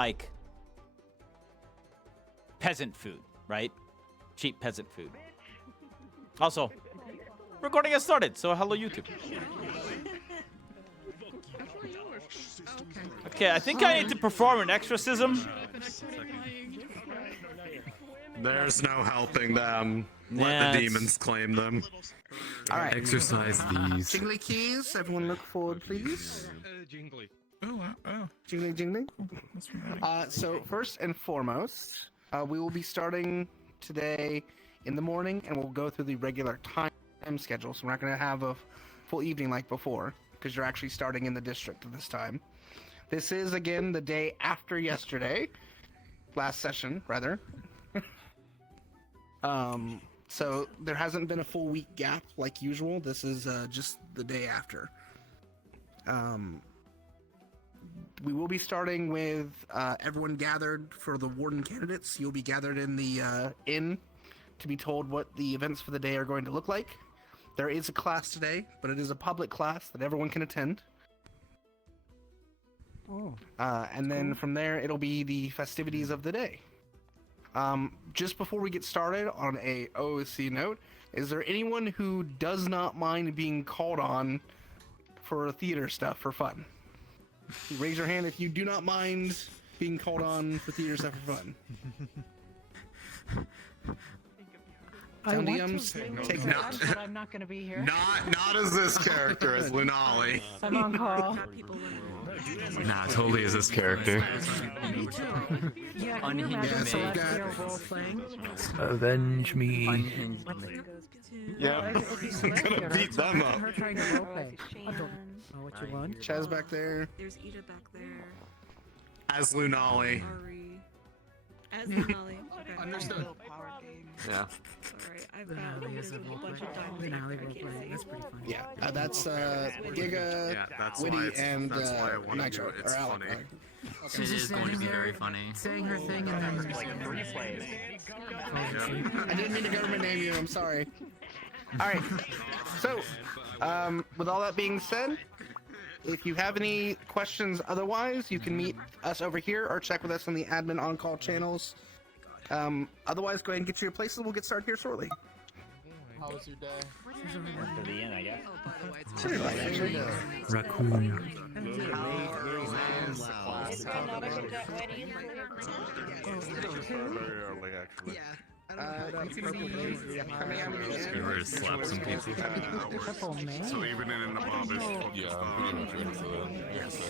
like peasant food, right? Cheap peasant food. Also, recording has started, so hello YouTube. Okay, I think I need to perform an exorcism. There's no helping them. Let the demons claim them. All right. Exercise these. Jingly keys. Everyone look forward, please. Jingly. Oh. Jingly, jingly. So first and foremost, we will be starting today in the morning, and we'll go through the regular time schedule. So we're not going to have a full evening like before, because you're actually starting in the district at this time. This is, again, the day after yesterday. Last session, rather. So there hasn't been a full week gap like usual. This is just the day after. We will be starting with everyone gathered for the warden candidates. You'll be gathered in the inn to be told what the events for the day are going to look like. There is a class today, but it is a public class that everyone can attend. And then from there, it'll be the festivities of the day. Just before we get started, on a OOC note, is there anyone who does not mind being called on for theater stuff for fun? Raise your hand if you do not mind being called on for theater stuff for fun. Sound DMs, take note. but I'm not going to be here. Not as this character, as Lunali. I'm on call. Nah, totally is this character. Yeah, can you imagine Celestial role-playing? Avenge me. Yep. I'm gonna beat them up. Her trying to roleplay. I don't know what you want. Chaz back there. There's Ida back there. As Lunali. Ari. As Denali. Okay. Understood. Yeah. Alright, I've got a bunch of time. That's pretty funny. Yeah, that's Giga, Yeah, that's Witty, why it's, and that's why I want to do Nitro, it. It's or Alec. funny. She's just going to be very funny. Saying her thing and then... I didn't mean to government name you, I'm sorry. Alright, so, with all that being said, if you have any questions otherwise, you can meet us over here or check with us on the admin on-call channels. Otherwise, go ahead and get to your places. We'll get started here shortly. How was your day? To the end, I guess. Pretty much, actually. Racoon. You were to slap some people. So even in the mob is Yeah, I'm pretty much ready for that.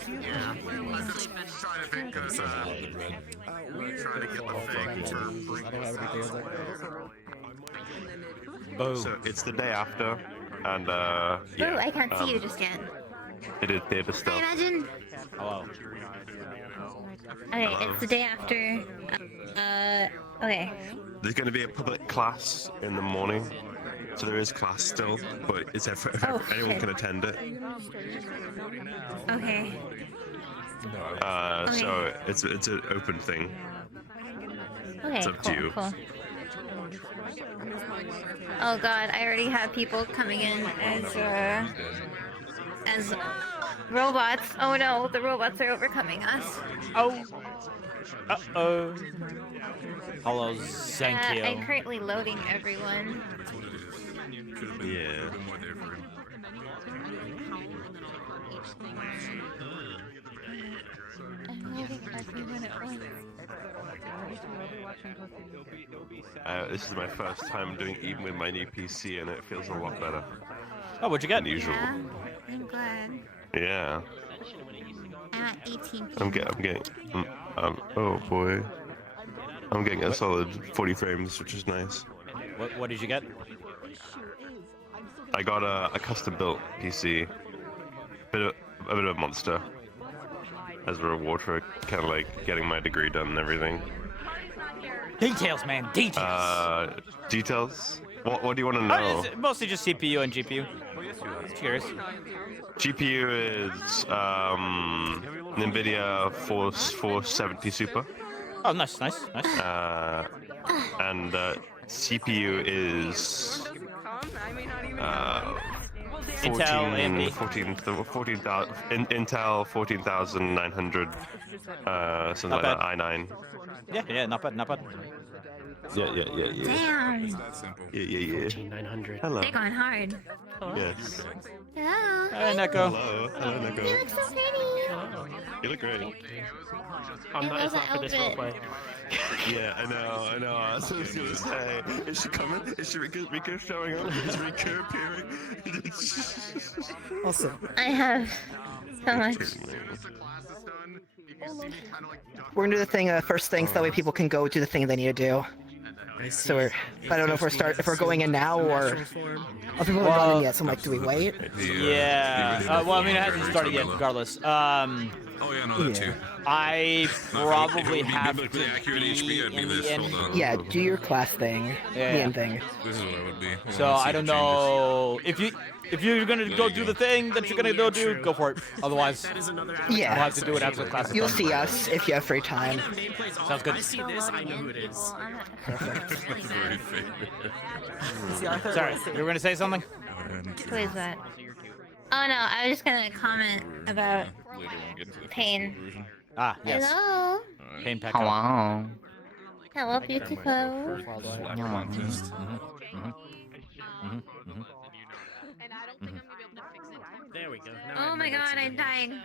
Yeah. I'm just trying to think because we're trying to get the thing for Boom. So it's the day after, and Oh, I can't see you just yet. it is theater I stuff. imagine. Hello. Okay, it's the day after. Okay. There's going to be a public class in the morning, so there is class still, but it's anyone shit. can attend it. Okay. So it's an open thing. Okay. It's up to you. Cool. Oh god, I already have people coming in as robots. Oh no, the robots are overcoming us. Oh. Uh-oh. Hello, thank you. I'm currently loading everyone. Yeah. I'm loading everyone at once. This is my first time doing even with my new PC, and it feels a lot better Oh, what'd you get? than usual. Yeah, I'm glad. Yeah. I'm at 18 people. I'm getting. Oh boy. I'm getting a solid 40 frames, which is nice. What did you get? I got a custom built PC, a bit of a monster, as a reward for kind of like getting my degree done and everything. Details, man. Details. Details? What do you want to know? It's mostly just CPU and GPU. Curious. GPU is NVIDIA 470 Super. Oh, nice. And CPU is Intel, AMD. 14,000 Intel 14,900. Something like bad. that. i9. Yeah, not bad, not bad. Yeah. Damn. Yeah. 900. Hello. They're going hard. Yes. Hello. Hey, Neko. Hello, Nico. You look so pretty. You look great. I'm not, it's It was not for this an roleplay. Yeah, I know. I was just gonna say, is she coming? Is she Rika showing up? Is Rika appearing? Also, I have so much. we're gonna do the thing first thing, so that way people can go do the thing they need to do. So I don't know if we're going in now or people haven't gone in yet. So I'm like, do we wait? Yeah. Well, I mean, it hasn't started yet, regardless. Oh yeah, no, that too. I probably If it would be have to biblically accurate be HP, I'd be in this. the end. Hold on. Yeah, do your class thing, Yeah. the end thing. This is what I would be. Hold So on, let's see I don't the know changes. if you're gonna go do the thing that you're gonna go do, go for it. Otherwise, That is another we'll Yeah, have to do it after the class is you'll done. see us if you have free time. Sounds good. I see this, I know who it is. Very fake. Sorry, you were gonna say something? Who is that? Oh no, I was just gonna comment about pain. Ah, yes. Hello. Pain Pecco. Hello. Hello, beautiful. There we go. Oh my god, I'm dying.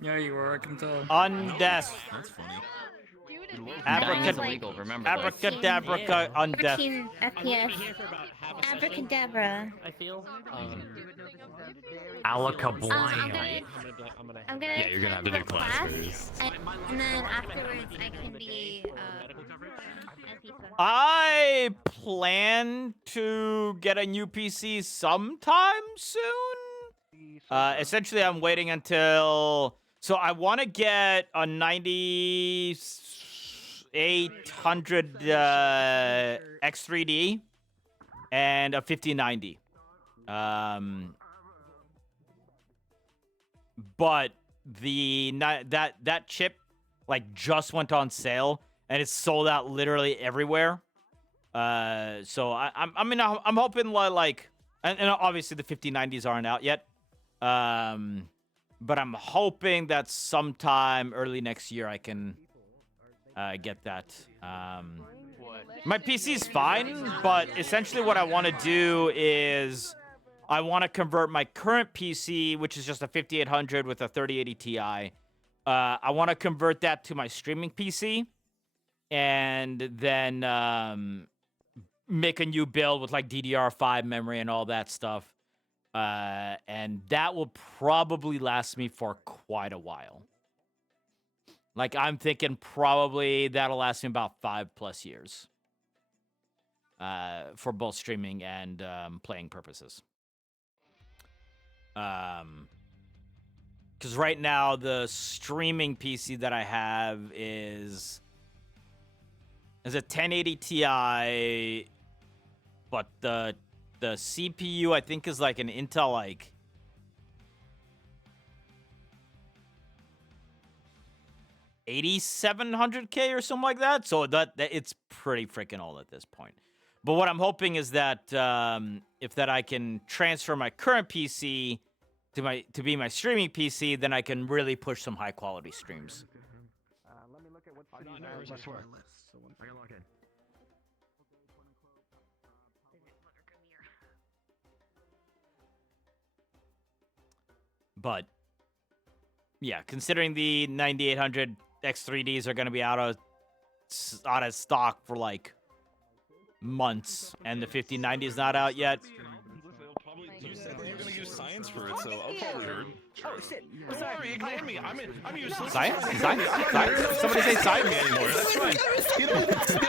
Yeah, you are. I can tell. Undeath. That's funny. Dying is Abracad- illegal. Remember that. Abracadabra, undeath. 14 FPS. Abracadabra. I feel. I'm Alakablam. gonna Yeah, you're gonna have to do class first. and then afterwards I can be I plan to get a new PC sometime soon. Essentially, I'm waiting until... So I want to get a 9800 X3D and a 5090. But that chip like just went on sale and it's sold out literally everywhere. So I'm hoping like and obviously the 5090s aren't out yet. But I'm hoping that sometime early next year I can get that. My PC's fine, but essentially what I want to do is I want to convert my current PC, which is just a 5800 with a 3080 Ti. I want to convert that to my streaming PC and then make a new build with like DDR5 memory and all that stuff. And that will probably last me for quite a while. Like, I'm thinking probably that'll last me about 5+ years. For both streaming and playing purposes. Because right now, the streaming PC that I have is a 1080 Ti, but the CPU I think is like an Intel like 8700K or something like that. So that it's pretty freaking old at this point. But what I'm hoping is that if I can transfer my current PC to be my streaming PC, then I can really push some high quality streams. Let me look at what's on my list. I can log in. But yeah, considering the 9800 X3Ds are going to be out of stock for like months, and the 5090 is not out yet. You're gonna use science for it, so I'll probably heard. Oh shit! Sorry, ignore me. I'm useless. Science? Somebody say science. Anymore. That's right.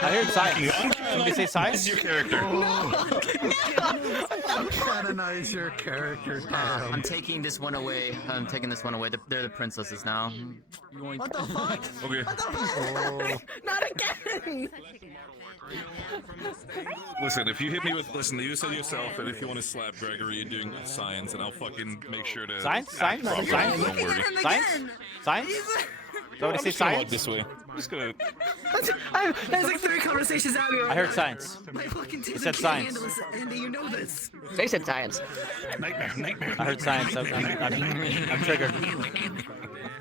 I heard science. Somebody say science. Your character. Canonize your character. I'm taking this one away. I'm taking this one away. They're the princesses now. What the fuck? Okay. What the fuck? Not again! Listen, if you hit me with, you said yourself that if you want to slap Gregory, you're doing science, and I'll fucking make sure to. Science? Don't worry. Science? Somebody say science? This way. just gonna. There's like 3 conversations out here. I heard science. It said science. Andy, you know this. They said science. Nightmare. I heard science. I'm triggered.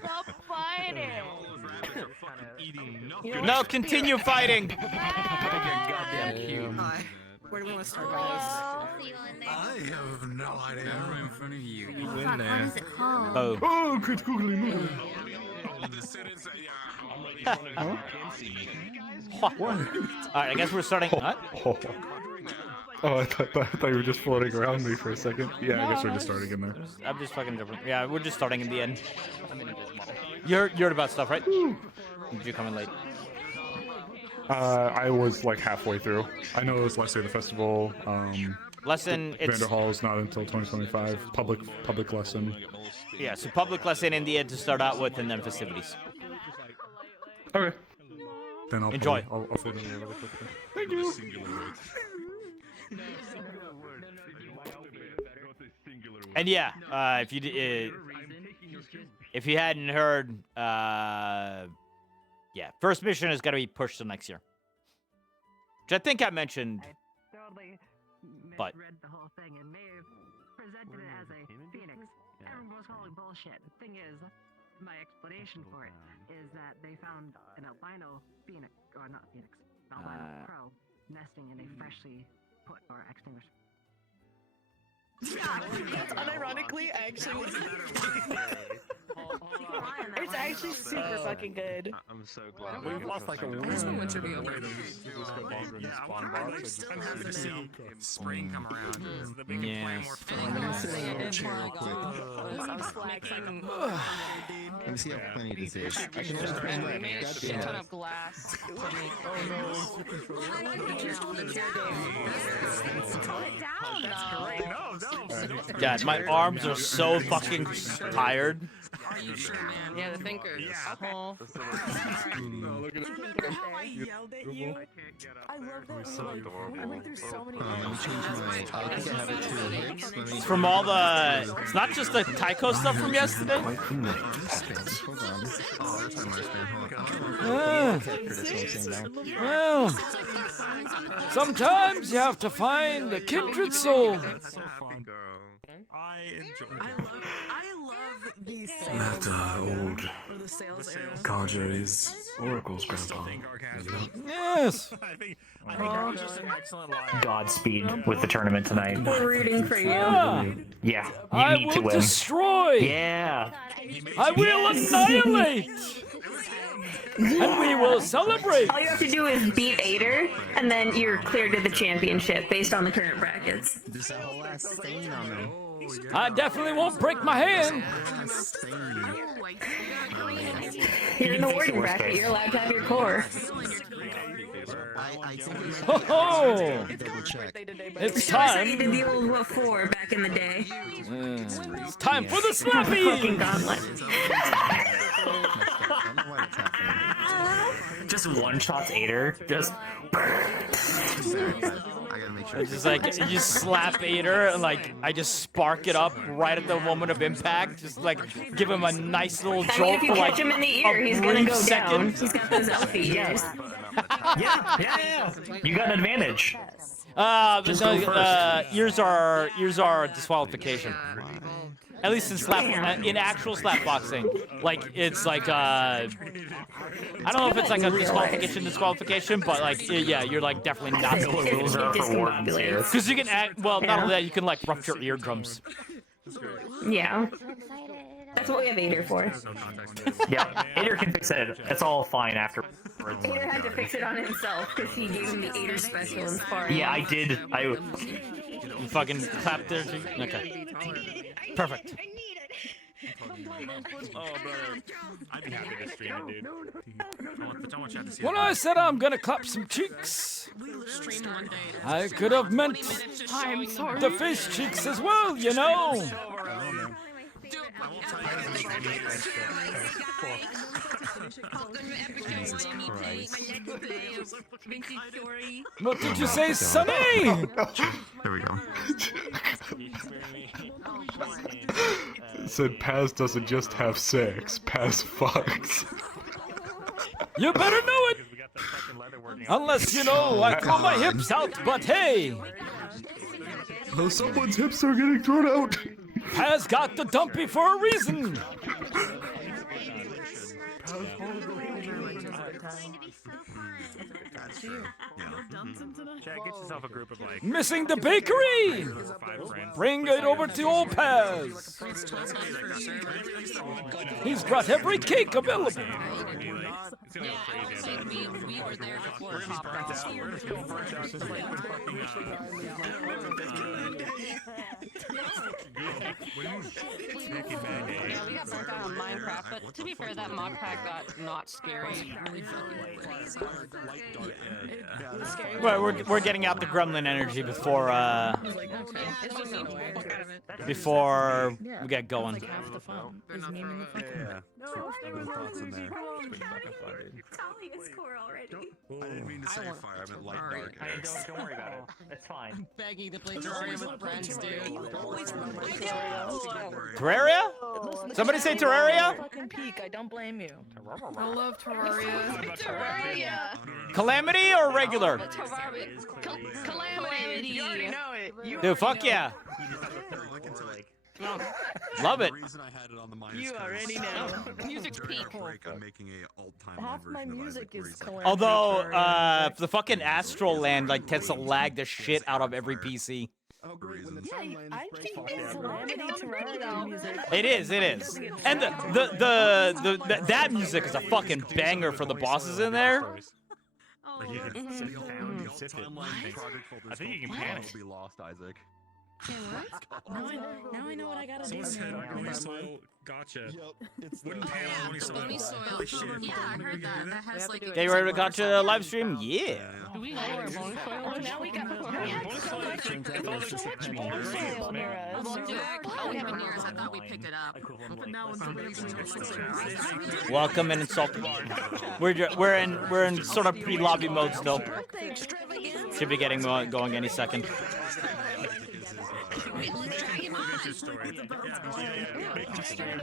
Stop fighting. No, continue fighting. Hi. Where do we want to start, guys? I'll see you in there. I have no idea. Right in front of you. What is it called? Oh. Oh, good googly moo. Alright, I guess we're starting. What? Oh, I thought you were just floating around me for a second. Yeah, I guess we're just starting in there. I'm just fucking different. Yeah, we're just starting in the end. You're about stuff, right? Did you come in late? I was like halfway through. I know it was last day of the festival. Lesson. It's Vanderhall's not until 2025. Public lesson. yeah. So public lesson in the end to start out with, and then festivities. Okay. Then I'll Enjoy. I'll fit in there really quickly. Thank you. And yeah, if you hadn't heard, yeah, first mission is gonna be pushed to next year, which I think I mentioned. But read the whole thing and may have presented it as a phoenix. Everyone was calling bullshit. The thing is, my explanation for it is that they found an albino phoenix, or not phoenix, albino crow, nesting in a freshly put or extinguished. That's unironically actually. It's actually super fucking good. I'm so glad. We've lost like a week. I just want to be over. I'm happy to see spring come around. The big yes. Let me see how plenty this is. I can just press my ton of glass. God, my arms are so fucking tired. Are you sure, man? Yeah, the thinker. Yeah. Oh. Look at it. How I yelled at you. I love that we went through so many. Let me change my. I think I have it too. It's from all the. It's not just the Tycho stuff from yesterday. Hold on. Well, sometimes you have to find a kindred soul. That's so fun, girl. I enjoy it. I love these That old Kaja is Oracle's grandpa. Yes. I think just an excellent line. Godspeed with the tournament tonight. We're rooting for you. Yeah, I you need to will win. destroy. Yeah. I will annihilate. And we will celebrate. All you have to do is beat Ader, and then you're cleared to the championship based on the current brackets. There's that whole last stain on them. I definitely won't break my hand. You're in the warden bracket, you're allowed to have your core. I think Oh, double check. it's So you time. did the old what for back in the day. It's time for the Fucking slappy. gauntlet. Just one shots Ader. Just. I gotta make sure. It's just like you just slap Ader and like I just spark it up right at the moment of impact. Just like give him a nice little I mean, jolt if you for like catch him in the ear, a he's gonna brief go down. second. He's got those elfie ears. Yeah. You got an advantage. Ears are disqualification. At least in in actual slap boxing, like it's like I don't know if it's like a disqualification, but like yeah, you're like definitely not supposed to. Rules are for wardens here. Because you can act well. Not only that, you can like rupture eardrums. Yeah. That's what we have Ader for. Yeah, Ader can fix it. It's all fine after. Ader had to fix it on himself because he gave him the Ader special in sparring. Yeah, I did. You fucking clapped there. Okay. Perfect. Oh, brother. I'd be happy to stream it, dude. Don't want you to see When I said I'm gonna clap some cheeks, I could have meant the face cheeks as well, you know. What did you say, Sonny? There we go. It said Paz doesn't just have sex, Paz fucks. You better know it! Unless, you know, I throw my hips out, but hey! Oh, someone's hips are getting thrown out! Has got the dumpy for a reason! Chad, get yourself a group of like. Missing the bakery! Bring it over to old Paz! He's brought every cake available! We were there before. Yeah, we got burnt out on Minecraft, but to be fair, that mod pack got not scary. Well, we're getting out the gremlin energy before we get going. Calling a score already. I didn't mean to say fire, I meant light dark. Don't worry about it. It's fine. Begging to play Terraria with friends, dude. Terraria? Somebody say Terraria? Fucking peak. I don't blame you. I love Terraria. Terraria. Calamity or regular? Calamity. You already know it. Dude, fuck yeah. Love it. You already know. Music's peak. I'm making a alt-time Half my music is Calamity. Although, the fucking Astral Land like tends to lag the shit out of every PC. Yeah, I think Calamity Terraria music. It is. And that music is a fucking banger for the bosses in there. I think you can panic. Be lost, Isaac. Now I know what I gotta do. Gotcha. It's Wooden panel, Bony soil. Yeah, I heard that. That has like. Get ready to gotcha live stream? Yeah. Do we know where bony soil is? Now we got so much bone soil near us. Well, dude, we have it near us. I thought we picked it up. But now it's Welcome and insult. We're in sort of pre-lobby mode still. Should be getting going any second.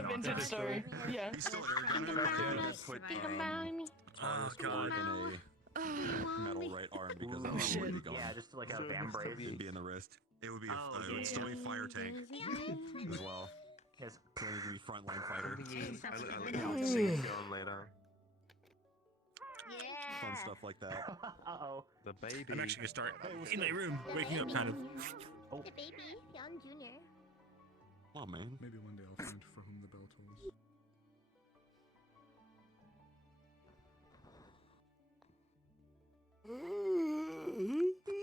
Vintage story. Yeah. Oh god. Metal right arm because I don't know where to go. Yeah, just like a bam brace. It'd be in the wrist. It would be. It would still be fire tank as well. Yes. So it would be frontline fighter. later. Fun stuff like that. Uh-oh. The baby. I'm actually gonna start in my room, waking up kind of. The baby, young junior. Come on, man. Maybe one day I'll find for whom the bell tolls.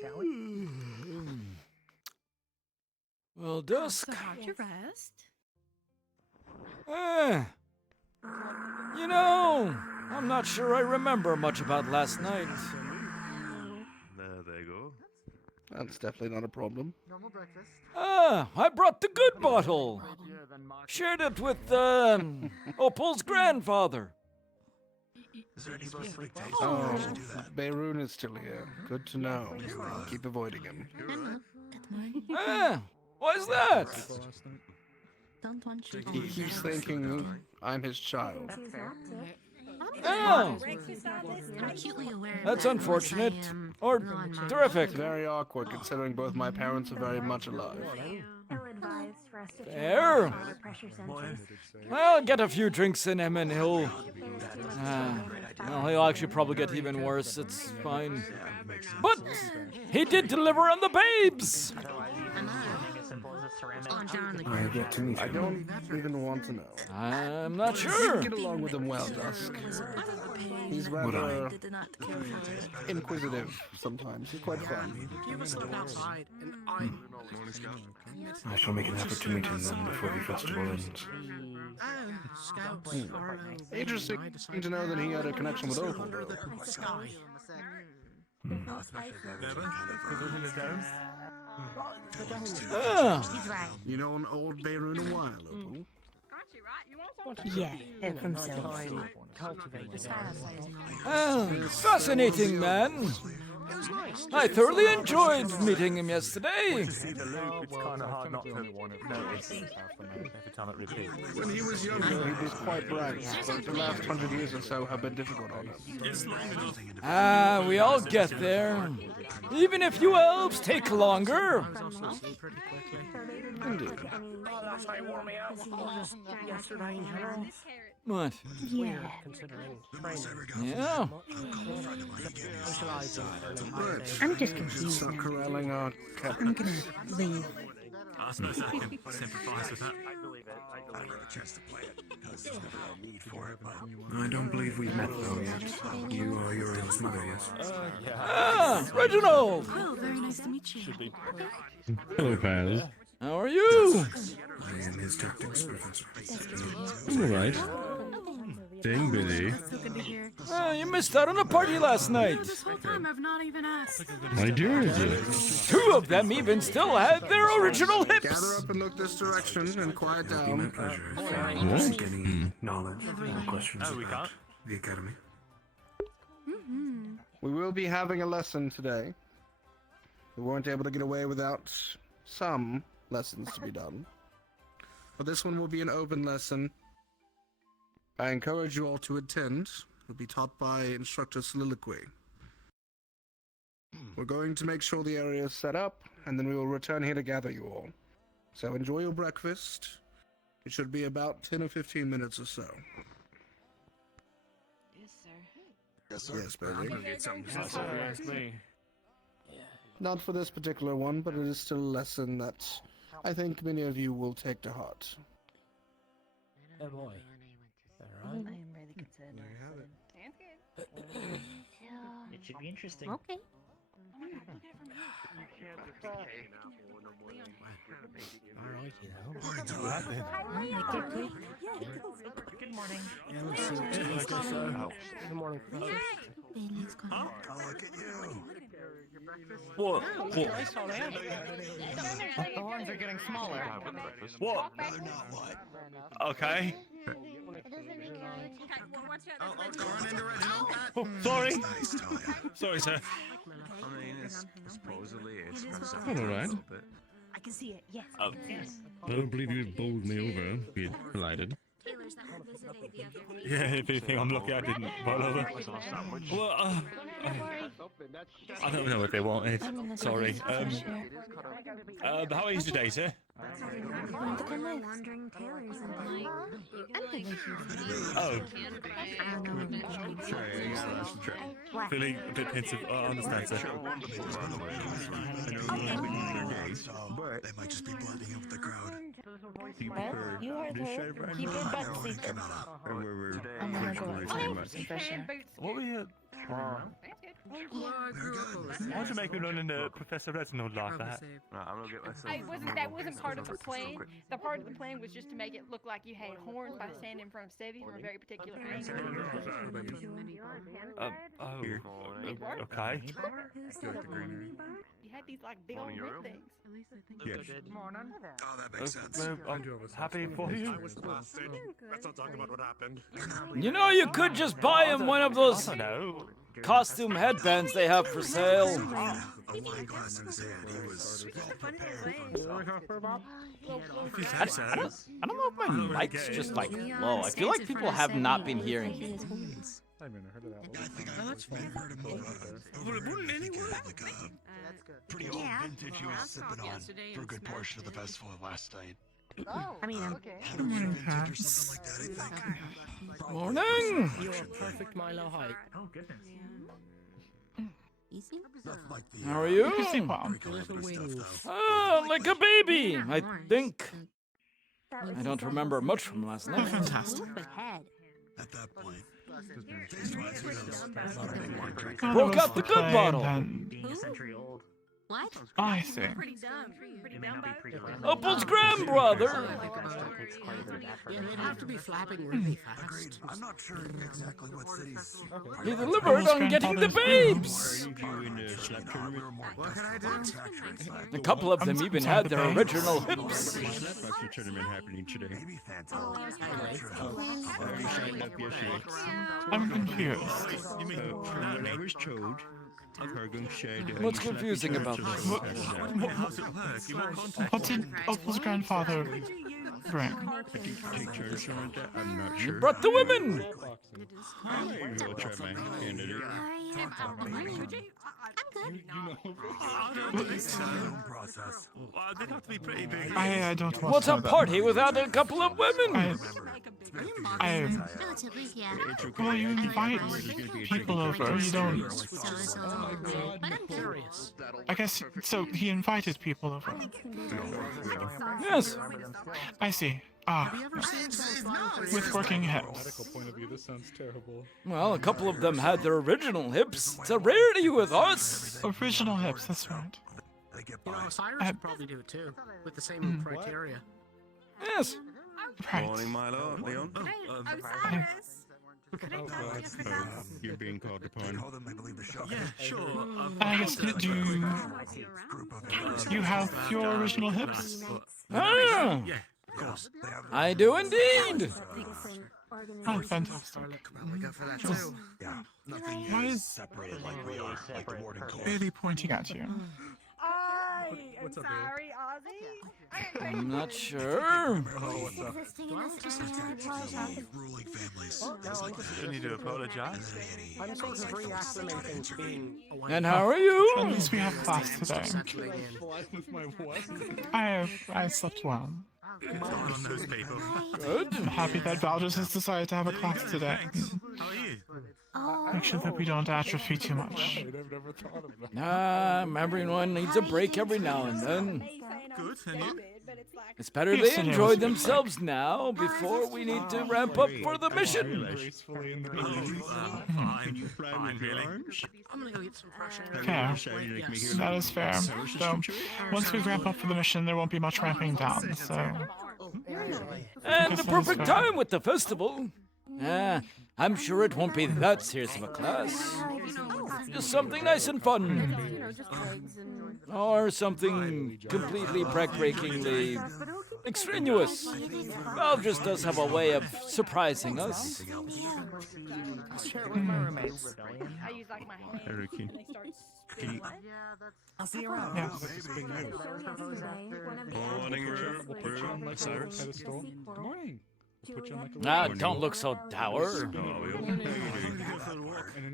Shall we? Well, dusk. How'd you rest? You know, I'm not sure I remember much about last night. There you go. That's definitely not a problem. Normal breakfast. I brought the good bottle. Shared it with, Opal's grandfather. Is there any specific taste? Oh, Bayroon is still here. Good to know. Keep avoiding him. Why is that? Don't want you. He keeps thinking I'm his child. Oh, I'm acutely aware. that's that unfortunate. once I am Or non-mom- terrific. It's very awkward considering both my parents are very much alive. Fair. Well, get a few drinks in him and he'll... well, he'll actually probably get even worse. It's fine. But he did deliver on the babes. I get to meet him. I don't even want to know. I'm not sure. Get along with him well, Dusk. He's rather inquisitive sometimes. He's quite fun. I shall make an effort to meet him then before the festival ends. Interesting to know that he had a connection with Opal. You know an old Bayroon a while, Opal. Yeah, and from so. Fascinating, man. I thoroughly enjoyed meeting him yesterday. It's kind of hard not to notice every time it repeats. When he was younger, he was quite bright, but the last 100 years or so have been difficult on him. We all get there. Even if you elves take longer. Indeed. Oh, that's why it wore me out. Yesterday in general. What? Yeah. Considering Yeah. I'm just confused. Stop corralling our cat. I'm gonna leave. I suppose I can sympathise with that. I don't believe we've met though yet. You are Uriel's mother, yes? Reginald! Oh, very nice to meet you. Hello, pal. How are you? I am his tactics professor. I'm alright. Staying busy. So good to hear. You missed out on a party last night. This whole time I've not even asked. I did. 2 of them even still had their original hips. Gather up and look this direction and quiet down. What? Any knowledge or questions we about can't. the academy? We will be having a lesson today. We weren't able to get away without some lessons to be done. But this one will be an open lesson. I encourage you all to attend. It will be taught by Instructor Soliloquy. We're going to make sure the area is set up, and then we will return here to gather you all. So enjoy your breakfast. It should be about 10 or 15 minutes or so. Yes, sir. Yes, sir. Yes, baby. Get something Not for this particular one, but it is still a lesson that I think many of you will take to heart. Oh boy. I am really concerned. It should be interesting. Okay. Alright, you know. Good morning. Good morning. Look at you. What? The horns are getting smaller. What? Okay. Oh, sorry. Sorry, sir. I mean, it's supposedly it's Alright. I can see it. Yes. I don't believe you'd bowled me over, be delighted. Yeah, if anything, I'm lucky I didn't boil over. Well, I don't know what they wanted. Sorry. How are you today, sir? Oh. Feeling a bit pensive. Oh, I understand, sir. But they might just be blending in with the crowd. Well, you heard her. Keep your butt seated. I'm gonna go outside some fresh air. What were you? Why'd you make me run into Professor Reginald like that? I'm gonna get myself. That wasn't part of the plan. The part of the plan was just to make it look like you had horns by standing in front of Stevie from a very particular angle. Okay. You had these like big old red things. Yes. Oh, that makes sense. I'm happy for you. Let's not talk about what happened. You know, you could just buy him one of those costume headbands they have for sale. Oh my goodness, he was well prepared. I don't know if my mic's just like low. I feel like people have not been hearing me. I haven't heard of that one. I think I heard him wouldn't anyone? Like a pretty old vintage he was sipping on for a good portion of the festival last night. I mean, Good morning, Pat. Or something like that, I think. Morning. You're a perfect Milo height. Oh, goodness. Easy? How are you? Wings. Oh, like a baby, I think. I don't remember much from last night. Fantastic. At that point, Broke out the good bottle. Being a century old. What? I see. Pretty dumb. Pretty dumb. Apple's grand brother. Yeah, they'd have to be flapping really fast. I'm not sure exactly what cities. He delivered on getting the babes. What can I do? A couple of them even had their original hips. tournament happening today. Maybe fantastic. I'm confused. From what I was told, What's confusing about this? What did Opal's grandfather bring? You brought the women! I don't want What's a to. party without a couple of women? Well, you invite people over. You don't. I guess so. He invited people over. Yes. I see. With working hips. Point of view, this sounds terrible. Well, a couple of them had their original hips. It's a rarity with us. Original hips, that's right. You know, Cyrus would probably do it too, with the same criteria. Yes. Right. Morning, Milo. Leon. You're being called upon. Yeah, sure. I guess do you have your original hips? Ah, Yeah, of course. I do indeed. Oh, fantastic. We go for that too. Why is separated like we are, like the warden code. Bailey pointing at you? I'm sorry, Ozzy. I'm not sure. Ruling families. You need to apologize. I'm sort of reacclimating to being away. And how are you? At least we have class today. I slept well. On those people. Good. I'm happy that Valdez has decided to have a class today. How are you? Make sure that we don't atrophy too much. Everyone needs a break every now and then. Good, and you? It's better they enjoy themselves now before we need to ramp up for the mission. Fine, really. I'm gonna go get some fresh air. Fair. That is fair. So, once we ramp up for the mission, there won't be much ramping down, so... And the perfect time with the festival. I'm sure it won't be that serious of a class. Just something nice and fun. Or something completely backbreakingly extraneous. Valve just does have a way of surprising us. I use like my hand and they start spinning. I'll see you around. Morning, Cyrus. Good morning. Put you on like a Don't look so dour. and then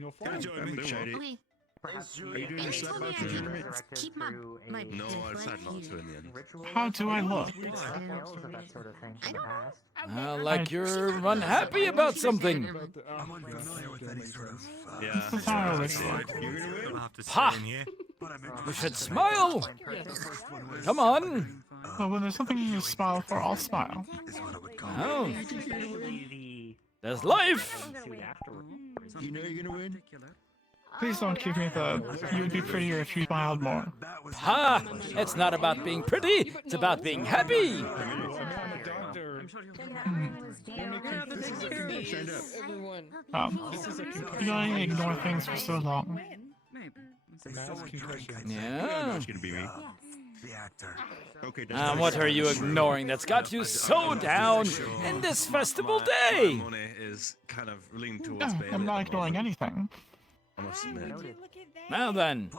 you'll fly. Are you doing the slap out tournament? Keep my No, I decided not to in the end. How do I look? Like you're unhappy about something. Yeah. This is how I look. Ha! You should smile. Come on. Well, when there's something to smile for, I'll smile. Oh. There's life. You know you're gonna win? Please don't give me the... You would be prettier if you smiled more. Ha! It's not about being pretty. It's about being happy. You can only ignore things for so long. Yeah. It's gonna be me. Okay, What are you ignoring that's got you so down in this festival day? Money is kind of leaning No, towards Bailey. I'm not ignoring anything. I must admit. Now then.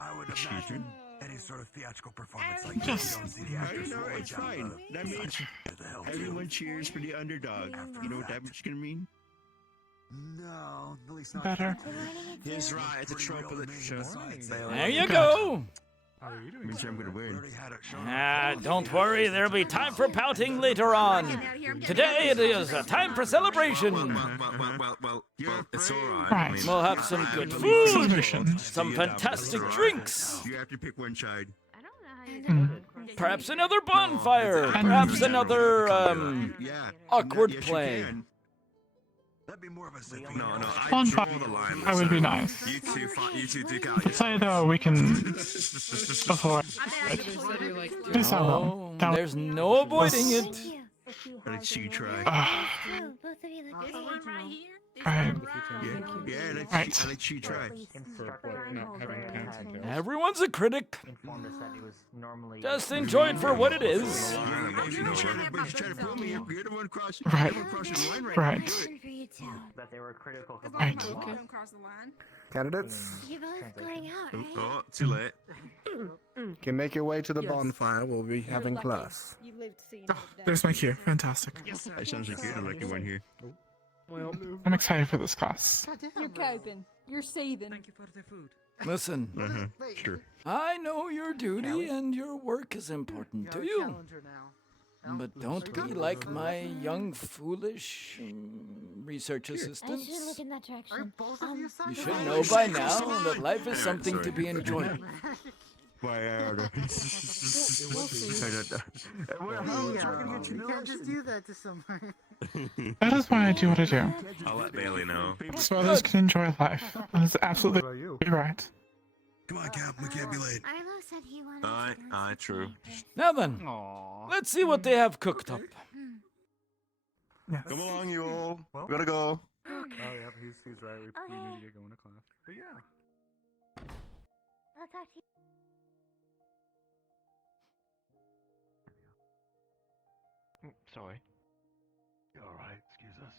I would imagine any sort of theatrical performance like Just... It's fine. That means everyone cheers for the underdog. You know what that is gonna mean? No, at least not. Better. He's right. It's a trope of literature. There you go. Means I'm gonna win. Don't worry, there'll be time for pouting later on. Today it is a time for celebration. Well, it's alright. Right. We'll have some good food, Celebration. some fantastic drinks, You have to pick one side. perhaps another bonfire, perhaps another, awkward play. That'd be more of a No, I Bonfire. draw the line. That would be nice. You two duke out. Say though, we can avoid. This I will. That There's no avoiding it. Let's see you try. Right. Yeah, Right. I let you try. For like not having pants and tails. Everyone's a critic. Informed us that it was normally. Just enjoy it for what it is. If you try to pull me, you're the one crossing. Right. You're crossing the line right Right. now. Do it. That they were critical. Right. Don't cross the line. Candidates, You're both going out, right? Oh, too late. can make your way to the Yes. bonfire. We'll be having class. You lived to see Oh, there's my cue. Fantastic. That sounds like you're the lucky one here. Well, I'm excited for this class. You're coping. You're seething. thank you for the food. Listen, Sure. I know your duty and your work is important to you. But don't be like my young, foolish research I should assistants. look in that direction. You should know by now that life is something to be enjoyed. You can't just do that to someone. That is why I do what I do. I'll let Bailey know. So others can enjoy life. That is absolutely right. Come on, Cap, we can't be late. Arlo said he wanted Aye, true. Now then, let's see what they have cooked up. Yes. Come along, you all. We gotta go. Oh yeah, he's right. We need to get going to class. But yeah. I'll talk to you. Sorry. You alright? Excuse us.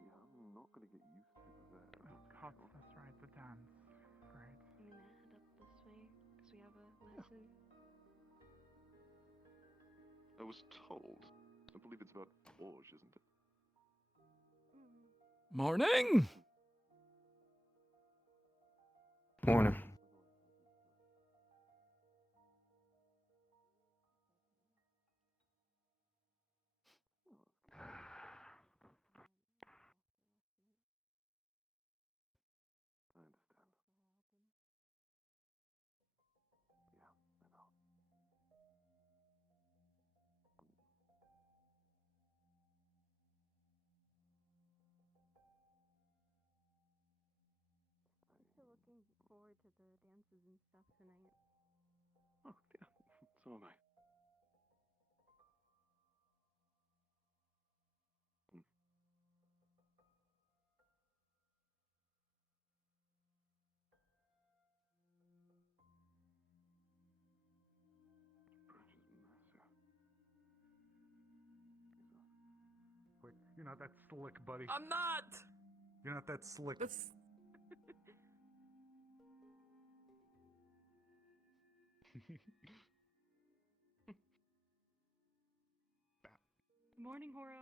I'm not gonna get used to that. That's right, the dance. Right. I'm gonna head up this way because we have a lesson. I was told. I believe it's about Orge, isn't it? Morning! Morning. I understand. Yeah, I know. Still looking forward to the dances and stuff tonight. Oh, yeah. So am I. Bridge is massive. Wait, you're not that slick, buddy. I'm not. You're not that slick. That's. Morning, Horo.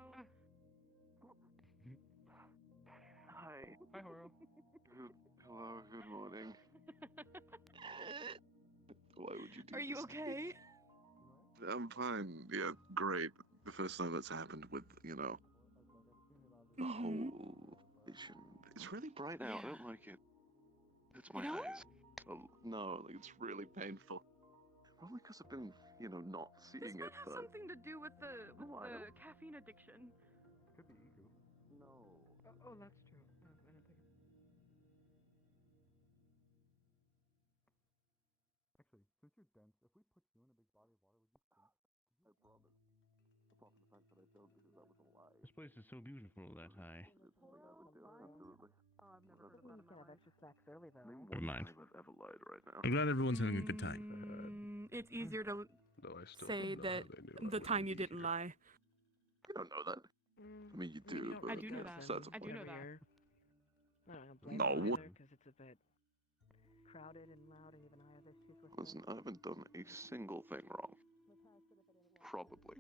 Hi. Hi, Horo. Hello, good morning. Why would you do Are you this? okay? I'm fine. Yeah, great. The first time that's happened with, you know, the whole vision. It's really bright out. I don't like it. It's my eyes. Oh, no, like, it's really painful. Probably because I've been, you know, not seeing This might it, have but... something to do with the caffeine addiction. Could be ego. No. Oh, that's true. I didn't think of Actually, since you're dense, if we put you in a big body of water, would you sink? I promise. Apart from the fact that I don't, because that was a lie. This place is so beautiful that high. It's something I would do, absolutely. I've never heard of that in my extra snacks early though. Name Never one mind. time I've ever lied right now. I'm glad everyone's having a good time. It's easier to No, I still say don't know that how they knew I the would time you be didn't here. lie. You don't know that. I mean, you do, I but do know that. besides the I do point. know that. I don't blame No. them either because it's a bit crowded and loud, and even I have issues with Listen, I haven't done a single thing wrong. Probably.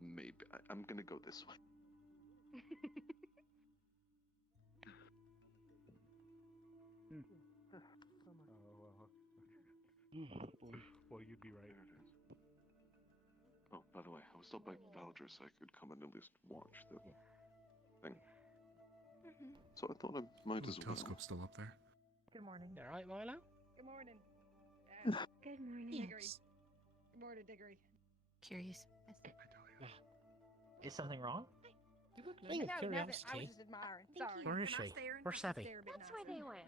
Maybe. I'm gonna go this way. Well, you'd be right. Oh, by the way, I was told by Valdris I could come and at least watch the thing. So I thought I might as well. Telescope's still up there. Good morning. You alright, Milo? Good morning. Good morning. Diggory. Good morning, Diggory. Curious. Is something wrong? Thing of No, curiosity. I was curiosity. just admiring. Sorry. Where is she? Where's Savvy? That's where they went.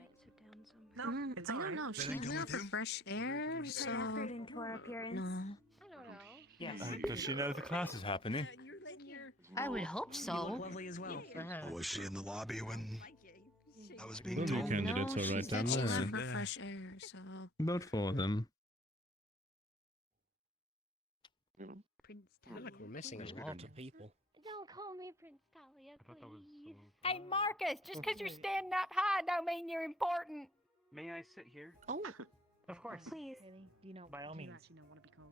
No, it's I don't alright. know. Did She they went come out with for you? fresh air, so. into our appearance. No. I don't know. Yes. Does she know the class is happening? I would hope so. Lovely as well. Was she in the lobby when I was being All told? the candidates are right down She went there. for fresh air, so. About 4 of them. You know? Prince I feel like we're missing a lot of people. Don't call me Prince Talia, please. Hey, Marcus, just because you're standing up high don't mean you're important. May I sit here? Oh, of course. Please. Do you know? By all do you means. actually know want to be called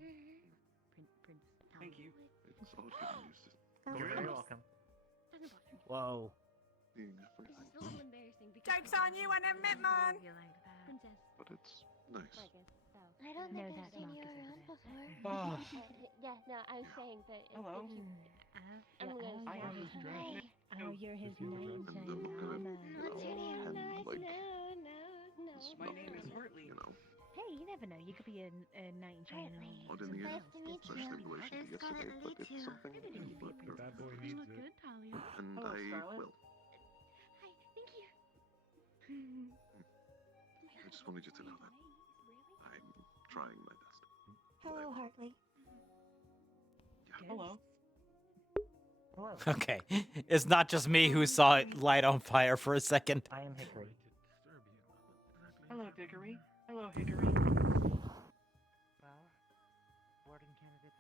Prince? Thank you. It's all getting used to You're very welcome. Whoa. being a first. It's a little embarrassing because joke's on you, I never met mine. Princess. But it's nice. I don't No, think I've that's seen you Marcus, around isn't it? before. Oh. Yeah, no, I was saying that. Hello. I'm gonna I have this dress. Oh, you're his name And I'm gonna, What's your name, and guys? like, No. it's My not, name is Hartley. you know, Hey, you never know. You could be a knight in training. odd in the Nice end, to meet you. especially in relation to yesterday, but it's something I can work through. Bad boy You needs look it. good, Talia. And Hello, I Scarlet. will. Hi, thank you. I just wanted you to know that I'm trying my best. Hello, Hartley. Hello. Hello. Okay, it's not just me who saw it light on fire for a second. I am Hickory. Hello, Dickory. Hello, Hickory.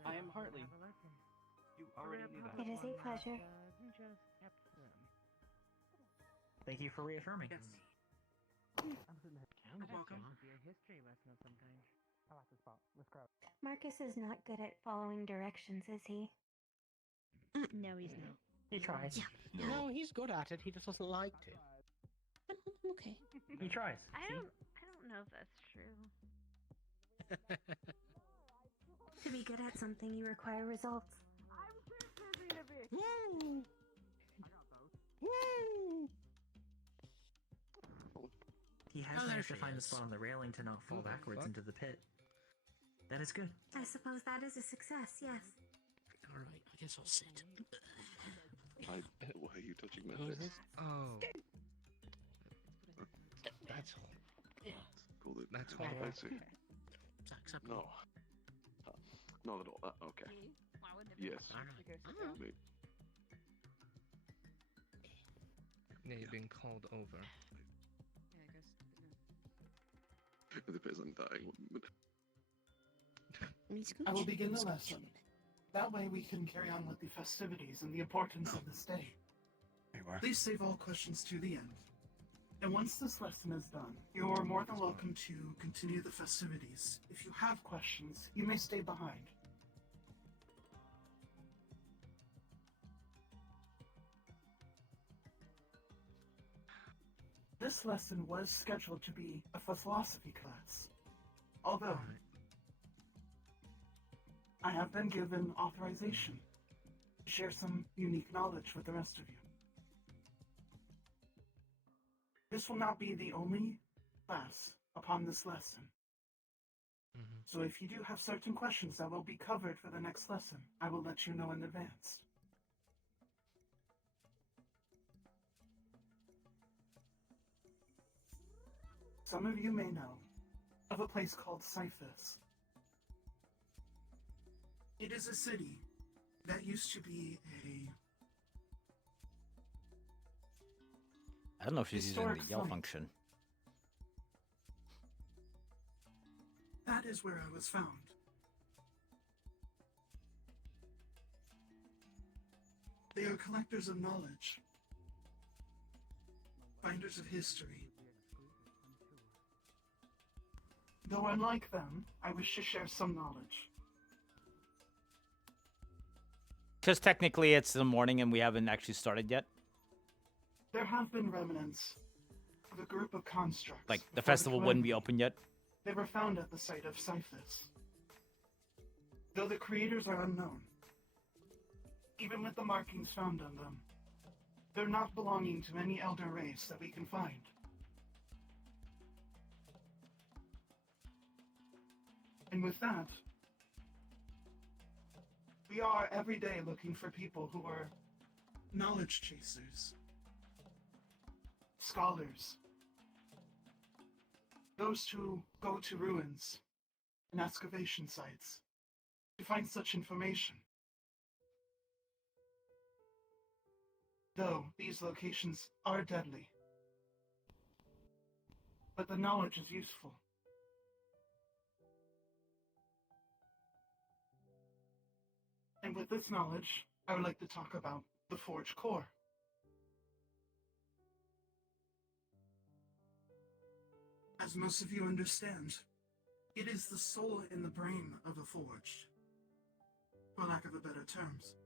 I am Hartley. You already knew that. It is a pleasure. Thank you for reaffirming. Yes. You're welcome. Marcus is not good at following directions, is he? No, he's not. He tries. Yeah. No, he's good at it. He just doesn't like to. Okay. He tries. I don't know if that's true. To be good at something, you require results. Woo! Woo! He has managed to find a spot on the railing to not fall backwards into the pit. That is good. I suppose that is a success, yes. Alright, I guess I'll sit. Why are you touching my Who's face? this? Oh. That's all. Pull it. That's I all. see. Acceptable. No. Not at all. Okay. Yes. Maybe. Yeah, you're being called over. It depends on dying. I will begin the lesson. That way we can carry on with the festivities and the importance of this day. Please save all questions to the end. And once this lesson is done, you are more than welcome to continue the festivities. If you have questions, you may stay behind. This lesson was scheduled to be a philosophy class. Although, I have been given authorization to share some unique knowledge with the rest of you. This will not be the only class upon this lesson. So if you do have certain questions that will be covered for the next lesson, I will let you know in advance. Some of you may know of a place called Cyphus. It is a city that used to be I don't know if she's using the Historic yell flight. function. That is where I was found. They are collectors of knowledge, finders of history. Though unlike them, I wish to share some knowledge. Because technically it's the morning and we haven't actually started yet. There have been remnants of a group of constructs. Like, the before festival wouldn't be calamity. open yet. They were found at the site of Cyphus. Though the creators are unknown, even with the markings found on them, they're not belonging to any elder race that we can find. And with that, we are every day looking for people who are knowledge chasers, scholars, those who go to ruins and excavation sites to find such information. Though these locations are deadly, but the knowledge is useful. And with this knowledge, I would like to talk about the Forge core. As most of you understand, it is the soul and the brain of a forge, for lack of a better terms.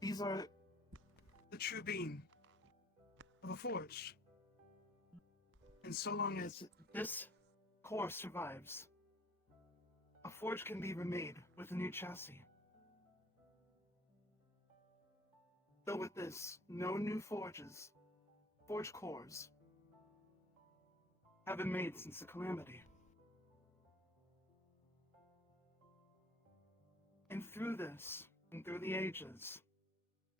These are the true being of a forge. And so long as this core survives, a forge can be remade with a new chassis. Though with this, no new forge cores, have been made since the calamity. And through this, and through the ages,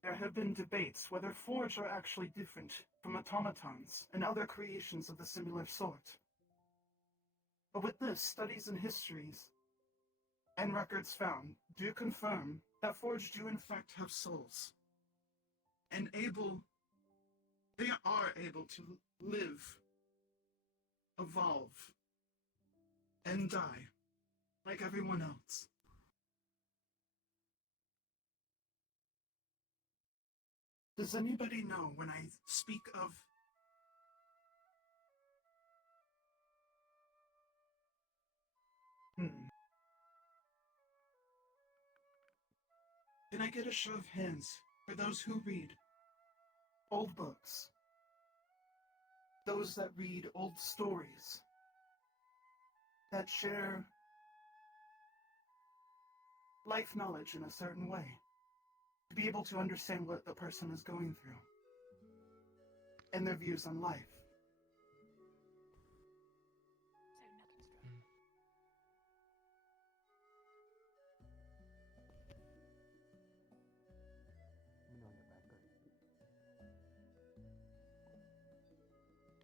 there have been debates whether forge are actually different from automatons and other creations of the similar sort. But with this, studies and histories and records found do confirm that forge do in fact have souls. And they are able to live, evolve, and die like everyone else. Does anybody know when I speak of Can I get a show of hands for those who read old books? Those that read old stories, that share life knowledge in a certain way, to be able to understand what the person is going through, and their views on life.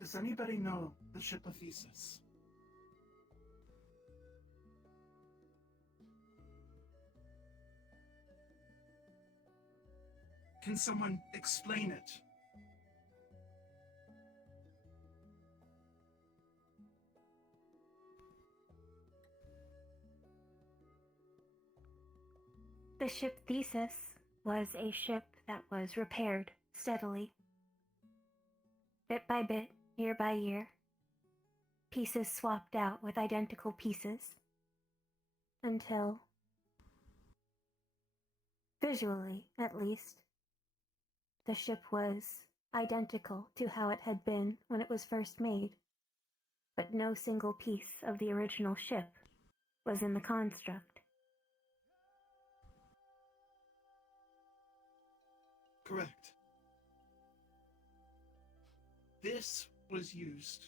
Does anybody know the ship of Thesis? Can someone explain it? The ship Thesis was a ship that was repaired steadily. Bit by bit, year by year, pieces swapped out with identical pieces, until, visually at least, the ship was identical to how it had been when it was first made, but no single piece of the original ship was in the construct. Correct. This was used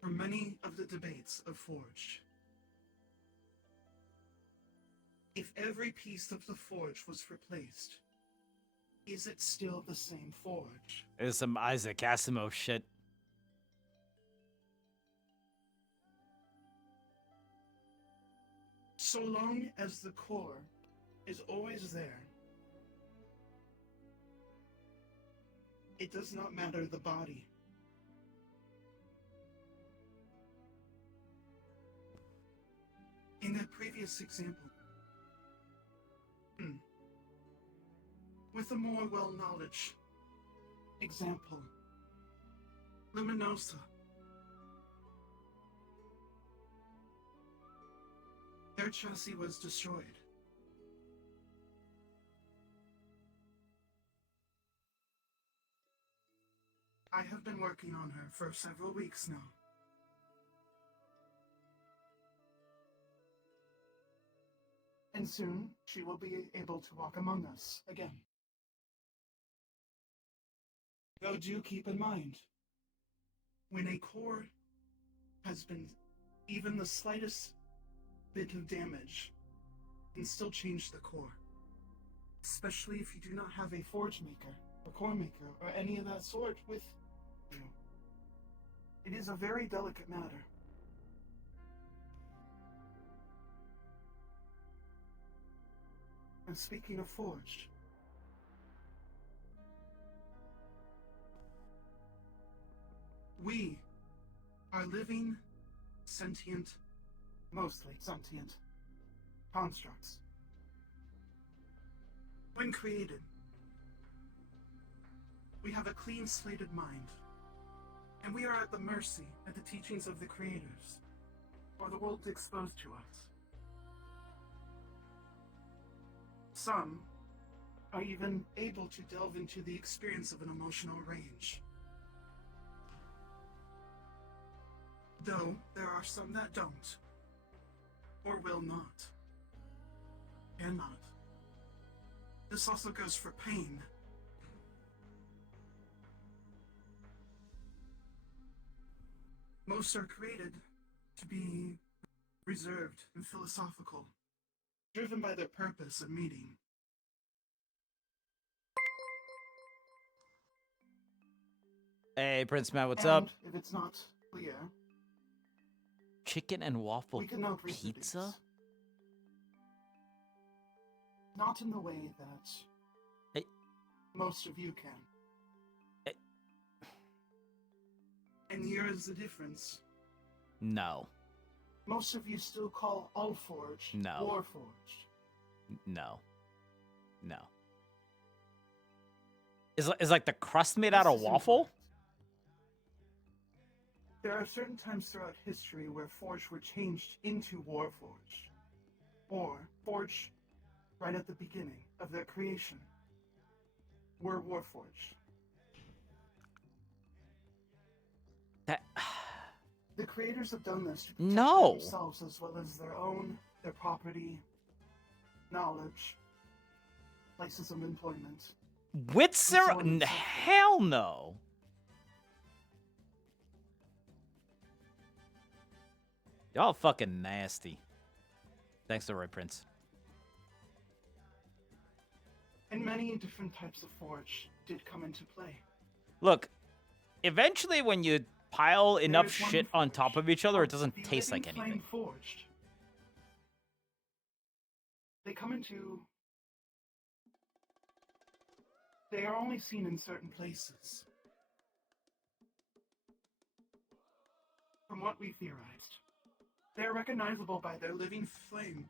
for many of the debates of Forge. If every piece of the forge was replaced, is it still the same forge? There's some Isaac Asimov shit. So long as the core is always there, it does not matter the body. In the previous example, with a more well-knowledge example, Luminosa. Their chassis was destroyed. I have been working on her for several weeks now. And soon, she will be able to walk among us again. Though do keep in mind, when a core has been even the slightest bit of damage, can still change the core. Especially if you do not have a forge maker, a core maker, or any of that sort with you. It is a very delicate matter. And speaking of forged, we are living, sentient, mostly sentient, constructs. When created, we have a clean-slated mind, and we are at the mercy of the teachings of the creators, or the world exposed to us. Some are even able to delve into the experience of an emotional range. Though there are some that don't, or will not, cannot. This also goes for pain. Most are created to be reserved and philosophical, driven by their purpose and meaning. Hey, Prince Matt, what's And up? if it's not clear, Chicken and waffle we cannot pizza? reproduce. Not in the way that Hey. most of you can. Hey. And here is the difference. No. Most of you still call all forged No. Warforged. No. No. Is like the crust made out of waffle? There are certain times throughout history where forged were changed into warforged, or forged right at the beginning of their creation were warforged. That The creators have done this to protect No. themselves as well as their property, knowledge, places of employment. With so on and so forth. hell no. Y'all fucking nasty. Thanks to Roy Prince. And many different types of forge did come into play. Look, eventually when you pile enough is one shit on top of each other, it doesn't The taste like living flame anything. forged. They come into. They are only seen in certain places. From what we theorized, they are recognizable by their living flame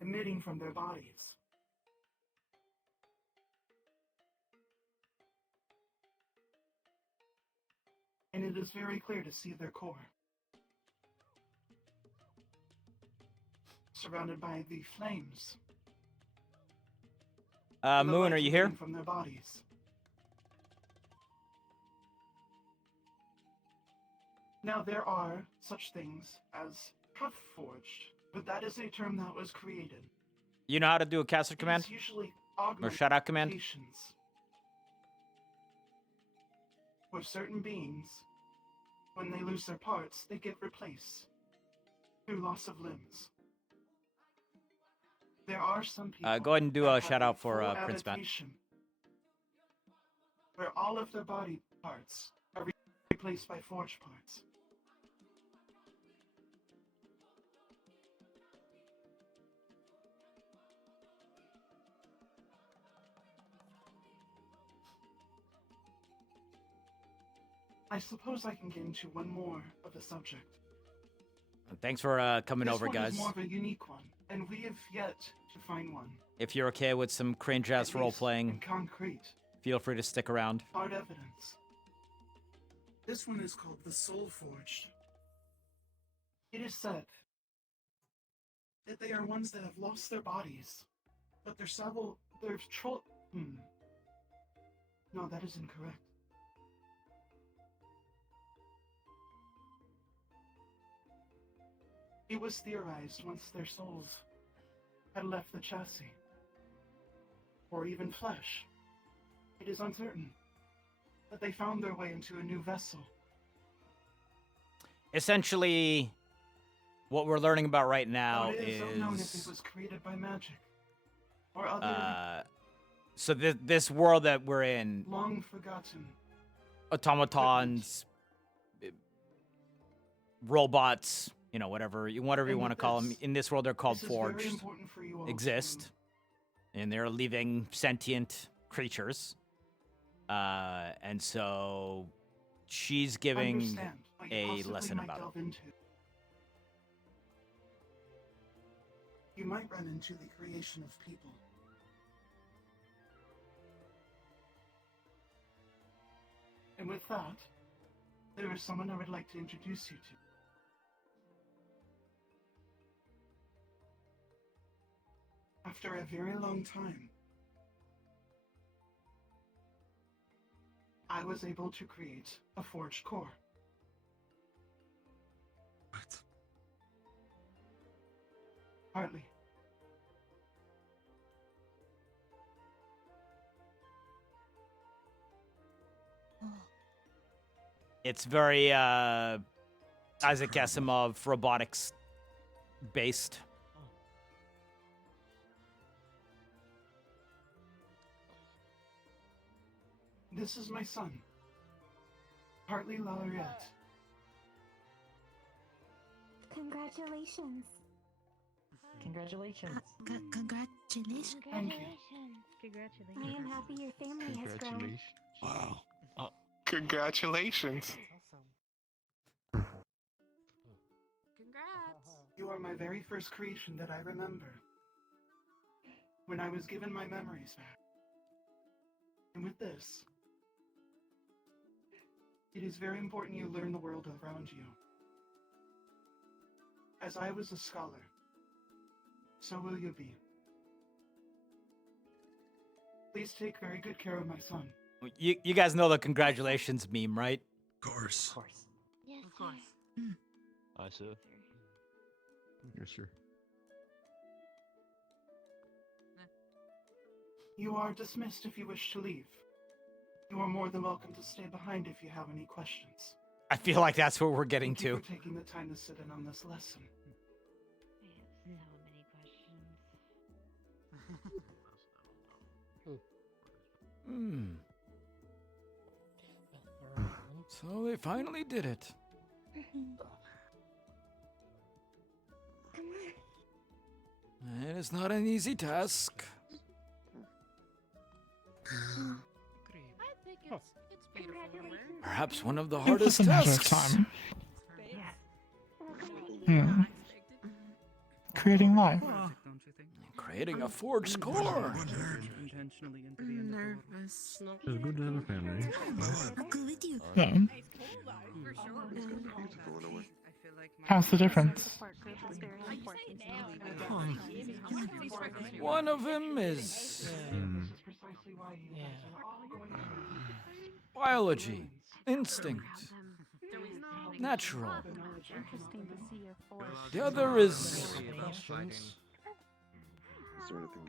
emitting from their bodies. And it is very clear to see their core. Surrounded by the flames. and the Moon, light are you here? emitting from their bodies. Now there are such things as half-forged, but that is a term that was created. You know how to do a caster command? It's usually Or shout out command? augmentations, where certain beings, when they lose their parts, they get replaced through loss of limbs. There are some people. Go ahead and do that a have shout out for full Prince Matt. adaptation, where all of their body parts are replaced by forged parts. I suppose I can get into one more of the subject. Thanks for coming This over, one guys. is more of a unique one, and we have yet to find one. If you're okay with some cringe ass At role least playing, in concrete, feel free to stick around. hard evidence. This one is called the Soul Forged. It is said that they are ones that have lost their bodies, but their No, that is incorrect. It was theorized once their souls had left the chassis, or even flesh. It is uncertain, but they found their way into a new vessel. Essentially, what we're learning about right now It is unknown if it was created by magic or other so this world that we're in, long forgotten. automatons, robots, you know, whatever you want to call them. In this world, they're called forged. Exist, and they're living sentient creatures. And so she's giving a lesson about it. You might run into the creation of people. And with that, there is someone I would like to introduce you to. After a very long time, I was able to create a forged core. What? Partly. It's very Isaac Asimov robotics based. This is my son, Hartley Laureate. Congratulations. Congratulations. Congratulations. Thank you. I am happy your family has grown. Wow. Congratulations. You are my very first creation that I remember. When I was given my memories back. And with this, it is very important you learn the world around you. As I was a scholar, so will you be. Please take very good care of my son. You guys know the congratulations meme, right? Of course. Of course. Yes, Of course. I see. Yes, sir. You are dismissed if you wish to leave. You are more than welcome to stay behind if you have any questions. I feel like that's what we're getting Thank you to. for taking the time to sit in on this lesson. I have so many questions. So they finally did it. It is not an easy task. Perhaps one of the It hardest was a matter of tasks. time. Creating life. Creating a forged core. Nervous. It's good to have a family. Yeah. How's the difference? One of them is biology, instinct, natural. The other is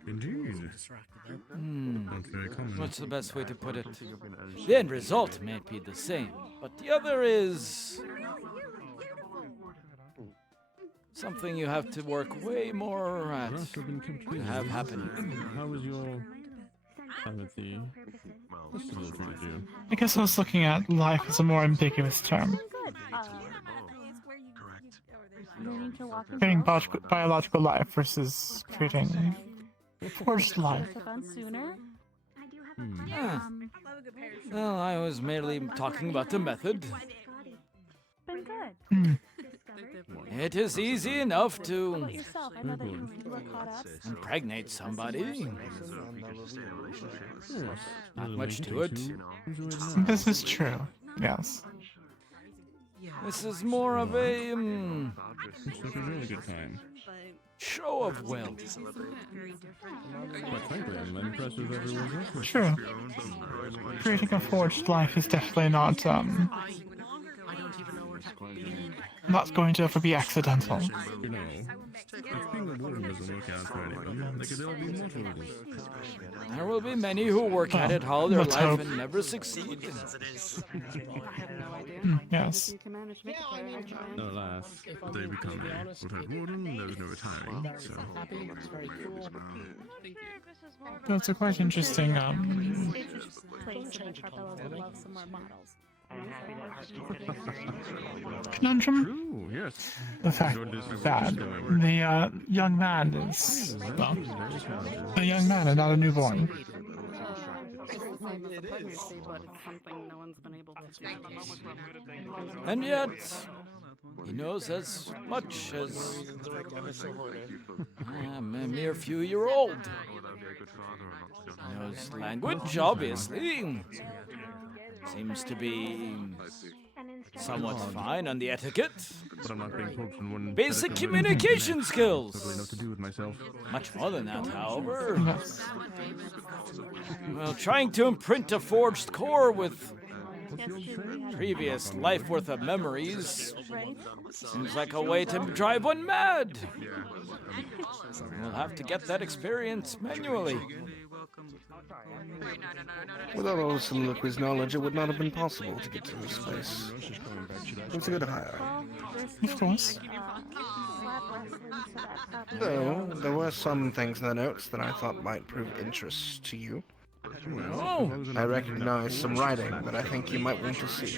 Indeed. That's very common. what's the best way to put it? The end result may be the same, but the other is something you have to work way more at to have happen. How was your empathy? What's the little thing to do? I guess I was looking at life as a more ambiguous term. Creating biological life versus creating forged life. Well, I was merely talking about the method. Been good. It is easy enough to impregnate somebody. Not much to it. This is true. Yes. This is more of a It's like a really good time. show of will. Quite frankly, I'm impressed with everyone's effort. True. Creating a forged life is definitely not going to ever be accidental. You know, If being a warden doesn't work out for anyone, there could all be more wardens. There will be many who work at it all their let's life hope. and never succeed. Yes. Alas, they become a full-time warden, there's no retiring, so... That's a quite interesting, conundrum. True, yes. The fact that the young man is, well, a young man and not a newborn. And yet, he knows as much as a mere few-year-old. He knows language, obviously. Seems to be somewhat fine on the etiquette. But I'm not being pulled from one... Basic communication skills. Probably enough to do with myself. Much more than that, however. Well, trying to imprint a forged core with previous life worth of memories seems like a way to drive one mad. We'll have to get that experience manually. Without all Soliloquy's knowledge, it would not have been possible to get to this place. It's a good hire. Of course. Though, there were some things in the notes that I thought might prove interest to you. Oh. I recognize some writing that I think you might want to see.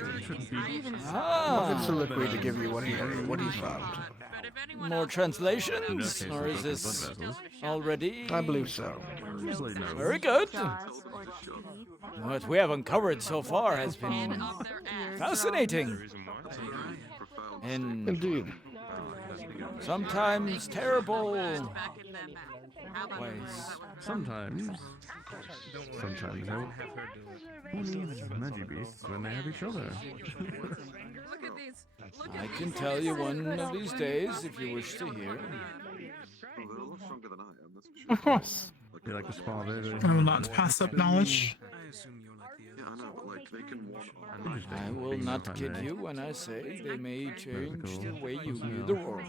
I'll get Soliloquy to give you what he found. More translations? Or is this already? I believe so. Very good. What we have uncovered so far has been fascinating. And indeed, sometimes terrible ways. Sometimes no. Who needs magic beasts when they have each other? I can tell you one of these days if you wish to hear. Of course. You like the spa, baby? I will not pass up knowledge. I will not kid you when I say they may change the way you view the world.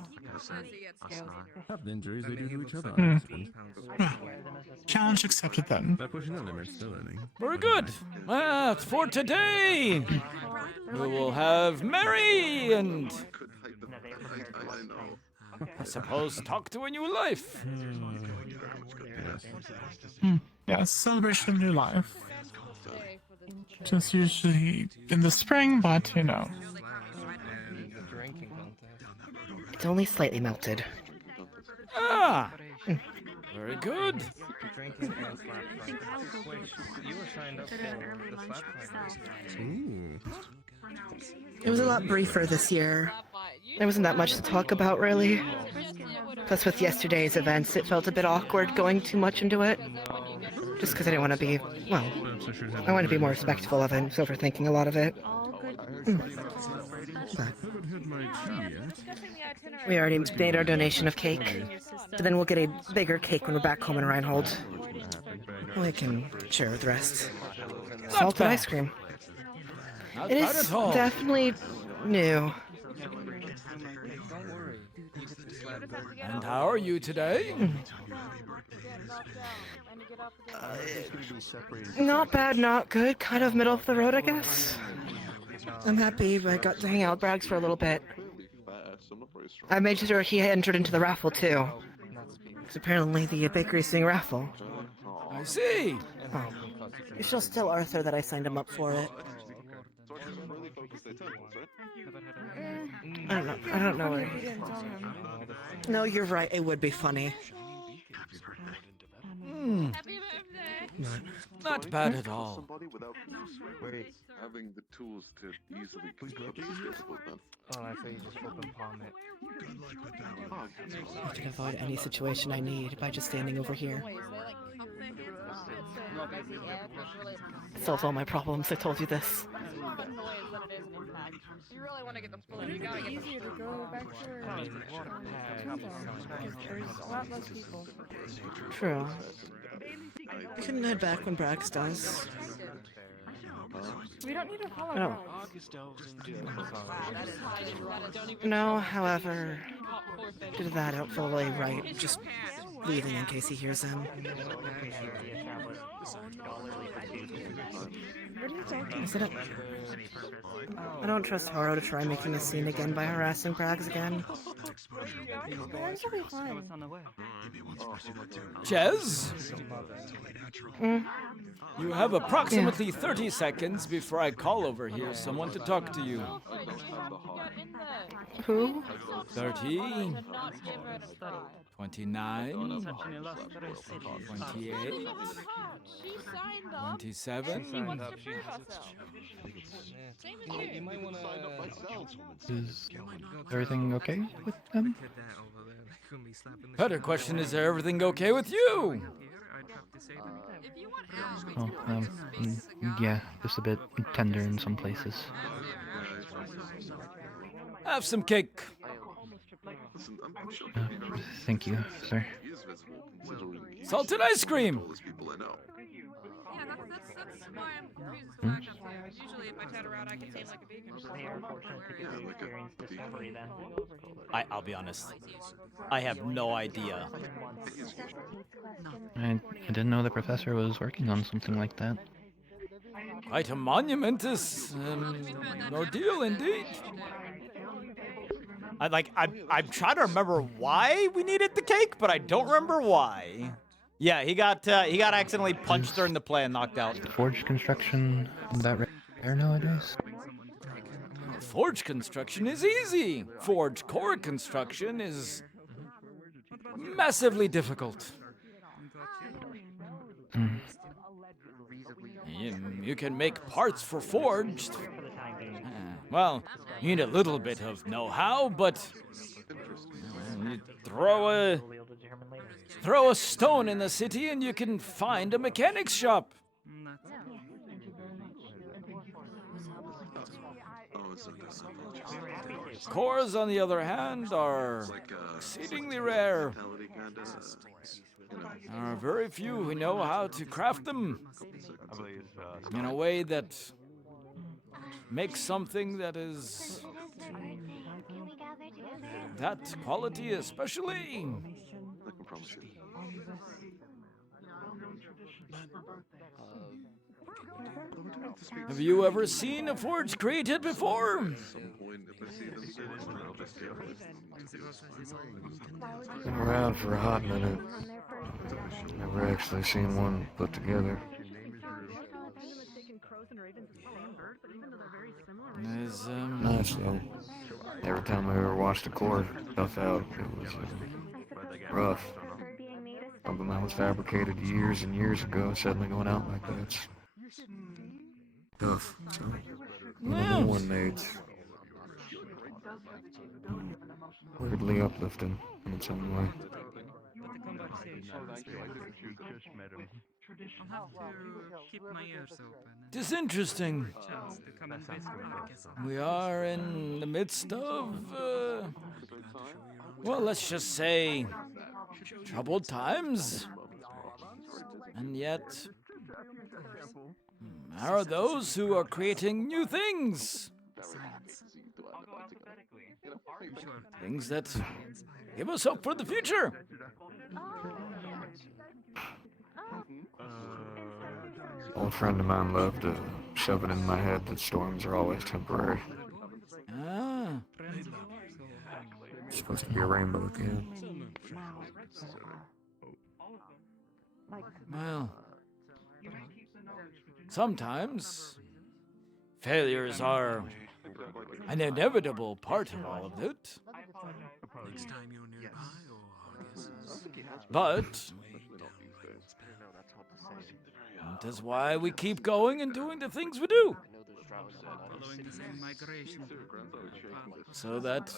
Have the injuries they do to each other. Challenge accepted then. They're pushing their limits, still learning. Very good. For today, we will have Mary and, I suppose, talk to a new life. Yes, celebration of new life. Just usually in the spring, but you know. It's only slightly melted. Ah! Very good. It was a lot briefer this year. There wasn't that much to talk about, really. Plus, with yesterday's events, it felt a bit awkward going too much into it. Just because I didn't want to be, well, I want to be more respectful of it, and overthinking a lot of it. But we already made our donation of cake, but then we'll get a bigger cake when we're back home in Reinhold. We can share with the rest. Salted ice cream. It is definitely new. And how are you today? Not bad, not good. Kind of middle of the road, I guess. I'm happy I got to hang out with Braggs for a little bit. I made sure he entered into the raffle, too. Because apparently the bakery's doing a raffle. I see. Oh. You shall tell Arthur that I signed him up for it. I don't know where he... No, you're right. It would be funny. Not bad at all. Having the tools to easily keep up with them. Oh, I thought you just open palm it. I can avoid any situation I need by just standing over here. It solves all my problems, I told you this. You really want to get the split, you gotta get the easier to go back to because there's a lot less people. True. I couldn't head back when Braggs does. We don't need to follow No. No, however, due to that, I don't feel really right. Just leaving in case he hears him. Isn't it? I don't trust Haro to try making a scene again by harassing Brags again. That's really fun. Jez? Mm. You have approximately 30 seconds before I call over here someone to talk to you. Who? 30, 29, 28, 27. Is everything okay with them? Better question, is everything okay with you? Oh, yeah, just a bit tender in some places. Have some cake. Thank you, sir. Salted ice cream. Hmm? Usually if I chat around, I can seem like a vegan. I'll be honest. I have no idea. I didn't know the professor was working on something like that. Quite a monumentous ordeal indeed. I'm trying to remember why we needed the cake, but I don't remember why. Yeah, he got accidentally punched during the play and knocked out. Forge construction that rare nowadays? Forge construction is easy. Forge core construction is massively difficult. You can make parts for forged. Well, you need a little bit of know-how, but you throw a stone in the city and you can find a mechanic's shop. Cores, on the other hand, are exceedingly rare. There are very few who know how to craft them in a way that makes something that is that quality especially. Have you ever seen a forge created before? Been around for a hot minute. Never actually seen one put together. Nice though. Every time I ever watched a core stuff out, it was rough. Something that was fabricated years and years ago, suddenly going out like that's tough. So, no one needs. Weirdly uplifting in its own way. It is interesting. We are in the midst of, well, let's just say, troubled times. And yet, there are those who are creating new things. Things that give us hope for the future. Old friend of mine loved to shove it in my head that storms are always temporary. Ah. It's supposed to be a rainbow again. Well, sometimes failures are an inevitable part of all of it. But that is why we keep going and doing the things we do. So that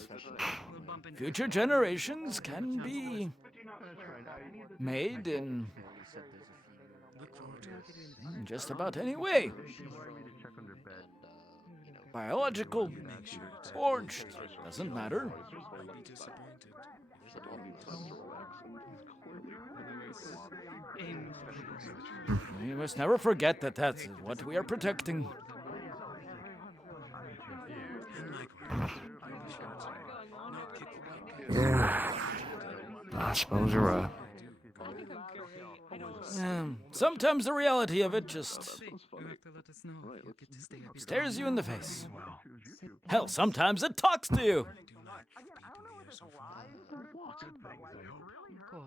future generations can be made in just about any way. Biological, forged, doesn't matter. We must never forget that that's what we are protecting. Yeah. I suppose you're right. Sometimes the reality of it just stares you in the face. Hell, sometimes it talks to you.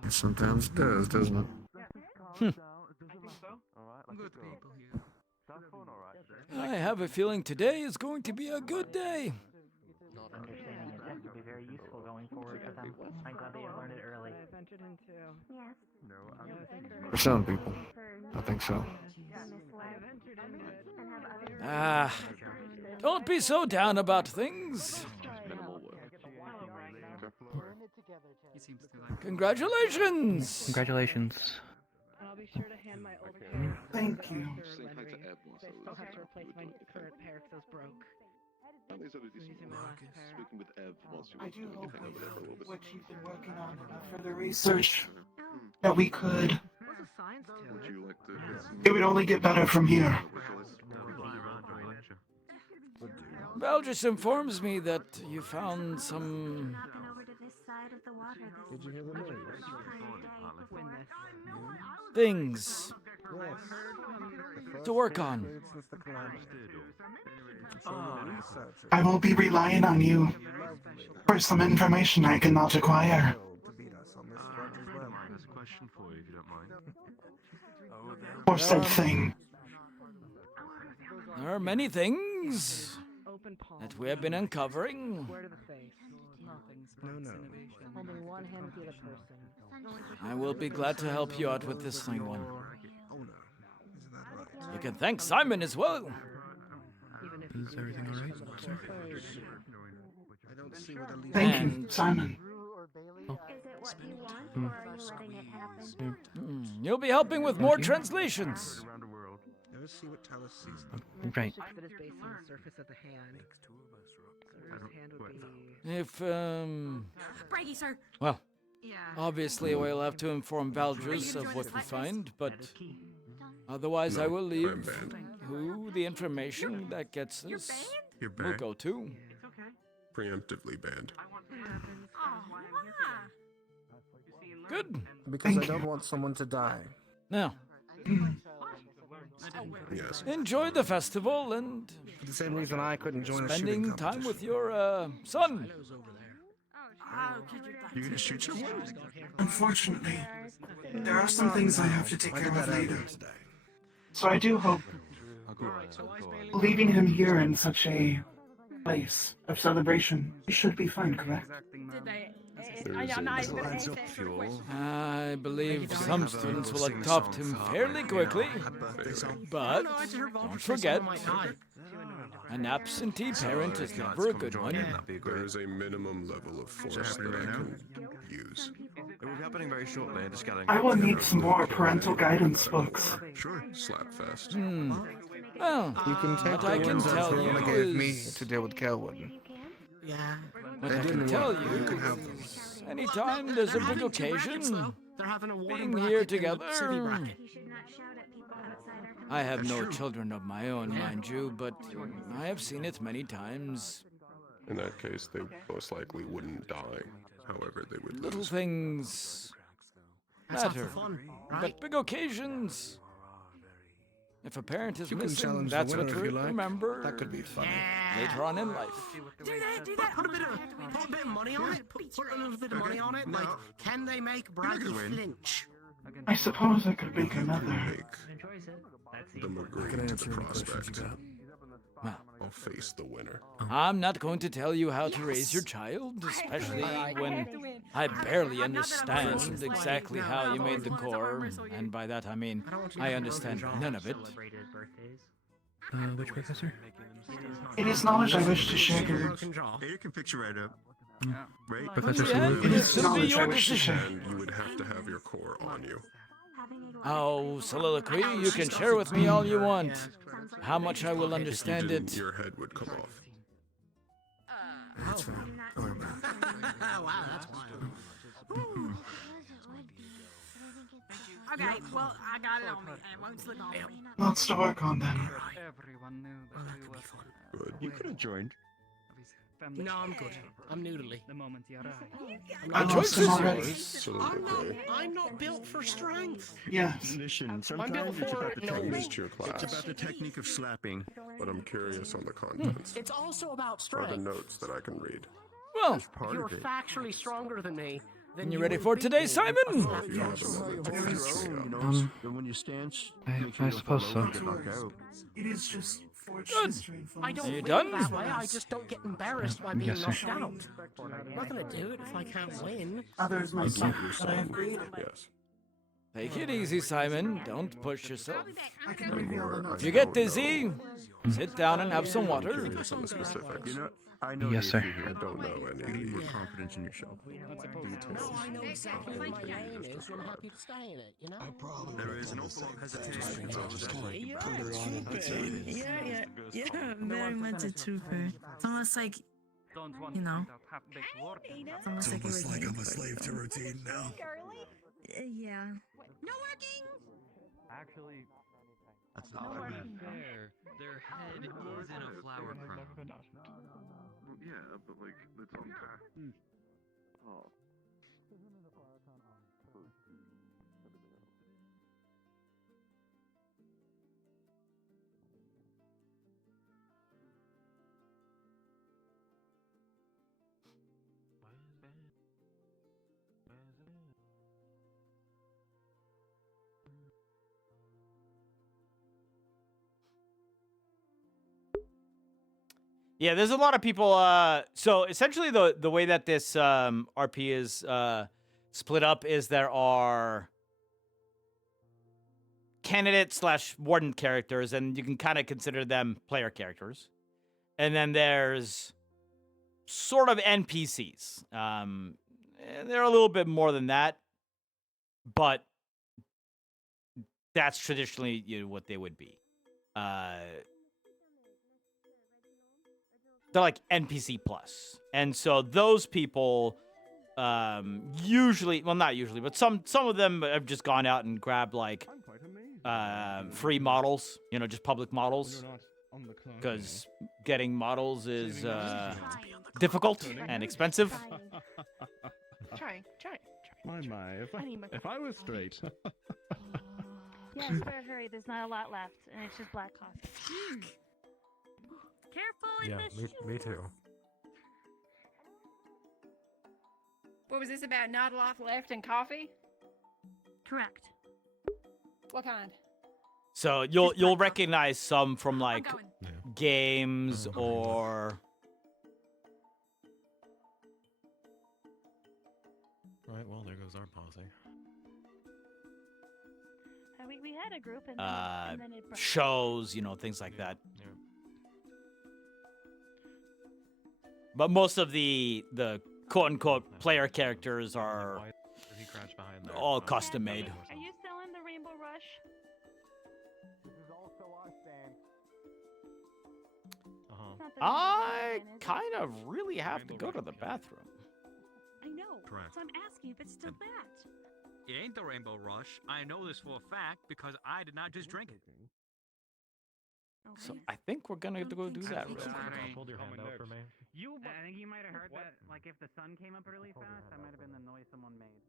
Sometimes it does, doesn't it? I have a feeling today is going to be a good day. That could be very useful going forward for them. I'm glad they learned it early. For some people, I think so. Don't be so down about things. Congratulations! Congratulations. I'll be sure to hand my old Thank you. I'll have to replace my current pair because those broke. Speaking with Ev whilst you I were do doing hope your hangover there for a little bit. what you've been working on further research that we could. Would you like to get some... It would only get better from here. Belgis informs me that you found some Did you hear the news? things to work on. I will be relying on you for some information I cannot acquire. Or said thing. There are many things that we have been uncovering. Holding one hand with the other person. I will be glad to help you out with this thing one. You can thank Simon as well. Is everything alright, sir? Thank you, Simon. You'll be helping with more translations. Right. That is based on the surface of the hand. So his hand would be... If, Brady, sir. well, obviously we'll have to inform Valdrus of what we find, but otherwise I will leave who the information that gets us will go to. Preemptively banned. Good. Because I don't want someone to die. Now, Yes. enjoy the festival and For the same reason I couldn't join a shooting spending competition. time with your son. You gonna shoot someone? Unfortunately, there are some things I have to take care of later. So I do hope leaving him here in such a place of celebration should be fine, correct? I believe some students will adopt him fairly quickly, but don't forget, an absentee parent is never a good one. There is a minimum level of force that I can use. It will be happening very shortly. Just getting. I will need some more parental guidance books. Sure, Slapfest. Well, You can take what I the can ones that tell Fiona you gave me is, to deal with Kelwood. Yeah. what They I can didn't tell work. you You can have is, anytime there's a big occasion, They're having a water being bracket here and a together. city bracket. I have no children of my own, mind you, but I have seen it many times. In that case, they most likely wouldn't die. However, they would Little lose. things That's half the matter, fun, right? but big occasions. If a parent is You can missing, challenge the that's winner what if we you like. remember That could be fun. later on in life. Do that. Put a bit of money on it. Put a little bit of money on it. Like, can they make Braggy flinch? I suppose I could make another. Them agree to the prospect. I'll face the winner. I'm not going to tell you how to raise your child, especially when I barely understand exactly how you made the core, and by that I mean I understand none of it. Which professor? It is knowledge I wish to share. You can picture right up. Right? Professor Yeah, Sulu? it is knowledge I wish to share. And you would have to have your core on you. Oh, soliloquy, you can share with me all you want. How much I will understand it. Your head would come off. That's fine. Wow, that's wild. Okay, well, I got it on me. It won't slip off me. Lots to work on then. Everyone knew that we were Good. You could have joined. No, I'm good. I'm noodly. The moment you arrived. I lost him already. I'm not built for strength. Yes. Listen, sometimes it's about the technique. to your class. It's about the technique of slapping. But I'm curious on the contents. It's also about Are the strength. notes that I can read? Well, If you're factually stronger than me, then you ready for today, Simon? Then when you stance, I suppose so. It is just forged Good. history. I don't Are you feel done? that way. I just don't get embarrassed by being Yes, knocked out. I'm not gonna do it if I can't win. Others must that I have created. Yes. Take it easy, Simon. Don't push yourself. I can reveal the notes. If you get dizzy, sit down and have some water. Some specifics. You know, I know Yes, the sir. issue here. I don't know any. You need more confidence in yourself. No, I know exactly what my lane is, and I'm happy to stay in it, you know? There is an awful lot of hesitation. Yeah, very much a trooper. It's almost like, Don't want you know, to have big work. it's almost like a routine. I'm a slave to routine now. Yeah. No working. Actually, That's not not working. Fair. Their head is in a flower crown. Yeah, but like it's on top. Oh. Yeah, there's a lot of people. So essentially, the way that this RP is split up is there are candidate / warden characters, and you can kind of consider them player characters. And then there's sort of NPCs. They're a little bit more than that, but that's traditionally what they would be. They're like NPC plus. And so those people usually, well, not usually, but some of them have just gone out and grabbed like free models, just public models. Because getting models is difficult and expensive. Try. My, if I was straight. Yes, hurry. There's not a lot left, and it's just black coffee. Careful in the shoe. Me too. What was this about? Not a lot left in coffee? Correct. What kind? So you'll recognize some from like games or. Right, well, there goes our posse. We had a group, and then it broke. Shows, things like that. Yeah. But most of the quote-unquote player characters are all custom made. Are you still in the Rainbow Rush? I kind of really have to go to the bathroom. I know. Correct. So I'm asking if it's still that. It ain't the Rainbow Rush. I know this for a fact because I did not just drink it. So I think we're gonna go do that. Hold your hand out for me. I think you might have heard that, like, if the sun came up really fast, that might have been the noise someone made.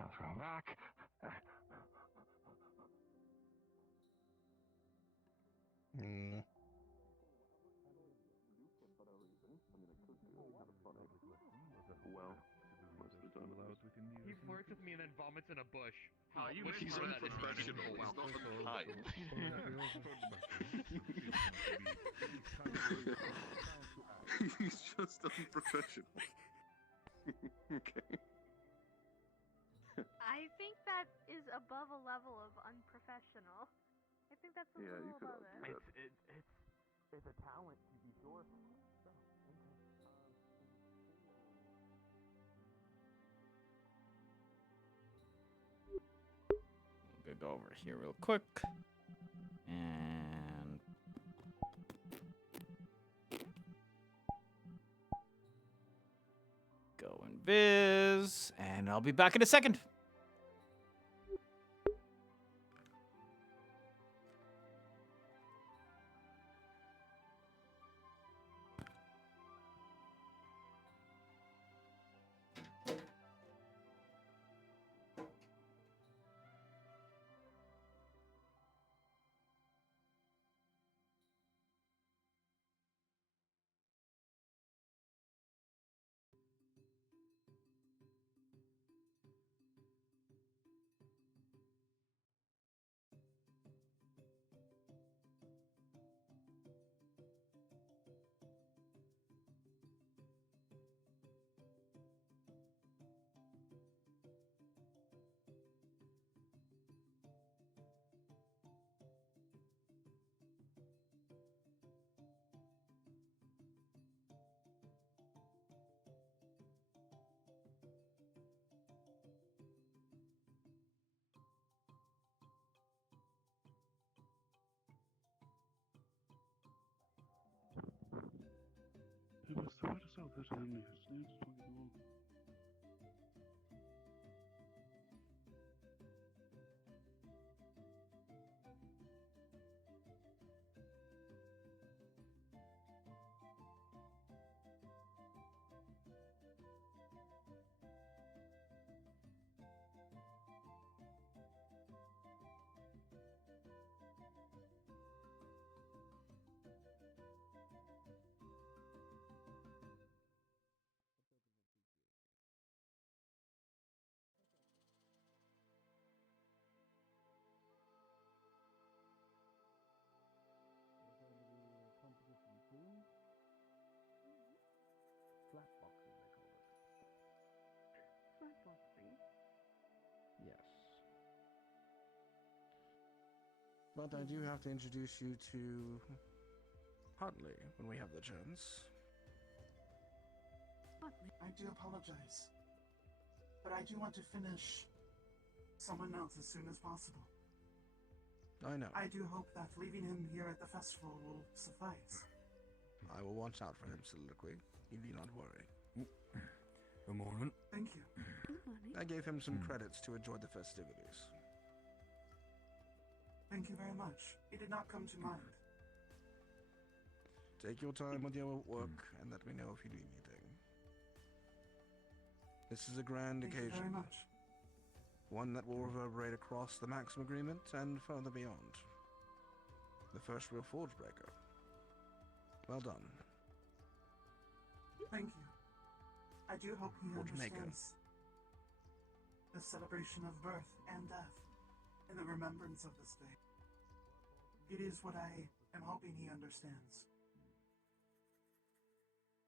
Let's go back. Well, must have done it. He flirts with me and then vomits in a bush. Oh, you he's unprofessional. He's not kind. He's just unprofessional. Okay. I think that is above a level of unprofessional. I think that's a little above it. It's a talent to be sure. We'll go over here real quick. And Viz, and I'll be back in a second. Yes. But I do have to introduce you to Hartley when we have the chance. I do apologize, but I do want to finish someone else as soon as possible. I know. I do hope that leaving him here at the festival will suffice. I will watch out for him, Soliloquy. You need not worry. Good morning. Thank you. I gave him some credits to enjoy the festivities. Thank you very much. It did not come to mind. Take your time with your work and let me know if you need anything. This is a grand Thank you occasion. very much. One that will reverberate across the Maxim Agreement and further beyond. The first real Forge Breaker. Well done. Thank you. I do hope he Forge Maker. understands the celebration of birth and death in the remembrance of this day. It is what I am hoping he understands.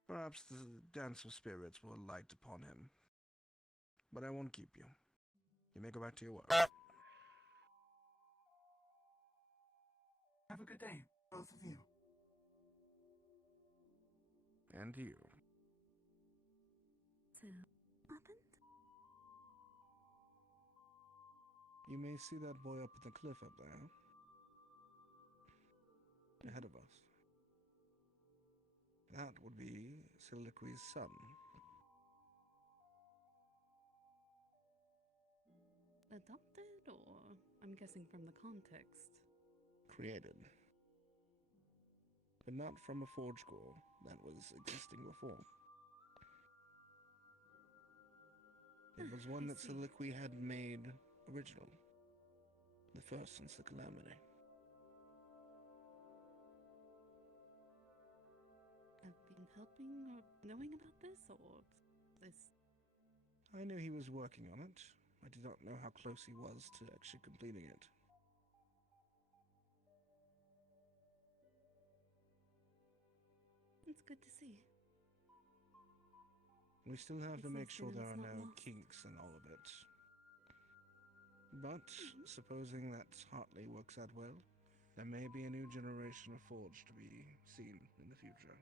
Perhaps the Dance of Spirits will light upon him. But I won't keep you. You may go back to your work. Have a good day, both of you. And you. So, happened? You may see that boy up at the cliff up there. Ahead of us. That would be Soliloquy's son. Adopted, or I'm guessing from the context? Created. But not from a Forge core that was existing before. It was one that Soliloquy had made original. The first since the Calamity. I've been helping or knowing about this, or this? I knew he was working on it. I did not know how close he was to actually completing it. It's good to see. We still have to make sure there are Existence no not lost. kinks in all of it. But, supposing that Hartley works out well, there may be a new generation of Forge to be seen in the future.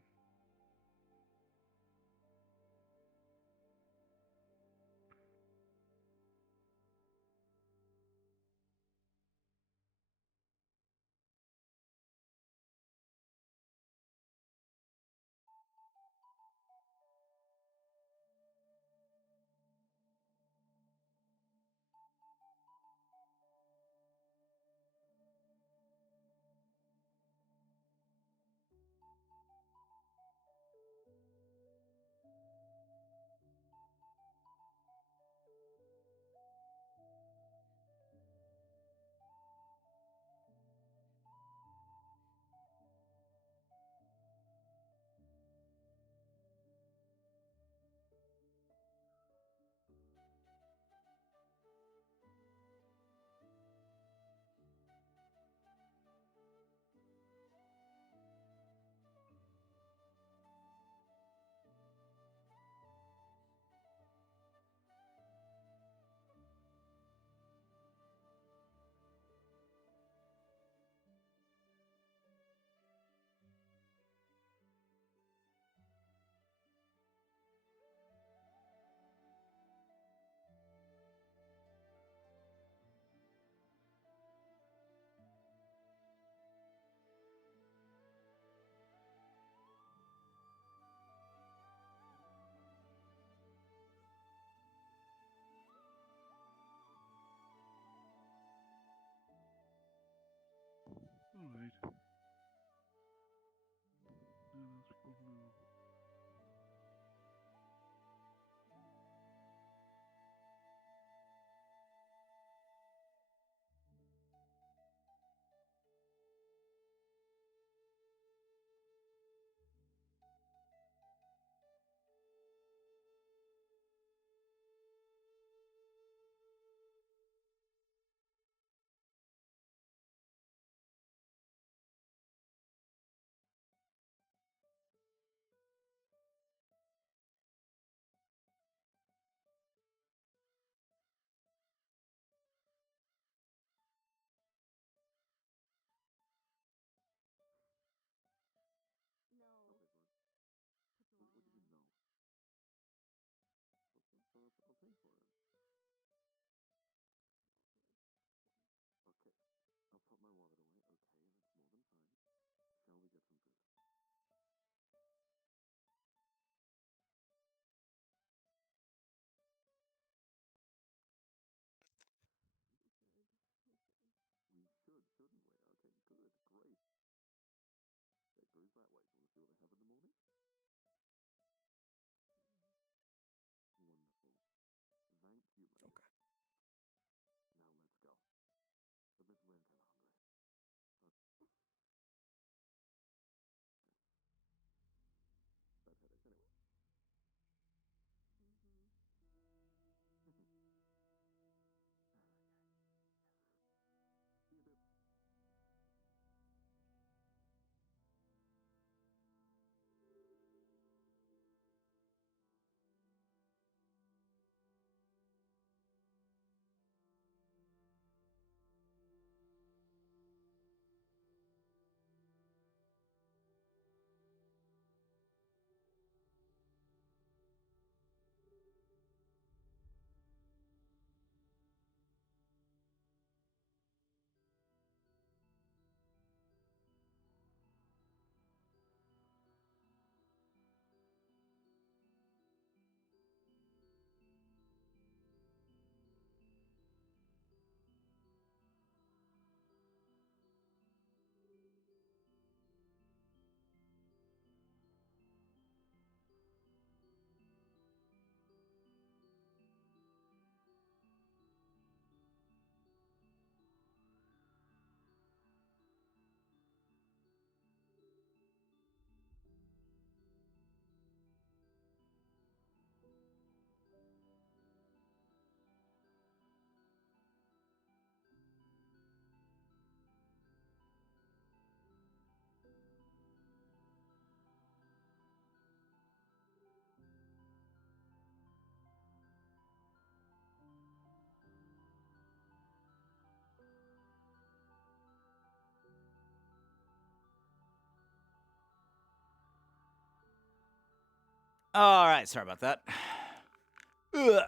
It's great. Bakery's that way. Do you want to see what I have in the morning? Wonderful. Thank you, lady. Okay. Now let's go. A bit red and hungry. Bad headache anyway. See you there. All right, sorry about that. Ugh.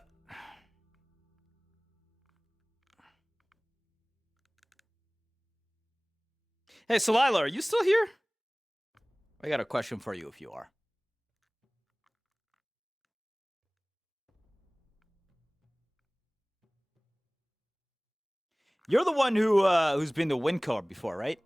Hey, Salila, are you still here? I got a question for you if you are. You're the one who's been to Winco before, right?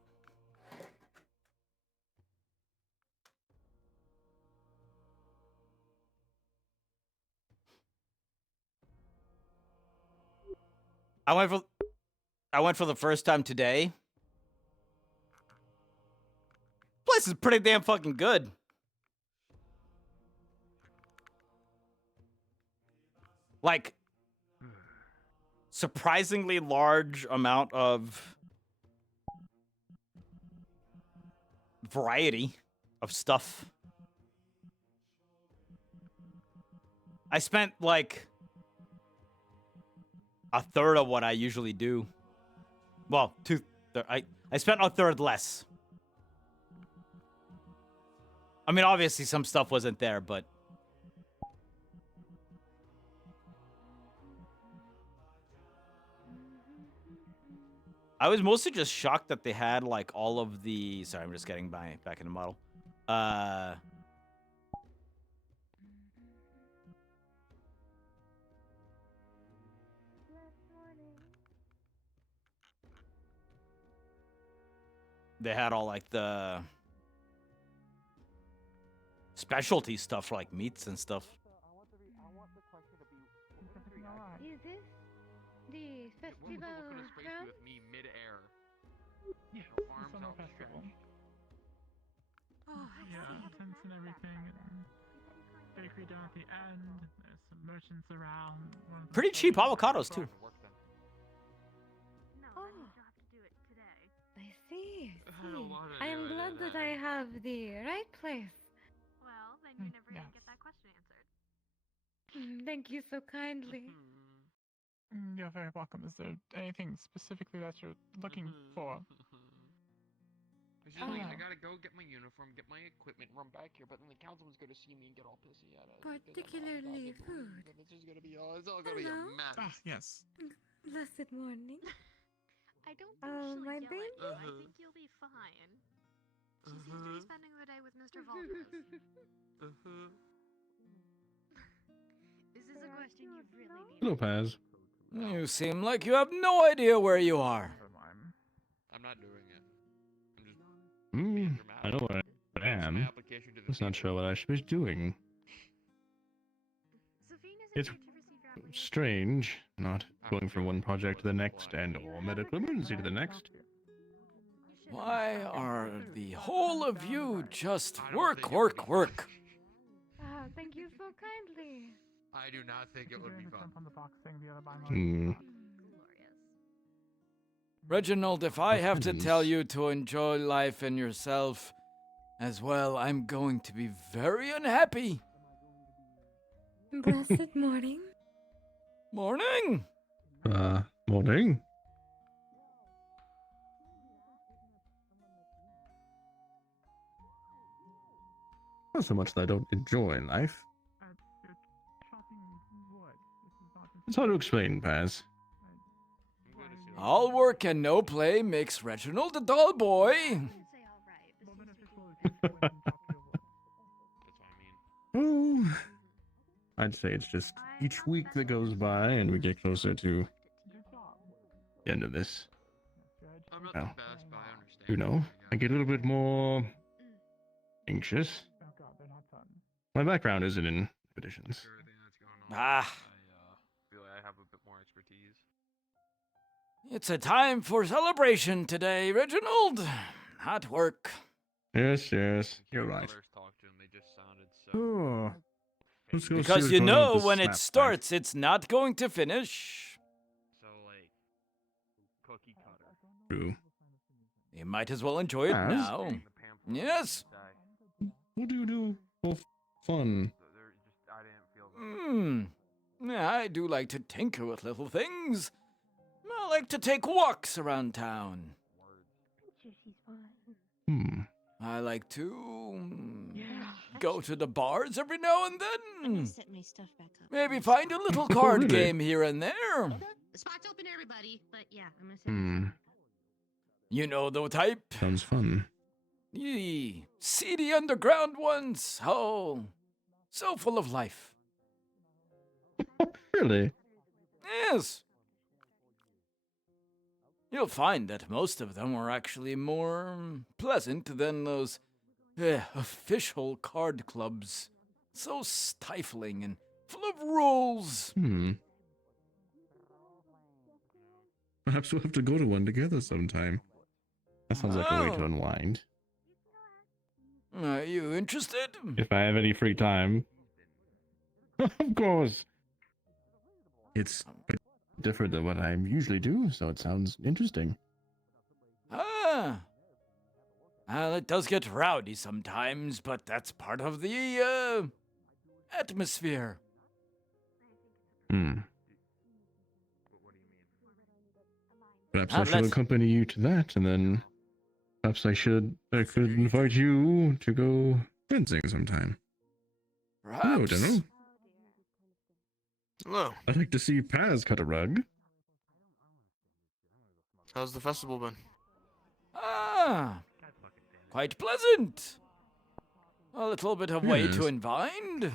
I went for the first time today. Place is pretty damn fucking good. Like, surprisingly large amount of variety of stuff. I spent like a third of what I usually do. Well, I spent a third less. I mean, obviously some stuff wasn't there, but I was mostly just shocked that they had like all of the. Sorry, I'm just getting back in the model. They had all like the specialty stuff for like meats and stuff. Is this the festival crown? With me mid-air. Yeah, summer festival. Oh, Yeah, tents and everything, and bakery down at the end. There's some merchants around. Pretty cheap avocados too. I see. I am glad that I have the right place. Well, then you never even get that question answered. Thank you so kindly. You're very welcome. Is there anything specifically that you're looking for? It's just like, I gotta go get my uniform, get my equipment, run back here, but then the councilman's gonna see me and get all pissy at us. Particularly food. It's just gonna be it's all gonna be a mess. Ah, yes. Blessed morning. I don't think my she'll baby? yell at you. I think you'll be fine. She seems to be spending the day with Mr. Valdez. Is this a question you really need? Hello, Paz. You seem like you have no idea where you are. I'm not doing it. I know where I am. That's not sure what I should be doing. It's strange, not going from one project to the next and or medical emergency to the next. Why are the whole of you just work, work, work? Thank you so kindly. I do not think it would be fun. Reginald, if I have to tell you to enjoy life and yourself as well, I'm going to be very unhappy. Blessed morning. Morning. Morning. Not so much that I don't enjoy life. It's hard to explain, Paz. All work and no play makes Reginald a dull boy. Oh, I'd say it's just each week that goes by and we get closer to the end of this. Well, you know, I get a little bit more anxious. My background isn't in expeditions. Ah. Feel like I have a bit more expertise. It's a time for celebration today, Reginald. At work. Yes, you're right. Oh, let's go Because see you what's going on know with this when snap it pack. starts, it's not going to finish. So, like, cookie cutter. True. You might as well enjoy it Paz? now. Yes. What do you do for fun? Yeah, I do like to tinker with little things. I like to take walks around town. I like to go to the bars every now and then. Set my stuff back up. Maybe find a little card Really? game here and there. The spot's open to everybody, but yeah, I'm gonna set my stuff You know the type. Sounds fun. Yee, seedy underground ones. Oh, so full of life. Really? Yes. You'll find that most of them are actually more pleasant than those official card clubs. So stifling and full of rules. Perhaps we'll have to go to one together sometime. That sounds like a way to Oh. unwind. Are you interested? If I have any free time. Of course. It's a bit different than what I usually do, so it sounds interesting. Well, it does get rowdy sometimes, but that's part of the atmosphere. Perhaps I should accompany you to that, and then perhaps I could invite you to go fencing sometime. Hello, General. Hello. I'd like to see Paz cut a rug. How's the festival been? Quite pleasant. A little bit of way Yes. to unwind.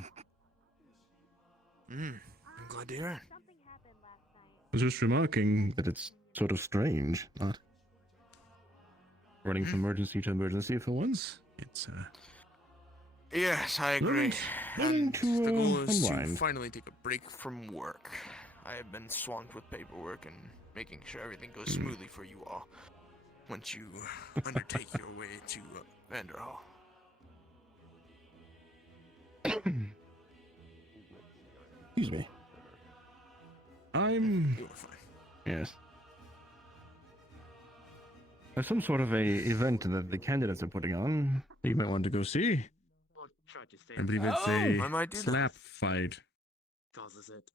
I'm glad to hear it. I was just remarking that it's sort of strange, not running from emergency to emergency for once. It's Yes, I agree. Learning And to, the goal is to unwind. finally take a break from work. I have been swamped with paperwork and making sure everything goes smoothly for you all once you undertake your way to Vanderhall. Excuse me. I'm. Yes. There's some sort of a event that the candidates are putting on that you might want to go see. I believe it's I might do a that. slap fight.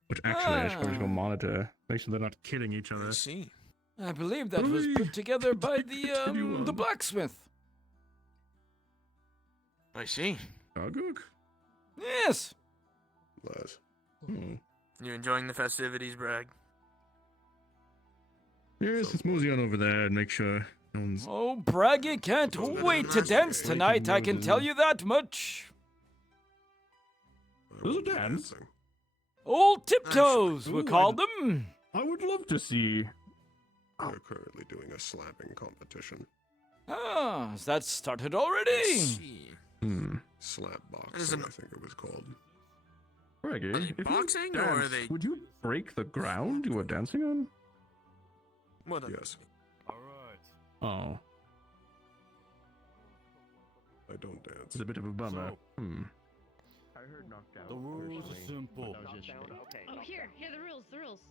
Which actually I should probably go monitor. Make sure they're not killing each other. See. I believe that was put together by the blacksmith. I see. Aguk? Yes. Les. You enjoying the festivities, Bragg? Yes, let's mosey on over there and make sure no one's. Oh, Braggy can't wait to dance tonight, I can tell you that much. There's a dance. Old tiptoes, we call them. I would love to see. We're currently doing a slapping competition. Ah, has that started already? Slapbox, Is it- I think it was called. Reggie, Are they if you boxing, or are dance, they- would you break the ground you were dancing on? What a... Yes. Oh, I don't dance. it's a bit of a bummer. I heard knocked out. The rules are simple. Oh, here the rules, the rules.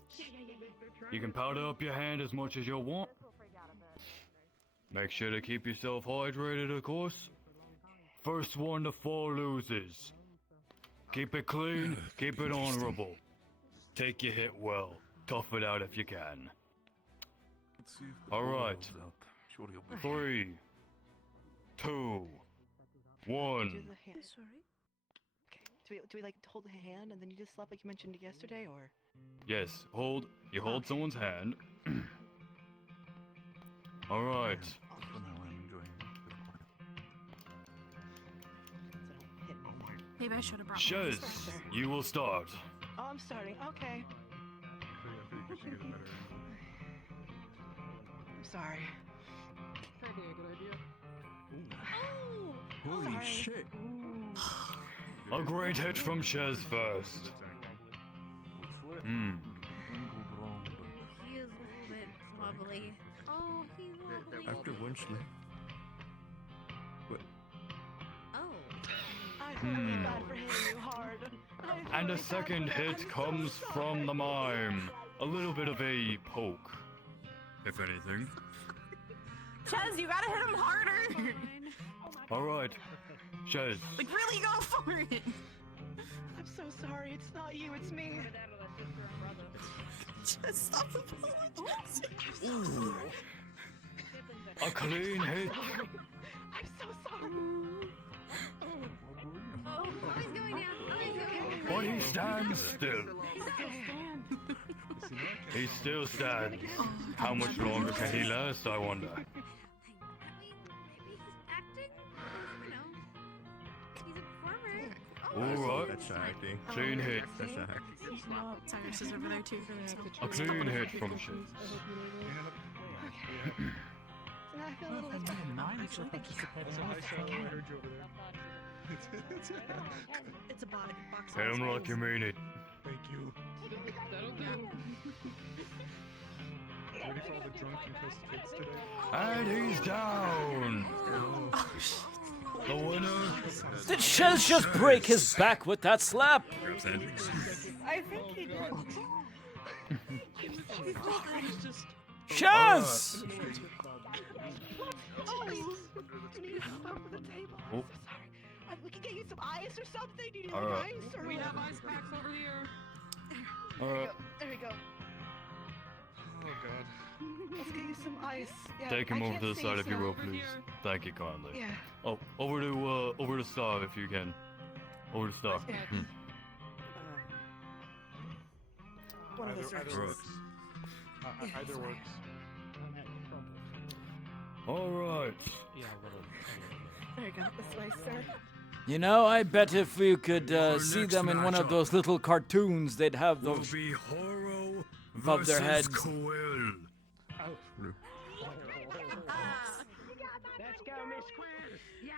You can powder up your hand as much as you want. Make sure to keep yourself hydrated, of course. First one to fall loses. Keep it clean, keep it honorable. Take your hit well. Tough it out if you can. Alright. 3, 2, 1. Sorry. Okay. Do we like hold the hand and then you just slap like you mentioned yesterday, or? Yes, you hold someone's hand. Alright. Maybe I should have brought Shez, you will start. Oh, I'm starting. Okay. I'm sorry. Probably a good idea. Oh, Holy sorry. shit. A great hit from Shez first. Hmm. He is a little bit wobbly. Oh, he's wobbly. After Winchley. What? Oh. I feel really bad for hitting you hard. And a second hit comes from the mime. A little bit of a poke. If anything. Chez, you gotta hit him harder. Alright. Shez. Like, really go for it. I'm so sorry. It's not you. It's me. Just stop the Ooh. A clean hit. I'm so sorry. Oh, he's going down. Oh, he's going down. But he stands still. He still stands. How much longer can he last, I wonder? Alright. That's acting. Clean hit. That's acting. Cyrus is over there too. A clean hit from Shez. So now I feel a little less bad. Actually, thank you. It's a box. Hit him like you mean it. Thank you. That'll do. Ready for all the drunk concussed kids today? And he's down. The winner. Did Shez just break his back with that slap? I think he did. Shez! Oh, you need to come over the table. I'm so sorry. We can get you some ice or something. Do you need Alright. ice? Or We have ice packs over here. Alright. There we go. Oh god. Let's get you some ice. Yeah, Take him I over can't to the see, side if you so- will, please. Thank you kindly. Yeah. Oh, over to Star if you can. Over to Star. Hmm. One of those Either works. Either works. Alright. There you go. This way, sir. You know, I bet if we could see them in one of those little cartoons, they'd have those above their heads. Let's go, Miss Quiz. Yeah.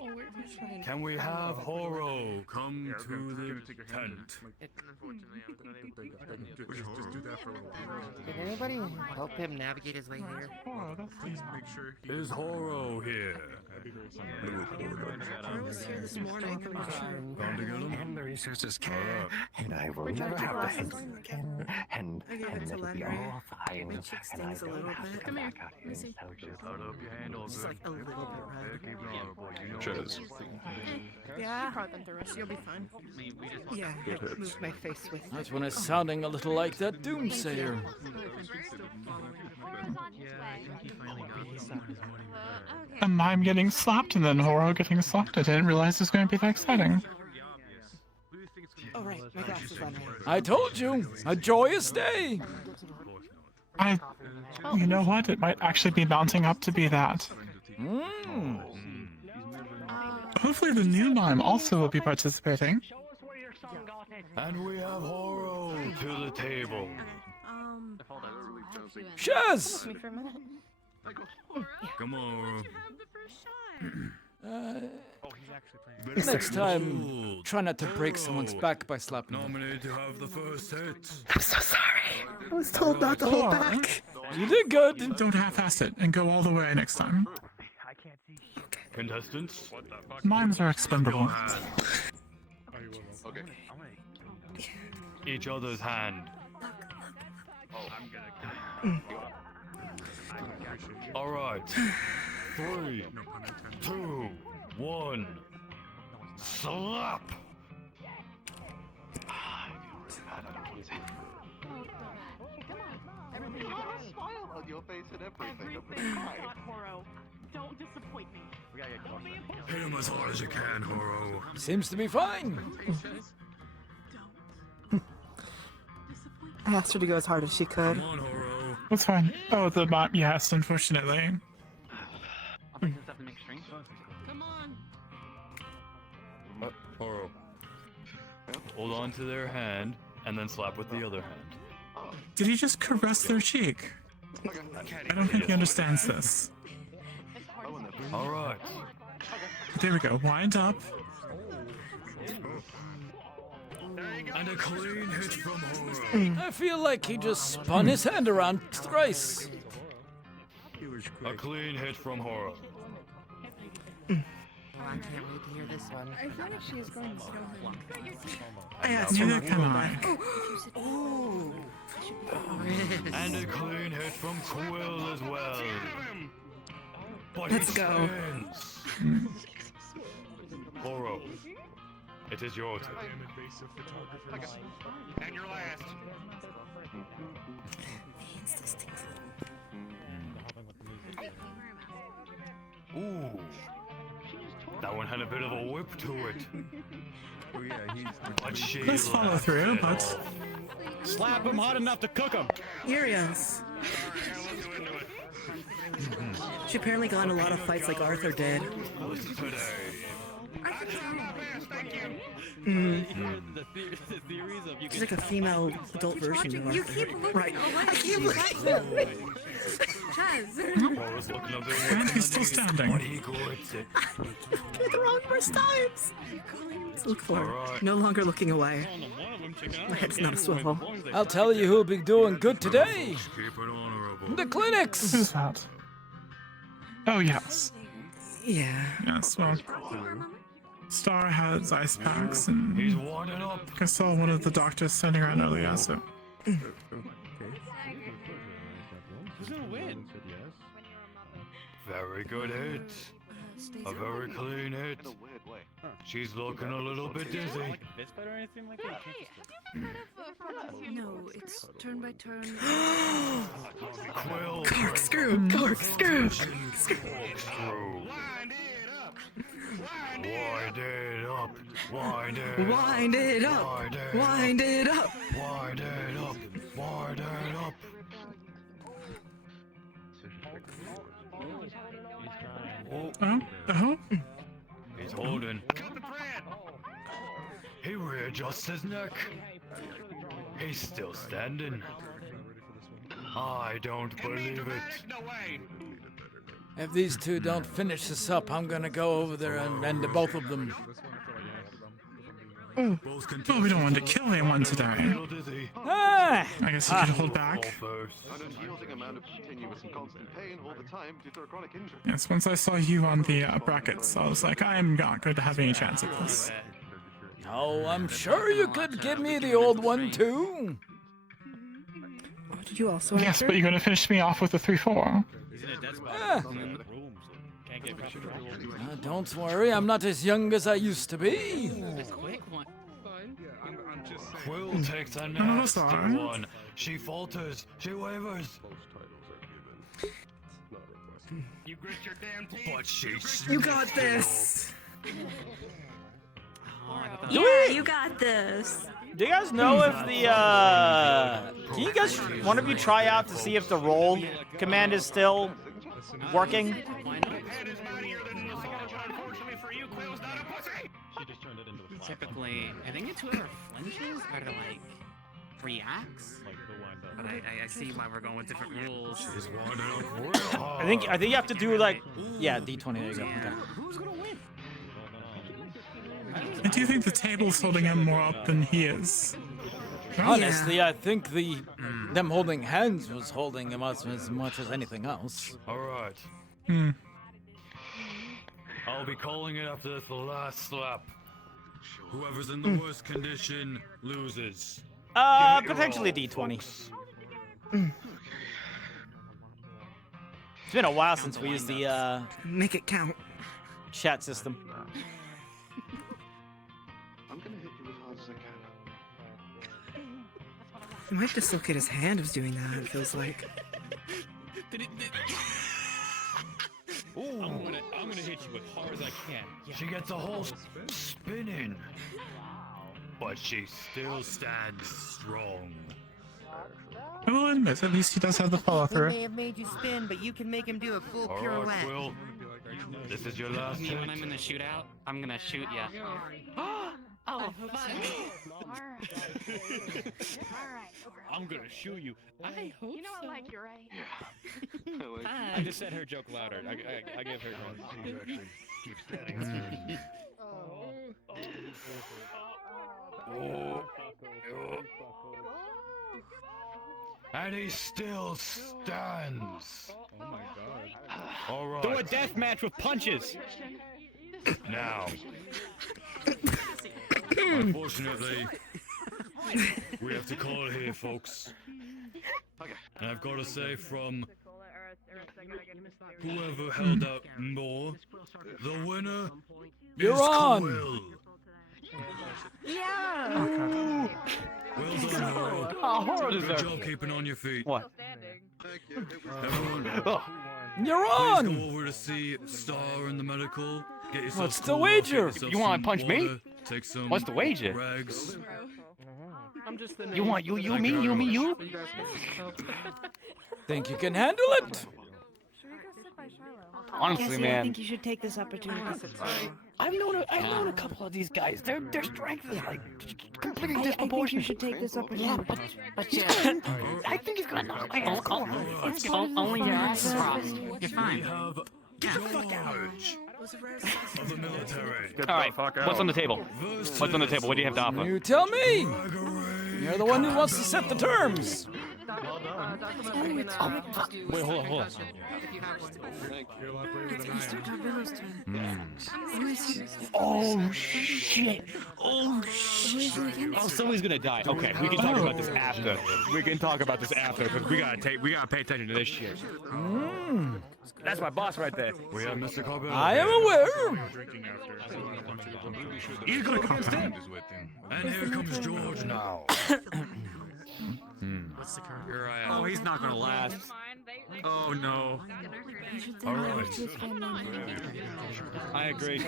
Oh, where's my train? Can we have Horo come to the tent? Just do that for a little while. Did anybody help him navigate his way here? Please make sure Is Horo here? I was here this morning. I'm not sure. Gone to get him? And the resources can, Alright. and I will Where'd you never get your have to glasses? handle again. And I gave it to it'll be Landry. all fine. My cheek And I stings a don't little have to bit. come Come here. back out Let here me see. and tell you. Hold up your hand, all Just good. like a little bit red. Keep it honorable, you know. Chaz. Yeah. You brought them through us. You'll be fine. Yeah. Good hits. Move my face with That's when it's sounding a little like that doomsayer. A mime getting slapped and then Horo getting slapped. I didn't realize it was going to be that exciting. Oh, right. My glasses on here. I told you, a joyous day. You know what? It might actually be mounting up to be that. Hopefully the new mime also will be participating. And we have Horo to the table. Shez! Me for a minute. Come on. Next time, try not to break someone's back by slapping them. Nominated to have the first hit. I'm so sorry. I was told not to hold back. You did good. Don't half-ass it and go all the way next time. Contestants? Mimes are expendable. Okay. Each other's hand. Alright. 3, 2, 1. Slap! Smile on your face and everything. Everything hot, Horo. Don't disappoint me. Hit him as hard as you can, Horo. Seems to be fine. I asked her to go as hard as she could. Come on, Horo. That's fine. Oh, the map, yes, unfortunately. Come on. Horo. Hold on to their hand and then slap with the other hand. Did he just caress their cheek? I don't think he understands this. Alright. There we go. Wind up. And a clean hit from Horo. I feel like he just spun his hand around thrice. A clean hit from Horo. I can't wait to hear this one. I feel like she is going to kill him. Yeah, neither can I. Ooh. And a clean hit from Quill as well. But Let's go. Horo, it is your turn. And your last. Ooh. That one had a bit of a whip to it. Oh yeah, But she Let's follow laughed through, it but off. Slap him hard enough to cook him. Here he is. She apparently got in a lot of fights like Arthur did. She's like a female adult version of Arthur. You keep looking right. away. I keep looking. Chaz. And he's still standing. Get the wrong first times. Look for it. No longer looking away. My head's not a swivel. I'll tell you who'll be doing good today. Keep it honorable. The clinics. Who's that? Oh, yes. Yeah. Yes, well. Star has ice packs, and He's winding up. I saw one of the doctors standing around earlier, so. Who's gonna win? Very good hit. A very clean hit. She's looking a little bit dizzy. No, it's turn by turn. Quill. Corkscrew! Corkscrew! Wind it up. Wind it up. Wind it up! Wind it up! Wind it up. Wind it up. Oh? Oh? He's holding. He readjusts his neck. He's still standing. I don't believe it. If these two don't finish this up, I'm gonna go over there and end both of them. Oh, well, we don't want to kill anyone today. Ah! I guess you can hold back. An unyielding amount of continuous and constant pain all the time due to a chronic injury. Yes, once I saw you on the brackets, I was like, I'm not going to have any chance at this. Oh, I'm sure you could give me the old one too. Oh, did you also Yes, but you're going to finish me off with a 3-4. Ah. Don't worry, I'm not as young as I used to be. Quill takes a nasty one. She falters. She wavers. You grit your damn teeth. But she. You got this! Yeah, you got this. Do you guys know if the can you guys, one of you try out to see if the roll command is still working? Typically, I think it's whoever flinches or like reacts. but I see why we're going with different rules. I think you have to do like, yeah, D20. There you go. Okay. I do think the table's holding him more up than he is. Honestly, I think them holding hands was holding him up as much as anything else. Alright. Hmm. I'll be calling it after this last slap. Whoever's in the worst condition loses. Potentially D20. It's been a while since we used the make it count chat system. I'm gonna hit you as hard as I can. He might dislocate his hand of doing that, it feels like. Ooh. I'm gonna hit you as hard as I can. She gets a whole spinning. But she still stands strong. I will admit, at least he does have the follow He through. may have made you spin, but you can make him do a full All pirouette. right, Will. This is your last Me hit. when I'm in the shootout, I'm gonna shoot ya. Oh, fuck. I'm gonna shoot you. I hope You know what, like, you're right. I just said her joke louder. I give her one. You actually keep standing. And he still stands. Oh my god. All right. Do a death match with punches. Now. Unfortunately, we have to call it here, folks. And I've got to say, from whoever held out more, the winner You're is on. Will. Yeah. Well done, Harold. Good job keeping on your feet. What? Everyone, You're please on. go over to see Star in the medical. Get yourself What's the cool, wager? get yourself You wanna some punch me? water, take some What's the wager? rags. You want you, me. Think you can handle it? Honestly, Cassie, I man, think you should take this opportunity. I've known a couple of these guys. Their strength is like completely I think you disproportionate. should take this opportunity. But yeah. I think he's gonna knock my ass off. Only your ass is rough. You're We fine. have George of the military. All right, what's on the table? What's on the table? What do you have to offer? You tell me. You're the one who wants to set the terms. Wait, hold on. Oh shit! Oh shit! Oh, somebody's gonna die. Okay, we can talk about this after. We can talk about this after because we gotta pay attention to this shit. That's my boss right there. We have Mr. Corbett. I am aware. He's gonna come against him. And here comes George now. Here I am. Oh, he's not gonna last. Oh no. All right. I agree.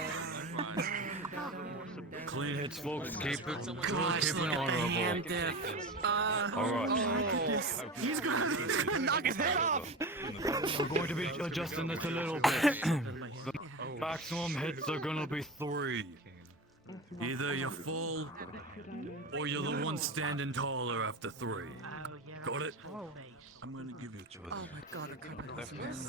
Clean hits, folks. Keep it good. Keep it honorable. All right. He's gonna knock his head off. We're going to be adjusting this a little bit. The maximum hits are gonna be 3. Either you're full, or you're the one standing taller after 3. Got it? I'm gonna give you a choice. Oh my god, I can't believe this.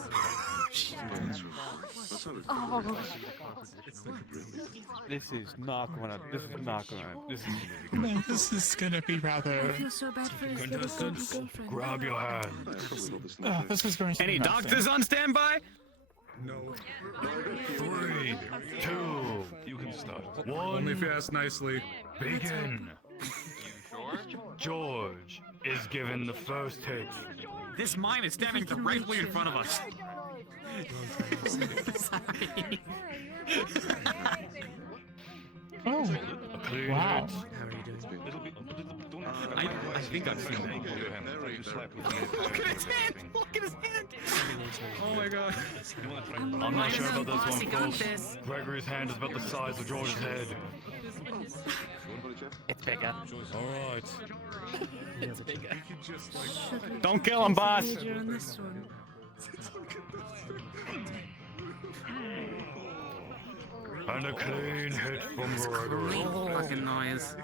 This is not gonna. This is not gonna. This is. No, this is gonna be rather. So bad for his Contestants, grab your hands. Oh, this is going to Any be nothing. doctors on standby? No. 3, 2, You can start. 1. Only if you ask nicely. Begin. George is given the first hit. This mine is standing directly in front of us. Oh, A clean wow. hit. I think I've seen that. Look at his hand! Look at his hand! Oh my god. I'm not sure about this one, folks. Gregory's hand is about the size of George's head. It's bigger. Alright. It's bigger. Don't kill him, boss! And a clean hit from Gregory. Fucking noise.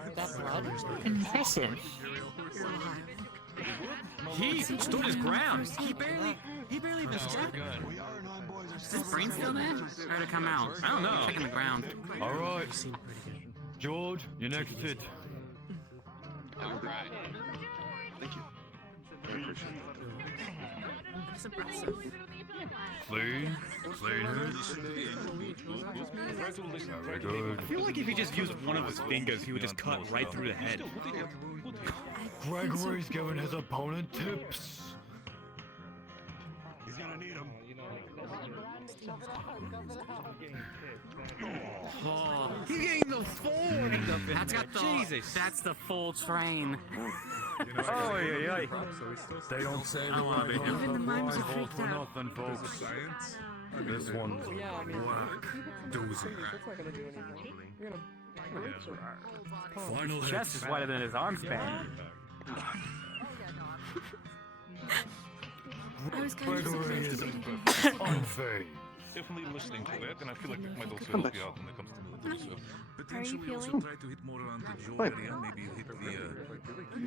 Impressive. He stood his ground. He barely even struck. Is his brain still there? Or did it come out? I don't know. Checking the ground. All right, George, your next hit. Alright. Thank you. I appreciate Clean hit. Very good. I feel like if he just used one of his fingers, he would just cut right through the head. Gregory's giving his opponent tips. He's gonna need them. Oh, He gained the full. that's got the. Jesus. That's the full train. Oh, yeah. They don't say the love it. Even the mimes are for freaked out. nothing, folks. Science? This one's Whack. Doozy. final hit. Chest is wider than his arm span. I was kind of Gregory is surprised. unfazed. Definitely listening to that, and I feel like it might also Come help back. you out when it comes to military stuff. How are you Potentially also feeling? try to hit more around the jaw Fine. area, maybe hit the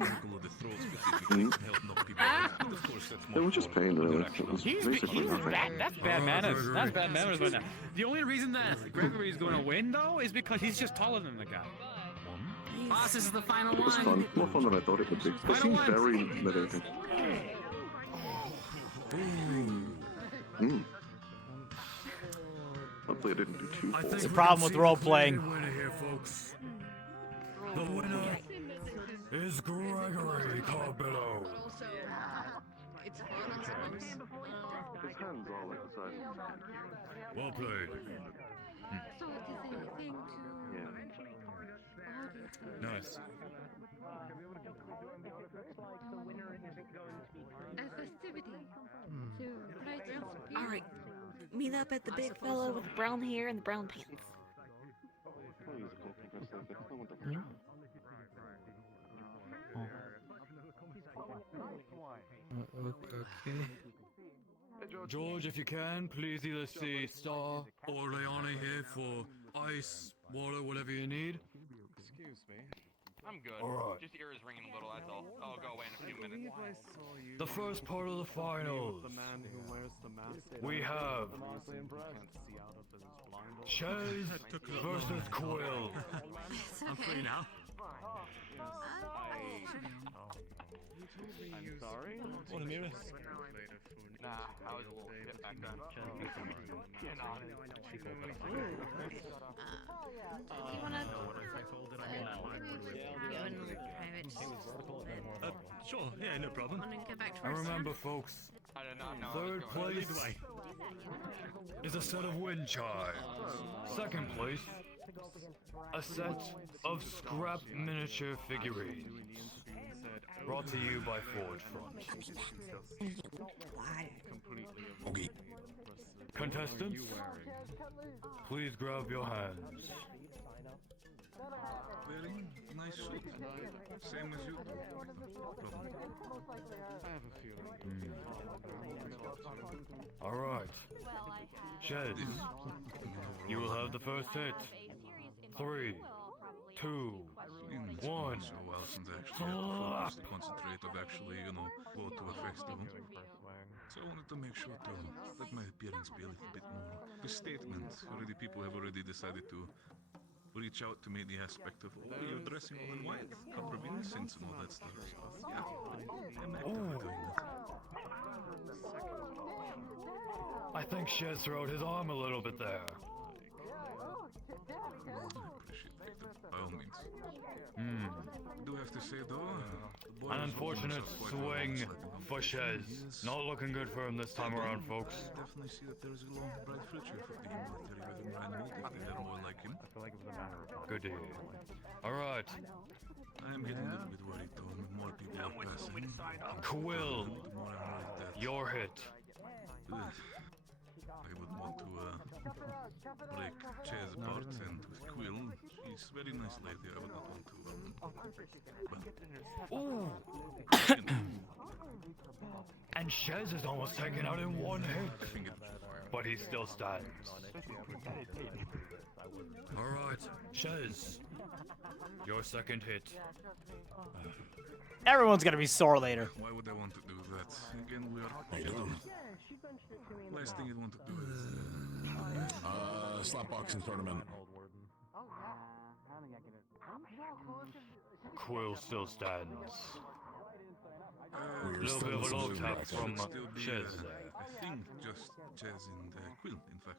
circle of the throat specifically to help knock people out. But of course, that's It more was just for pain, really. It interaction. was He's basically nothing. bad. That's bad manners. That's bad manners right now. The only reason that Gregory is going to win, though, is because he's just taller than the guy. Boss, this is the final It was one. fun. More fun than I thought it would be. It Final seemed one. very intimidating. Hopefully I didn't do too I full. think The we problem can with see role the clear playing. winner here, folks. The winner is Gregory Carbillo. His hands all like the size of Well played. So it is a thing to. Yeah. Nice. A festivity. To brighten spirits. All right, meet up at the big fella with brown hair and the brown pants. Okay. George, if you can, please either see Star or Leona here for ice, water, whatever you need. Excuse me. I'm good. Alright. Just ears ringing a little, that's all. I'll go away in a few minutes. The first part of the finals. We have Chez versus Quill. I'm free now. I'm sorry? What a mirror. Nah, I was a little bit back then. You know. Do you wanna? Sure, yeah, no problem. Wanna go back to And our remember, folks, I did not know. third place is a set of wind chimes. Second place, a set of scrap miniature figurines. Brought to you by Forge Front. Okay. Contestants, please grab your hands. Wearing nice suit. Same as you do. No problem. I have a feeling. All right, Chez, you will have the first hit. 3, 2, It's 1. been so well since I actually had the focus to concentrate of actually, go to a festival. So I wanted to make sure to let my appearance be a little bit more of a statement. Already people have already decided to reach out to me the aspect of, oh, you're dressing all in white, copper innocence and all that stuff. So, yeah, I'm actively doing that. I think Chez threw out his arm a little bit there. By all means. Hmm. I do have to say though, the boy An was unfortunate holding himself quite well, swing slightly. for Chez. Not looking good for him this time around, folks. I definitely see that there is a long, bright future for the military with him and if they had more like him. Good to hear. All right, I am getting a little bit worried though. The more people are passing, Quill, the more I'm worried that your hit. I would want to break Chez apart and with Quill. She's a very nice lady. I would not want to. Ooh. And Chez is almost taken out in one hit. but he still stands. Alright, Shez. Your second hit. Everyone's gonna be sore later. Why would I want to do that? Again, we are. Last thing you want to do is. Slapboxing tournament. Quill still stands. A little bit of a low tap from Chez. I think just Chez and Quill, in fact.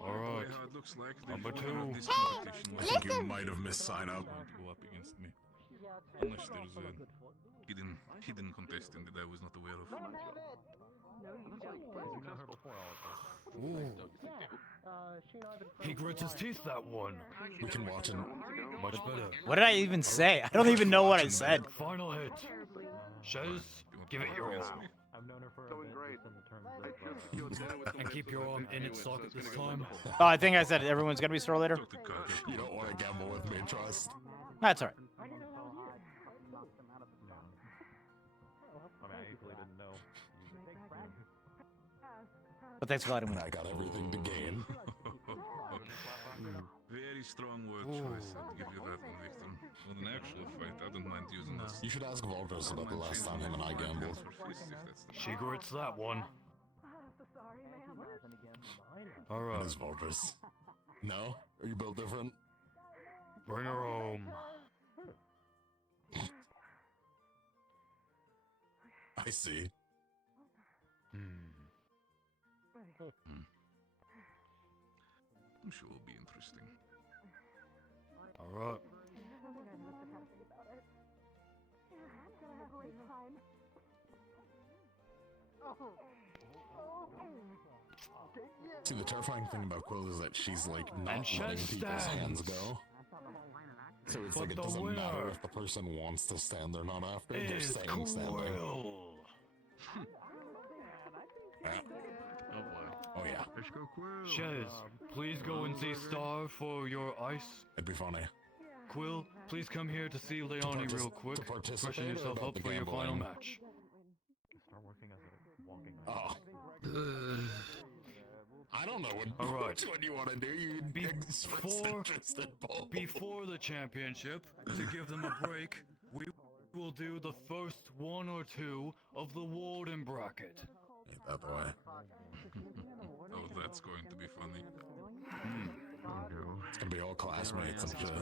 Alright. How it looks like Number they've 2. won this competition. I think you might have missed sign up. Go up against me. Unless there's a hidden contestant that I was not aware of. Ooh. He grits his teeth that one. We can watch it. Much better. What did I even say? I don't even know what I said. Final hit. Shez, give it your all. Going great. And keep your arm in its socket this time. Oh, I think I said everyone's gonna be sore later. You don't want to gamble with me, trust. That's alright. But thanks for letting me know. I got everything to gain. Very strong word choice. I'll give you that one, Victor. On an actual fight, I don't mind using this. You should ask Volters about the last time him and I gambled. She grits that one. Alright. What is Volters? No? Are you built different? Bring her home. I see. I'm sure it'll be interesting. Alright. See, the terrifying thing about Quill is that she's like not And letting Chez people's hands stands. go. So it's But like it the doesn't matter winner if the person wants to stand or not after. They're is staying standing. Quill. Yeah. Oh boy. Oh yeah. Let's go Quill. Shez, please go and see Star for your ice. It'd be funny. Quill, please come here to see Leonie real quick. Freshen participate or yourself about up the for your final gambling? match. Oh. I don't know Alright. which one you want to do. You express interest in both. Before the championship, to give them a break, we will do the first 1 or 2 of the Warden bracket. Ain't that the way? Oh, that's going to be funny. It's gonna be all classmates and shit.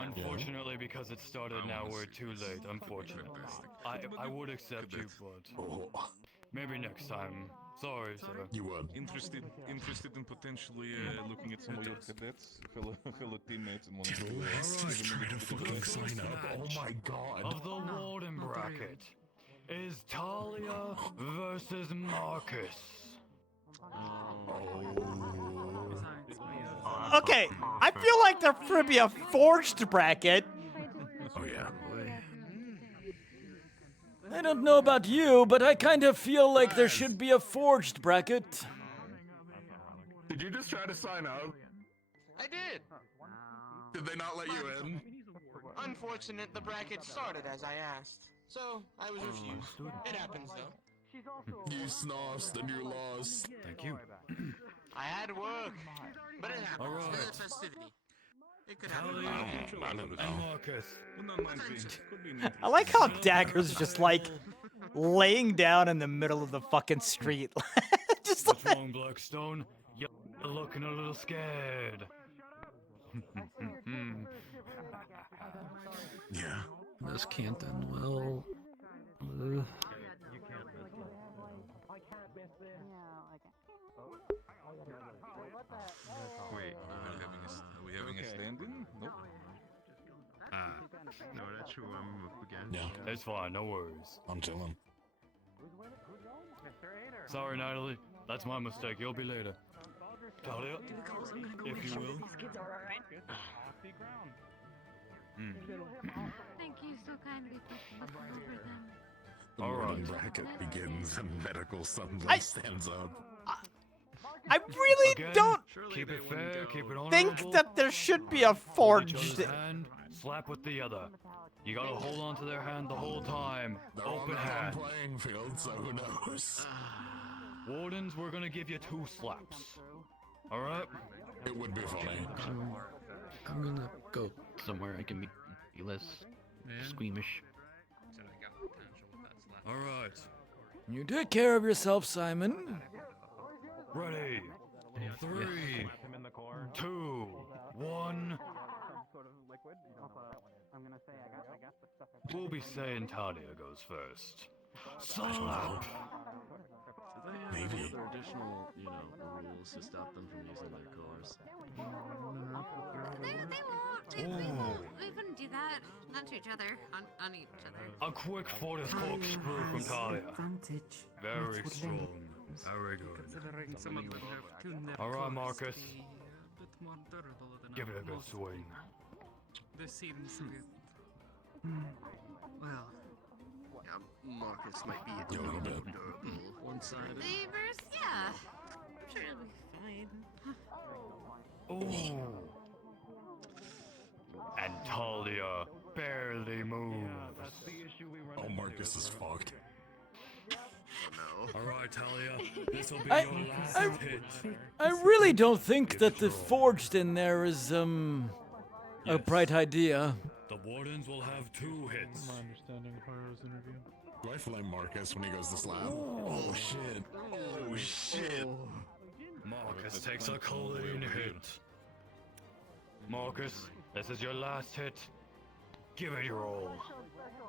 Unfortunately, because it started now, we're too late. Unfortunately, I would accept you, but maybe next time. Sorry, sir. You would. Interested in potentially looking at some of your cadets, fellow teammates, and wanting to. Try to fucking sign up. Oh my god. Of the Warden bracket is Talia versus Marcus. Okay, I feel like there should be a forged bracket. Oh yeah. I don't know about you, but I kind of feel like there should be a forged bracket. Did you just try to sign up? I did. Did they not let you in? Unfortunate, the bracket started as I asked, so I was refused. It happens though. You snossed and you lost. Thank you. I had work, but it happens. All right. It's a festivity. It could happen. Talia I don't and know. Marcus. I like how Dagger's just like laying down in the middle of the fucking street. Just What's wrong, Blackstone? You're looking a little scared. Yeah. This can't end well. Wait, are we having a stand-in? Nope. No, that's who I'm up against. Yeah. It's fine, no worries. I'm chilling. Sorry, Natalie. That's my mistake. You'll be later. Talia, if you will. Thank you so kindly for over them. The All Warden right. bracket begins and medical sunlight stands up. I really Again, don't keep it fair, keep it honorable. think that there should be a Hold each forged. other's hand, slap with the other. You gotta hold on to their hand the whole time. They're on Open the hand. playing field, so who knows? Wardens, we're gonna give you 2 slaps. Alright? It would be funny. I'm gonna go somewhere I can be less squeamish. Alright. You take care of yourself, Simon. Ready. 3, 2, 1. We'll be saying Talia goes first. Slap! Maybe. Are there additional, rules to stop them from using their cores? They won't. We wouldn't do that. Not to each other. On each other. A quick Fortis corkscrew from Talia. Very strong. Very good. Some of them have 2 net Alright, cores Marcus. to be a bit more durable than Give it a other good bosses. swing. This seems good. Well, Marcus might be a little bit durable. One-sided. Neighbors, yeah. I'm sure it'll be fine. Ooh. And Talia barely moves. Oh, Marcus is fucked. Alright, Talia. This'll be your last hit. I really don't think that the forged in there is a bright idea. The Wardens will have 2 hits. My understanding of Haru's interview. Do I flame Marcus when he goes to slap? Oh shit. Oh shit. Marcus takes a clean hit. Marcus, this is your last hit. Give it your all.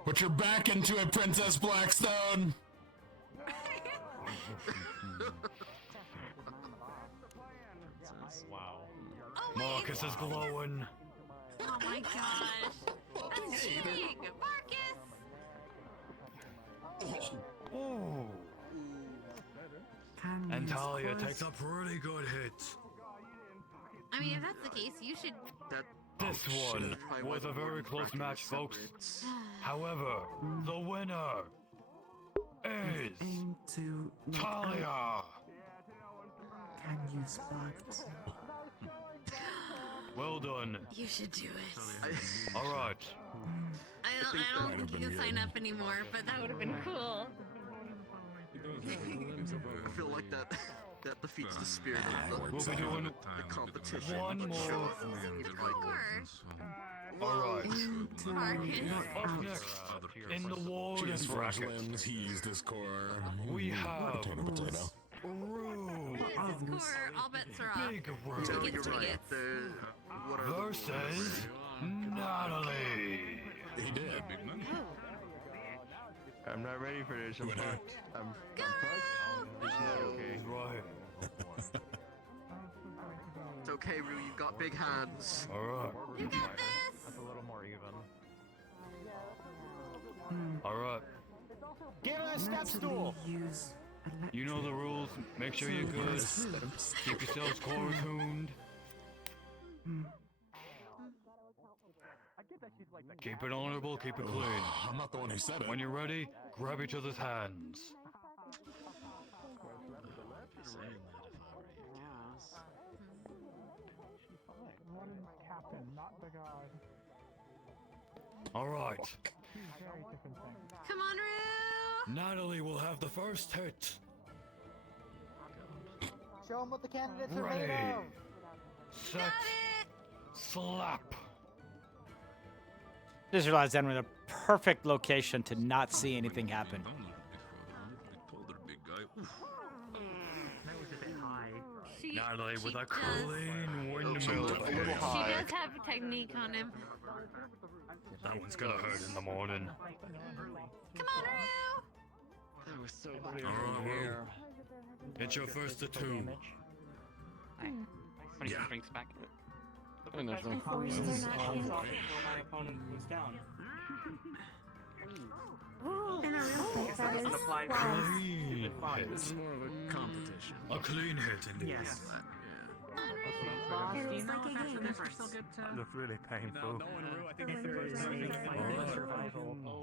Put your back into it, Princess Blackstone! Wow. Marcus is glowing. Oh my gosh. That's cheating. Marcus! Ooh. And Talia takes a pretty good hit. I mean, if that's the case, you should... This one was a very close match, folks. However, the winner is Talia. Can you spot? Well done. You should do it. All right. I don't think you can sign up anymore, but that would have been cool. I feel like that defeats the spirit of the, We'll be doing the competition. one more. All right. Up next, in the Warden's bracket, He used his core. we have Potato. Rue Score, all bets are off. Big No, Rue you're right. What are the versus Natalie. He did. I'm not ready for this. I'm fucked. I'm fucked. It's not okay. Right. It's okay, Rue. You've got big hands. All right. You got this. That's a little more even. All right. Get on a step stool! You know the rules. Make sure you're good. Keep yourselves core-tuned. Keep it honorable, keep it clean. I'm not the one who said it. When you're ready, grab each other's hands. All right. Come on, Rue. Natalie will have the first hit. Show them what the candidates are Ready, made of. set, slap. Just realized I'm in a perfect location to not see anything happen. Natalie with a clean windmill. She does have a technique on him. That one's gonna hurt in the morning. Come on, Rue. That was so All right, Will. It's your first to 2. Yeah. Drinks back. I know, bro. My opponent was down. Clean hit. This is more of a competition. A clean hit indeed. Yes. Look really painful.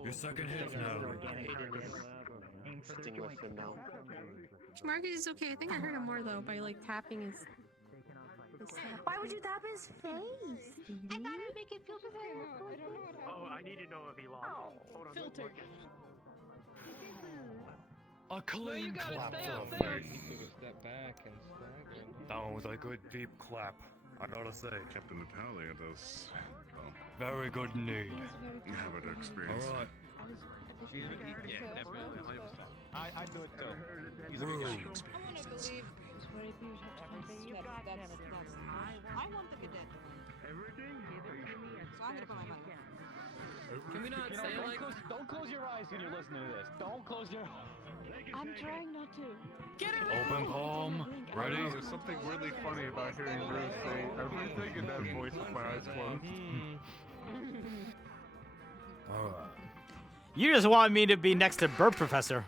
Your second hit now. Marcus is okay. I think I hurt him more though by like tapping his. Why would you tap his face? I thought it would make it feel better. Oh, I need to know if he lost. Hold on. Filter. A clean clap for the face. That one was a good deep clap, I gotta say. Captain Italia does. Well, Very good indeed. you have an experience. Alright. Yeah, definitely. 100%. I do it too. He's a Rude. fishing experience. That's I want the cadet. Everything? So I'm gonna put my money. Can we not say it like? Don't close your eyes when you're listening to this. Don't close your. I'm trying not to. Get it! Open palm. Ready? There's something really funny about hearing Rose say everything in that voice with my eyes closed. Alright. You just want me to be next to Bird Professor.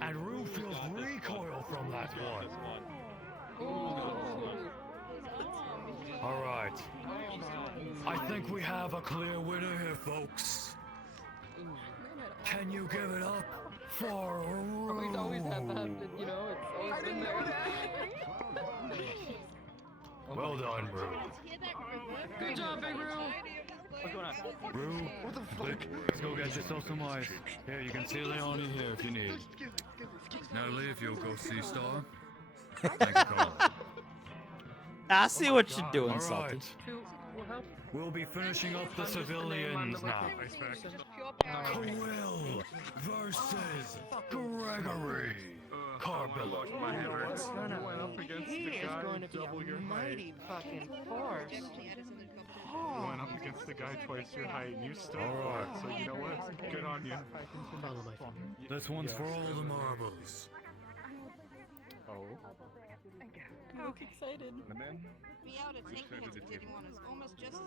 And Rue feels recoil from that one. Alright. I think we have a clear winner here, folks. Can you give it up for Rue? We've always had that, you know, it's always been there. Well done, Rue. Good job, Big Roo. What's going on? Rue, let's go get yourself some ice. Here, you can see Leonie here if you need. Natalie, if you'll go see Star. Thank you, Colin. I see what you're doing, Salty. Alright. We'll be finishing up the civilians now. Quill versus Gregory Carbillo. My head hurts. Went up against the guy double your height. Fucking force. Went up against the guy twice your height, and you still fought. So you know what? Good on you. This one's for all the marbles. I'm excited. And then, Be able to take the hits one is almost just as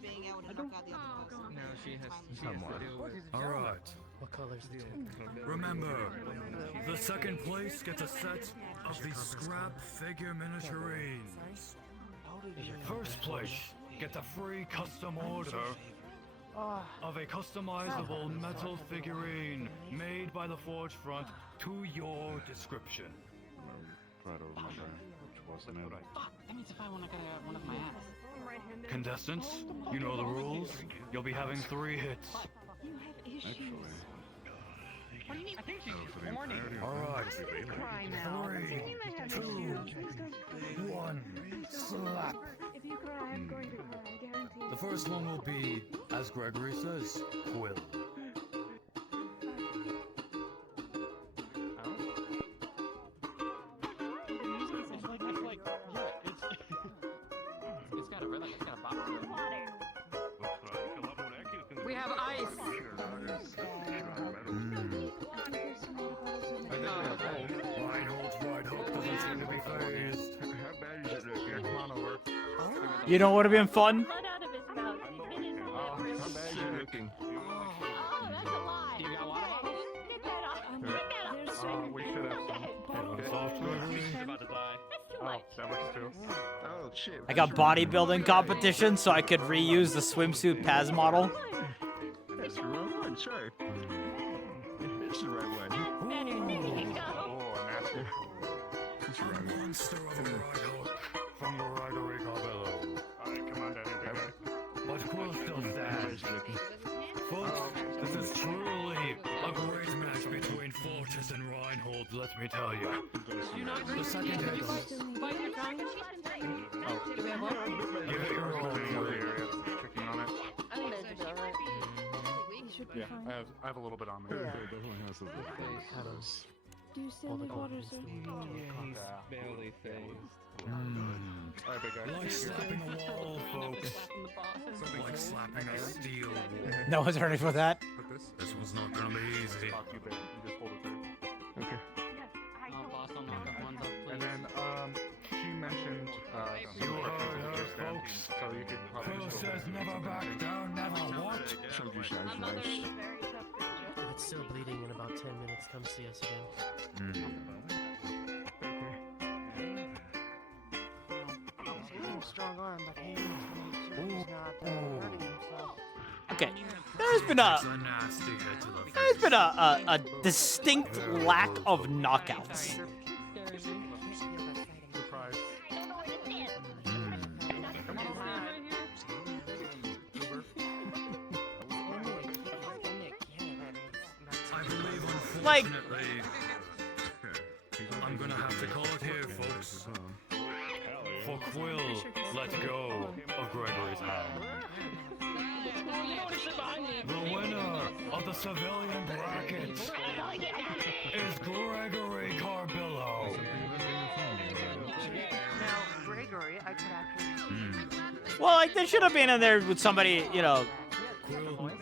being able to knock out the other person. No, she has to deal with. Alright. What color's the two? Remember, the second place gets a set of these scrap figure miniaturines. First place gets a free custom order of a customizable metal figurine made by the Forge Front to your description. try to remember which wasn't it. Fuck, that means if I want to get one of my ass. Contestants, you know the rules. You'll be having 3 hits. You have issues. Actually, What do you mean? I think for the entirety of Alright. the cry now. 3, 2, 1, slap. If you cry, I'm going to cry. I guarantee. The first one will be, as Gregory says, Quill. It's got a rhythm, it's got a bop to it. We have ice. Reinhold doesn't seem to be phased. How bad is it? Yeah, come on over. You know what would have been fun? Blood out of his mouth. He's been in How bad is it looking? Oh, that's a lie. Do you got water? Get that off. Get that off. We should have some. Soft Gregory. That's too much. That works too. Oh shit. I got bodybuilding competition, so I could reuse the swimsuit Paz model. That's the wrong one, sorry. It's the right one. Oh, nasty. It's the monster of a Reinhold from the Gregory Carbillo. Alright, come on down here, big guy. But Quill still stands. Folks, this is truly a great match between Fortress and Reinhold, let me tell you. The second hit. Bite your tongue. Do we have water? You hit your own. Checking on it. I think that should be alright. Yeah, I have a little bit on me. Do you still need water, sir? Barely phased. Alright, big guy. Like slapping a wall, folks. Like slapping a steel wall. No one's ready for that. This one's not gonna be easy. Talk to you, babe. You just hold it there. Okay. Boss, don't knock up ones off, please. And then, she mentioned, You heard her, folks. so you could probably Quill just go says back and never get back some down, never what? Showed you sounds My mother nice. is very tough creature. If it's still bleeding in about 10 minutes, come see us again. Strong arm, but he needs to make sure he's not hurting himself. Okay, there's been a distinct lack of knockouts. Surprise. like. I'm gonna have to call it here, folks. For Quill, let go of Gregory's hand. The winner of the civilian bracket is Gregory Carbillo. Now, Gregory, I could actually. Well, like they should have been in there with somebody, you know,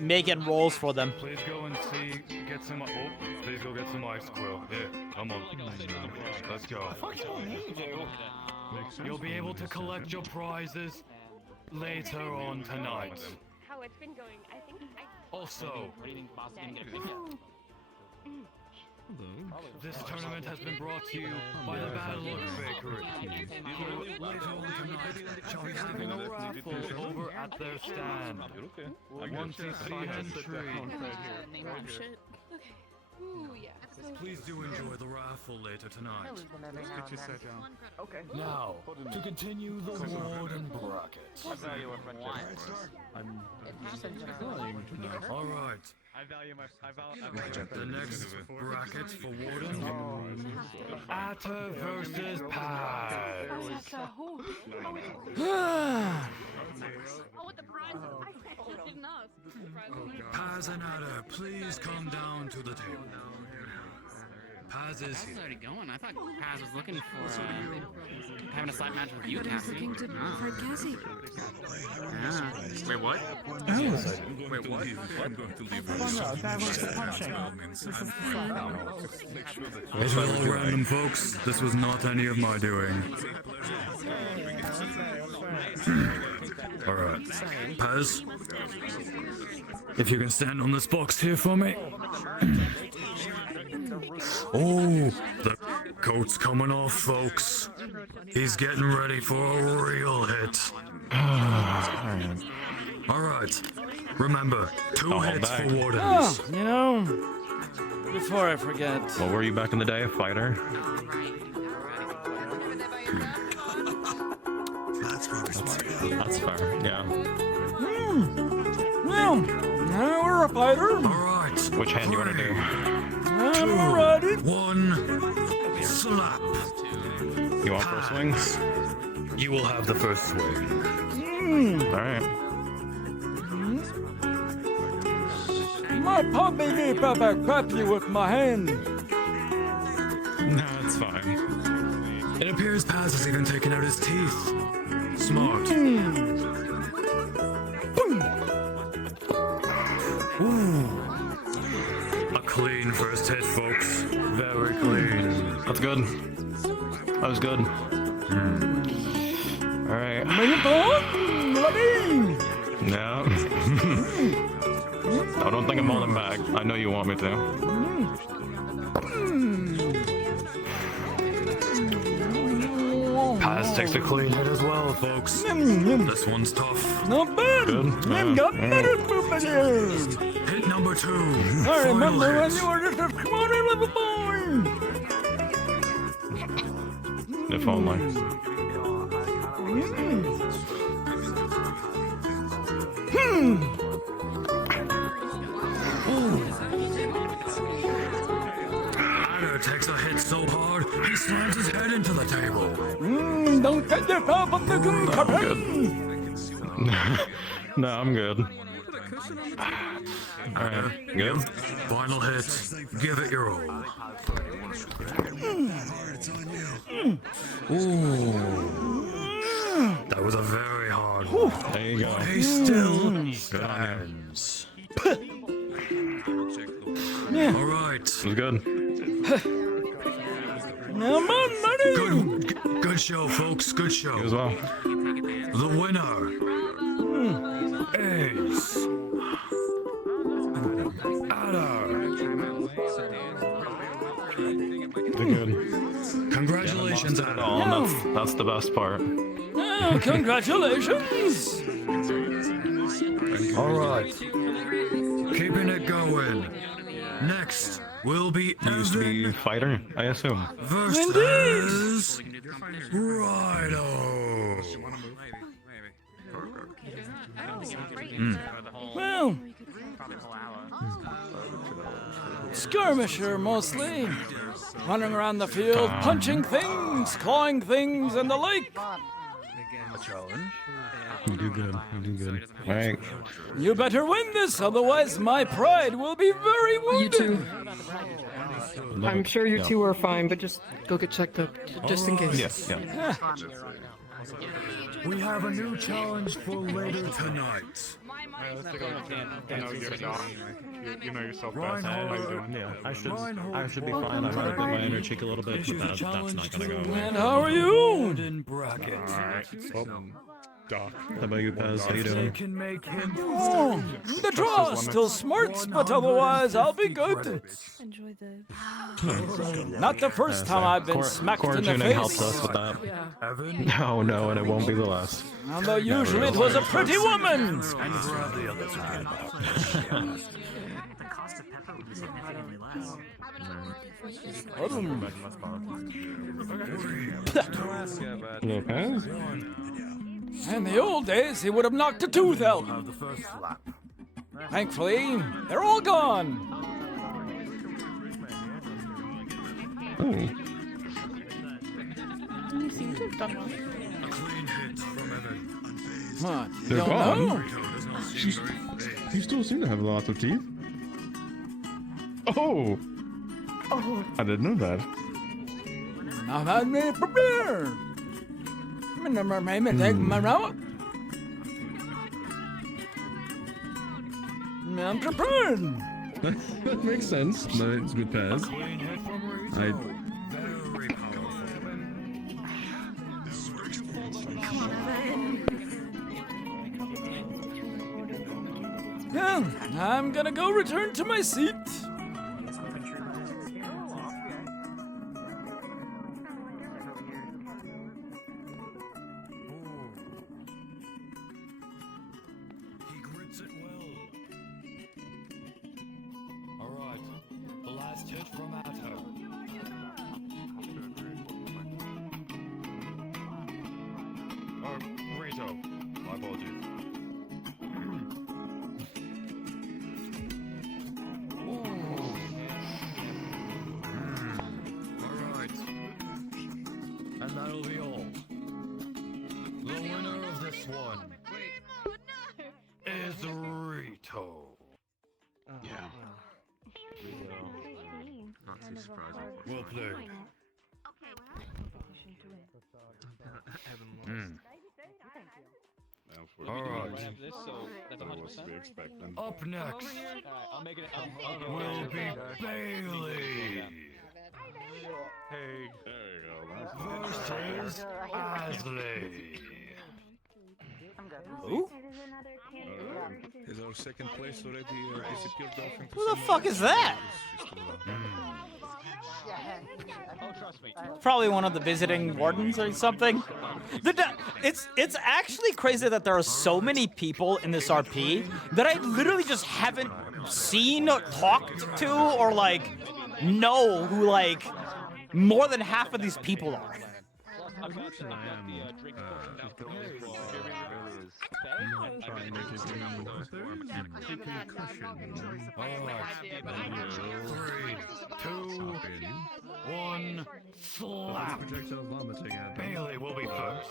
making rolls for them. Please go and get some. Oh, please go get some ice, Quill. Yeah, come on. Let's go. You'll be able to collect your prizes later on tonight. How it's been going, I think Also, this tournament has been brought to you by the Battle of Bakery. Later on tonight, shall be having a raffle over at their stand. Once you see entry. Ooh, yeah. Please do enjoy the raffle later tonight. Let's get you sat down. Okay. Now, to continue the Warden bracket. I value our friendship. All right. I value The next bracket for Warden. Atta versus Paz. Oh, what the prize? I didn't ask. Paz and Atta, please come down to the table. Paz is Paz here. is already going. I thought Paz was looking for having a slap match with you, Cassie. Looking to fight Cassie. Yeah. Wait, what? Wait, what? I'm going to leave her. That was the punching. Those are all random, folks. This was not any of my doing. Alright. Paz, if you can stand on this box here for me. Oh, the coat's coming off, folks. He's getting ready for a real hit. Alright. Remember, 2 hits for Wardens. Oh, you know, before I forget. What were you back in the day? A fighter? That's fair, yeah. Well, now we're a fighter. Alright. Which hand do you want to do? 1 slap. You want first swing? You will have the first swing. Alright. My palm may be about crap you with my hand. No, it's fine. It appears Paz has even taken out his teeth. Smart. Ooh. A clean first hit, folks. Very clean. That's good. That was good. Alright. No. I don't think I'm holding back. I know you want me to. Paz takes a clean hit as well, folks. This one's tough. Not bad. Good. Got better purposes. Hit number 2. I remember when hit. you were just a smarter little boy. If only. Adder takes a hit so hard, he slams his head into the table. Don't get yourself up the No, I'm good. Alright, good. Final hit. Give it your all. Ooh. That was a very hard one. There you go. But he still stands. Alright. It was good. Good show, folks. Good show. You as well. The winner is Adder. They're good. Congratulations, Adder. Oh, that's the best part. Oh, congratulations. All right. Keeping it going. Next will be You used to be a fighter, I assume. versus Rhino. Well, Skirmisher, mostly. Running around the field, punching things, clawing things, and the like. A challenge? You do good. You do good. Alright. You better win this, otherwise my pride will be very wounded. You two. I'm sure you two are fine, but just go get checked up, just in case. Yes, yeah. We have a new challenge for later tonight. You know yourself best. How you doing? Yeah, I should be fine. I might have bit my inner cheek a little bit, but that's not gonna go away. And how are you? Alright. Doc. How about you, Paz? How you doing? Oh, the draw still smarts, but otherwise I'll be good. Enjoy the. Not the first time I've been smacked in the Quarantining face. helps us with that. No, and it won't be the last. Although usually it was a pretty woman. And grab the other side. The cost of pepper would be significantly less. Hello, Paz? In the old days, he would have knocked a tooth out. Thankfully, they're all gone. Oh. You seem to have done well. What? You They're don't gone? know? You still seem to have lots of teeth. Oh! Oh. I didn't know that. I've had me prepared. I'm prepared. That makes sense. That's good, Paz. Yeah, I'm gonna go return to my seat. Alright, the last hit from Atto. Rito. My apologies. Alright. And that'll be all. The winner of this one is Rito. Yeah. Not too surprising. Well played. Alright. Up next will be Bailey Hey. There you go. versus Asley. Who? Is our second place already disappeared off into Who the fuck is that? Probably one of the visiting wardens or something. It's actually crazy that there are so many people in this RP that I literally just haven't seen, talked to, or like know who like more than half of these people are. One, slap. Bailey will be first.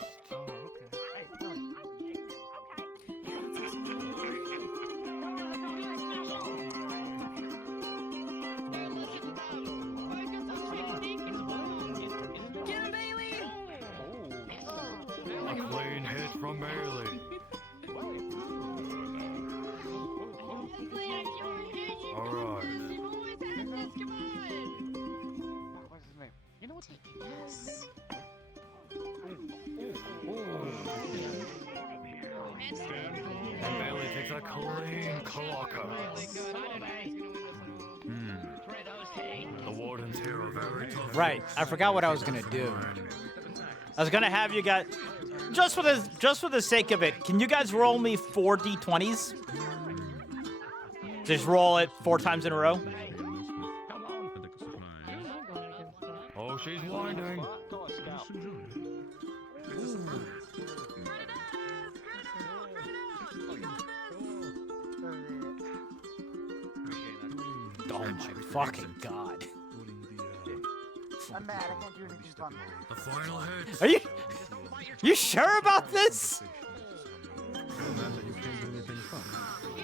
A clean hit from Bailey. Alright. You know what's Yes. And Bailey takes a clean clocker. The wardens here are very tough. Right, I forgot what I was gonna do. I was gonna have you guys, just for the sake of it, can you guys roll me 4 d20s? Just roll it 4 times in a row. Oh, she's winding. Oh Oh my fucking god. I'm mad. I can't do anything fun. The final hit. Are you sure about this?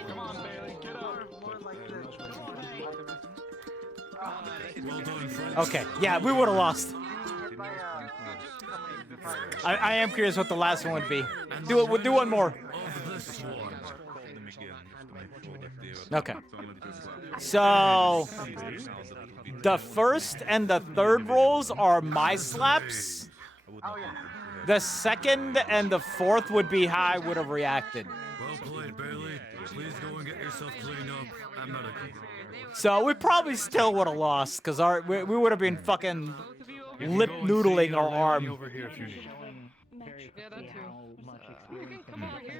Come on, Bailey, get up. Well done, friends. Okay, yeah, we would have lost. I am curious what the last one would be. Do one more. Okay. So the first and the third rolls are my slaps. The second and the fourth would be how I would have reacted. Well played, Bailey. Please go and get yourself cleaned up at medical. So we probably still would have lost because we would have been fucking lip noodling our arm. Over here if you need.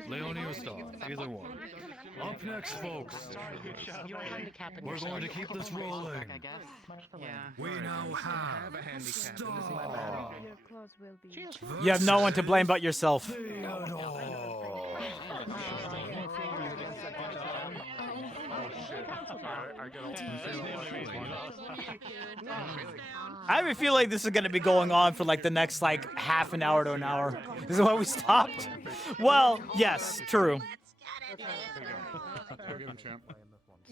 Leonie or Star, either one. Up next, folks. We're going to keep this rolling. We now have Star. You have no one to blame but yourself. I have a feeling like this is going to be going on for like the next like half an hour to an hour. This is why we stopped? Well, yes, true.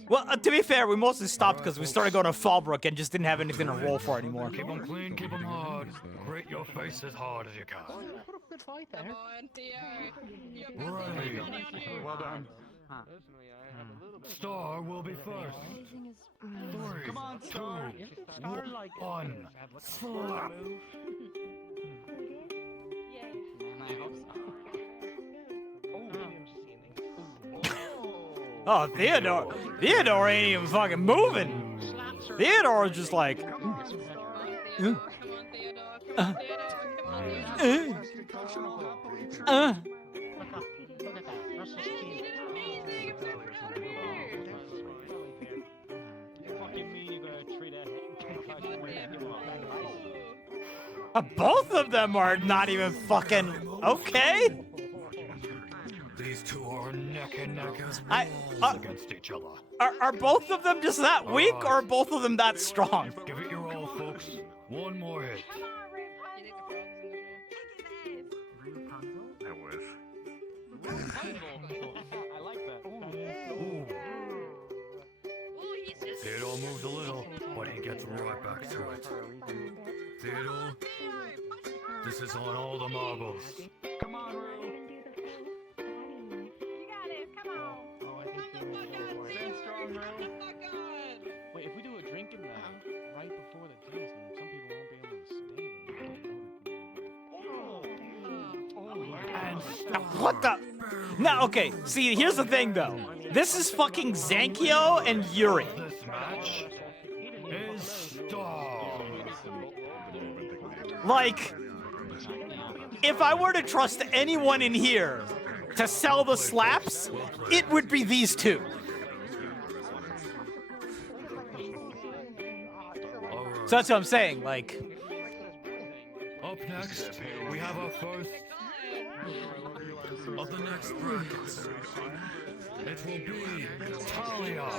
Well, to be fair, we mostly stopped because we started going to Fallbrook and just didn't have anything to roll for anymore. Keep them clean, keep them hard. Grate your face as hard as you can. Good fight there. Ready. Well done. Star will be first. 3, 2, 1. Slap. Oh, Theodore ain't even fucking moving. Theodore's just like. Both of them are not even fucking okay. These two are neck and neck as wolves against each other. Are both of them just that weak, or are both of them that strong? Give it your all, folks. One more hit. I wish. I like that. Theodore moved a little, but he gets right back to it. Theodore, this is on all the marbles. Come on, Rue. Wait, if we do a drinking right before the games, then some people won't be able to stay. What the? Now, okay. See, here's the thing, though. This is fucking Zankyo and Yuri. This match is Star. Like, if I were to trust anyone in here to sell the slaps, it would be these two. So that's what I'm saying, like. Up next, we have our first of the next brackets. It will be Talia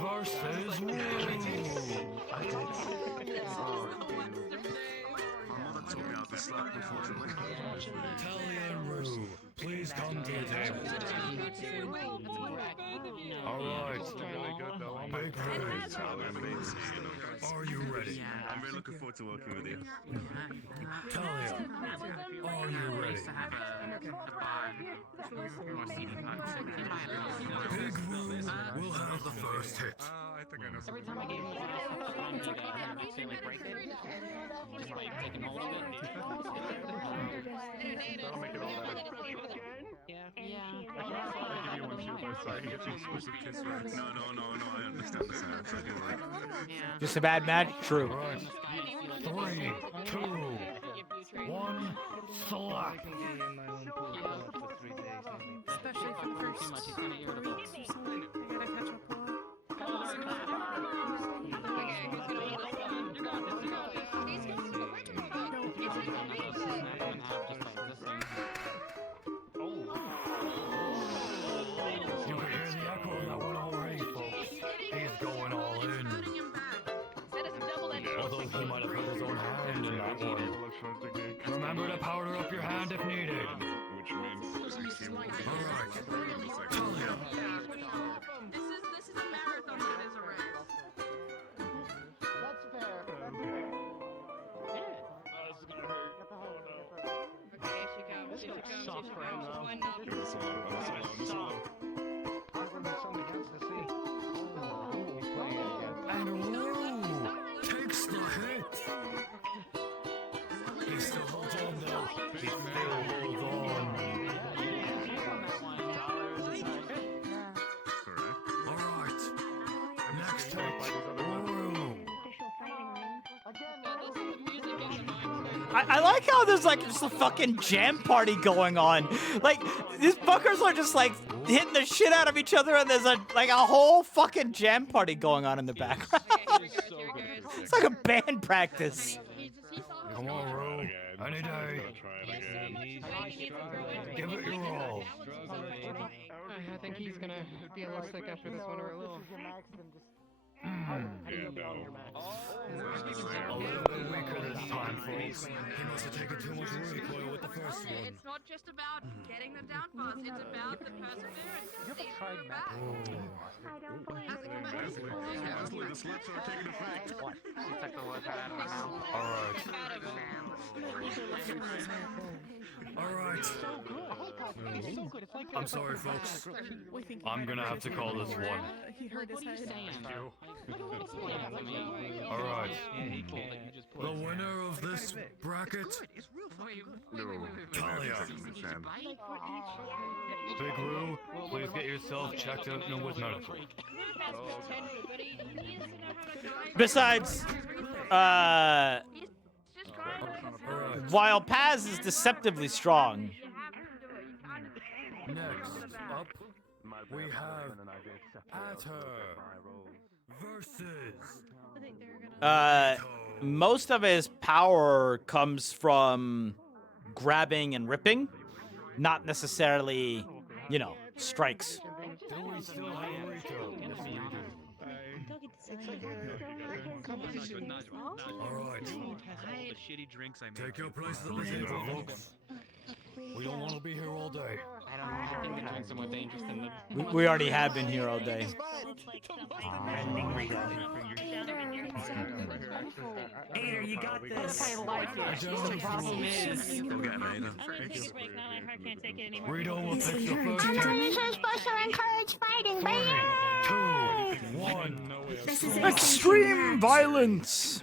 versus Rue. Talia and Rue, please come to the table. Alright, big face. Are you ready? I'm very looking forward to working with you. Talia, are you ready? Big Rue will have the first hit. I think I know Every time I gave you I accidentally break it. Just like taking hold of it. That'll make it all better. Yeah. I'll give you one too, but so I can get you exclusive kiss right. No, I understand this. So I do like. Just a bad match? True. 3, 2, 1, slap. Especially for the first. He's kind of irritable. I gotta catch up well. You can hear the echo of that 108, folks. He's going well, he might have hurt his own hand in that one. Remember to powder up your hand if needed. Which means... Alright. This is a marathon, not as a race. That's fair. This is gonna hurt. Okay, here she comes. Here she comes. Soft Here she frame, comes. though. One up. Give us Takes the hit. He still holds on though. He still holds on. Alright. Next take. I like how there's like just a fucking jam party going on. Like these fuckers are just like hitting the shit out of each other, and there's a whole fucking jam party going on in the background. It's like a band practice. Come on, Ro. Any day. Give it your all. I think he's gonna be a little sick after this one, or a little. A little bit weaker this time, folks. He must have taken too much recoil with the first one. It's not just about getting them down fast, it's about the perseverance. You haven't tried that? I don't believe it. Ashley, the slaps are taking effect. Alright. I'm sorry, folks. I'm gonna have to call this one. He hurt his head. Alright. The winner of this bracket, Talia. Big Lou, please get yourself checked out and with medical. Besides, while Paz is deceptively strong, Next up, we have Atter versus most of his power comes from grabbing and ripping, not necessarily, you know, strikes. Do we still have Rito? Yes, we do. Alright. Take your place at the table, folks. We don't want to be here all day. I think the drinks are more dangerous than the... We already have been here all day. Ader, you got this. I like it. The problem is... Go get him, Ada. Rito will fix the first You're take. supposed to encourage fighting, 3, 2, 1. This is Extreme violence!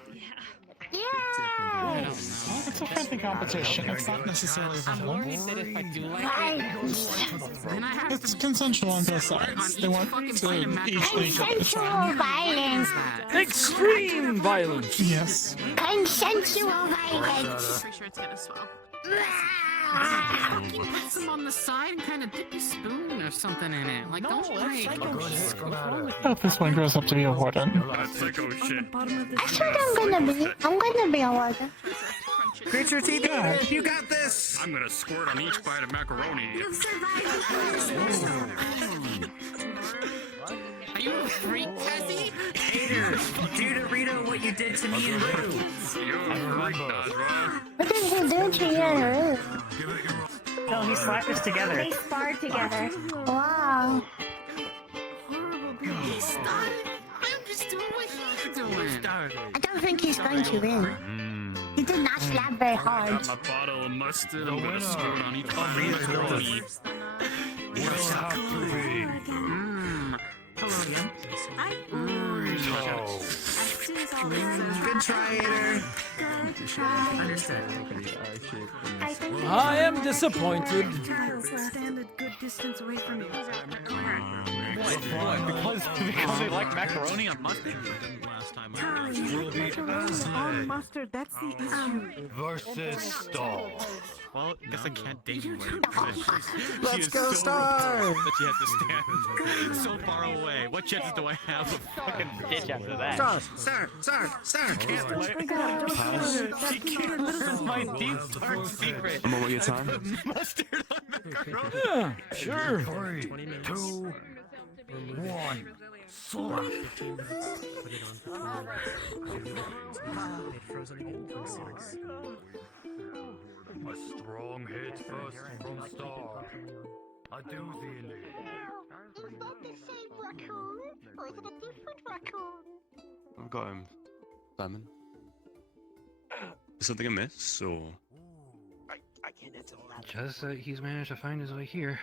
It's a friendly competition. It's not necessarily violence. that if I do like it, then I have It's consensual on both sides. They want to each each other. violence. Extreme violence! Yes. Consensual violence. pretty sure it's gonna swell. You put some on the side and kind of dip your spoon or something in it. Like, don't like... I hope this one grows up to be a warden. That's psycho shit. That's what I'm gonna be a warden. Grit your teeth, Ader. You got this. I'm gonna squirt on each bite of macaroni. Are you a freak, Tessie? Ader, do to Rito what you did to me and Lou. What did you do to you? No, he slapped us together. They sparred together. Wow. He started. I'm just doing what he's doing. I don't think he's going to win. He did not slap very hard. Got my bottle of mustard. I'm gonna squirt on each bite of macaroni. Will have to be. Hello again. Good try, Ader. Understood. I am disappointed. Stand a good distance away from you. Because they like macaroni and mustard. On mustard, that's the issue. Versus Star. Well, I guess I can't date you. Let's go, Star! That you have to stand so far away. What chances do I have of fucking ditch after that? Star! Can't wait. This is my deep dark secret. I'm gonna wait your time. Mustard on macaroni. Yeah, sure. 3, 2, 1. Slap. It froze again. Serious. A strong hit first from Star. A doozy indeed. Is that the same raccoon? Or is it a different raccoon? I've got him. Simon. Is something amiss, or? I can't answer that. Just that he's managed to find his way here.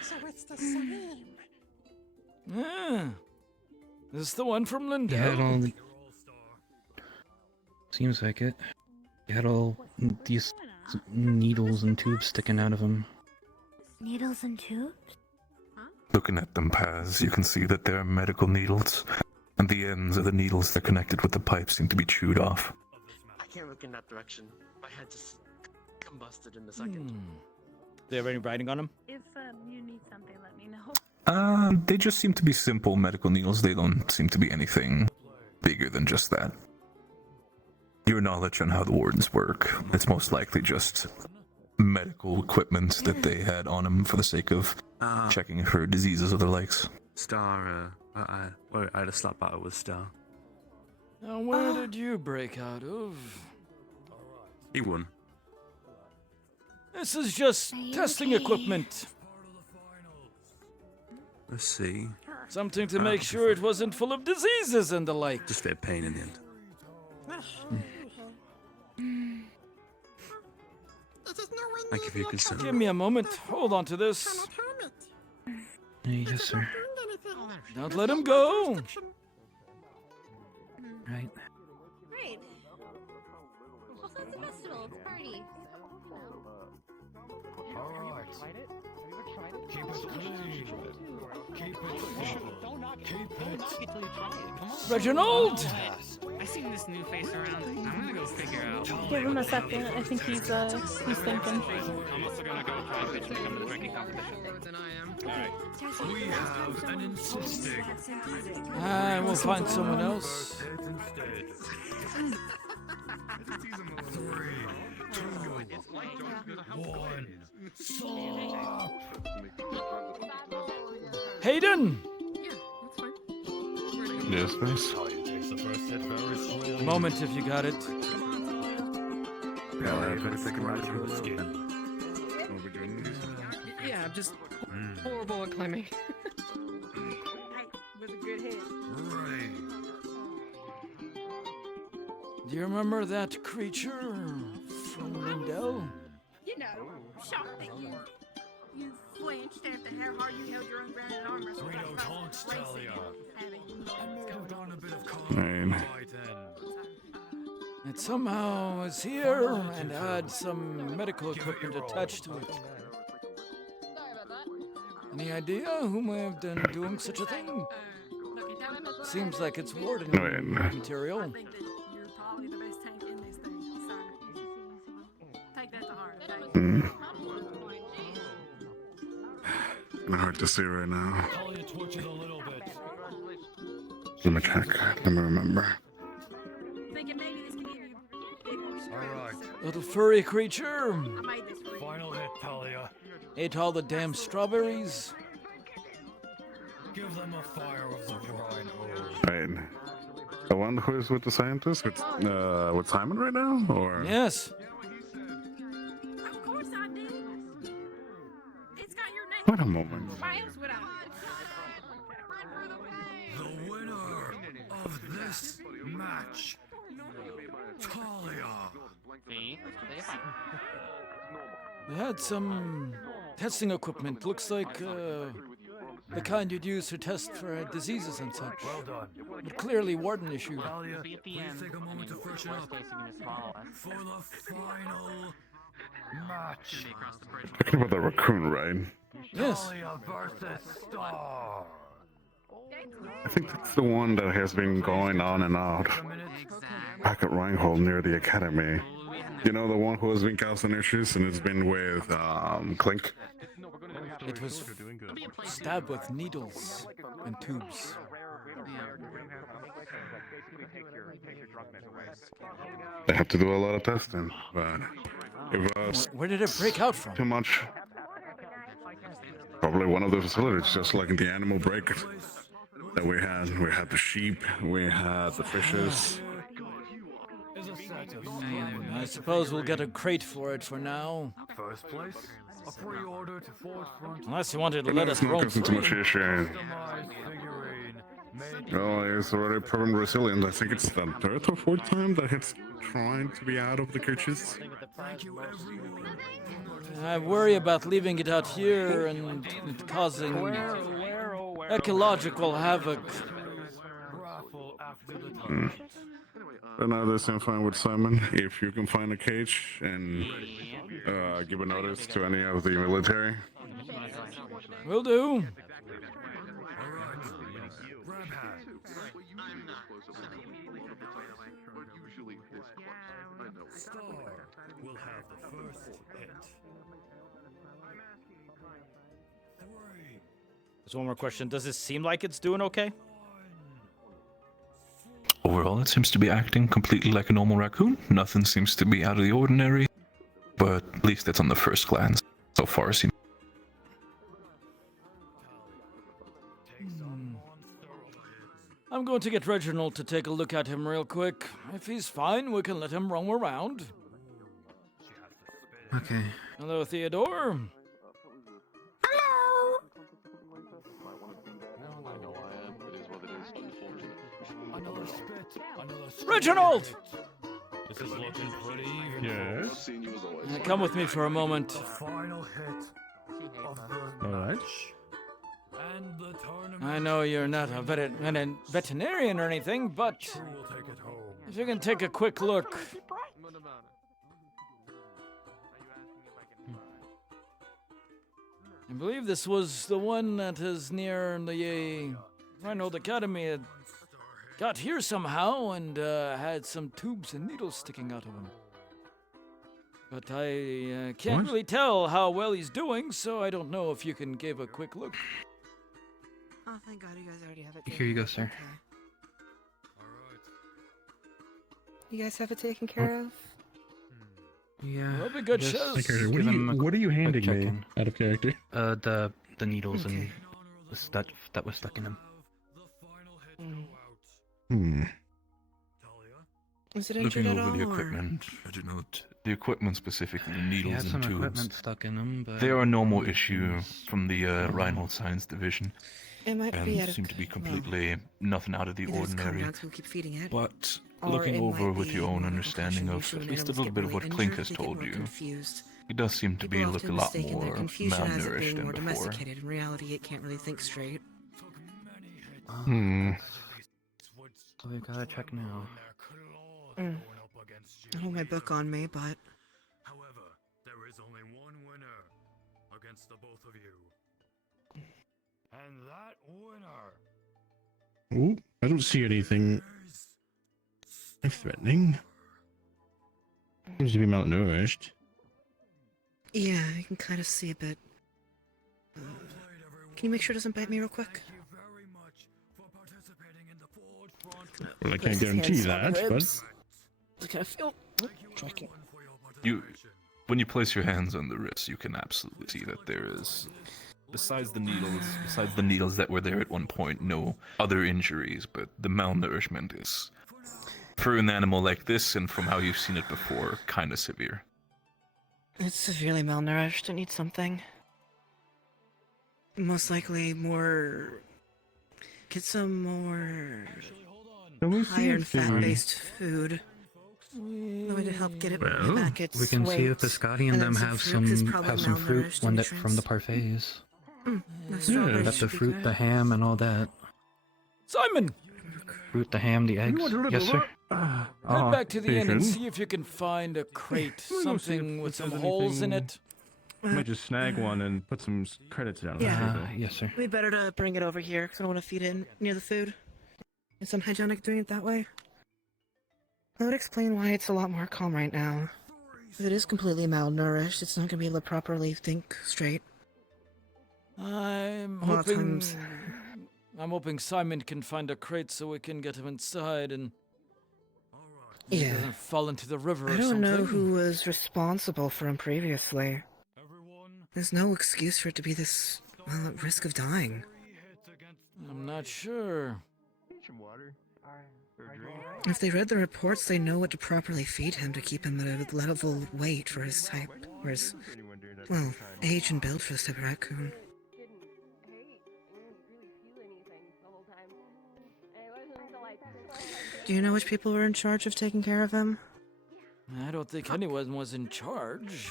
So it's the same. Ah, is this the one from He had all Lindell? the... Seems like it. He had all these needles and tubes sticking out of him. Needles and tubes? Looking at them, Paz, you can see that they're medical needles, and the ends of the needles that are connected with the pipe seem to be chewed off. I can't look in that direction. My head just combusted in a second. Do they have any writing on them? If you need something, let me know. They just seem to be simple medical needles. They don't seem to be anything bigger than just that. Your knowledge on how the wardens work, it's most likely just medical equipment that they had on them for the sake of checking for diseases or the likes. Star, I had a slap battle with Star. Now, where did you break out of? He won. This is just testing equipment. Let's see. Something to make sure it wasn't full of diseases and the like. Just a bit of pain in the end. Thank you for your concern. Give me a moment. Hold on to this. Yes, sir. Don't let him go. Right. Great. Well, so it's a festival. It's a party. Alright. Keep it clean. Keep it simple. Keep it. Reginald! I seen this new face around. I'm gonna go figure out. Give him a second. I think he's thinking. I'm also gonna go try and pitch him in the drinking competition. Than I am. Alright. We have an insisting. I will find someone else. Hayden! Yes, please. Moment if you got it. Yeah, just horrible at climbing. With a good head. Do you remember that creature from Lindell? You know, shocked that you flinched after how hard you held your own ground in arm wrestle. Reno, don't tell ya. Done a bit of Right. It somehow was here and had some medical equipment attached to it. Any idea who may have been doing such a thing? Seems like it's warden material. I think that you're probably the best tank in this thing, so take that to heart, okay? Kinda hard to see right now. Talia twitches a little bit. Let me check. Let me remember. Thinking maybe this can give you bigger strength. Alright. Little furry creature. I made this for you. Final hit, Talia. Ate all the damn strawberries. Give them a fire of the brine. Right. The one who is with the scientist? With Simon right now? Or? Yes. Of course I did. It's got your name. Wait a moment. Why else would I? The winner of this match, Talia. They had some testing equipment. Looks like the kind you'd use to test for diseases and such. Well done. But clearly warden issue. Talia, please take a moment to freshen up for the final match. Talking about the raccoon, right? Yes. Talia versus Star. I think that's the one that has been going on and out back at Reinhold near the academy. You know, the one who has been causing issues and has been with Clink? It was stabbed with needles and tubes. They have to do a lot of testing, but it was Where did it break out from? too much. Probably one of the facilities, just like in the animal break that we had. We had the sheep, we had the fishes. I suppose we'll get a crate for it for now. First place, a pre-order to Forefront. Unless you wanted to But let no, us it's not roam causing too much free. issue. Well, it's already proven resilient. I think it's the third or fourth time that it's trying to be out of the cages. I worry about leaving it out here and it causing ecological havoc. But now this I'm fine with Simon. If you can find a cage and give a notice to any of the military. Will do. We'll have the first hit. There's one more question. Does it seem like it's doing okay? Overall, it seems to be acting completely like a normal raccoon. Nothing seems to be out of the ordinary. But at least that's on the first glance. So far, it seems. I'm going to get Reginald to take a look at him real quick. If he's fine, we can let him roam around. Okay. Hello, Theodore. Reginald! This is looking pretty even. Yes. Come with me for a moment. Final hit of the Alright. and the tournament. I know you're not a veterinarian or anything, but We'll take it home. if you can take a quick look. I believe this was the one that is near the Reinhold Academy. It got here somehow and had some tubes and needles sticking out of him. But I can't What? really tell how well he's doing, so I don't know if you can give a quick look. Oh, thank God you guys already have it. Here you go, sir. You guys have it taken care of? Yeah. That'll be good just shows. give him a What are you quick handing me check-in. out of character? The needles and the stuff that was stuck in him. Was it Looking injured at over all? the or- equipment, I do not. The equipment specifically, the needles He had some and tubes. equipment stuck in him, but They are a normal issue from the Reinhold Science Division. It might and be out of seem to be well, completely nothing out of the either it's ordinary. compounds, we'll keep feeding it, But or looking it over might with be your own more of a understanding concussion. of Usually at when least a animals little get bit of really what Clink injured, has they get told more you, confused. it does seem to be People look a often lot mistaken their more confusion as it malnourished being than more before. domesticated. In reality, it can't really think straight. Hmm. So we've got to check now. I hold my book on me, but However, there is only one winner against the both of you. And that winner Oh, I don't see anything threatening. Seems to be malnourished. yeah, I can kind of see a bit. Can you make sure it doesn't bite me real quick? Well, I can't guarantee that, but I kind of feel tracking. When you place your hands on the wrist, you can absolutely see that there is, besides the needles that were there at one point, no other injuries, but the malnourishment is, for an animal like this, and from how you've seen it before, kind of severe. It's severely malnourished. It needs something. Most likely more. Get some more higher and fat-based food. The way to help get it back its We can see if weight. the Scotty and them have fruit, 'cause it's some probably fruit malnourished when and from the parfaits. The strawberries Got the should be fruit, good. the ham, and all that. Simon! Fruit, the ham, the eggs. Yes, sir. Head back to the inn and see if you can find a crate, something with some holes in it. Might just snag one and put some credits down. on the Yeah. table. Yes, sir. It'd be better to bring it over here because I don't want to feed it near the food. It's unhygienic doing it that way. That would explain why it's a lot more calm right now. If it is completely malnourished, it's not going to be able to properly think straight. I'm A lot of hoping. times- I'm hoping Simon can find a crate so we can get him inside and he Yeah. doesn't fall into the river or I don't something. know who was responsible for him previously. There's no excuse for it to be this well, at risk of dying. I'm not sure. Some water. Or a drink. If they read the reports, they know what to properly feed him to keep him at a level weight for his type, or his, well, age and build for this type of raccoon. Do you know which people were in charge of taking care of him? I don't think anyone was in charge.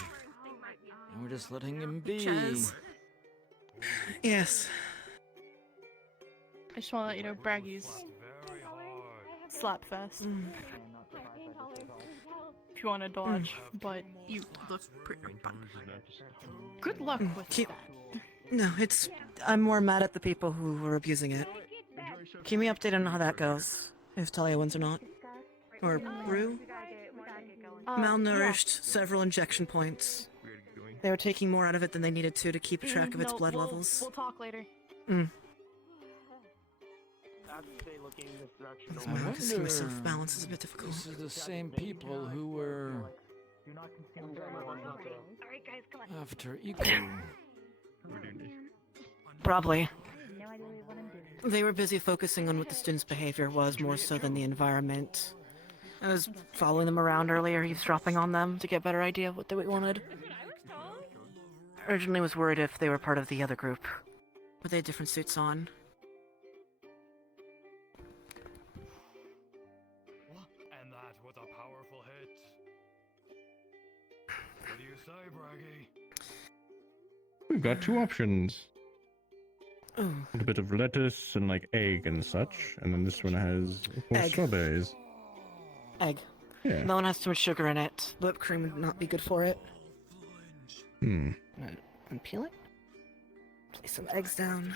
And we're just letting him be. Chaz. Yes. I just want to let you know, Braggy's slapfest. If you want to dodge, but you look pretty fun. Good luck with that. No, I'm more mad at the people who were abusing it. Keep me updated on how that goes. If Talia wins or not. Or Rue? Malnourished, several injection points. They were taking more out of it than they needed to keep track of its blood levels. We'll talk later. Because keeping myself balance is a bit difficult. This is the same people who were after Iku. Probably. They were busy focusing on what the students' behavior was more so than the environment. I was following them around earlier, eavesdropping on them to get a better idea of what they wanted. Originally was worried if they were part of the other group, but they had different suits on. And that was a powerful hit. What do you say, Braggy? We've got two options. Ooh. A bit of lettuce and like egg and such, and then this one has of course, Egg. strawberries. Egg. Yeah. That one has too much sugar in it. Whipped cream would not be good for it. Unpeel it. Place some eggs down.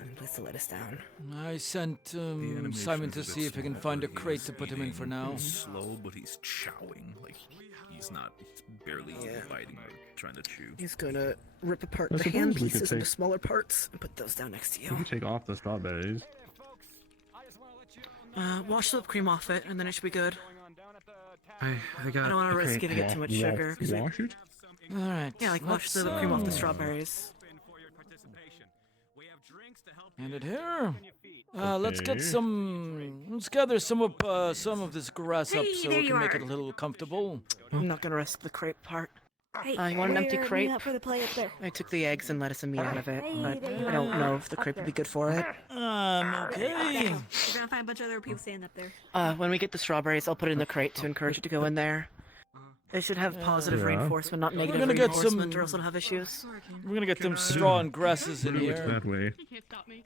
And place the lettuce down. I sent Simon to see if he can find a crate to put him in for now. He's slow, but he's chowing. Like, he's barely biting or trying to chew. He's gonna rip apart I the suppose hand we could pieces into take- smaller parts and put those down next to We you. can take off the strawberries. Wash the whipped cream off it, and then it should be good. I got. I don't want to risk giving it too much sugar. 'cause Wash it? Alright. Yeah, like wash the whipped cream off the strawberries. Hand it here. Let's get some. Let's gather some of this grass up so we can make it a little comfortable. I'm not gonna risk the crepe part. Hey, You want an empty we're crepe? meeting up for the play up there. I took the eggs and lettuce and meat out of it, but there you I are. don't know if the crepe would be good for it. Okay. You're gonna find a bunch of other people standing up there. When we get the strawberries, I'll put it in the crate to encourage it to go in there. They should have positive Yeah. reinforcement, not negative gonna get reinforcement, some- or else it'll have issues. We're gonna get them straw and grasses in It looks here. that way.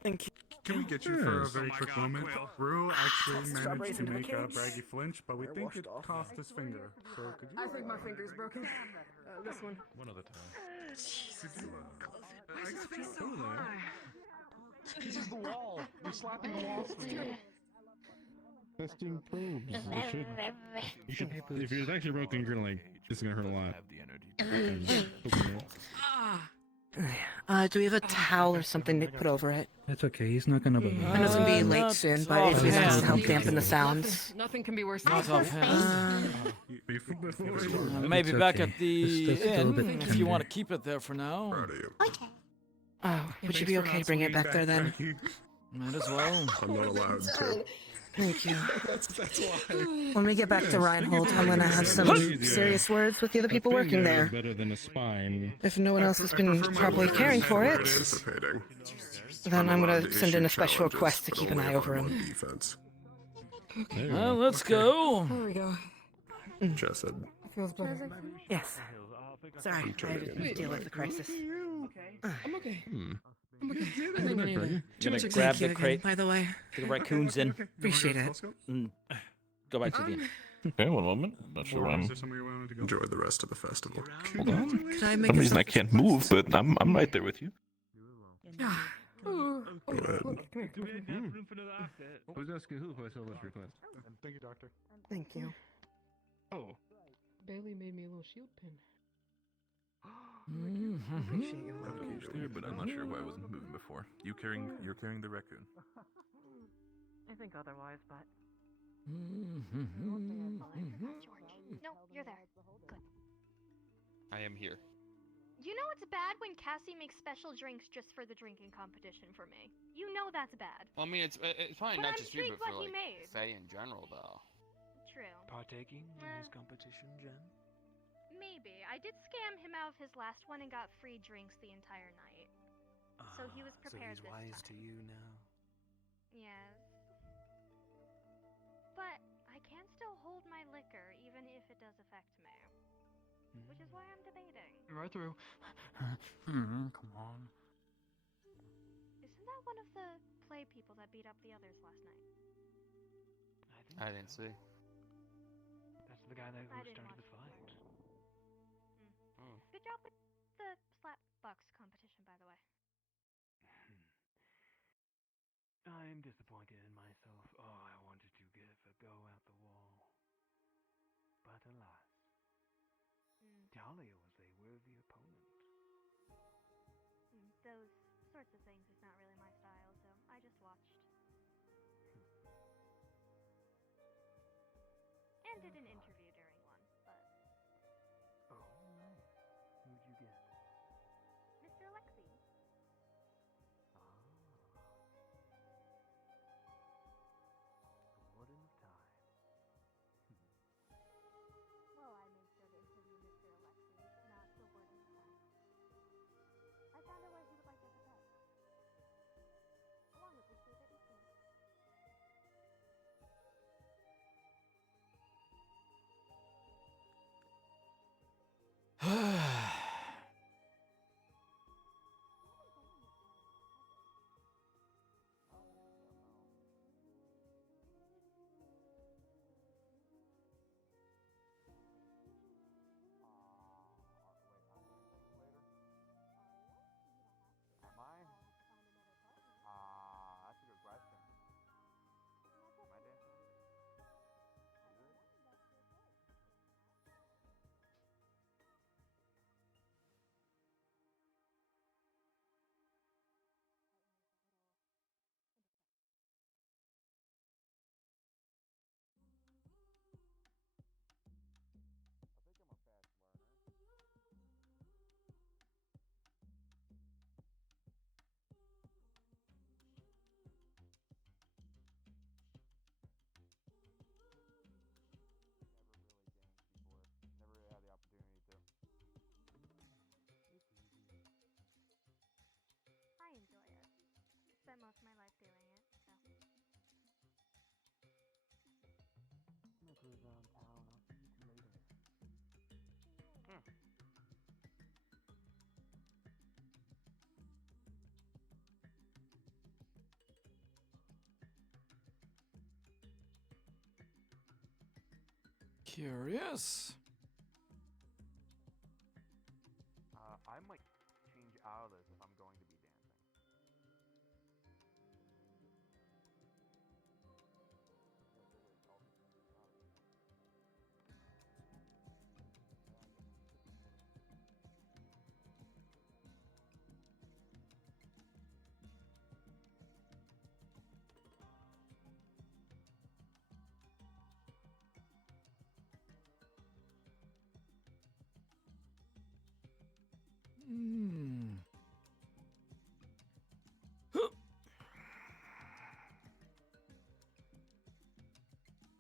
Thank you. Can we get you for a Yes. very quick moment? Rue actually managed to into the make cage. Braggy flinch, but we They're think washed it off. cost his finger. So could you? I think my finger's broken. This one. One at a time. Why is his face so high? This is the wall. You're slapping the wall. Testing probes. You should, if it's actually broken, you're gonna it's gonna hurt a lot. Do we have a towel or something to put over it? That's okay. He's not gonna bother. I know it's gonna be late not soon, but if we offhand. just help dampen the sounds. Nothing can be worse than Not offhand. Maybe It's back okay. at the It's still a bit inn if tender. you want to keep it there for now. Oh, would you be okay to bring it back there then? Might as well. I'm not allowed to. Thank you. That's why. When we get back to Reinhold, I'm gonna have some serious words with the other people working there. Better than a spine. If no one else has been properly caring for it, Anticipating. then I'm gonna send in a special request to keep an eye over him. Defense. Well, let's go. There we go. Just said. Feels better. Yes. Sorry, I didn't deal with the crisis. I'm okay. I'm okay. Gonna grab Thank you the again, crate. by the way. The raccoons in. Appreciate it. Go back to the inn. Okay, one moment. Not sure why I'm. Enjoy the rest of the festival. Hold on. Could I For make some a reason I can't move, but I'm right there with you. Go ahead. Who's asking who for a service request? Thank you, doctor. Thank you. Oh. Bailey made me a little shield pin. Appreciate you. Clear, but I'm not sure why I wasn't moving before. You're carrying the raccoon. I think otherwise, but. No, you're there. Good. I am here. You know it's bad when Cassie makes special drinks just for the drinking competition for me. You know that's bad. Well, I mean, it's probably But not I'm just you, intrigued but for what he like made. Faye in general, though. True. Partaking in his competition, Jen? Maybe. I did scam him out of his last one and got free drinks the entire night. So he was prepared So he's wise this to time. you now. Yes. But I can still hold my liquor even if it does affect me. Which is why I'm debating. Right through. Come on. Isn't that one of the play people that beat up the others last night? I didn't see. That's the guy that I who didn't started the watch fight. Oh. Good job with the slap box competition, by the way. I'm disappointed in myself. Oh, I wanted to give a go at the wall. But alas, Dahlia was a worthy opponent. Those sorts of things is not really my style, so I just watched. And did an interview during one, but... Oh, nice. Who'd you get? Mr. Alexi. The Warden of Time. Well, I made sure to interview Mr. Alexi, not the Warden of Time. I found out why he would like as a pet. Along with his favorite instrument. Am I? That's a good question. Am I dancing? Is it? I think I'm a fast learner. Never really had the opportunity to. I enjoy it. Spent most of my life doing it, so. I'm gonna cruise around town. I'll see you later. Curious. I might change out of this if I'm going to be dancing.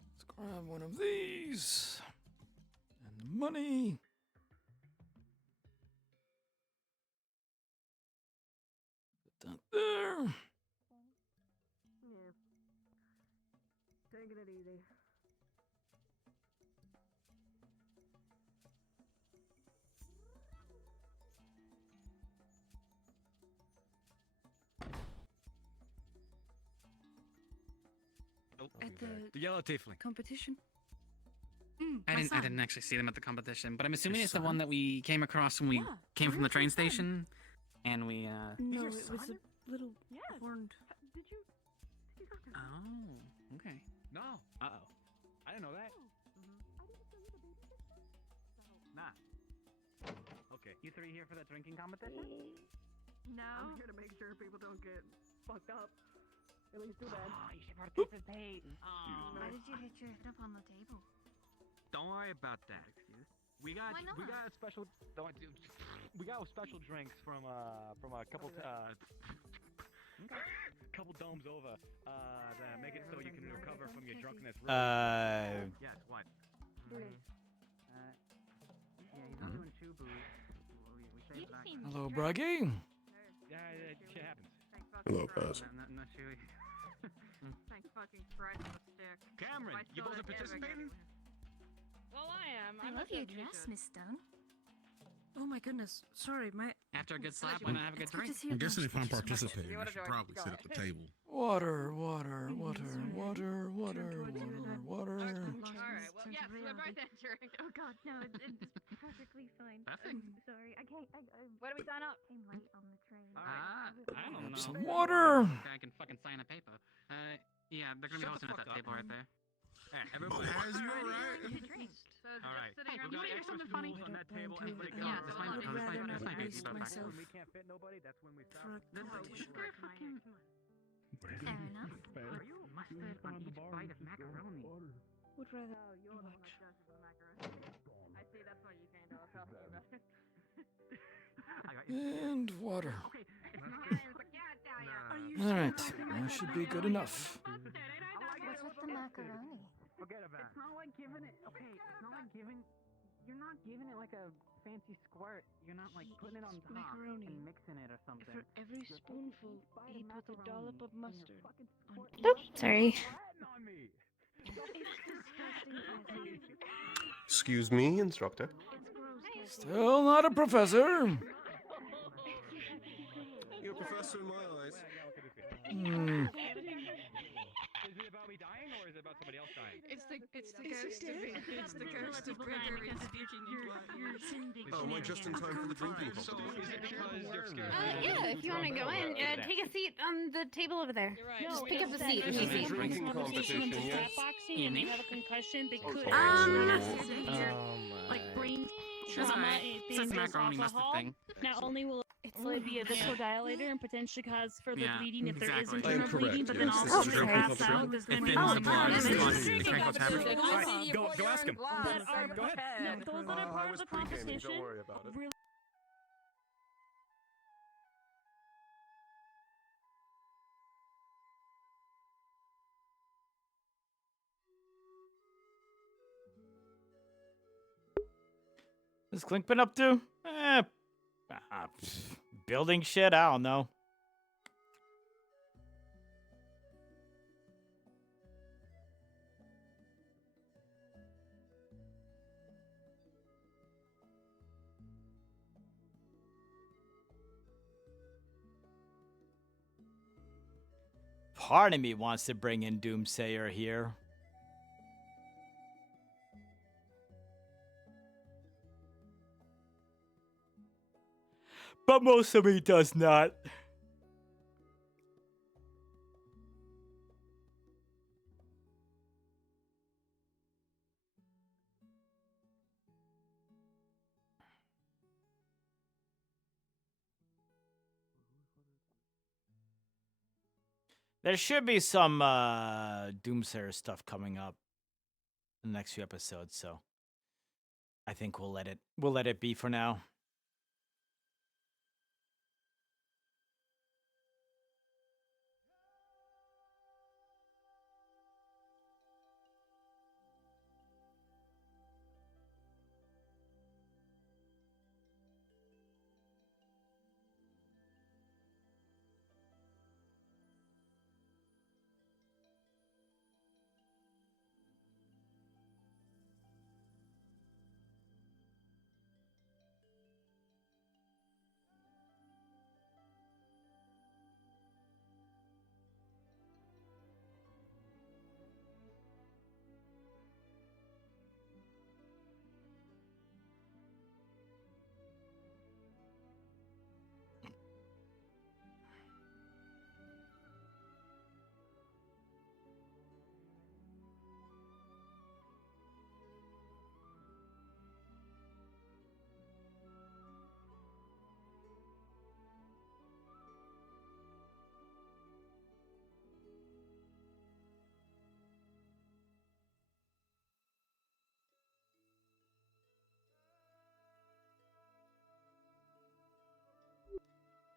Let's grab one of these. And the money. Put that there. Yeah. Taking it easy. At The yellow tiefling. competition? I didn't actually see them at the competition, but I'm assuming it's the one that we came across when we came from the train station, and we No, it was a little horned. Did you? Oh, okay. No. Uh-oh. I didn't know that. Nah. Okay. You three here for that drinking competition? No. I'm here to make sure people don't get fucked up. At least do that. Oh, you should participate. Why did you hit your head up on the table? Don't worry about that. We got Why not? we got special special drinks from a couple couple domes over that make it so you can recover from your drunkenness. Yes, what? Hello, Bruggy. Yeah, shit happens. Hello, guys. Not really. Thank fucking Christ for the stick. Cameron, you both are participating? Well, I am. I I'm love not your so dress, sure. Miss Stone. Oh my goodness. Sorry, my. After a good slap, why not have a good drink? I'm guessing if I'm participating, I should probably sit at the table. Water, water, water, water, water, water, water. Alright, well, yes, we're both entering. Oh god, no, it's perfectly fine. Perfect. I'm sorry. I can't. Where do we sign up? I'm late on the train. I don't know. Some water. I can fucking sign a paper. Yeah, they're gonna be hosting at that table right there. Everybody has you alright? So All right. sitting We around. got You extra something funny? stools on that table. Everybody go. Yeah, That's fine. I would That's fine. rather That's not fine. waste myself. When we can't fit nobody, that's when we stop. Fair enough. You mustard on each bite of macaroni. Would rather. Oh, you're the one that does the macaroni. I see, that's why you can't tell me about it. And water. Okay, it's not. I can't tell you. All right, that should be good enough. What's with the macaroni? Forget about it. It's not like giving it. Okay, it's not like giving. You're not giving it like a fancy squirt. You're not like putting it on top Macaroni. and mixing it or something. For every spoonful, he puts a dollop of mustard. Sorry. Excuse me, instructor. Still not a professor. You're a professor in my eyes. Is it about me dying or is it about somebody else dying? It's the ghost of Gregory speaking into Oh, am I just in time for the drinking So competition? is it because you're scared? Yeah, if you want to go in, take a seat on the table over there. right. Just No, pick up a seat. This If you is a see. drinking competition, yes? Boxing and they have a concussion, they could like brain That's trauma alright. and It's things a with macaroni mustard alcohol. thing. Not only will it be a vasodilator and potentially cause further Yeah, bleeding if there is exactly. internal I am correct, bleeding, but then yes, this also is a if drinking pass out, there's It going to be thins the blood. more It's damage. causing you to drink what's happening. Alright, go ask him. But our, Go ahead. no, those that are I part of was the pre-gaming, competition don't worry about it. really What's Clink been up to? Building shit? I don't know. Part of me wants to bring in Doomsayer here. But most of me does not. There should be some Doomsayer stuff coming up in the next few episodes, so I think we'll let it be for now.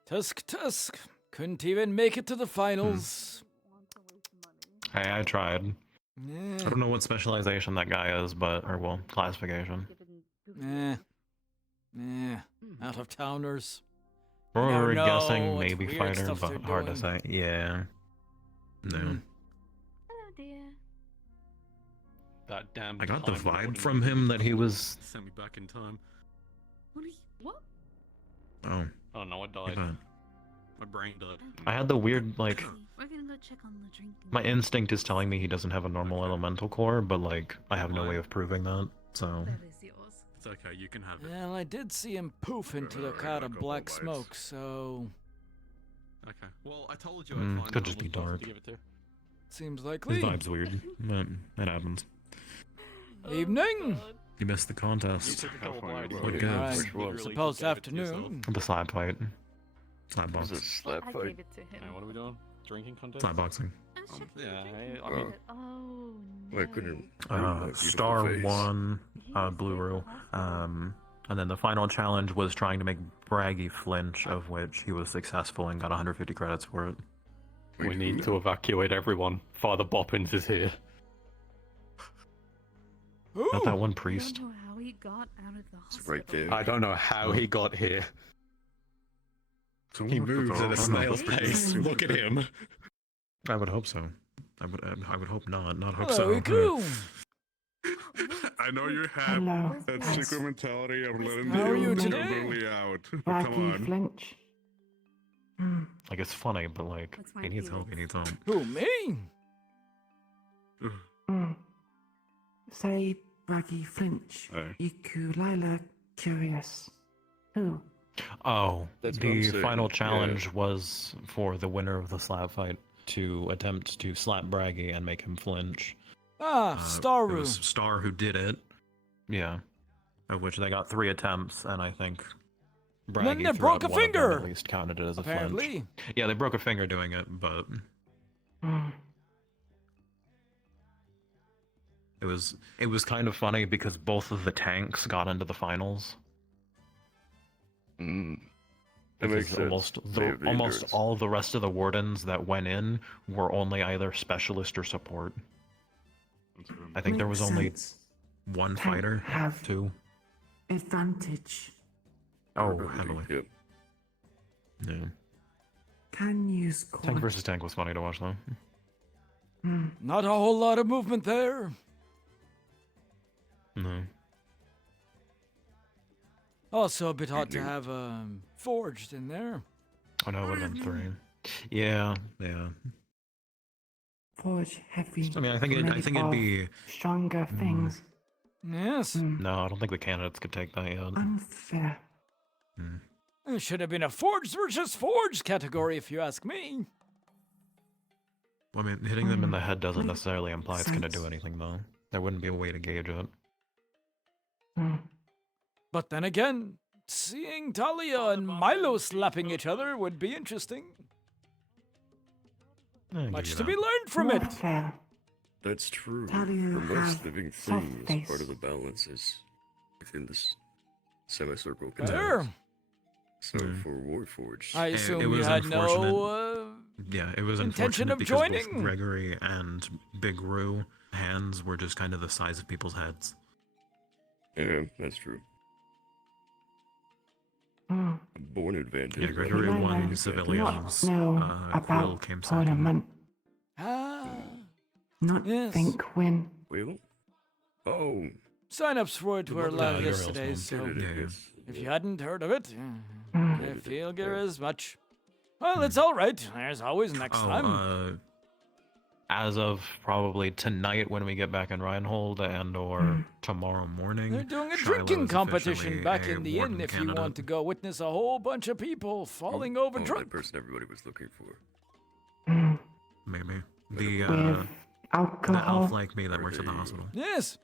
Tusk. Couldn't even make it to the finals. Hey, I tried. Yeah. I don't know what specialization that guy is, well, classification. Out of towners. We're know guessing what maybe weird fighter, stuff but they're hard to doing. say. Yeah. No. Hello, dear. That damn. I got the time vibe warden from him that he was. Send me back in time. What? Oh. Oh no, it I died. thought- My brain died. I had the weird, like, We're gonna go check on the drink. my instinct is telling me he doesn't have a normal elemental core, but, like, I have no way of proving that, so. It's okay, you can have it. Well, I did see him poof into the cloud of black smoke, so Okay. Well, I told you I'd find Could out. just be dark. seems His likely. vibe's weird. It happens. Evening. You missed the contest. What gives? Alright, suppose afternoon. The slap fight. Slap box. Slap I fight. gave it to him. Hey, what are we doing? Drinking contest? Slap boxing. Yeah, I mean, Oh, I couldn't. Star won, Blue Rule. And then the final challenge was trying to make Braggy flinch, of which he was successful and got 150 credits for it. we need to evacuate everyone. Father Boppins is here. Not that one I priest. don't know how he got out of the It's hospital. right there. I don't know how he got here. He moves at a snail's pace. Look at him. I would hope so. I would hope not. Not hope Hello, so. Iku. I know you have that secret mentality of letting How are you the today? ability out. But come on. Flinch. Like, it's funny, but, like, He needs help. He needs help. Who, me? Say, Braggy Flinch. Hey. Iku Lila Curious. Who? Oh, That's what I'm the saying, final yeah. challenge was for the winner of the slap fight to attempt to slap Braggy and make him flinch. Ah, It Staru. was Star who did it, Yeah. Of which they got 3 attempts, and I think Then Braggy they broke a throughout one of them finger! at least counted it as a flinch. Apparently. Yeah, they broke a finger doing it, but it was kind of funny because both of the tanks got into the finals. That makes Because sense. They have the almost endurance. all the rest of the wardens that went in were only either specialist or support. I think there was Makes only sense. one Tank fighter, have 2. advantage. Oh, heavily. Yep. Yeah. Can use Tank quad. versus tank was funny to watch though. Not a whole lot of movement there. No. Also a bit odd to have forged in there. Oh no, it would have been 3. Yeah. Forge heavy. I mean, I think it'd be. Stronger things. Yes. No, I don't think the candidates could take that yet. Unfair. It should have been a forged versus forged category, if you ask me. I mean, Hitting them in the head doesn't necessarily imply it's gonna do anything though. There wouldn't be a way to gauge it. But then again, seeing Talia and Milo slapping each other would be interesting. Much to be learned from it. Fair. That's true. How do you For most have living soft things, face? part of the balance is within this semicircle. There. So for Warforged, I assume it you was had unfortunate. no Yeah, it was intention unfortunate of because joining. both Gregory and Big Roo hands were just kind of the size of people's heads. yeah, that's true. Born advantage. Yeah, Gregory Can I won learn civilians. know Quill about came second. tournament? Not Yes. think win. Well, oh, Sign-ups for it were live you're yesterday, awesome. so Yeah. if you hadn't heard of it, I feel there is much. Well, it's all right. There's always next time. As of probably tonight when we get back in Reinhold and/or tomorrow morning, They're doing a Shiloh drinking is competition officially back a in the inn warden if you candidate. want to go witness a whole bunch of people falling over that drunk. person everybody was looking for. Maybe the With alcohol. elf like me that works at the hospital. Yes.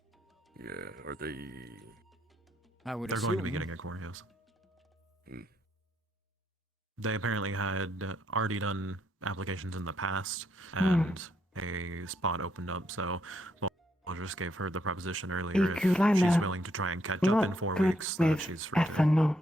Yeah, are they? I would They're assume. going to be getting a core, yes. They apparently had already done applications in the past, and a spot opened up, so I just gave her the proposition earlier if she's Ikulala, willing to try and catch up in not 4 good weeks, that with she's free to. ethanol.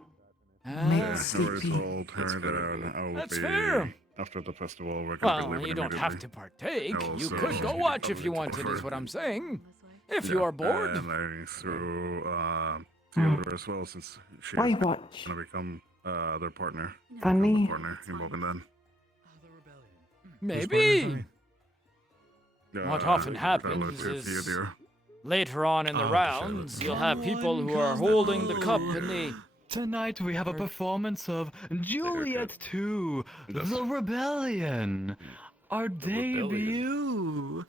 Yeah, I already told her that I will That's be fair. after the festival. We're gonna be Well, leaving you don't have immediately. to partake. I You also- could go watch if you wanted, is what I'm saying. If you are bored. And I threw Theodore as well, since she's Why gonna watch? become their partner. Funny. Partner involved in that. Maybe. What often Tyler happens to is Theodore. later on in the rounds, you'll have people who are holding the cup and they. Tonight we have a performance of Juliet 2, The Rebellion, our debut.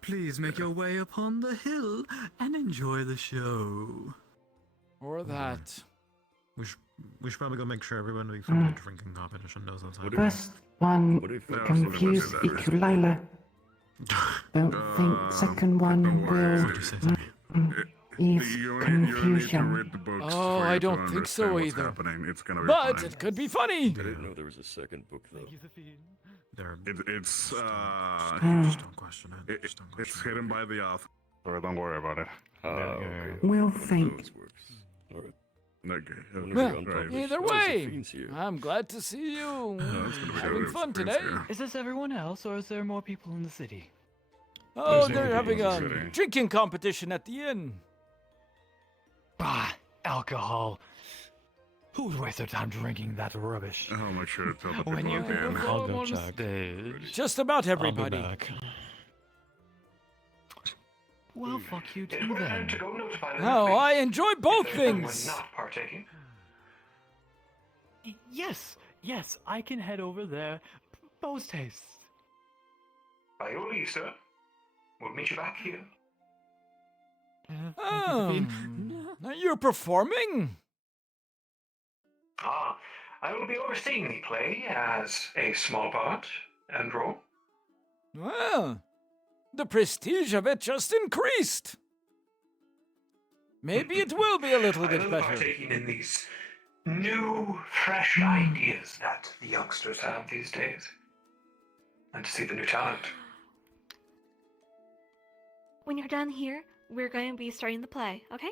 Please make your way upon the hill and enjoy the show. Or that. We should probably go make sure everyone who from the drinking competition knows what's happening. First one confused ukulele. Don't think second one will ease confusion. Oh, I don't think so either. But it could be funny. I didn't know there was a second book, though. It's Just don't question it. it's hidden by the author. So don't worry about it. We'll think. Alright. Okay. Well, right. either way, I'm glad to see you having fun today. Is this everyone else, or is there more people in the city? Oh, There's they're no having people a in the city. drinking competition at the inn. Bah, alcohol. Who would waste their time drinking that rubbish? I'll make sure to tell the people When you at the end. perform on stage. Just about everybody. Well, fuck you too then. Oh, I enjoy both things. Yes, I can head over there post haste. By your leave, sir. We'll meet you back here. Oh, you're performing? Ah, I will be overseeing the play as a small part and role. Well, the prestige of it just increased. Maybe it will be a little I bit love better. partaking in these new, fresh ideas that the youngsters have these days. And to see the new talent. When you're done here, we're going to be starting the play, okay?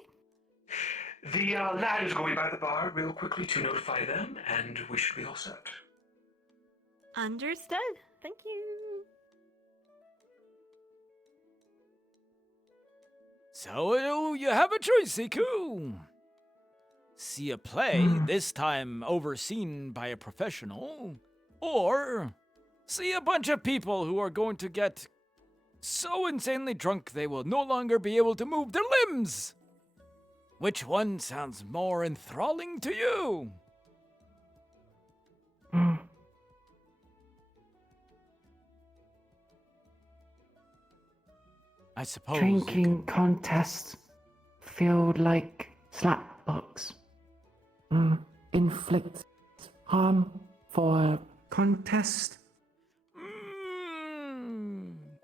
The lad is going by the bar real quickly to notify them, and we should be all set. Understood. Thank you. So you have a choice, Iku. See a play, this time overseen by a professional, or see a bunch of people who are going to get so insanely drunk they will no longer be able to move their limbs. Which one sounds more enthralling to you? I suppose. Drinking contests feel like slapbox. Inflict harm for a contest.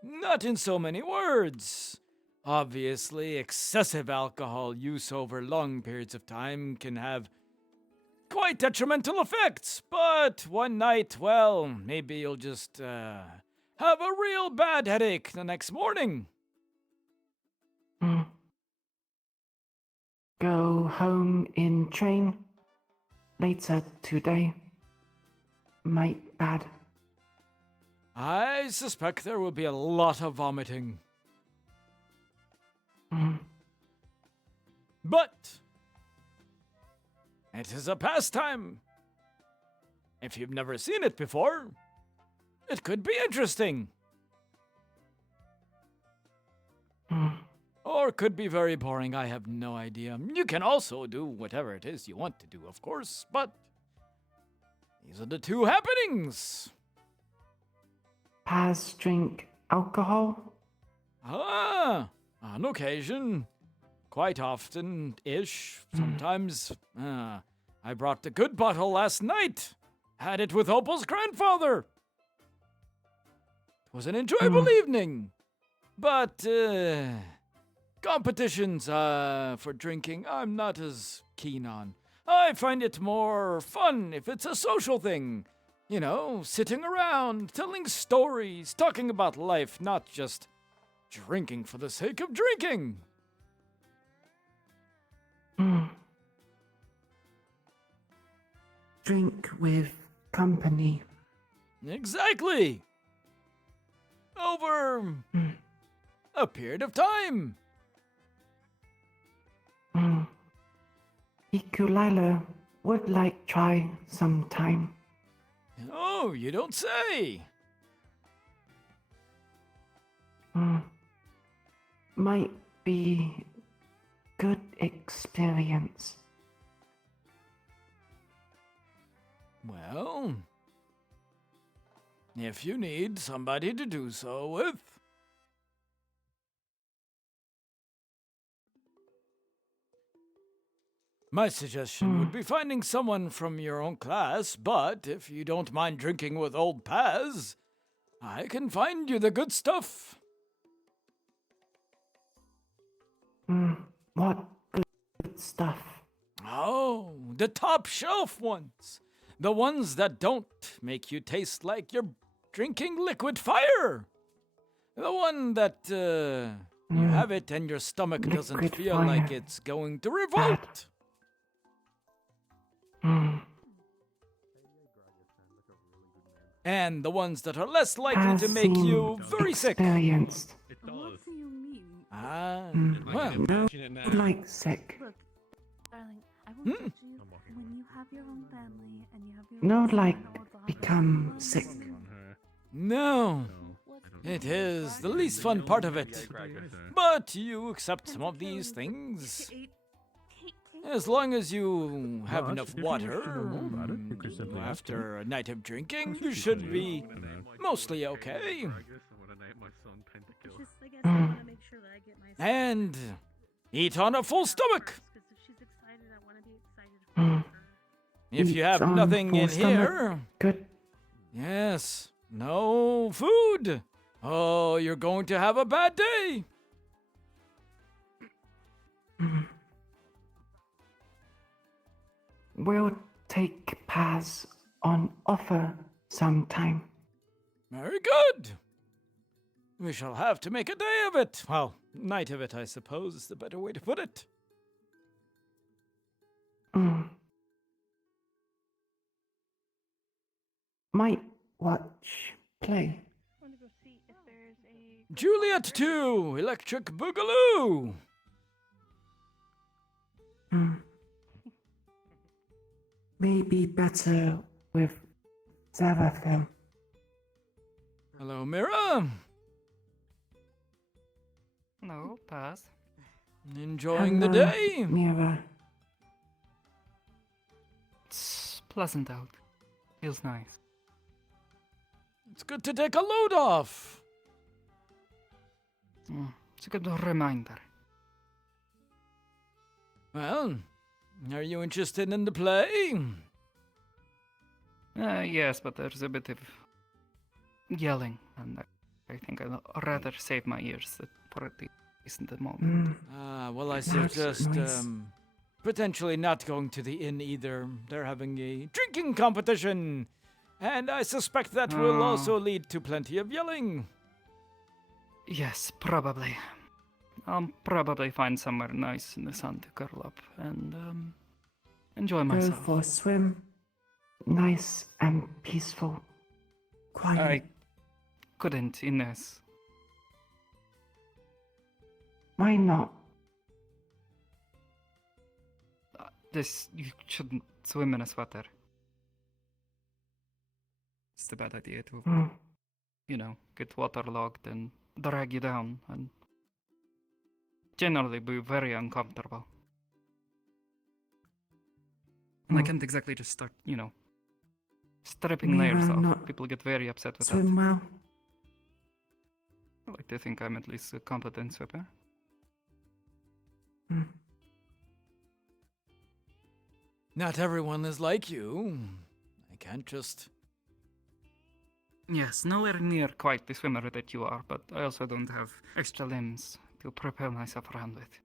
Not in so many words. Obviously, excessive alcohol use over long periods of time can have quite detrimental effects, but one night, well, maybe you'll just have a real bad headache the next morning. Go home in train later today. Might bad. I suspect there will be a lot of vomiting. But it is a pastime. If you've never seen it before, it could be interesting. Or could be very boring, I have no idea. You can also do whatever it is you want to do, of course, but these are the two happenings. Paz drink alcohol? Ah, on occasion. Quite often-ish. Sometimes. I brought the good bottle last night. Had it with Opal's grandfather. It was an enjoyable evening. But, competitions for drinking, I'm not as keen on. I find it more fun if it's a social thing. You know, sitting around, telling stories, talking about life, not just drinking for the sake of drinking. drink with company. Exactly. Over a period of time. Ikulila would like try sometime. Oh, you don't say. Might be good experience. Well, if you need somebody to do so with. My suggestion would be finding someone from your own class, but if you don't mind drinking with old Paz, I can find you the good stuff. What good stuff? Oh, the top shelf ones. The ones that don't make you taste like you're drinking liquid fire. The one that you have it and your stomach doesn't Liquid feel fire. like it's going to revolt. And the ones that are less likely to make you very sick. Experienced. What do you mean? Well, No, like sick. Look, darling, I will judge you when you have your own family and you have your No, own like son or daughter. become sick. No, it is the least fun part of it. But you accept some of these things. As long as you have enough water, after a night of drinking, you should be mostly okay. And eat on a full stomach. If you have Eat on nothing full in stomach. here, Good. yes, no food. Oh, you're going to have a bad day. We'll take Paz on offer sometime. Very good. We shall have to make a day of it. Well, night of it, I suppose, is the better way to put it. Might watch play. Juliet 2, Electric Boogaloo. Maybe better with Zavathil. Hello, Mira. No, pass. Enjoying the Hello, day? Mira. It's pleasant out. Feels nice. It's good to take a load off. It's a good reminder. Well, are you interested in the play? Yes, but there's a bit of yelling, and I think I'd rather save my ears for at least the moment. Well, I That's suggest nice. potentially not going to the inn either. They're having a drinking competition, and I suspect that will also lead to plenty of yelling. Yes, probably. I'll probably find somewhere nice in the sun to curl up and enjoy Go myself. for a swim. Nice and peaceful. Quiet. I couldn't, Ines. Why not? You shouldn't swim in a sweater. It's a bad idea to, get waterlogged and drag you down and generally be very uncomfortable. And I can't exactly just start, stripping layers Mira, off. not People get very upset with Swim that. well. I like to think I'm at least a competent swimmer. Not everyone is like you. I can't just... Yes, nowhere near quite the swimmer that you are, but I also don't have extra limbs to propel myself around with.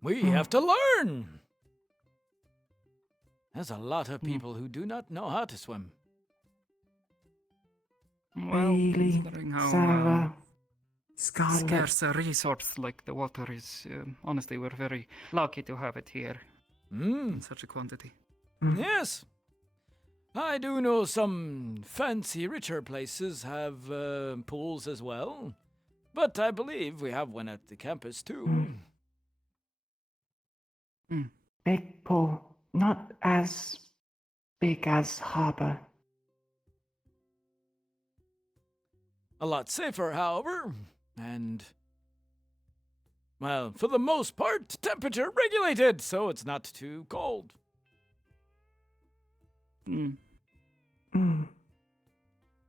We have to learn! There's a lot of people who do not know how to swim. Well, Bailey, considering how Sarah, Scarlet. scarce resource like the water is. Honestly, we're very lucky to have it here in such a quantity. Yes. I do know some fancy, richer places have pools as well. But I believe we have one at the campus too. Big pool, not as big as harbor. A lot safer, however, and, well, for the most part, temperature regulated, so it's not too cold.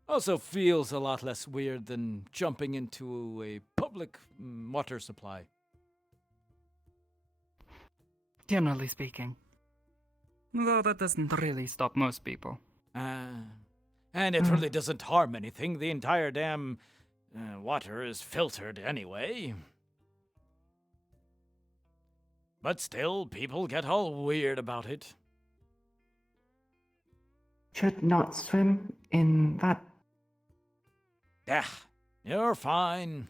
Also feels a lot less weird than jumping into a public water supply. Generally speaking. Though that doesn't really stop most people. And it really doesn't harm anything. The entire damn water is filtered anyway. But still, people get all weird about it. Should not swim in that. Yeah, you're fine.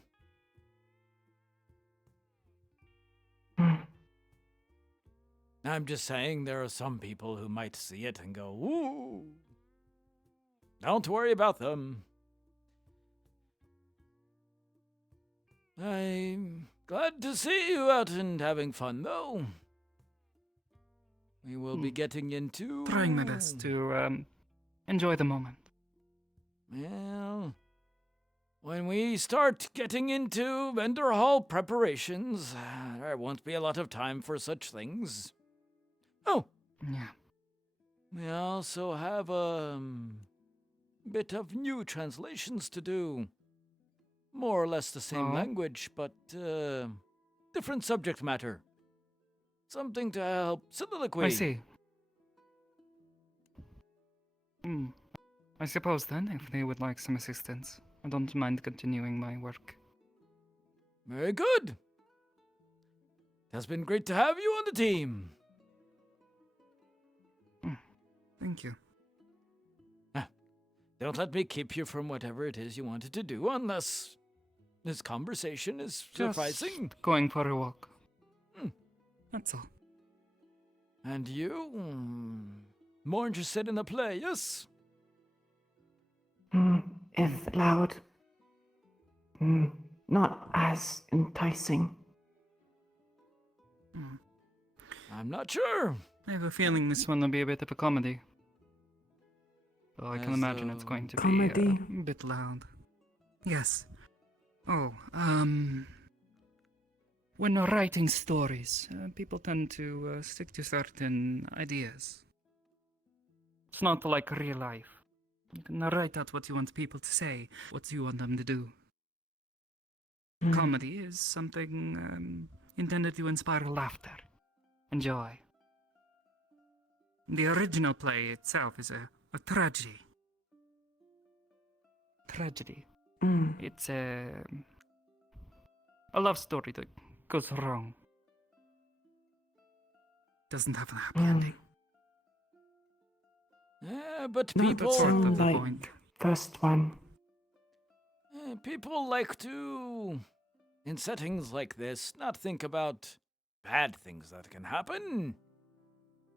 I'm just saying there are some people who might see it and go, ooh. Don't worry about them. I'm glad to see you out and having fun, though. We will be getting into... Trying my best to enjoy the moment. Well, when we start getting into vendor hall preparations, there won't be a lot of time for such things. Oh. Yeah. We also have a bit of new translations to do. More or less the same language, but different subject matter. Something to help soliloquy. I see. I suppose then, if they would like some assistance, I don't mind continuing my work. Very good. It has been great to have you on the team. Thank you. Don't let me keep you from whatever it is you wanted to do unless this conversation is sufficing. Just going for a walk. That's all. And you? More interested in the play, yes? If loud. Not as enticing. I'm not sure. I have a feeling this one will be a bit of a comedy. So I can imagine it's going to be a bit loud. Yes. Oh, when writing stories, people tend to stick to certain ideas. It's not like real life. You can write out what you want people to say, what you want them to do. Comedy is something intended to inspire laughter and joy. The original play itself is a tragedy. Tragedy. It's a love story that goes wrong. Doesn't have a happy ending. But Not people... so like first one. People like to, in settings like this, not think about bad things that can happen.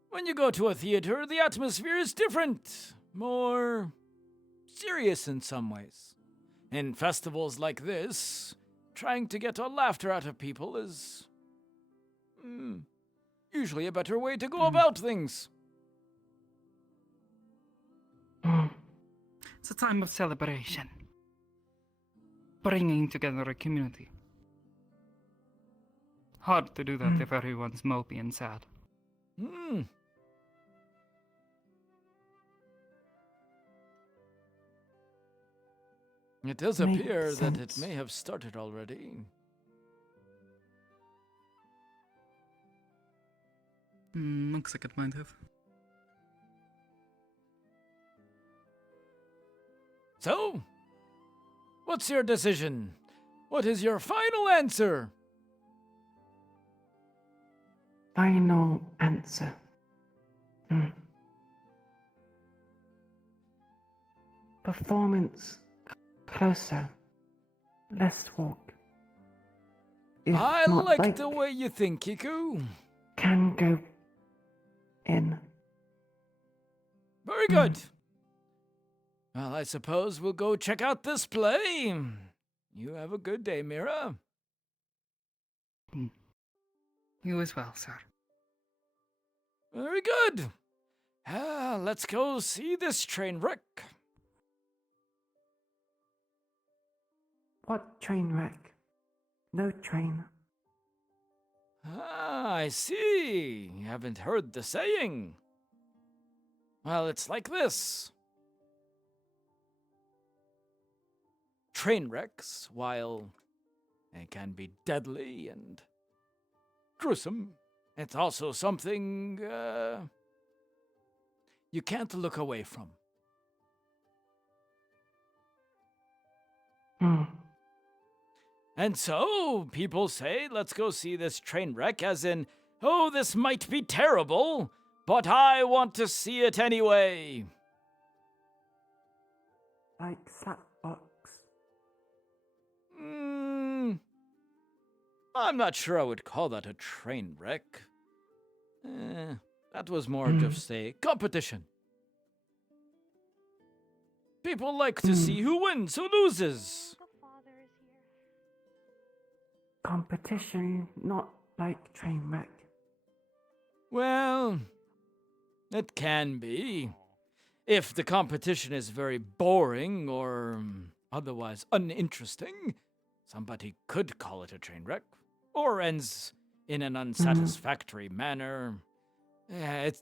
When you go to a theater, the atmosphere is different, more serious in some ways. In festivals like this, trying to get a laughter out of people is usually a better way to go about things. It's a time of celebration. Bringing together a community. Hard to do that if everyone's mopey and sad. It does appear that it may have started already. Looks like it might have. So, what's your decision? What is your final answer? Final answer. Performance closer. Let's walk. if I not like the way you think, Kiku. can go in. Very good. Well, I suppose we'll go check out this play. You have a good day, Mira. You as well, sir. Very good. Let's go see this train wreck. What train wreck? No train. I see. You haven't heard the saying. Well, it's like this. Train wrecks, while they can be deadly and gruesome, it's also something you can't look away from. And so, people say, let's go see this train wreck, as in, oh, this might be terrible, but I want to see it anyway. Like Slapbox. I'm not sure I would call that a train wreck. That was more just a competition. People like to see who wins, who loses. Competition, not like train wreck. Well, it can be. If the competition is very boring or otherwise uninteresting, somebody could call it a train wreck, or ends in an unsatisfactory manner.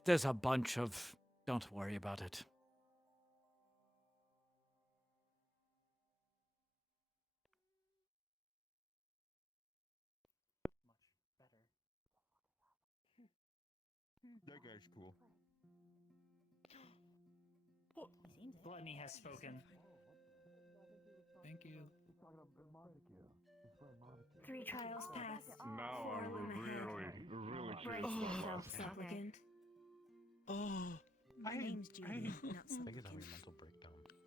There's a bunch of... Don't worry about it. That guy's cool. Gluttony has spoken. Thank you. 3 trials passed. Now I'm really Brace curious. yourself, supplicant. My name's Judy, not I think it's supplicant. having a mental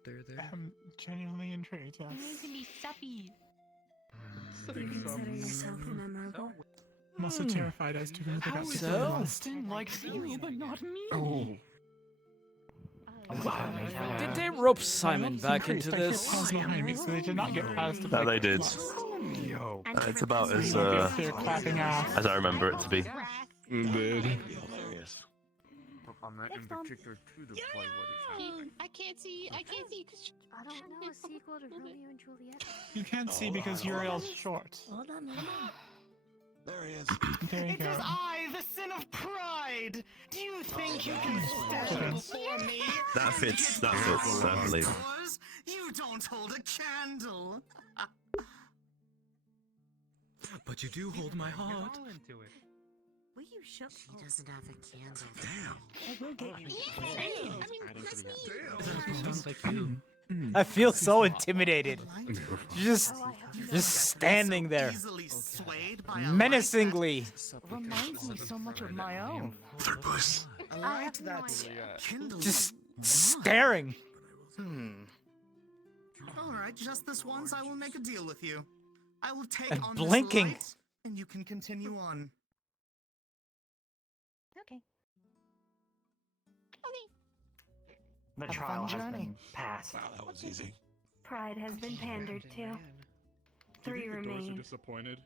breakdown. I'm genuinely intrigued, yes. You can be suppy. Do you consider yourself memorable? I'm also terrified as to who they got So? to Austin likes you, but not me. Oh. Did they rope Simon back into I this? kept pausing behind me, so they did not get past the No, they did. Yo. It's about as They're clapping ass. as I remember it to be. Indeed. Hilarious. On that in particular to the play, what is I can't see. I can't see. I don't know a sequel to Romeo and Juliet. You can't see because Uriel's short. Hold on, There he is. There you It go. is I, the sin of pride. Do you think you can stand before me? That fits, I believe. You don't hold a candle. But you do hold my heart. Will you shut She doesn't have a candle. Damn. I will get you. Sounds like you. I feel so intimidated. Just standing there, menacingly. Reminds me so much of my own. Third place. I like that. Just staring. All right, just this once, I will make a deal with you. I will take And on blinking. this light, and you can continue on. Okay. The Have a trial fun has journey. been passed. Wow, that was easy. Pride has been pandered to. 3 remain. disappointed?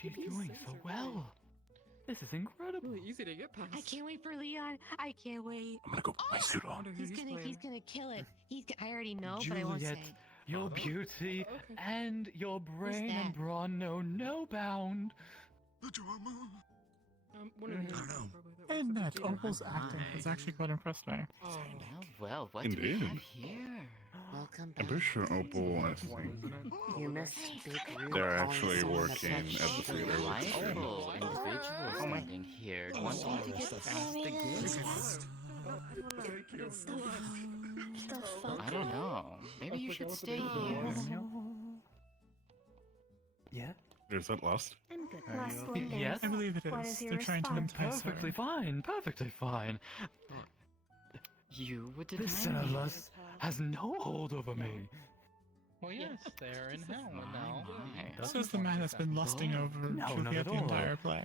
She's doing so well. This is incredible. Really easy to get past. I can't wait for Leon. I can't wait. I'm gonna go put my suit on. He's gonna kill it. I already know, but I won't Juliet, say. your beauty and your brain and that? brawn know no bound. The drama. One of his, I don't know. probably And that that was Opal's acting has actually quite impressed me. Well, what do we Indeed. have here? Welcome I'm back. pretty sure Opal, I think, You missed Big Room. they're calling actually someone working at the affectionate. theater with Delightful individual standing here. Wanting to get past the gift. I don't know. Maybe you should stay here. Yeah? Is that lost? I'm good. Last one day. Yes? I believe it What is. is your They're trying to response? entice her. Perfectly fine, perfectly fine. You would This deny me. sin of lust has no hold over me. Well, yes, they're in hell now. Says the man that's been lusting over Juliet the entire play.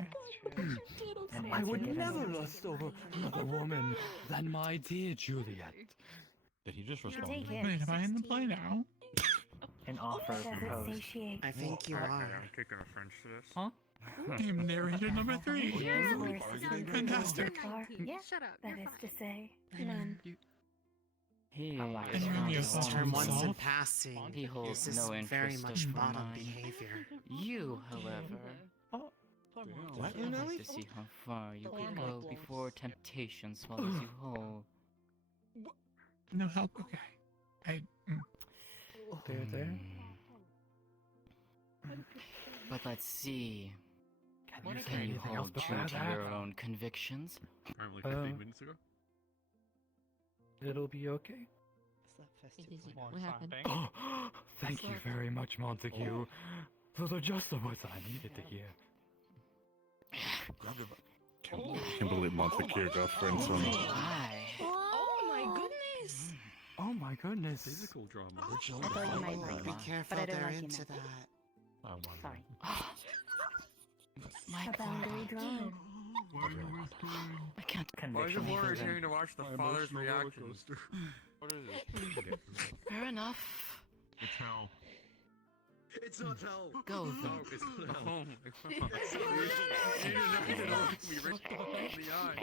I would never lust over another woman than my dear Juliet. Did he just respond? Wait, am I in the play now? An offer proposed. I think you are. Kicking a French to this. Huh? I'm narrator number 3. Fantastic. Yeah, shut up. That is to say, none. He Term once in passing. He holds This is no very interest much of bottom mine. behavior. You, however, What? I'd like to see how far you can go before temptation swallows you whole. No help? Okay. There. But let's see. Can Can you anything else hold true before to that? your own convictions? Apparently 15 minutes ago. It'll be okay. What happened? Oh, thank you very much, Montague. Those are just the words I needed to hear. Can't believe Montague got friends on. Oh my goodness! Oh my goodness. Physical drama. I thought you might be careful, they're into that. Sorry. A boundary drawn. I can't Why is it more entertaining to watch the father's reaction? What is it? Fair enough. It's hell. It's not hell. Go No, then. it's not hell. Oh my god. You did not look me right in the eye.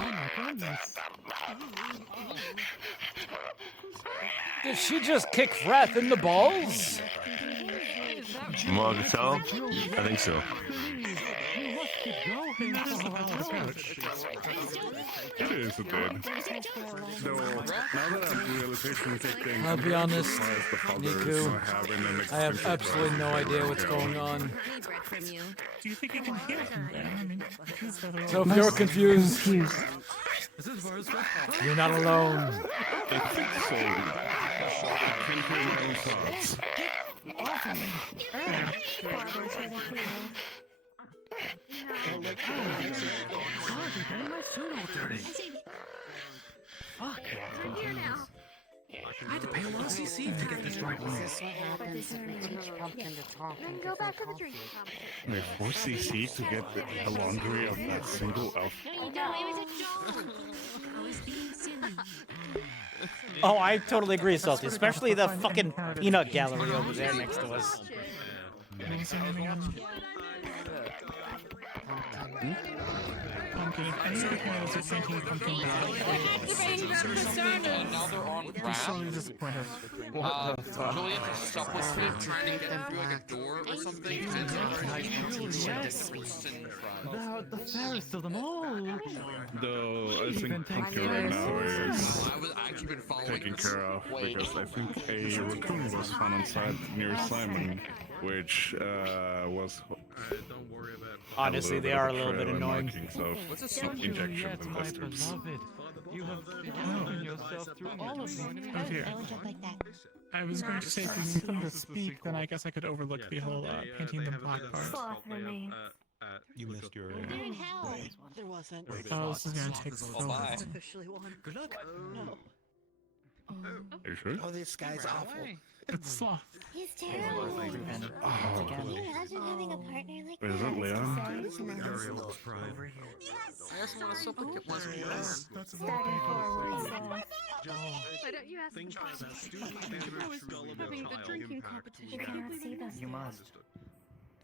Oh my goodness. Did she just kick Wrath in the balls? More to tell? I think so. It is a bit. So, now that I'm realization taking... I'll be honest, the father is Niku, not having an I have existential absolutely no crisis idea right what's now. going on. Do you think you can hear from there? I mean, So if you're confused, This is where it's you're not alone. I think so. I can hear my own thoughts. Fuck. I had to pay a lot of CC to get this right. Is this what happens if we teach Pumpkin to talk Then and go give her back to the coffee? drinking competition. Wait, 4 CC to get the laundry of that single elf. No, you don't. It was a joke. I was being silly. Oh, I totally agree, Salty. Especially the fucking peanut gallery over there next to us. Pumpkin, if any of the candidates are thinking Pumpkin Now they're on Wrath. sorely disappointed. Juliet is stuck with him trying to get through like a door or something. And The fairest of them all. Though I think Pumpkin right now is actually been following taken care of because I think a raccoon was found on site near Simon, which was Don't worry about it. Honestly, they are a little bit annoying. What's a Some injections and my blisters. beloved? You have given yourself through all of them. Oh dear. I was going to say, because for them to speak, then I guess I could overlook the whole painting them black part. Sloth remains. You missed your. They're in hell. There wasn't. Oh, this is going to take so long. Officially won. Good luck. No. Are you sure? Oh, this guy's awful. It's Sloth. He's terrible. Oh. Can you imagine having a partner like Wait, is that Leon? I also want to supplicate once more. That's a Starting forward, so... Why don't you ask Think about that stupid I was having the drinking competition. You cannot see those You must.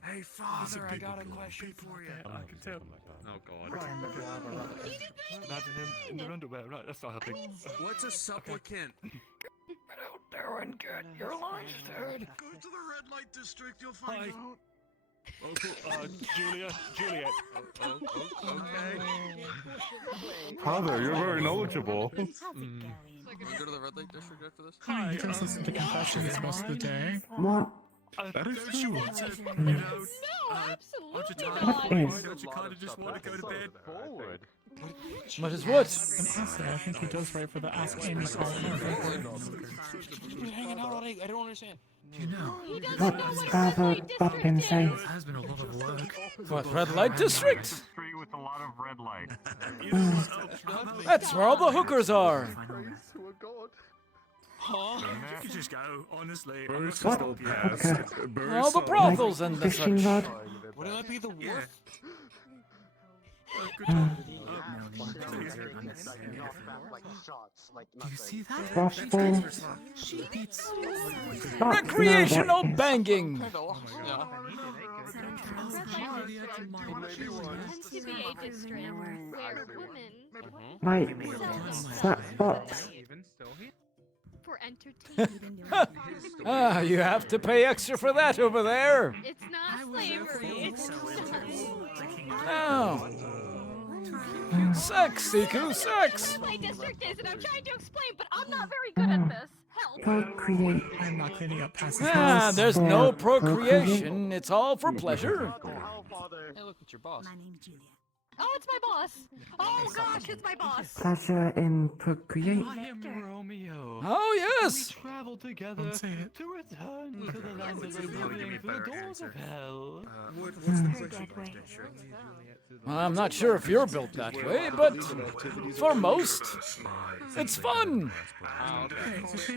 Hey, father, I got a question for you. I can tell. Oh, God. Imagine him in their underwear. Right, that's not helping. What's a supplicant? Get out there and get your lunch, dude. Go to the red light district, you'll find out. Oh, cool. Juliet. Okay. Father, you're very knowledgeable. Can we go to the red light district after this? Hi, you guys listen to confessions most of the day. What? That is She true. wants it, No, absolutely not. Why don't you kind of just want to go to bed? Much as what? And honestly, I think he does right for the Ask Amy call. You're hanging out all day. I don't understand. You know, What does Father Pumpkin say? it has been a lot of work. What, red light district? Street with a lot of red light. That's where all the hookers are. You could just go, honestly. What? All the brothels and the Fishing such. rod? Would I be the wolf? Do you see that? Crossbow? Recreational banging. Tends to be a district where women Like that box. for entertainment. Ah, you have to pay extra for that over there. It's not slavery. It's No. Sex, Siku, sex. my district is, and I'm trying to explain, but I'm not very good at this. Help. Procreate. I'm not cleaning up past Ah, there's for no procreation. procreation. It's all for pleasure. Hey, look at your boss. My name's Julia. Oh, it's my boss. Oh gosh, it's my boss. Pleasure in procreate. I am Romeo. Oh, yes. We travel together Don't say it. to return to the land of the living through the doors of hell. Well, I'm not sure if you're built that way, but for most, it's fun.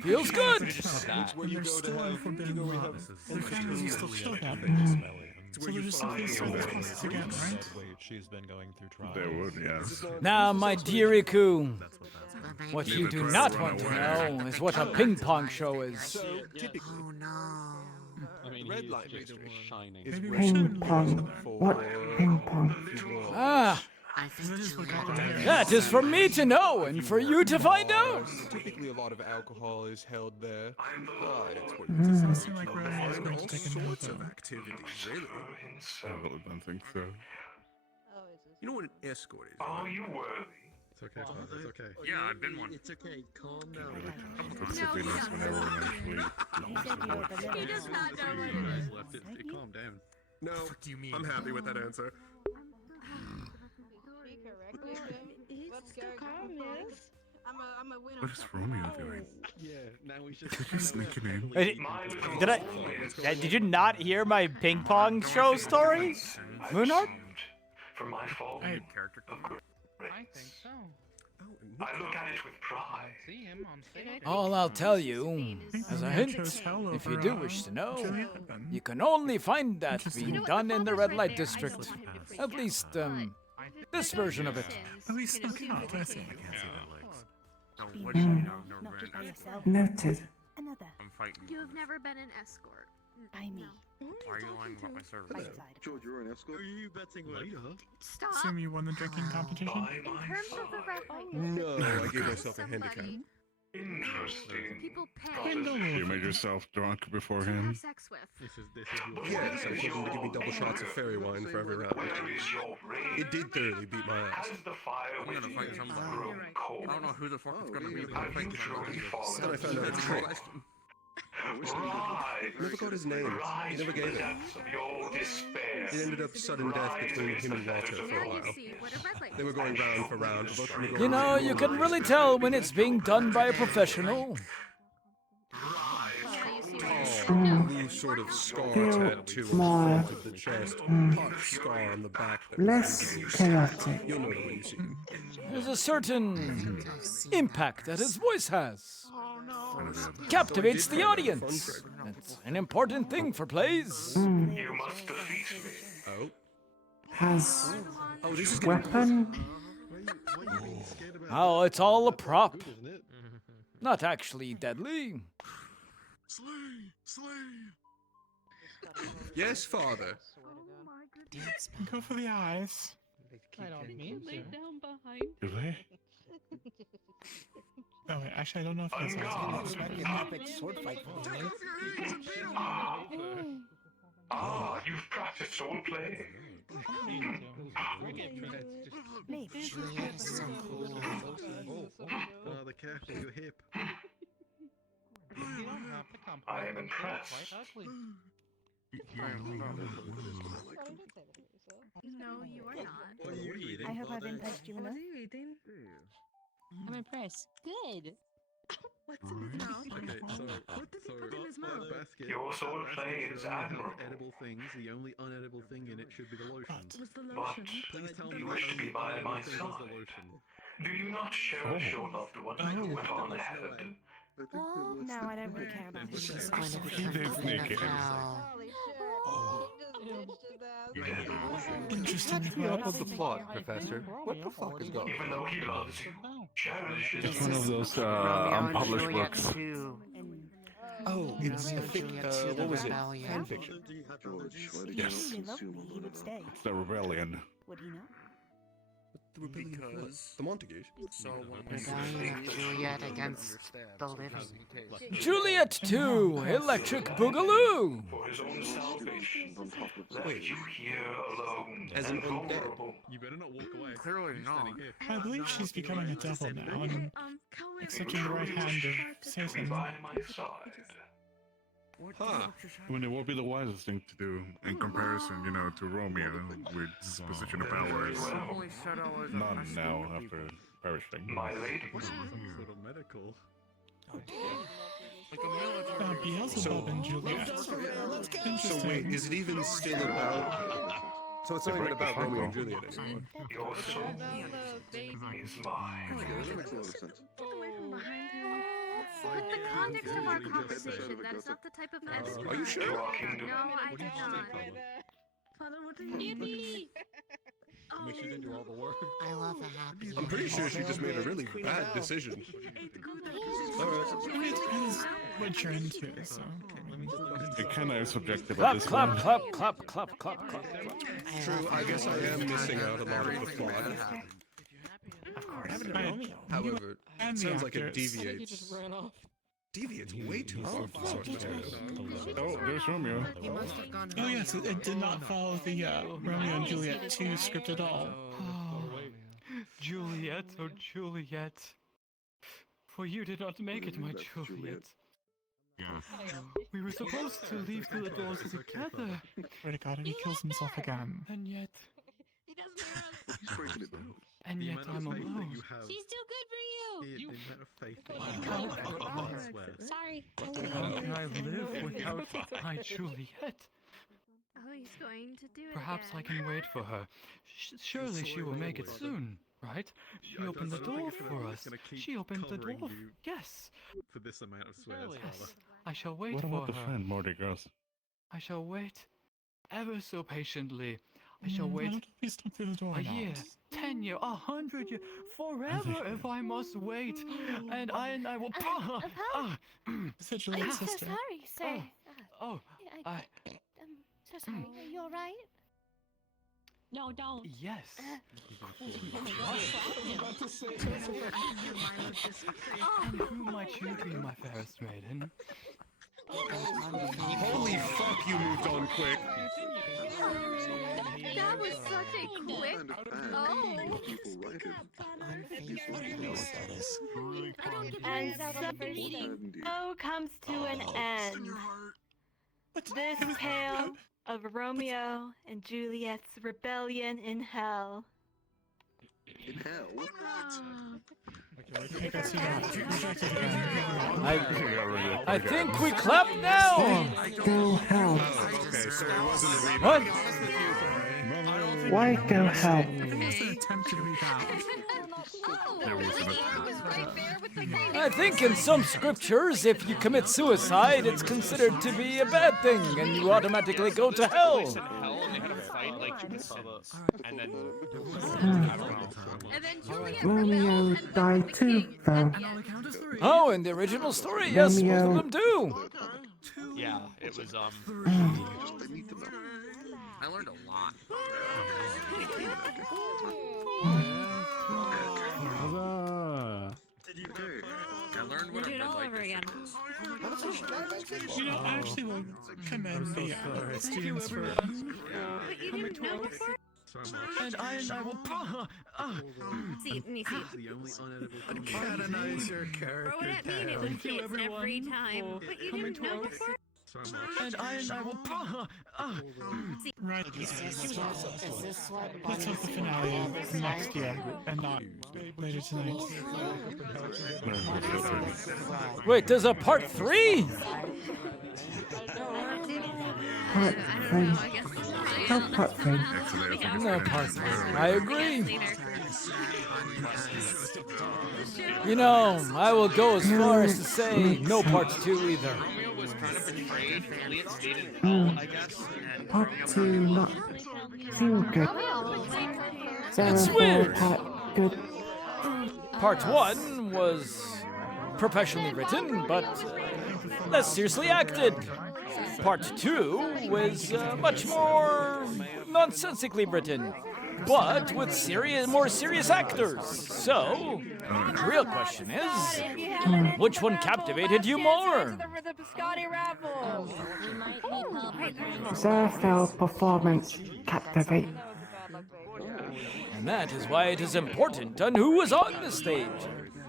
Feels good. When there's still unforbidden love, and things will still kill him. So they're just simply start this process again, right? She's been going through trials. They would, yes. Now, my dear Riku, what you do not want to know is what a ping pong show is. Oh no. I mean, red light district is shining. Maybe we Ping shouldn't pong. What ping pong? Ah, I think That is what Julia. happened there. that is for me to know and for you to find out. Typically, a lot of alcohol is held there. Doesn't seem like Romeo is going to take a note of it. activities, really. I really don't think so. You know what an escort is? Are you worthy? It's okay, Father. It's okay. Yeah, I've been one. It's okay. Calm down. It's a bit nice when everyone actually. He does not know what it is. Left it. Calm down. No, I'm happy with that answer. What's going on, miss? I'm a winner. What is Romeo doing? Yeah, now we should. He's sneaking in. Wait, did you not hear my ping pong show story? Moonheart? For my fault. I- Character. I think so. I look at it with pride. See him on stage. All I'll tell you, as a hint, if you do wish to know, you can only find that being done in the red light district. At least, this version of it. At least snuck out, I see. Not just by yourself. Noted. Another. I'm fighting. You've never been an escort. By me. Why are you lying about my service? Right side. George, you're an escort? Are you betting later? Stop. Assume you won the drinking competition. In terms of the red light No, district, I gave myself a handicap. somebody Interesting. people pay You made yourself drunk to have beforehand. sex with. This is yes, I told him to give me double shots of fairy wine for every round. Where is your rage? It did thoroughly beat my ass. Has the fire I'm gonna within fight you somebody. grown cold? I don't know who the fuck it's gonna be, but Have I'm you fighting truly fallen? Then I found out it's Trey. Right. Never got his name. He never gave it. Depths of your despair. It ended up sudden death between him and Walter for a Now you while. see what a red light They were going round for round. Both of them were You going know, you can really tell when it's being done by a professional. blue sort of scar tattoo on the front of the chest, part scar on the back. Less chaotic. You'll know the way you see it. There's a certain impact that his voice has. Captivates the audience. It's an important thing for plays. You must defeat me. Oh. Has this is weapon. Oh, it's all a prop. Not actually deadly. Yes, Father. Go for the eyes. I don't mean to. down behind. Do they? Oh wait, actually I don't know if it's eyes. An epic sword fight for me. You've practiced roleplay. Maybe. The calf of your hip. I am impressed. No, you are not. What are you eating? I hope I've enticed you enough. I'm impressed. Good. What's in his mouth? Okay, so What does he put in his mouth? basket. Your soul basket play is only has admirable. edible things. The only unedible thing in it should be the lotion. What's the But lotion? Please tell me you the wish to be only by unedible my thing is the side. lotion. Do you not cherish your loved one who went on ahead? Well, now I don't really care about him. She's going to He become did queen of sneak in. hell. Interesting. Catch me up on the plot, Professor. What the fuck is going on? Even though he loves you, cherishes It's one of those Romeo and unpublished Juliet books. 2. Oh, it's Romeo a and fic. Juliet 2, the What was it? rebellion. Fan fiction. Yes. He would stay. It's the rebellion. Would he not? The rebellion of what? The Montagues? Rebellion of Juliet against the living. Juliet 2, Electric Boogaloo! for his own salvation, left you here alone As and an undead. vulnerable. You better not walk away. Clearly not. I believe she's becoming a devil now and accepting the right hand of Satan. By my side. Huh. I mean, it would be the wisest thing to do in comparison, to Romeo with his position of power. Not now, after perishing. My lady. Sort of medical. Beelzebub and Juliet. So Interesting. wait, is it even still about... So it's not even about Romeo and Juliet anymore? Your soul is mine. With the context of our conversation, that is not the type of escort. Are you sure? No, I did not. Father, what do you mean? Wish you didn't do all the work. I love a happy. I'm pretty sure she just made a really bad decision. Depends what you're into, so. It kind of is subjective at Clap, this clap, point. clap, clap, clap, clap, clap. True, I guess I am missing out a lot of the plot. However, And it the sounds like it actors. deviates. Deviates way too far from the source material. Oh, there's Romeo. He must have gone Oh yes, it did not follow the Romeo and Juliet 2 script at all. Oh, Juliet, oh Juliet. For you did not make it, my Juliet. We were supposed to leave through the doors together. Swear to God, and he kills himself again. And yet, He doesn't have. and yet I'm alone. She's too good for you. Sorry. How can I live without my Juliet? Oh, he's going to do it Perhaps I again. can wait for her. Surely she will make it soon, right? She opened the door for us. She opened the door. Yes. For this amount of swears, Yes. I shall wait What for about the her. friend, Mardi Gras? I shall wait ever so patiently. I shall Why wait don't we step through the door a now? year, 10 years, 100 years, forever if I must wait. And I will. Is that Juliet's I'm so sister? sorry, sir. Oh, I'm so sorry. Are you alright? No, don't. yes. And who might you be, my fairest maiden? Holy fuck, you moved on quick. That was such a quick. Oh. And so the meeting comes to an end. This tale of Romeo and Juliet's rebellion in hell. In hell? I think we clap now! Go hell. Okay, so it wasn't a remake. What? Why go hell? I think in some scriptures, if you commit suicide, it's considered to be a bad thing, and you automatically go to hell. Romeo died too, though. Oh, in the original story, yes, both of Romeo. them do. Yeah, it was I learned a lot. I learned what a red light district is. You know, I actually will commend the students for coming to our And I will. See, let me see. The only unedible Canonize your character. Throw it at me and it would hit every time. But you didn't know before? And I will. Right. Let's hope the finale is next year and not later tonight. Wait, there's a part 3? Part 3. No part 3. No part 3. I agree. You know, I will go as far as to say no part 2 either. Part 2 not too good. It's weird. Part good. Part 1 was professionally written, but less seriously acted. Part 2 was much more nonsensically written, but with more serious actors. So, the real question is, which one captivated you more? Zerfell performance captivate. And that is why it is important on who is on the stage,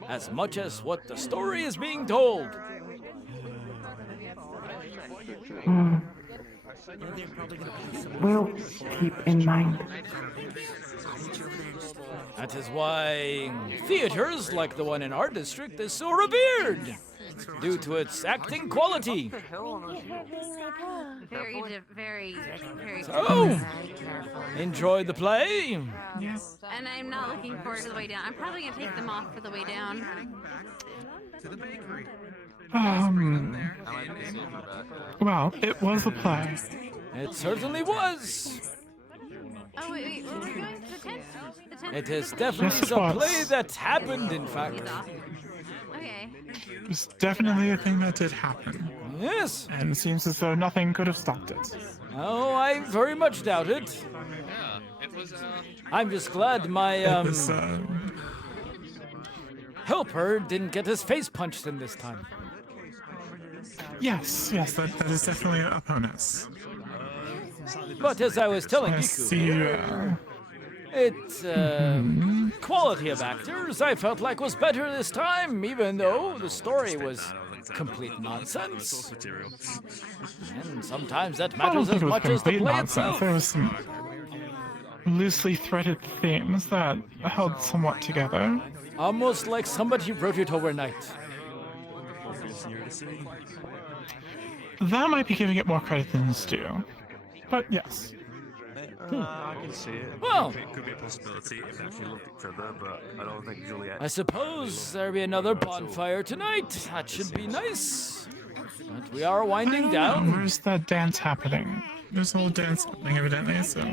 as much as what the story is being told. We'll keep in mind. That is why theaters like the one in our district is so revered, due to its acting quality. Very. So, enjoy the play. Yes. And I'm not looking forward to the way down. I'm probably gonna take them off for the way down. Well, it was a play. It certainly was. Oh, wait, we're going to the tent? It is definitely Yes, it a was. play that happened, in fact. Okay. It was definitely a thing that did happen. Yes. And it seems as though nothing could have stopped it. Oh, I very much doubt it. Yeah, it was, I'm just glad my, It was, helper didn't get his face punched in this time. Yes, that is definitely a bonus. But as I was telling I Giku, see, quality of actors I felt like was better this time, even though the story was complete nonsense. And sometimes that I don't matters think as it was much as the complete play nonsense. itself. There was some loosely threaded themes that held somewhat together. Almost like somebody wrote it overnight. That might be giving it more credit than it's due. But yes. I can see it. Well, It could be a possibility if they actually looked at each other, but I don't think Juliet. I suppose there'll be another bonfire tonight. That should be nice. But we are winding down. Where's that dance happening? There's a whole dance happening, evidently, so.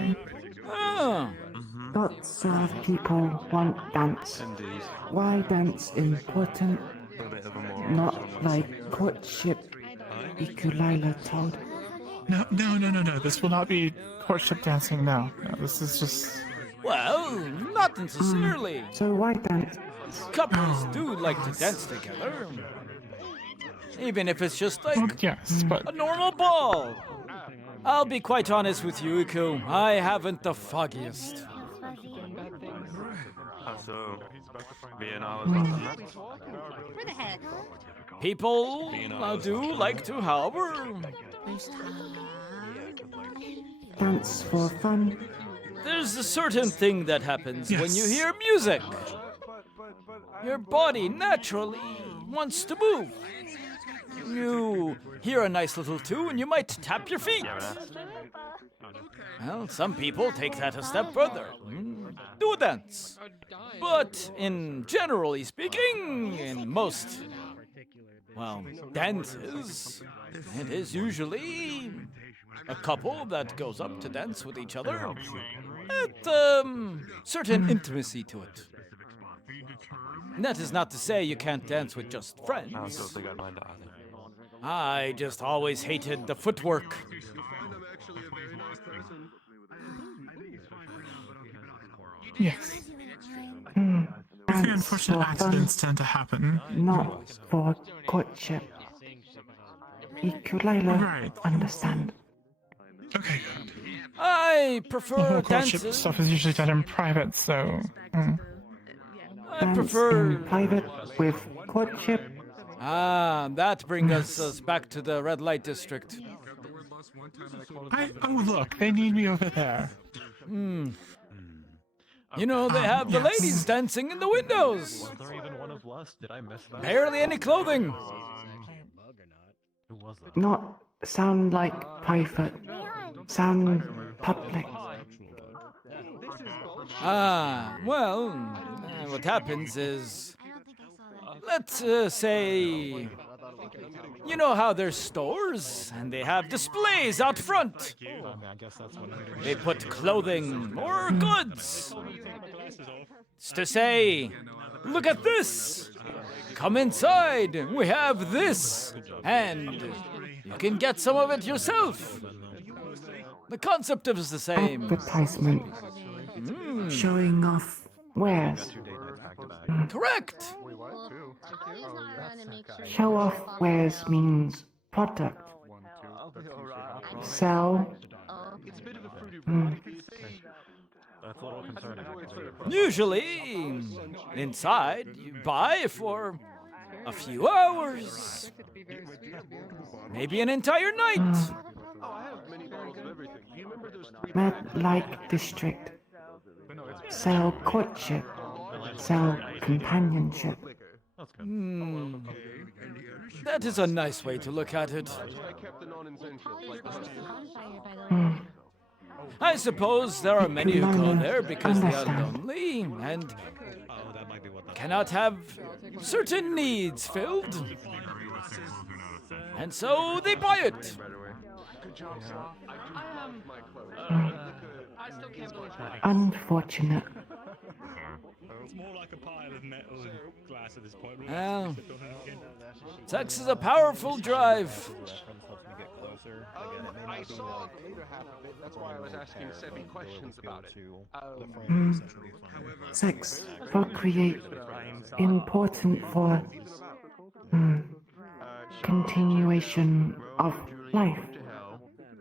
Oh. Lots of people want dance. Indeed. Why dance important? A bit of a moral. Not like courtship, Ikulila told. No. This will not be courtship dancing, no. This is just. Well, not necessarily. So why dance? Couples do like to dance together. Even if it's just like yes, but a normal ball. I'll be quite honest with you, Iku. I haven't the foggiest. So, VNR was on that. Where the heck? People do like to, however. Dance for fun. There's a certain thing that happens when you hear music. Your body naturally wants to move. You hear a nice little tune, you might tap your feet. Well, some people take that a step further. Do a dance. But in generally speaking, in most, well, dances, it is usually a couple that goes up to dance with each other at certain intimacy to it. And that is not to say you can't dance with just friends. I don't think I'd mind it either. I just always hated the footwork. Yes. Unfortunate accidents tend to happen. Not for courtship. Ikulila understand. Okay, good. I The prefer whole courtship dances. stuff is usually done in private, so. I Dance prefer in private with courtship. Ah, that brings us back to the red light district. Oh, look, they need me over there. Hmm. You know, they have the ladies dancing in the windows. Was there even one of lust? Did I miss that? Barely any clothing. Who was that? Not sound like private. Sound public. Ah, well, what happens is, let's say, you know how there's stores and they have displays out front. They put clothing or goods. It's to say, look at this. Come inside. We have this. And you can get some of it yourself. The concept is the same. Advertisement. Showing off wares. Correct. Show off wares means product. Sell. That's a little concerning. Usually, inside, you buy for a few hours. Maybe an entire night. Red light district. Sell courtship. Sell companionship. That is a nice way to look at it. I suppose there are many who go there because they are lonely and cannot have certain needs filled. And so they buy it. Unfortunate. It's more like a pile of metal and glass at this point. Well, sex is a powerful drive. I saw later half of it. That's why I was asking Sebi questions about it. Sex procreate. Important for continuation of life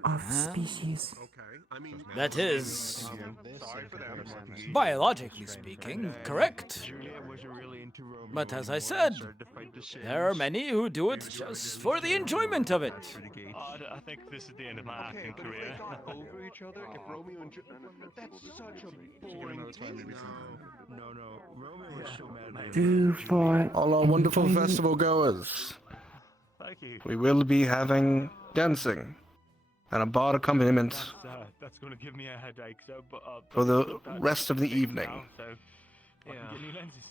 of species. That is, biologically speaking, correct. But as I said, there are many who do it just for the enjoyment of it. I think this is the end of my acting career. Over each other, if Romeo and that's such a boring thing. No, Romeo was so mad. Do for all our wonderful festival goers. Thank you. We will be having dancing and a bar accompaniment That's going to give me a headache. So, but for the rest of the evening. So, I can get new lenses.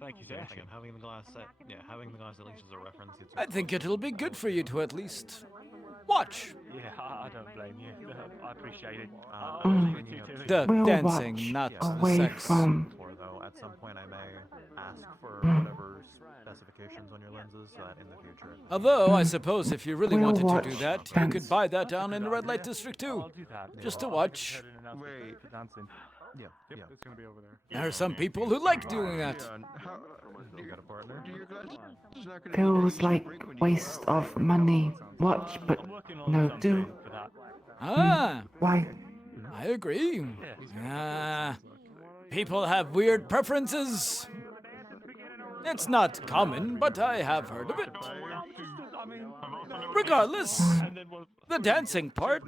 Thank you, sir. Having the glass set, having the glass at least as a reference. I think it'll be good for you to at least watch. Yeah, I don't blame you. I appreciate it. The We'll dancing, watch not the away sex. from. Or though, at some point I may ask for whatever specifications on your lenses in the future. Although, I suppose if you really We'll wanted to watch do that, you dance. could buy that down in the red light district too. Just to watch. Wait. Yeah. It's gonna be over there. There are some people who like doing that. You got a partner? Feels like waste of money. Watch, but no do. Ah, Why? I agree. People have weird preferences. It's not common, but I have heard of it. Regardless, the dancing part,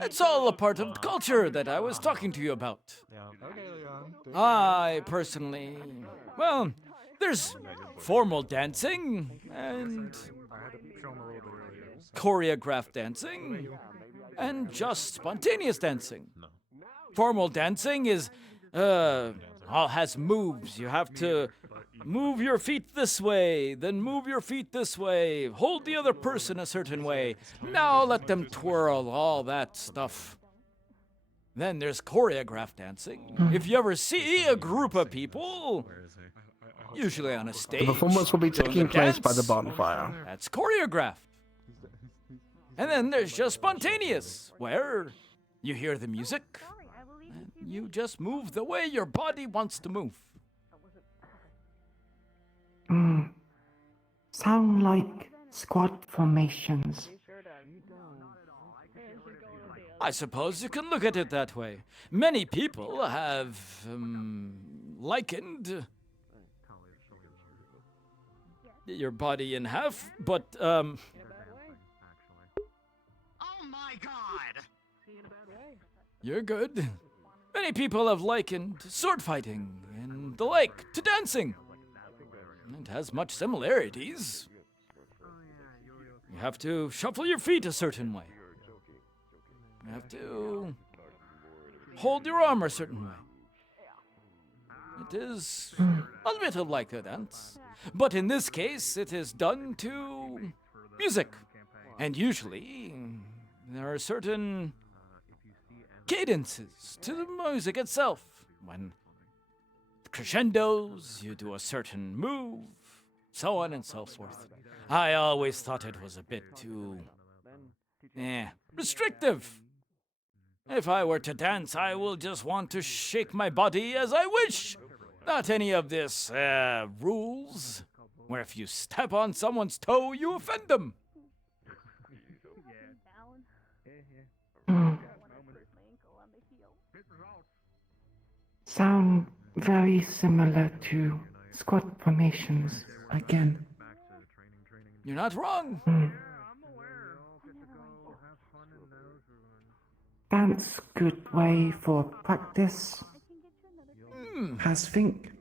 it's all a part of culture that I was talking to you about. I personally, well, there's formal dancing and choreographed dancing and just spontaneous dancing. Formal dancing is, all has moves. You have to move your feet this way, then move your feet this way, hold the other person a certain way. Now let them twirl, all that stuff. Then there's choreographed dancing. If you ever see a group of people, usually on a stage, The performance will be doing taking a place by the dance, bonfire. that's choreographed. And then there's just spontaneous, where you hear the music, and you just move the way your body wants to move. Sound like squad formations. I suppose you can look at it that way. Many people have likened your body in half, but Oh my god! you're good. Many people have likened sword fighting and the like to dancing. It has much similarities. You have to shuffle your feet a certain way. You have to hold your arm a certain way. It is a little like a dance, but in this case, it is done to music. And usually, there are certain cadences to the music itself. When crescendos, you do a certain move, so on and so forth. I always thought it was a bit too restrictive. If I were to dance, I will just want to shake my body as I wish. Not any of this rules, where if you step on someone's toe, you offend them. Sound very similar to squad formations again. You're not wrong. Dance good way for practice. Has think.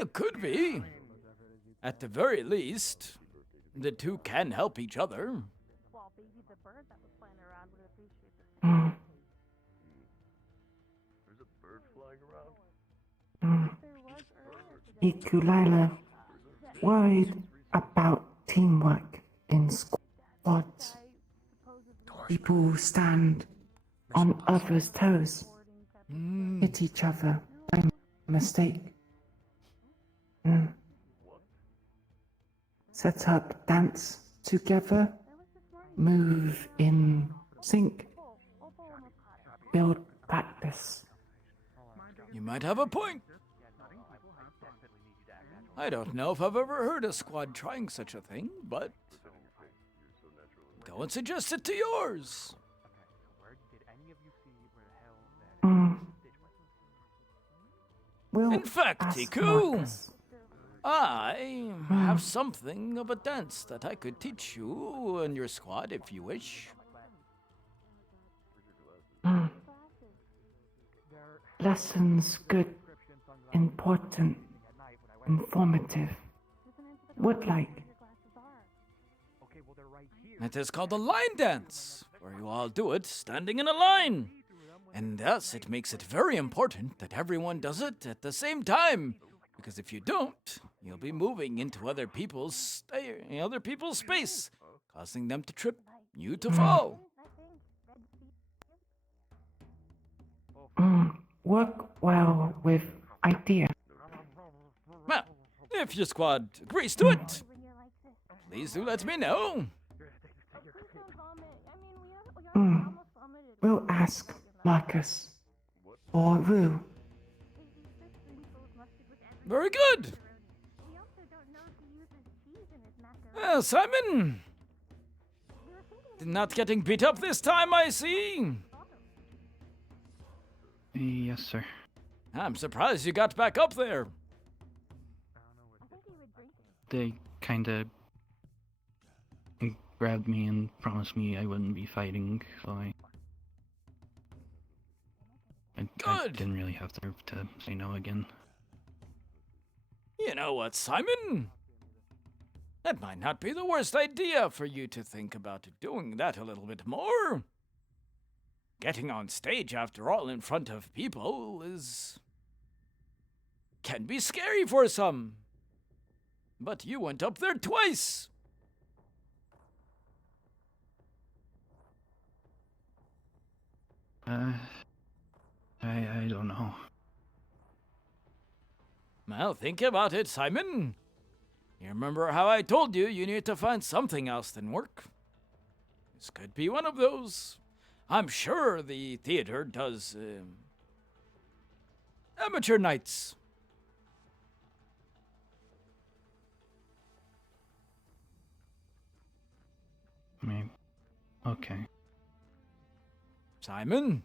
It could be. At the very least, the two can help each other. Ikulila worried about teamwork in squads. People stand on others' toes, hit each other by mistake. Set up dance together, move in sync, build practice. You might have a point. I don't know if I've ever heard a squad trying such a thing, but go and suggest it to yours. In fact, Tiku, I have something of a dance that I could teach you and your squad if you wish. Lessons good, important, informative. Would like. It is called a line dance, where you all do it standing in a line. And thus it makes it very important that everyone does it at the same time. Because if you don't, you'll be moving into other people's space, causing them to trip, you to fall. Work well with idea. Well, if your squad agrees to it, please do let me know. We'll ask Marcus or Rue. Very good. Simon, not getting beat up this time, I see. Yes, sir. I'm surprised you got back up there. They kinda grabbed me and promised me I wouldn't be fighting, so I didn't really have the nerve to say no again. You know what, Simon? That might not be the worst idea for you to think about doing that a little bit more. Getting on stage, after all, in front of people can be scary for some. But you went up there twice. I don't know. Well, think about it, Simon. You remember how I told you need to find something else than work? This could be one of those. I'm sure the theater does amateur nights. Maybe. Okay. Simon,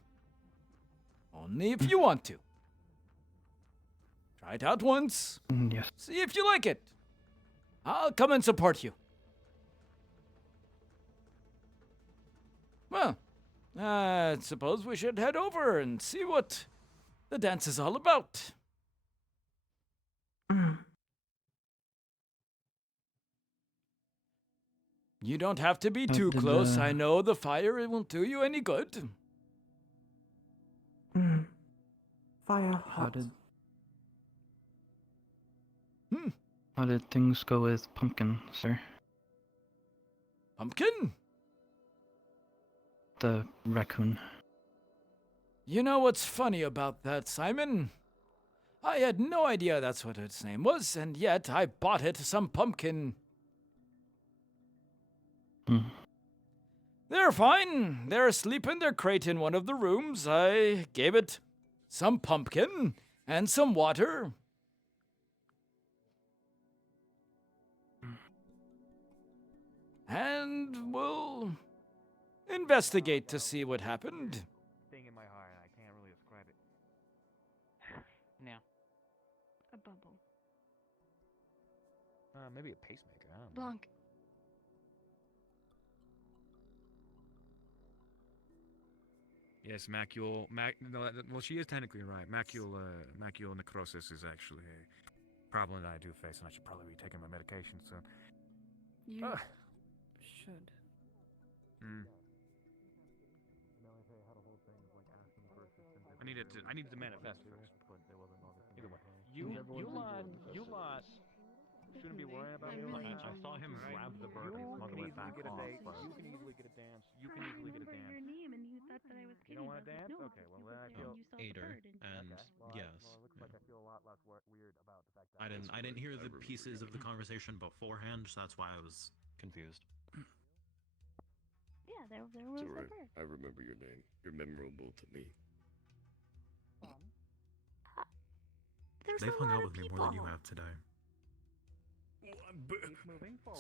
only if you want to. Try it out once. Yes. See if you like it. I'll come and support you. Well, I suppose we should head over and see what the dance is all about. You don't have to be too close. I know the fire, it won't do you any good. Fire How hot. did How did things go with Pumpkin, sir? Pumpkin? The raccoon. You know what's funny about that, Simon? I had no idea that's what its name was, and yet I bought it some pumpkin. They're fine. They're asleep in their crate in one of the rooms. I gave it some pumpkin and some water. And we'll investigate to see what happened. Thing in my heart, I can't really describe it. No. A bubble. Maybe a pacemaker. I don't know. Blanc. Yes, macule. Well, she is technically right. Macule necrosis is actually a Problem that I do face, and I should probably be taking my medication soon. You should. I needed to manifest first. But it wasn't all the either way. You lot shouldn't be worrying about me. I saw him grab the bird and smuggle it back off. You can easily get a dance. You can easily get a dance. Your name and you thought that I was kidding. You don't want to dance? No, Okay, well then I feel. Aider, and yes. Well, it looks like I feel a lot less weird about the fact that I didn't hear the pieces of the conversation beforehand, so that's why I was confused. Yeah, there was It's the alright. bird. I remember your name. You're memorable to me. There's They've a hung lot out of with me people. more than you have today.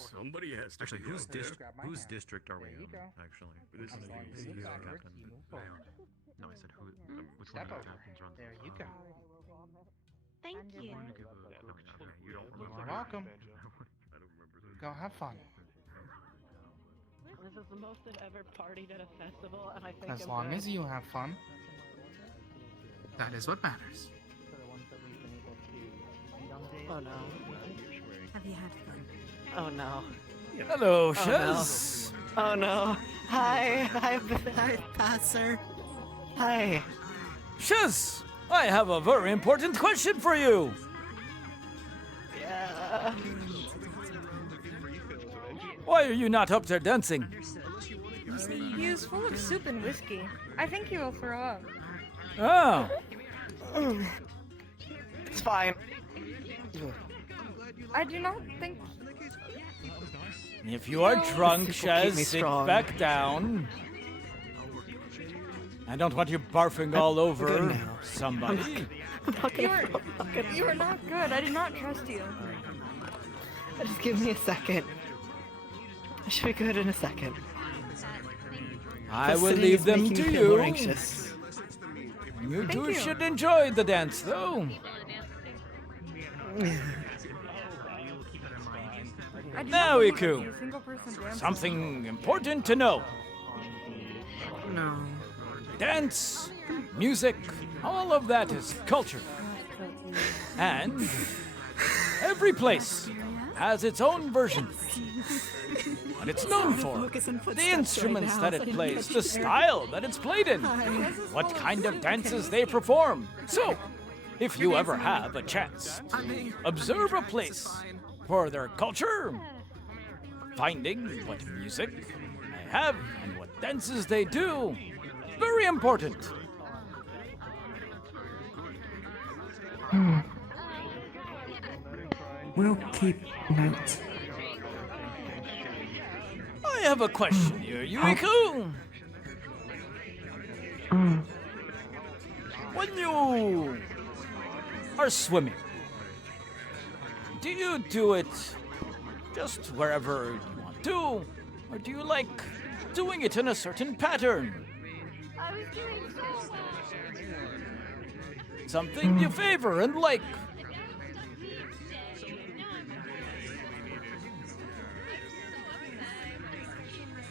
Somebody has to. Actually, be whose out there. whose district are we in? Actually, This is he's the the captain. captain. No, I said who? Which one of the captains runs? There you go. Thank you. You don't You're remember. welcome. I don't remember. Go have fun. This is the most I've ever partied at a festival, and I think As long as you have fun. That is what matters. Oh no. Have you had fun? Oh no. Hello, Oh, Shez. no. Oh no. Hi. Hi, Passer. Hi. Shez, I have a very important question for you. Yeah. Why are you not up there dancing? He was full of soup and whiskey. I think he will throw up. Oh. It's fine. I do not think. If you are No. drunk, This will keep Shez, me sit strong. back down. I don't want you barfing all good over now. somebody. You are not good. I do not trust you. Just give me a second. I should be good in a second. I The will city leave is them making to me feel more you. anxious. You Thank two you. should enjoy the dance, though. I do Now, not believe Iku, that a single person dances. something important to know. No. Dance, music, all of that is culture. And every place has its own version. What it's known for, the instruments that it plays, the style that it's played in, what kind of dances they perform. So, if you ever have a chance to observe a place for their culture, finding what music they have and what dances they do, very important. We'll keep notes. I have a question here, Yuriku. When you are swimming, do you do it just wherever you want to, or do you like doing it in a certain pattern? I was doing so well. Something you favor and like?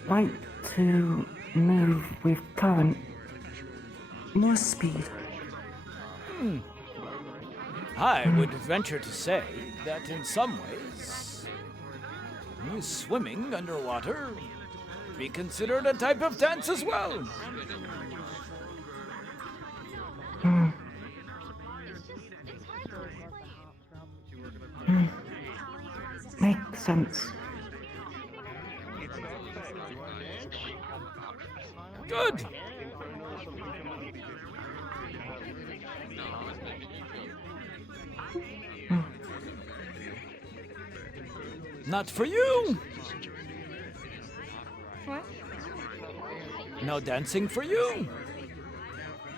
like to move with current. More speed. I would venture to say that in some ways, swimming underwater be considered a type of dance as well. Makes sense. Good. Not for you. What? No dancing for you.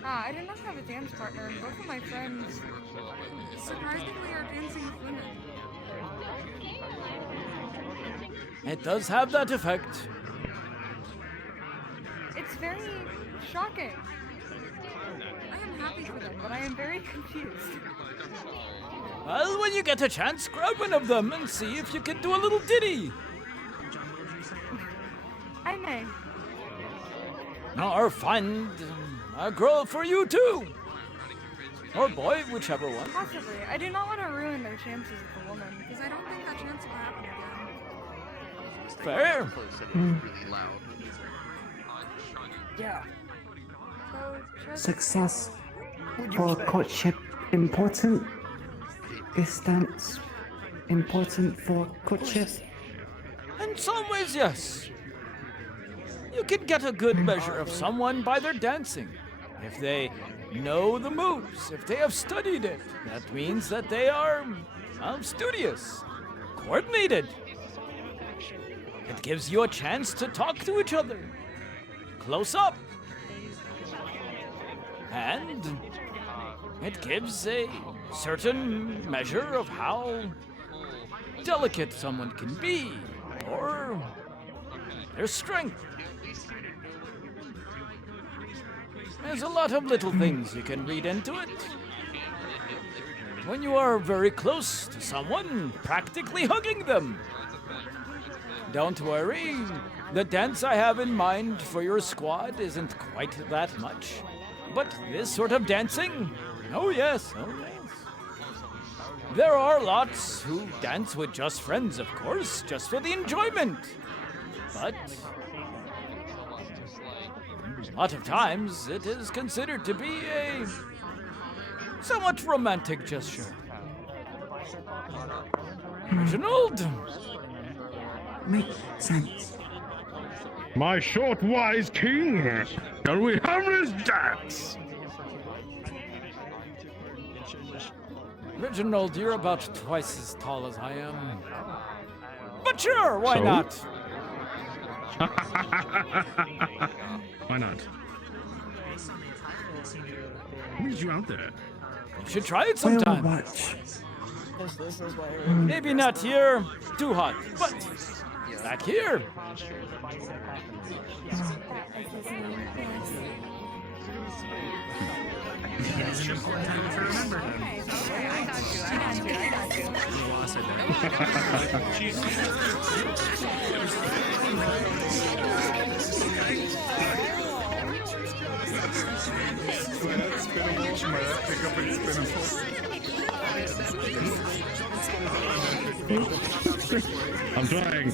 I do not have a dance partner. Both of my friends surprisingly are dancing fluent. It does have that effect. It's very shocking. I am happy for them, but I am very confused. Well, when you get a chance, grab one of them and see if you can do a little ditty. I may. Or find a girl for you too. Or boy, whichever one. Possibly. I do not want to ruin their chances with a woman, because I don't think that chance will happen again. Fair. Yeah. So, just... Success for courtship important? Is dance important for courtship? In some ways, yes. You can get a good measure of someone by their dancing. If they know the moves, if they have studied it, that means that they are studious, coordinated. It gives you a chance to talk to each other, close up. And it gives a certain measure of how delicate someone can be, or their strength. There's a lot of little things you can read into it. When you are very close to someone, practically hugging them. Don't worry, the dance I have in mind for your squad isn't quite that much. But this sort of dancing, oh yes. There are lots who dance with just friends, of course, just for the enjoyment. But a lot of times it is considered to be a somewhat romantic gesture. Reginald? Makes sense. My short wise king, shall we have this dance? Reginald, you're about twice as tall as I am. But sure, why not? Why not? Who is you out there? You should try it sometime. We'll watch. Maybe not here, too hot, but back here. It's an important time to remember. I got I'm trying.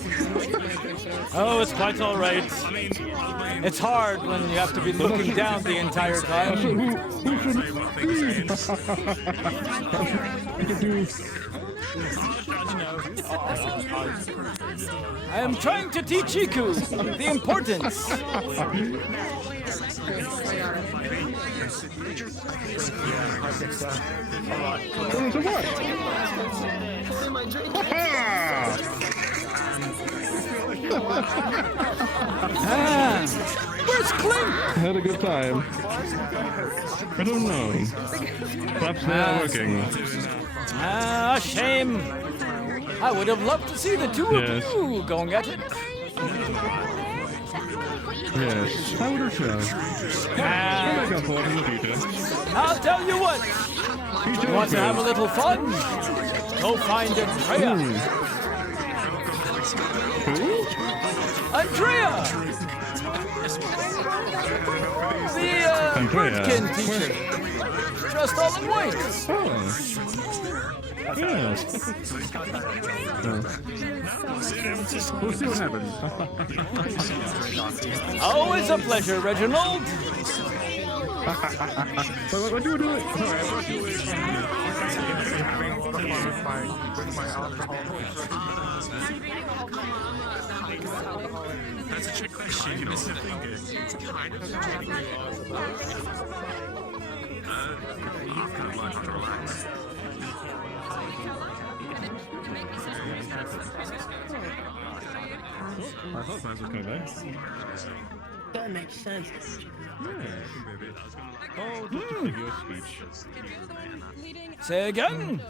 Oh, it's quite all right. It's hard when you have to be looking down the entire time. I am trying to teach Iku the importance. Where's Clint? I had a good time. I don't know. Perhaps they are working. Shame. I would have loved to see the two of you going at it. Yes, I would have so. I'll make up for it in the future. I'll tell you what. You want to have a little fun? Go find Andrea. Who? Andrea! The Birdkin teacher. Dressed all in white. Yes. We'll see what happens. Always a pleasure, Reginald. What do you do? That's a trick question. You missed the finger. It's kind of relax. I thought Maz was going to die. That makes sense. Oh, just a figure speech. Say again.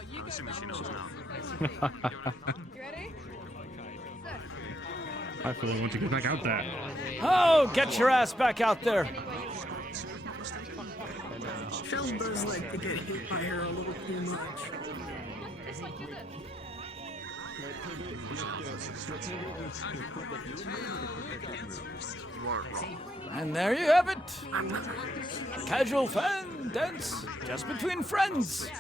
I feel I want to get back out there. Oh, get your ass back out there. Phil does like to get hit by her a little too much. And there you have it. A casual fan dance just between friends.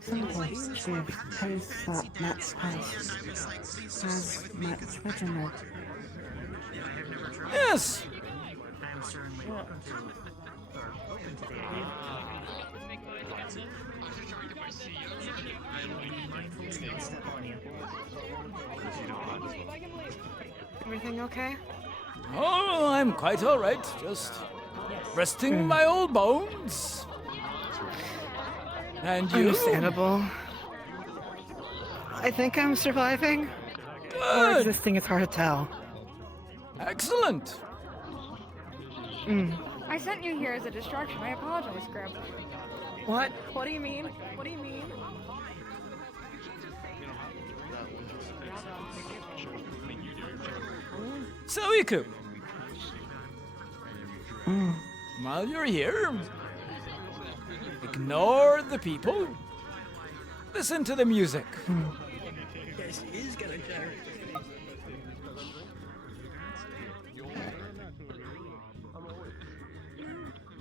Sometimes true because that Matt's house has Matt's Reginald. Yes. Everything okay? Oh, I'm quite all right. Just resting my old bones. And you? Understandable. I think I'm surviving. Or Good. existing, it's hard to tell. Excellent. I sent you here as a distraction. I apologize, Grib. What? What do you mean? What do you mean? So, Iku, while you're here, ignore the people. Listen to the music. This is gonna generate.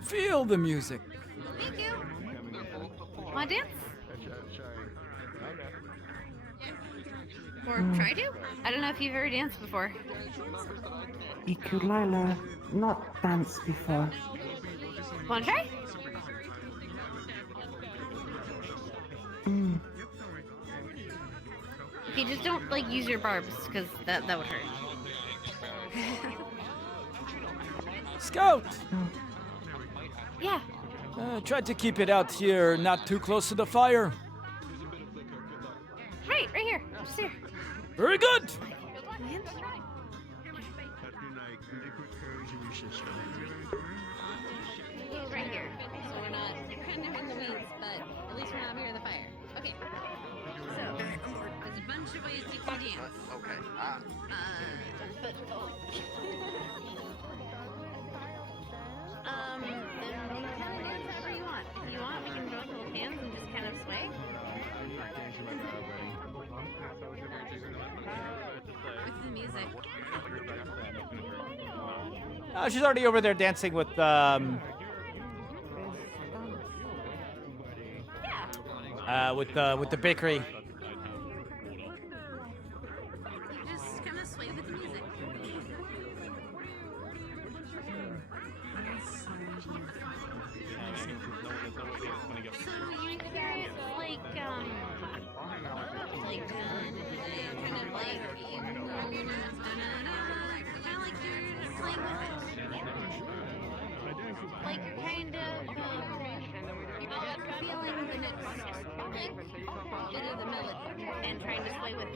Feel the music. Thank you. Want to dance? Or try to? I don't know if you've ever danced before. Ikulila, not danced before. Want to try? Okay, just don't like use your barbs, because that would hurt. Scout. Yeah. Try to keep it out here, not too close to the fire. Right here. Just here. Very good. Right here. So we're not kind of in the weeds, but at least we're not near the fire. Okay. So, there's a bunch of ways you can dance. Okay. Then you can kind of dance however you want. If you want, we can both hold hands and just kind of sway. With the music. Oh, she's already over there dancing with with the bakery. Just kind of sway with the music. So you guys like kind of like you're playing with it. Like you're kind of feeling the notes, like into the melody, and trying to sway with it.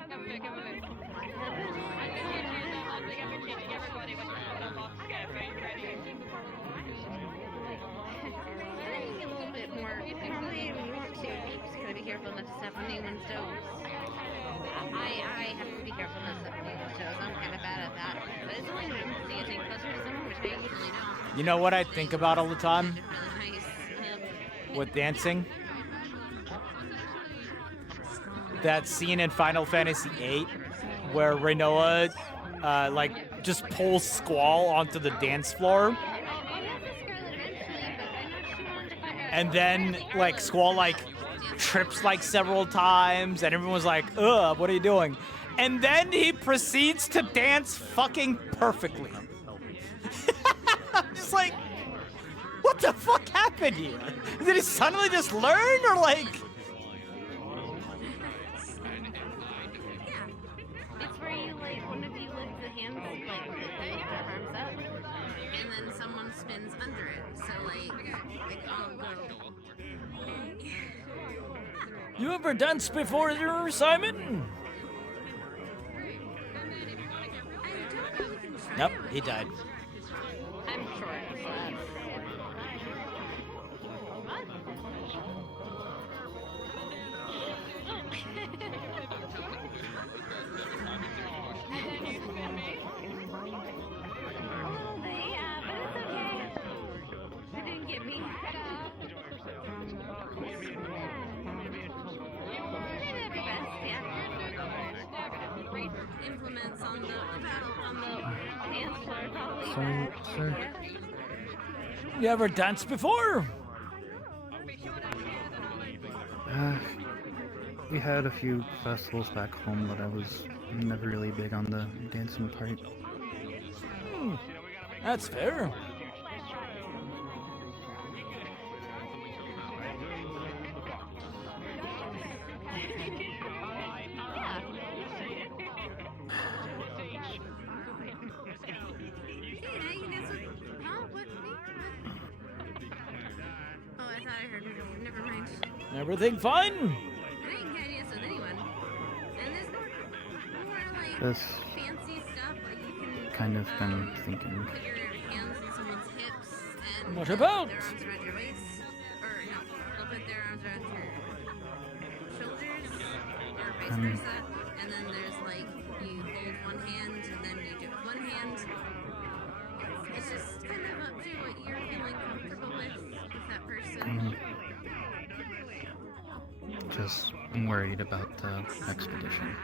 And then you get a little bit more. Probably music too. You just gotta be careful not to step on anyone's toes. I have to be careful not to step on anyone's toes. I'm kind of bad at that. But it's only when I'm getting closer to someone, which I usually don't. You know what I think about all the time Really nice. with dancing? that scene in Final Fantasy VIII where Renoa, like, just pulls Squall onto the dance floor. And then, like, Squall, like, trips, like, several times, and everyone's like, ugh, what are you doing? And then he proceeds to dance fucking perfectly. Just like, what the fuck happened here? Did he suddenly just learn, or like... It's where you, like, one of you lifts the hands, like, with their arms up, and then someone spins under it. So, like all go. You ever danced before, Simon? Nope, he died. I'm sure it's that. Implements on the dance floor, probably. Sir. You ever danced before? We had a few festivals back home, but I was never really big on the dancing part. That's fair. Everything fine? I didn't get yes with anyone. And there's more like This fancy stuff, like you can kind of been thinking. put your hands on someone's hips and What about? their arms around your waist. Or no, they'll put their arms around your shoulders or vice versa. And then there's like you hold one hand and then you do it with one hand. It's just kind of up to what you're feeling comfortable with that person. Just worried about the expedition.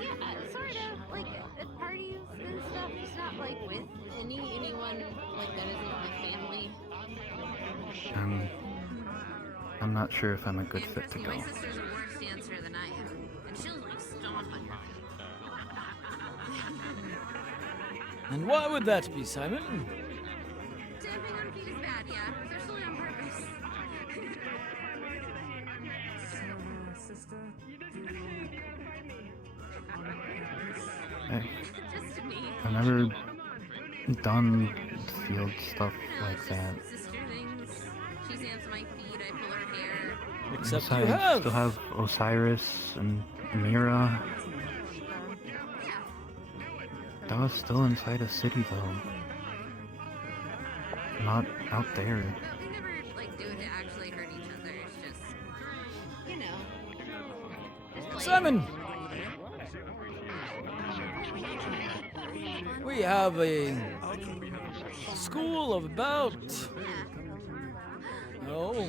Yeah, sort of like at parties and stuff, just not like with anyone like that isn't my family. I'm not sure if I'm a good fit to go. My sister's a worse dancer than I am, and she'll like stomp on your And why would that be, Simon? Damping on feet is bad, yeah, especially on purpose. I've never done field stuff like that. Sister things. She stamps my feet, I pull her hair. Except I you have. still have Osiris and Mira. That was still inside a city though. Not out there. We never like do it to actually hurt each other. It's just, you know. Just Simon! We have a school of about, oh,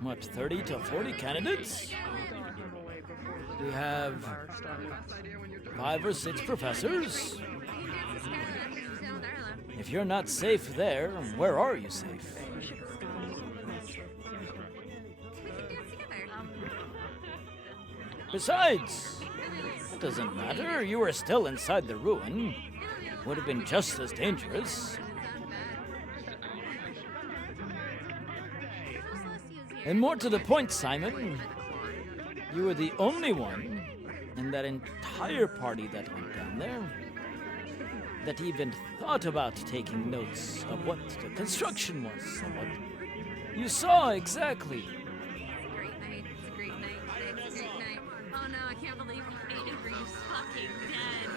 what, 30 to 40 candidates? We have 5 or 6 professors. If you're not safe there, where are you safe? Besides, it doesn't matter. You were still inside the ruin. Would have been just as dangerous. And more to the point, Simon, you were the only one in that entire party that went down there that even thought about taking notes of what the construction was and what you saw exactly. It's a great night. It's a great night. Oh no, I can't believe Avery's fucking dead.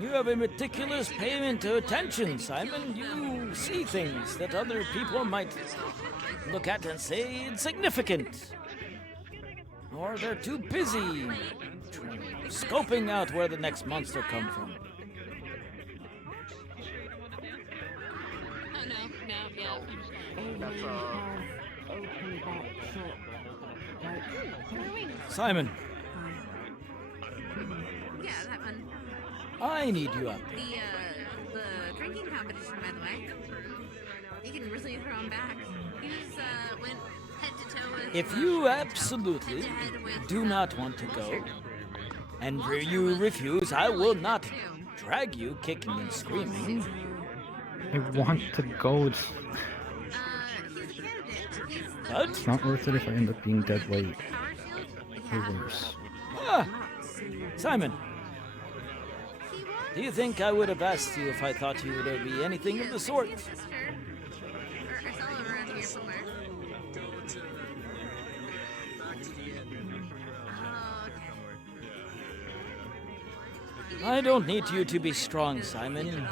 You have a meticulous payment to attention, Simon. You see things that other people might look at and say insignificant. Or they're too busy scoping out where the next monster come from. Oh no, yeah. Simon, Yeah, that one. I need you out there. The drinking competition, by the way. You can really throw him back. He was, went head to toe with... If you absolutely do not want to go, and you refuse, I will not drag you kicking and screaming. I want to go. But It's not worth it if I end up being dead weight. Or worse. Ah, Simon, do you think I would have asked you if I thought you would be anything of the sort? I don't need you to be strong, Simon.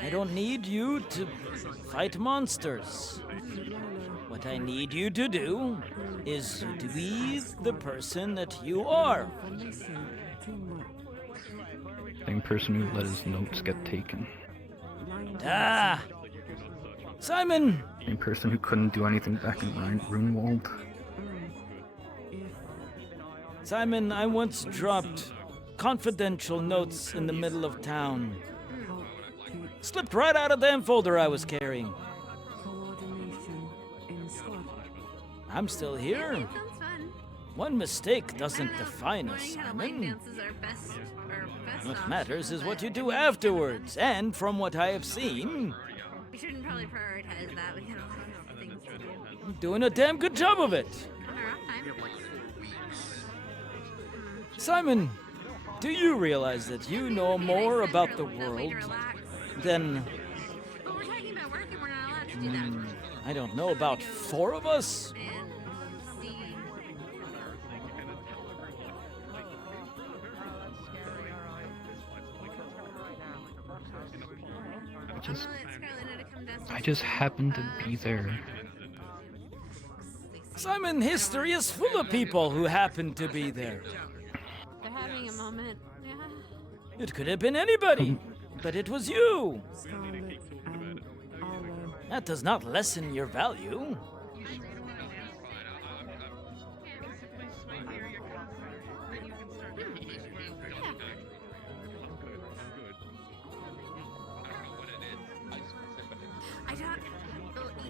I don't need you to fight monsters. What I need you to do is to be the person that you are. Same person who let his notes get taken. Ah! Simon! Same person who couldn't do anything back in Runewald. Simon, I once dropped confidential notes in the middle of town. Slipped right out of the damn folder I was carrying. I'm still here. One mistake doesn't define us, Simon. What matters is what you do afterwards, and from what I have seen, We shouldn't probably prioritize that. We have a lot of things to do. you're doing a damn good job of it. Simon, do you realize that you know more about the world than... We're talking about work and we're not allowed to do that. I don't know, about 4 of us? I just happened to be there. Simon, history is full of people who happen to be there. They're having a moment. Yeah. It could have been anybody, but it was you. That does not lessen your value. I thought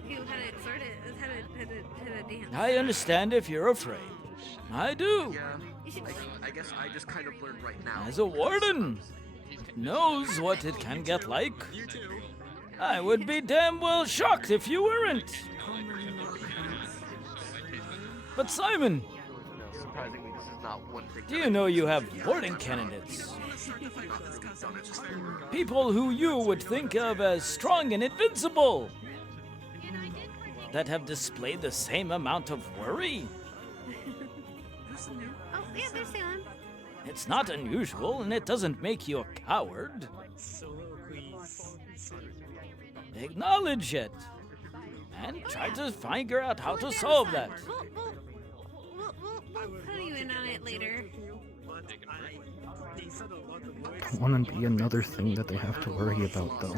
you had it sorted, had a dance. I understand if you're afraid. I do. I guess I just kind of learned right now. As a warden, knows what it can get like. I would be damn well shocked if you weren't. But Simon, Surprisingly, this is not one thing. do you know you have warden candidates? People who you would think of as strong and invincible. That have displayed the same amount of worry. Oh, yeah, they're Salem. It's not unusual, and it doesn't make you a coward. Acknowledge it, and try to figure out how to solve that. We'll fill you in on it later. I don't want to be another thing that they have to worry about, though.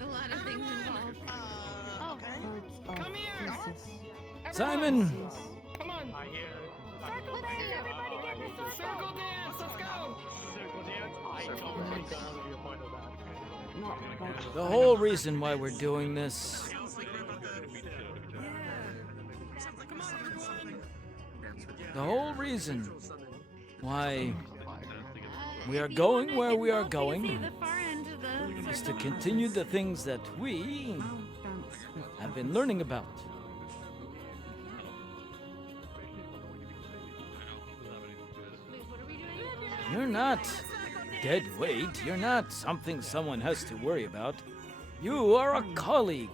A lot of things involved. Oh, come here! Simon, Come on! Circle dance! Everybody get in a circle dance! Let's go! Circle dance. the whole reason why we're doing this The whole reason why we are going where we are going is to continue the things that we have been learning about. You're not dead weight. You're not something someone has to worry about. You are a colleague.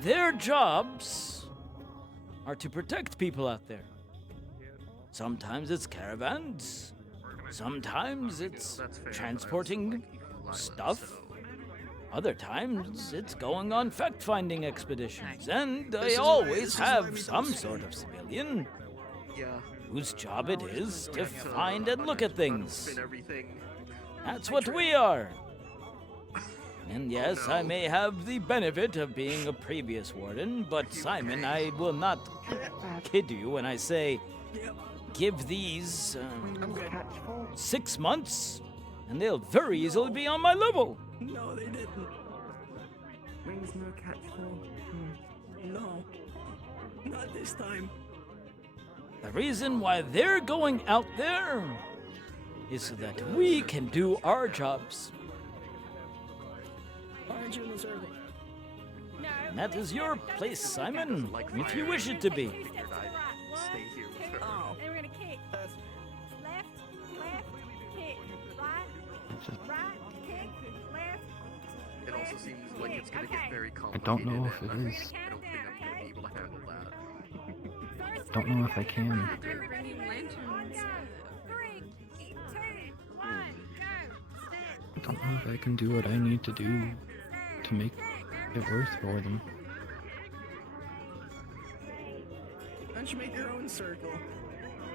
Their jobs are to protect people out there. Sometimes it's caravans. Sometimes it's transporting stuff. Other times it's going on fact-finding expeditions. And they always have some sort of civilian whose job it is to find and look at things. That's what we are. And yes, I may have the benefit of being a previous warden, but Simon, I will not kid you when I say give these 6 months, and they'll very easily be on my level. No, they didn't. Wings no catchful. No. Not this time. The reason why they're going out there is so that we can do our jobs. Aren't you in the circle? And that is your place, Simon, if you wish it to be. Stay here with her. Oh. And we're gonna kick. Left, kick. Right, kick, left. It also seems like it's gonna get very I complicated. don't know if it and is. I don't think I'm gonna be able to handle that. Don't know if I can. I don't know if I can do what I need to do to make it worth for them. Why don't you make your own circle?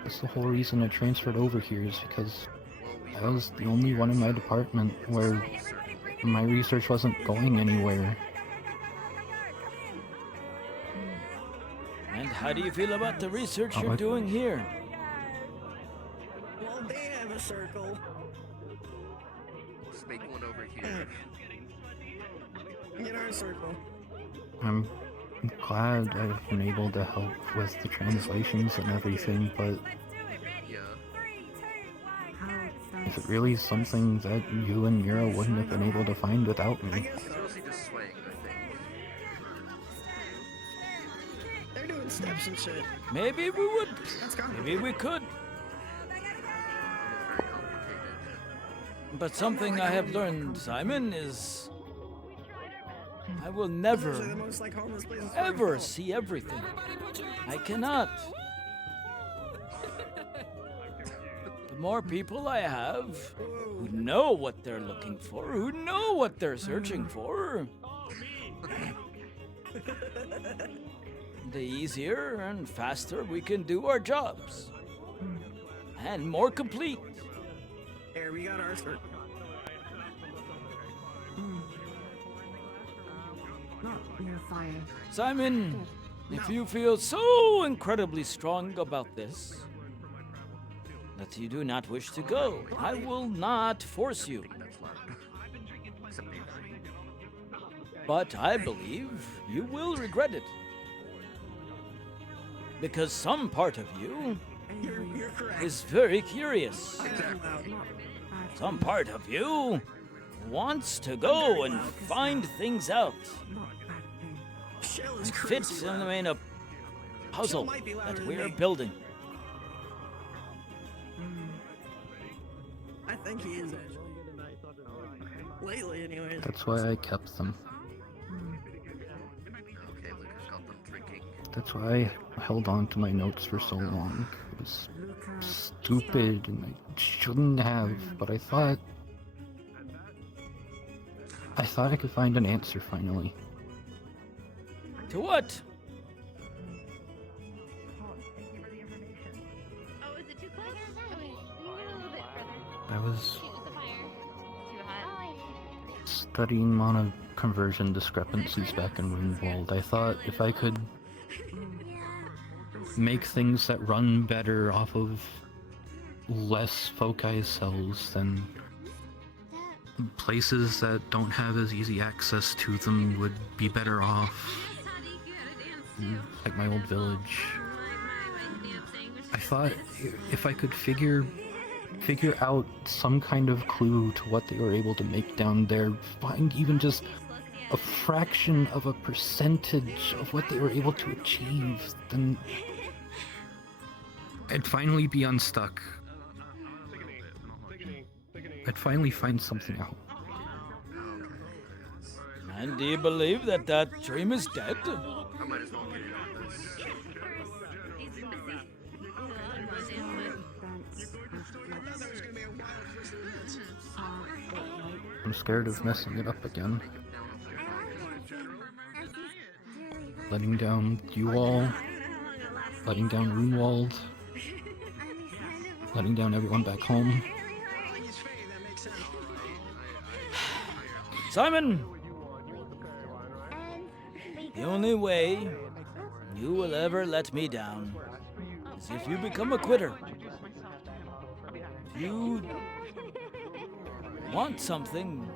That's the whole reason I transferred over here, is because I was the only one in my department where my research wasn't going anywhere. And how do you feel about the research Oh, you're I- doing here? Well, they have a circle. Let's make one over here. Get our circle. I'm glad I've been able to help with the translations and everything, but if it really is something that you and Mira wouldn't have been able to find without me, It's mostly just swaying, I think. They're doing steps and shit. Maybe we would. That's Maybe complicated. we could. But something I have learned, Simon, is I will never, Those are the most, like, homeless places for ever yourself. see everything. I cannot. The more people I have who know what they're looking for, who know what they're searching for, the easier and faster we can do our jobs. And more complete. Here, we got our circle. Not near fire. Simon, if you feel so incredibly strong about this that you do not wish to go, I will not force you. But I believe you will regret it. Because some part of you You're correct. is very curious. Exactly. Some part of you wants to go and find things out. Shell is And crazy. fit in a puzzle might be louder that than we are me. building. I think he is actually. Lately, anyways. that's why I kept them. Okay, Lucas got them drinking. That's why I held on to my notes for so long. It was stupid and I shouldn't have, but I thought I could find an answer finally. To what? Oh, is it too close? Okay, you go a little bit further. I was Shoot with the fire. Too hot. studying mana conversion discrepancies back in RuneWorld. I thought if I could make things that run better off of less foci cells, then places that don't have as easy access to them would be better off. Like my old village. I thought if I could figure out some kind of clue to what they were able to make down there, find even just a fraction of a percentage of what they were able to achieve, then I'd finally be unstuck. I'd finally find something out. And do you believe that that dream is dead? I might as well get in on this. I'm scared of messing it up again. Letting down you all, letting down RuneWald, letting down everyone back home. Simon, the only way you will ever let me down is if you become a quitter. If you want something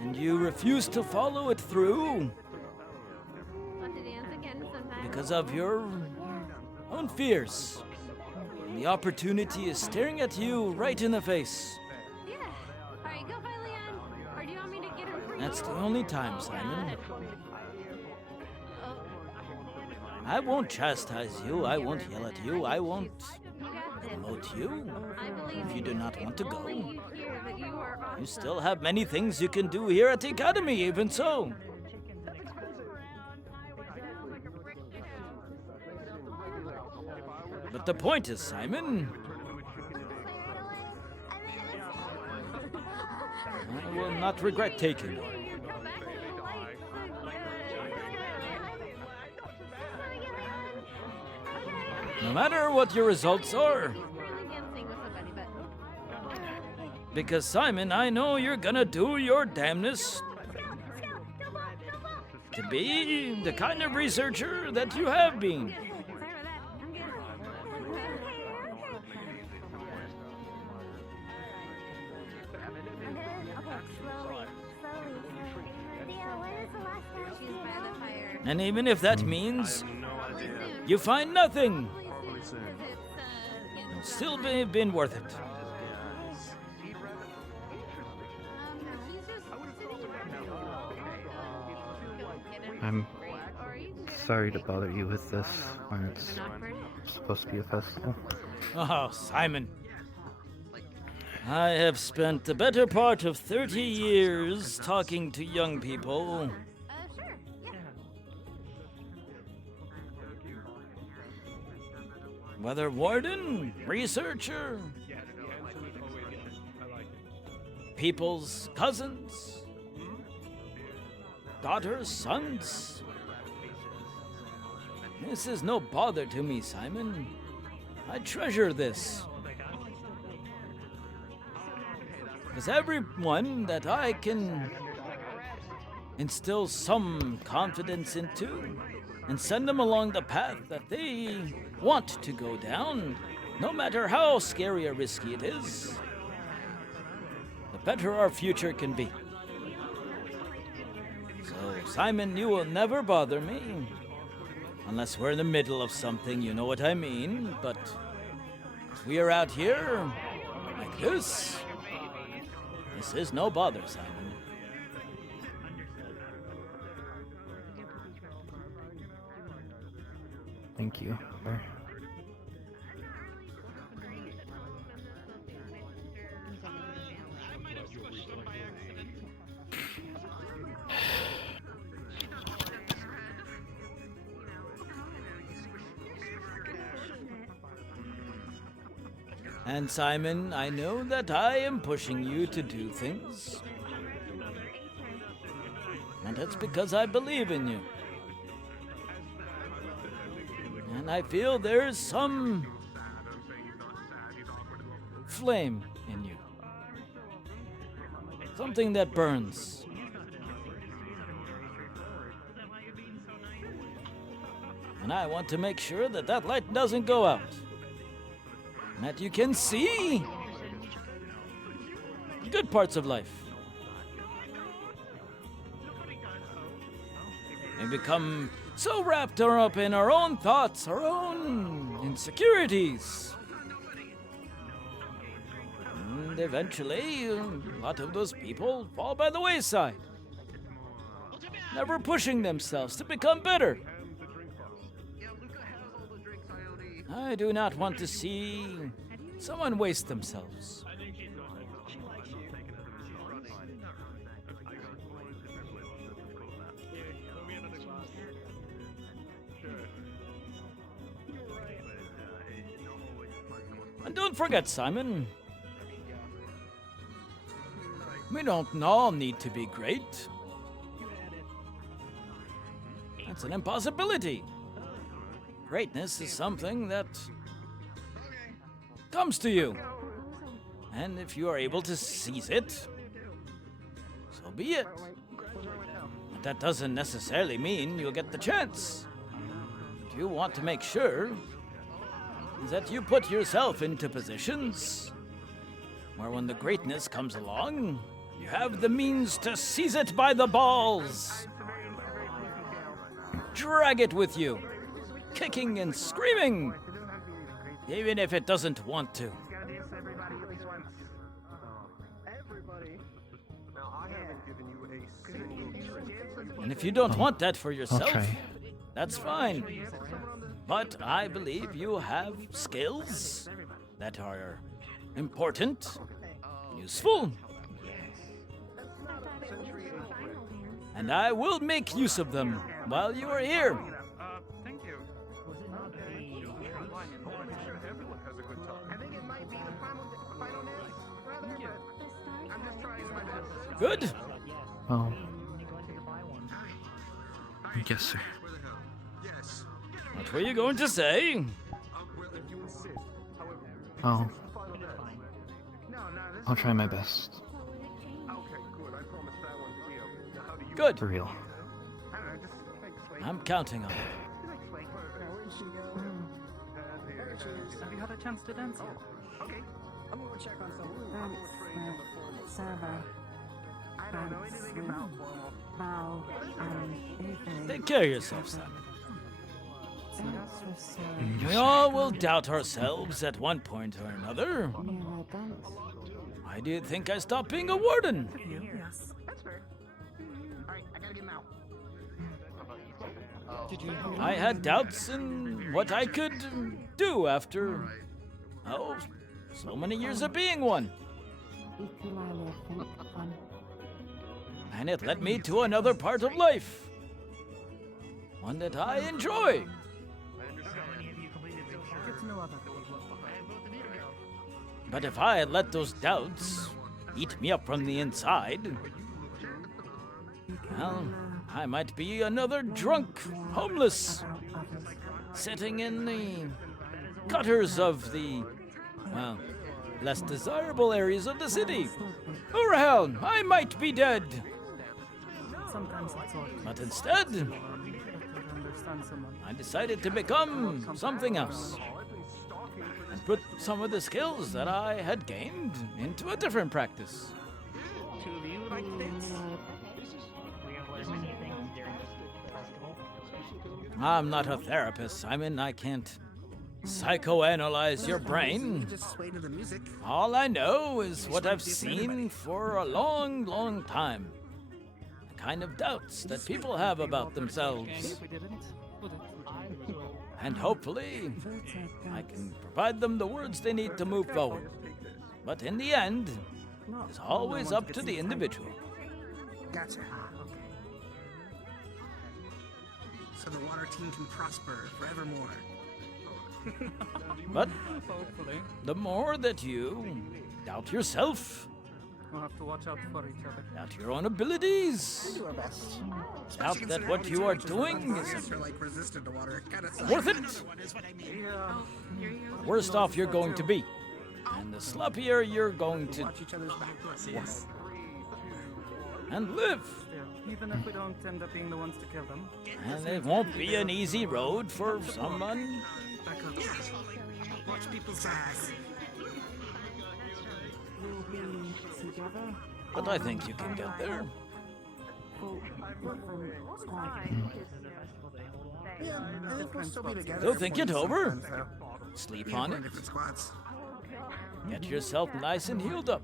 and you refuse to follow it through because of your own fears, and the opportunity is staring at you right in the face. Alright, go find Leon. Or do you want me to get him for you? That's the only time, Simon. I won't chastise you, I won't yell at you, I won't promote you if you do not want to go. You still have many things you can do here at the Academy, even so. But the point is, Simon, I will not regret taking you. No matter what your results are. Because, Simon, I know you're gonna do your damnedest to be the kind of researcher that you have been. And even if that means you find nothing, it'll still been worth it. I'm sorry to bother you with this when it's supposed to be a festival. Oh, Simon. I have spent the better part of 30 years talking to young people. Whether warden, researcher, people's cousins, daughters, sons. This is no bother to me, Simon. I treasure this. Because everyone that I can instill some confidence into and send them along the path that they want to go down, no matter how scary or risky it is, the better our future can be. So, Simon, you will never bother me. Unless we're in the middle of something, you know what I mean. But if we are out here, like this is no bother, Simon. Thank you. And Simon, I know that I am pushing you to do things. And that's because I believe in you. And I feel there's some flame in you. Something that burns. And I want to make sure that that light doesn't go out. And that you can see the good parts of life. And become so wrapped up in our own thoughts, our own insecurities. And eventually, a lot of those people fall by the wayside, never pushing themselves to become better. I do not want to see someone waste themselves. And don't forget, Simon, we don't all need to be great. That's an impossibility. Greatness is something that comes to you. And if you are able to seize it, so be it. But that doesn't necessarily mean you'll get the chance. What you want to make sure is that you put yourself into positions where when the greatness comes along, you have the means to seize it by the balls. Drag it with you, kicking and screaming, even if it doesn't want to. And if you don't want that for yourself, that's fine. But I believe you have skills that are important, useful, and I will make use of them while you are here. Thank you. Good. Oh. Yes, sir. What were you going to say? Oh. I'll try my best. Good. For real. I'm counting on it. Have you had a chance to dance yet? Okay. I'm gonna check on something. Sarah, Val, and Take care of yourself, son. We all will doubt ourselves at one point or another. Why do you think I stopped being a warden? Yes. That's fair. Alright, I gotta get him out. Did you? I had doubts in what I could do after, so many years of being one. And it led me to another part of life. One that I enjoy. But if I had let those doubts eat me up from the inside, well, I might be another drunk, homeless, sitting in the gutters of the, well, less desirable areas of the city. Or hell, I might be dead. But instead, I decided to become something else and put some of the skills that I had gained into a different practice. I'm not a therapist, Simon. I can't psychoanalyze your brain. All I know is what I've seen for a long, long time. The kind of doubts that people have about themselves. And hopefully, I can provide them the words they need to move forward. But in the end, it's always up to the individual. Gotcha. So the water team can prosper forevermore. But the more that you doubt yourself, we'll have to watch out for each other. doubt your own abilities, We do our best. doubt that what you are doing is Are like resistant to water. worth it, worst off you're going to be. And the sloppier you're going to watch each other's backs. Yes. And live. Even if we don't end up being the ones to kill them. And it won't be an easy road for someone. Watch people's backs. But I think you can get there. Yeah, I think we'll still be together. So think it over. Sometimes, though. Sleep We on have it. different squads. Get yourself nice and healed up.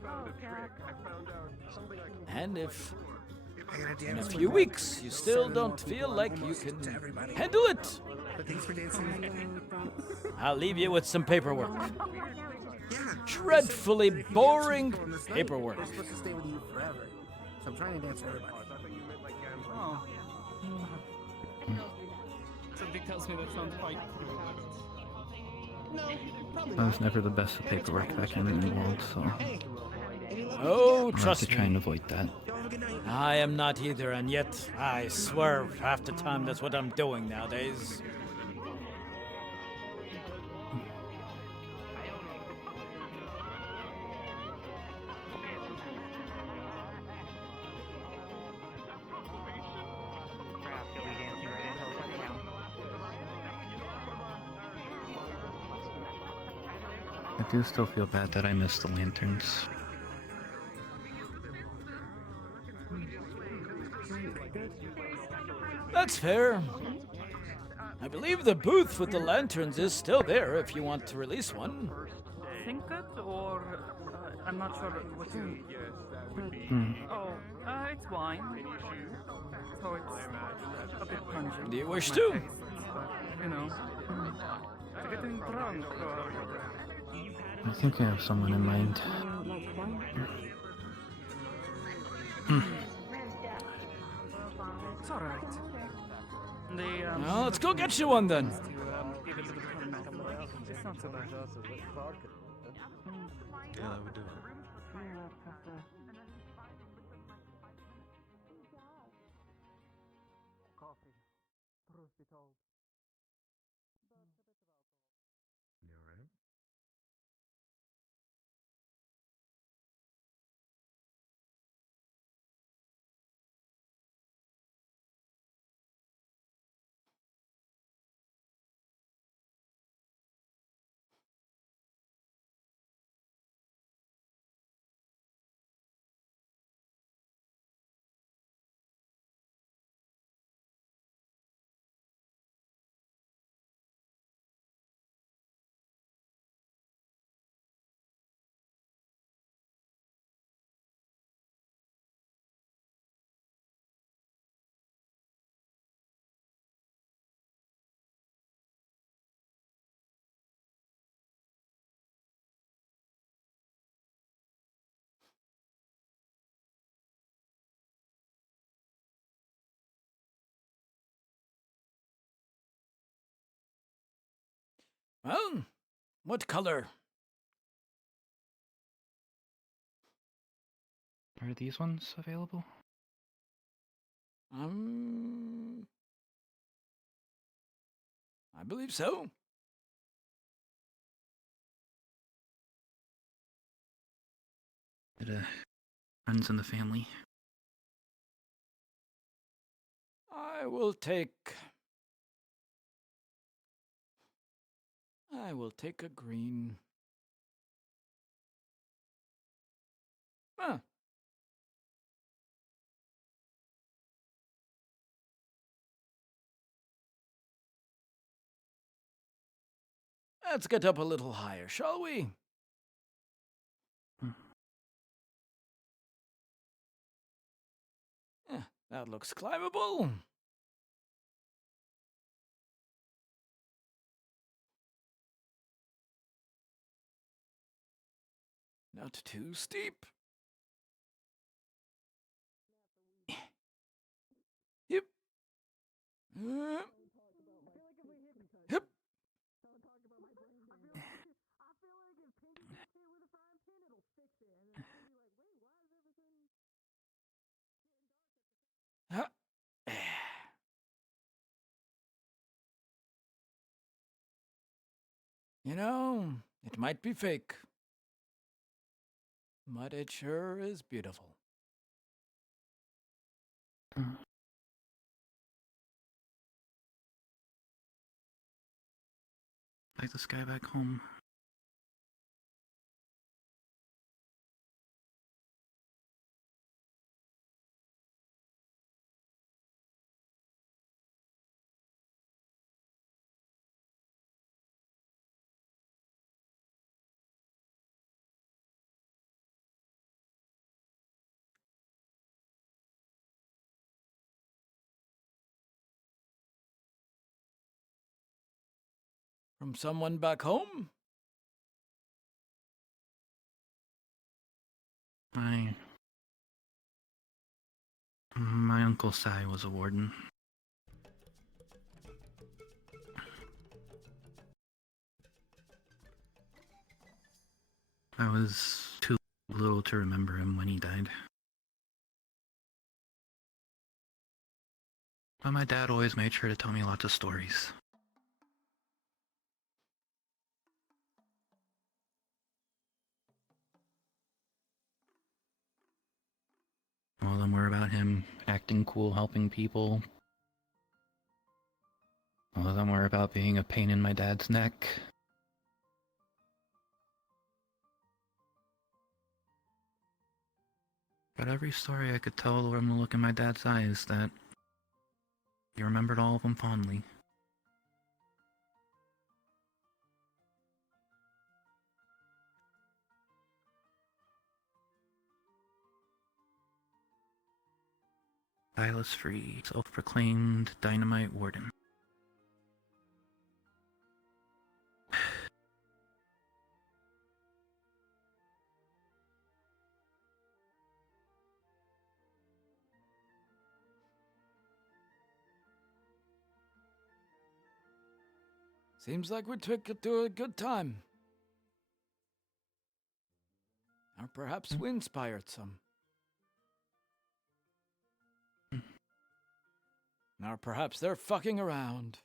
And if in a few weeks you still don't feel like you can handle it, But thanks for dancing. I'll leave you with some paperwork. Dreadfully boring paperwork. We're supposed to stay with you forever. So I'm trying to dance with everybody. Oh. Something tells me that sounds quite. I was never the best at paperwork back in the world, so Oh, I'll have trust to try me. and avoid that. I am not either, and yet I swear half the time that's what I'm doing nowadays. I do still feel bad that I missed the lanterns. That's fair. I believe the booth with the lanterns is still there if you want to release one. Think it, or I'm not sure what you. Oh, it's wine. So it's a bit pungent. Do you wish my to? taste, but, you know, getting drunk. I think I have someone in mind. It's alright. The, Well, let's go get you one then. Give it a little format. It's not so bad. Yeah, that would do it. Coffee. Truth be told. You alright? Well, what color? Are these ones available? I believe so. Bit of friends in the family. I will take a green. Huh. Let's get up a little higher, shall we? That looks climbable. Not too steep. Yep. Yep. Huh. You know, it might be fake, but it sure is beautiful. Like this guy back home. From someone back home? My Uncle Si was a warden. I was too little to remember him when he died. But my dad always made sure to tell me lots of stories. All of them were about him acting cool, helping people. All of them were about being a pain in my dad's neck. But every story I could tell from the look in my dad's eyes that he remembered all of them fondly. Silas-free, self-proclaimed dynamite warden. Seems like we took it to a good time. Or perhaps we inspired some. Or perhaps they're fucking around.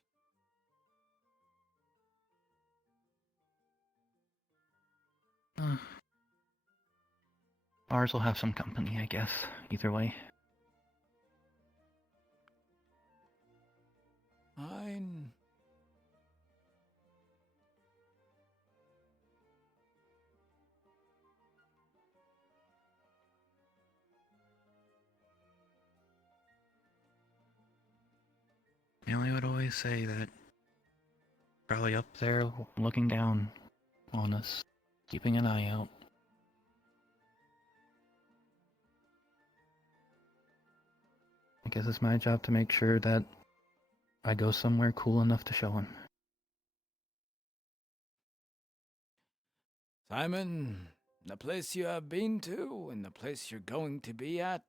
Ours will have some company, I guess, either way. Fine. Family would always say that probably up there looking down on us, keeping an eye out. I guess it's my job to make sure that I go somewhere cool enough to show him. Simon, the place you have been to and the place you're going to be at,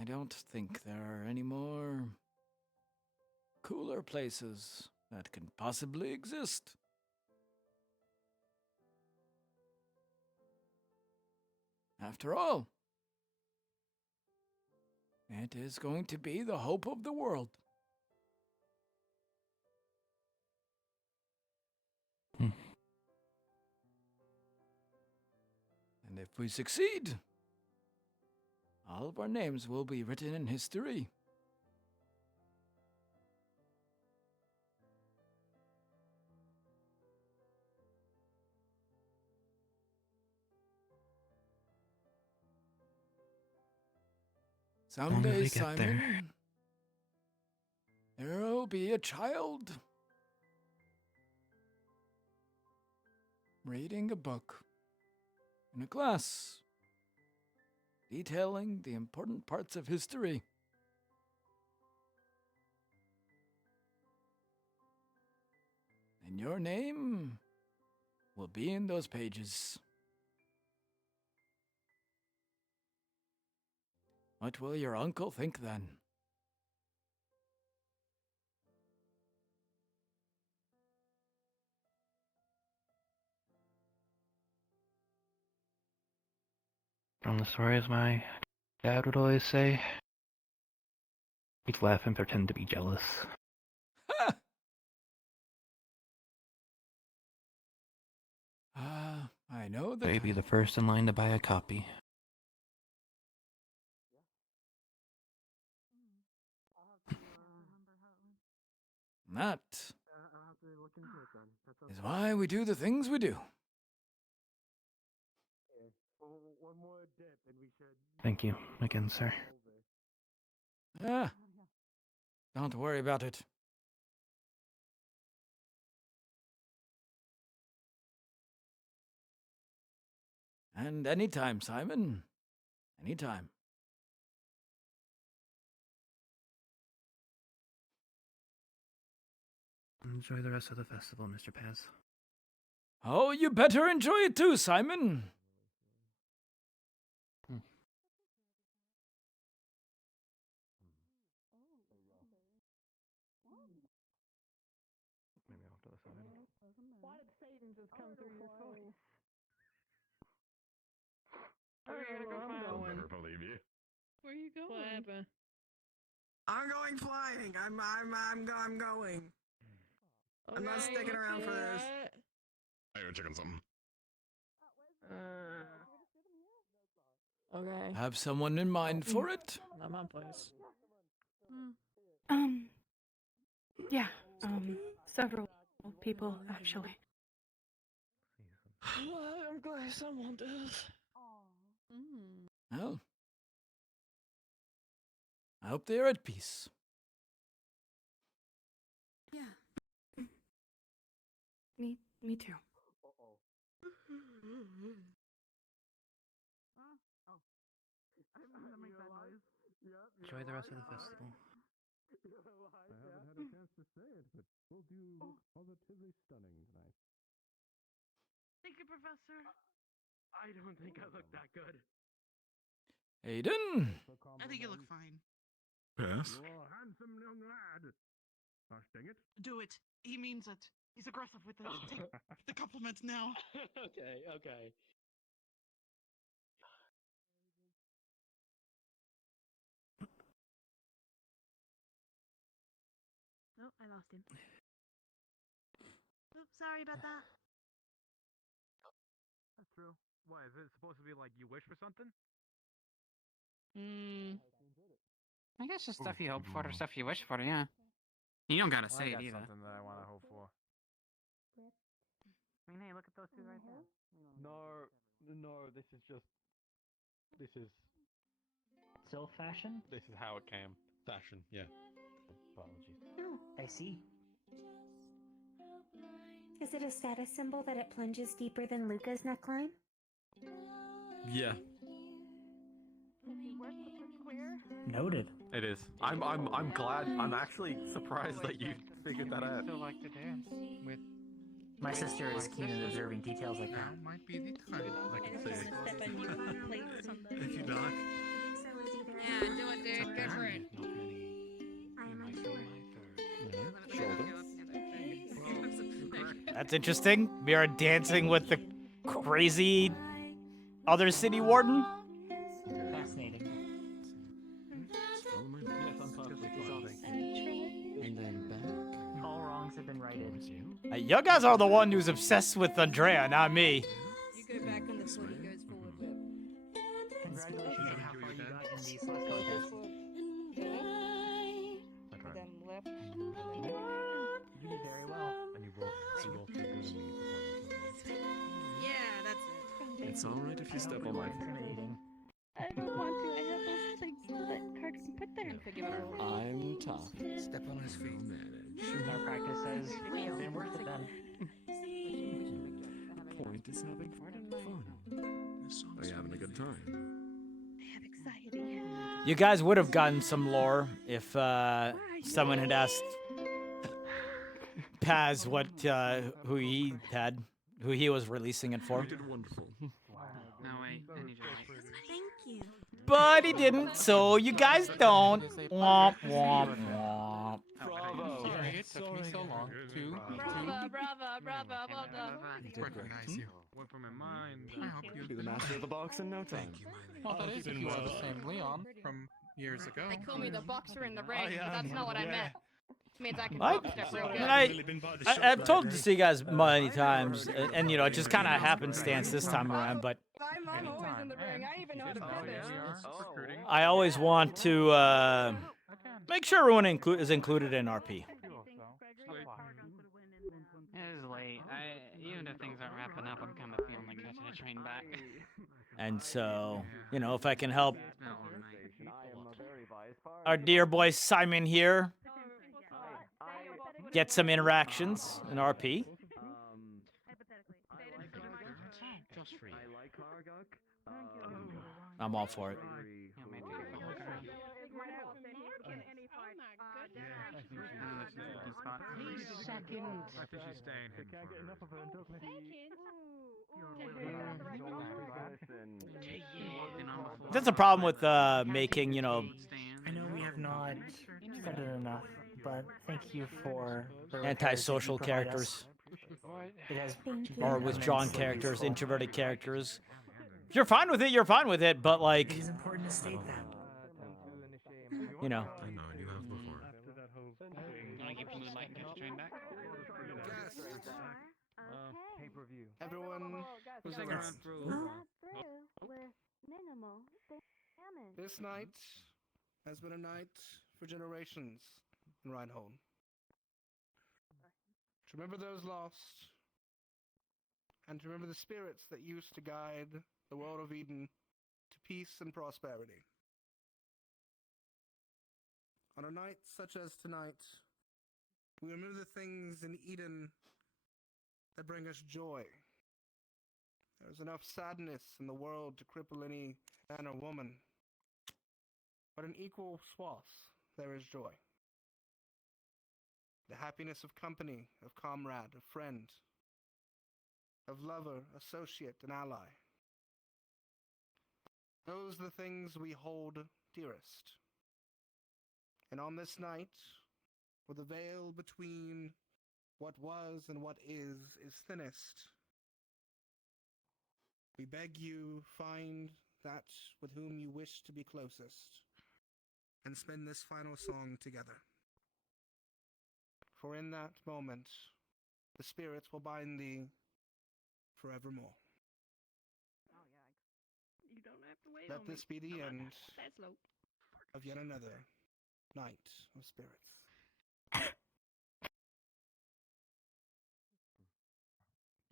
I don't think there are any more cooler places that can possibly exist. After all, it is going to be the hope of the world. And if we succeed, all of our names will be written in history. Someday, Simon, there will be a child reading a book in a class detailing the important parts of history. And your name will be in those pages. What will your uncle think then? From the stories my dad would always say, he'd laugh and pretend to be jealous. I know that. They'd be the first in line to buy a copy. That is why we do the things we do. Thank you again, sir. Don't worry about it. And anytime, Simon. Anytime. Enjoy the rest of the festival, Mr. Paz. Oh, you better enjoy it too, Simon. Why did Satan just come through your voice? Where are you gonna go find? I'll never believe you. Where are you going? What happened? I'm going flying. I'm going. I'm not sticking around for this. I gotta check on something. Okay. Have someone in mind for it? I'm on place. Yeah, several people, actually. I'm glad someone does. Well, I hope they are at peace. Yeah. Me too. Enjoy the rest of the festival. I haven't had a chance to say it, but both you look positively stunning tonight. Thank you, Professor. I don't think I look that good. Aiden! I think you look fine. Pass. You are a handsome young lad. Gosh dang it. Do it. He means it. He's aggressive with it. Take the compliment now. Okay, okay. Oh, I lost him. Oops, sorry about that. That's true. What, is it supposed to be like you wish for something? I guess the stuff you hope for or stuff you wish for, yeah. You don't gotta say it either. Something that I want to hope for. I mean, hey, look at those two right there. No, this is just. This is. Still fashion? This is how it came. Fashion, yeah. Apologies. Oh, I see. is it a status symbol that it plunges deeper than Luca's neckline? Yeah. Noted. It is. I'm glad. I'm actually surprised that you figured that out. Still like to dance with. My sister is keen at observing details like that. Now might be the time. I can say. If you knock. Yeah, do it, dude. Go for it. That's interesting. We are dancing with the crazy other city warden. Fascinating. And then back. All wrongs have been righted. You guys are the one who's obsessed with Andrea, not me. You go back on the foot, he goes forward with. Congratulations on how far you got in the Celeste contest. And then left. You did very well. And you both did good in the Yeah, that's it. It's alright if you step on my I don't want to. I have those things that Kirk can put there. I'm tough. Step on his feet. Our practice says we have been worth it then. Point is having fun. Are you having a good time? I have anxiety. You guys would have gotten some lore if someone had asked Paz what who he was releasing it for. You did wonderful. No, wait. I need you to wait. Thank you. But he didn't, so you guys don't. Womp womp womp. Bravo. Sorry, it took me so long. Bravo, well done. Recognize you. Went from my mind. I hope you Be the master of the box in no time. Well, that is if you are the same Leon from years ago. They call me the boxer in the ring, but that's not what I meant. It means I can I, box stuff real I good. mean, I've told this to you guys many times, and you know, it just kind of happenstance this time around, but I'm always in the ring. I even know how to pivot. I always want to make sure everyone is included in RP. It is late. Even if things aren't wrapping up, I'm kind of feeling like catching a train back. And so, you know, if I can help It's been a long night. our dear boy Simon here get some interactions in RP. Just for you. I'm all for it. Second. I think she's staying hidden Can't get enough of her until That's a problem with making, you know, I know we have not said it enough, but thank you for the antisocial repairs that you provide us. characters. It has Or been withdrawn immensely characters, useful. introverted characters. If you're fine with it, you're fine with it, but like, It is important to state that. you know. I know, you have before. Want to keep from the mic and catch a train back? Pay-per-view. Everyone who's Yes. around. Minimal damage. This night has been a night for generations in Reinhold. To remember those lost, and to remember the spirits that used to guide the world of Eden peace and prosperity. On a night such as tonight, we remove the things in Eden that bring us joy. There's enough sadness in the world to cripple any man or woman, but in equal swaths there is joy. The happiness of company, of comrade, of friend, of lover, associate, and ally. Those are the things we hold dearest. And on this night, where the veil between what was and what is thinnest, we beg you find that with whom you wish to be closest, and spend this final song together. For in that moment, the spirits will bind thee forevermore. You don't have to wait Let on this me. be the I'm end not that slow. of yet another night of spirits.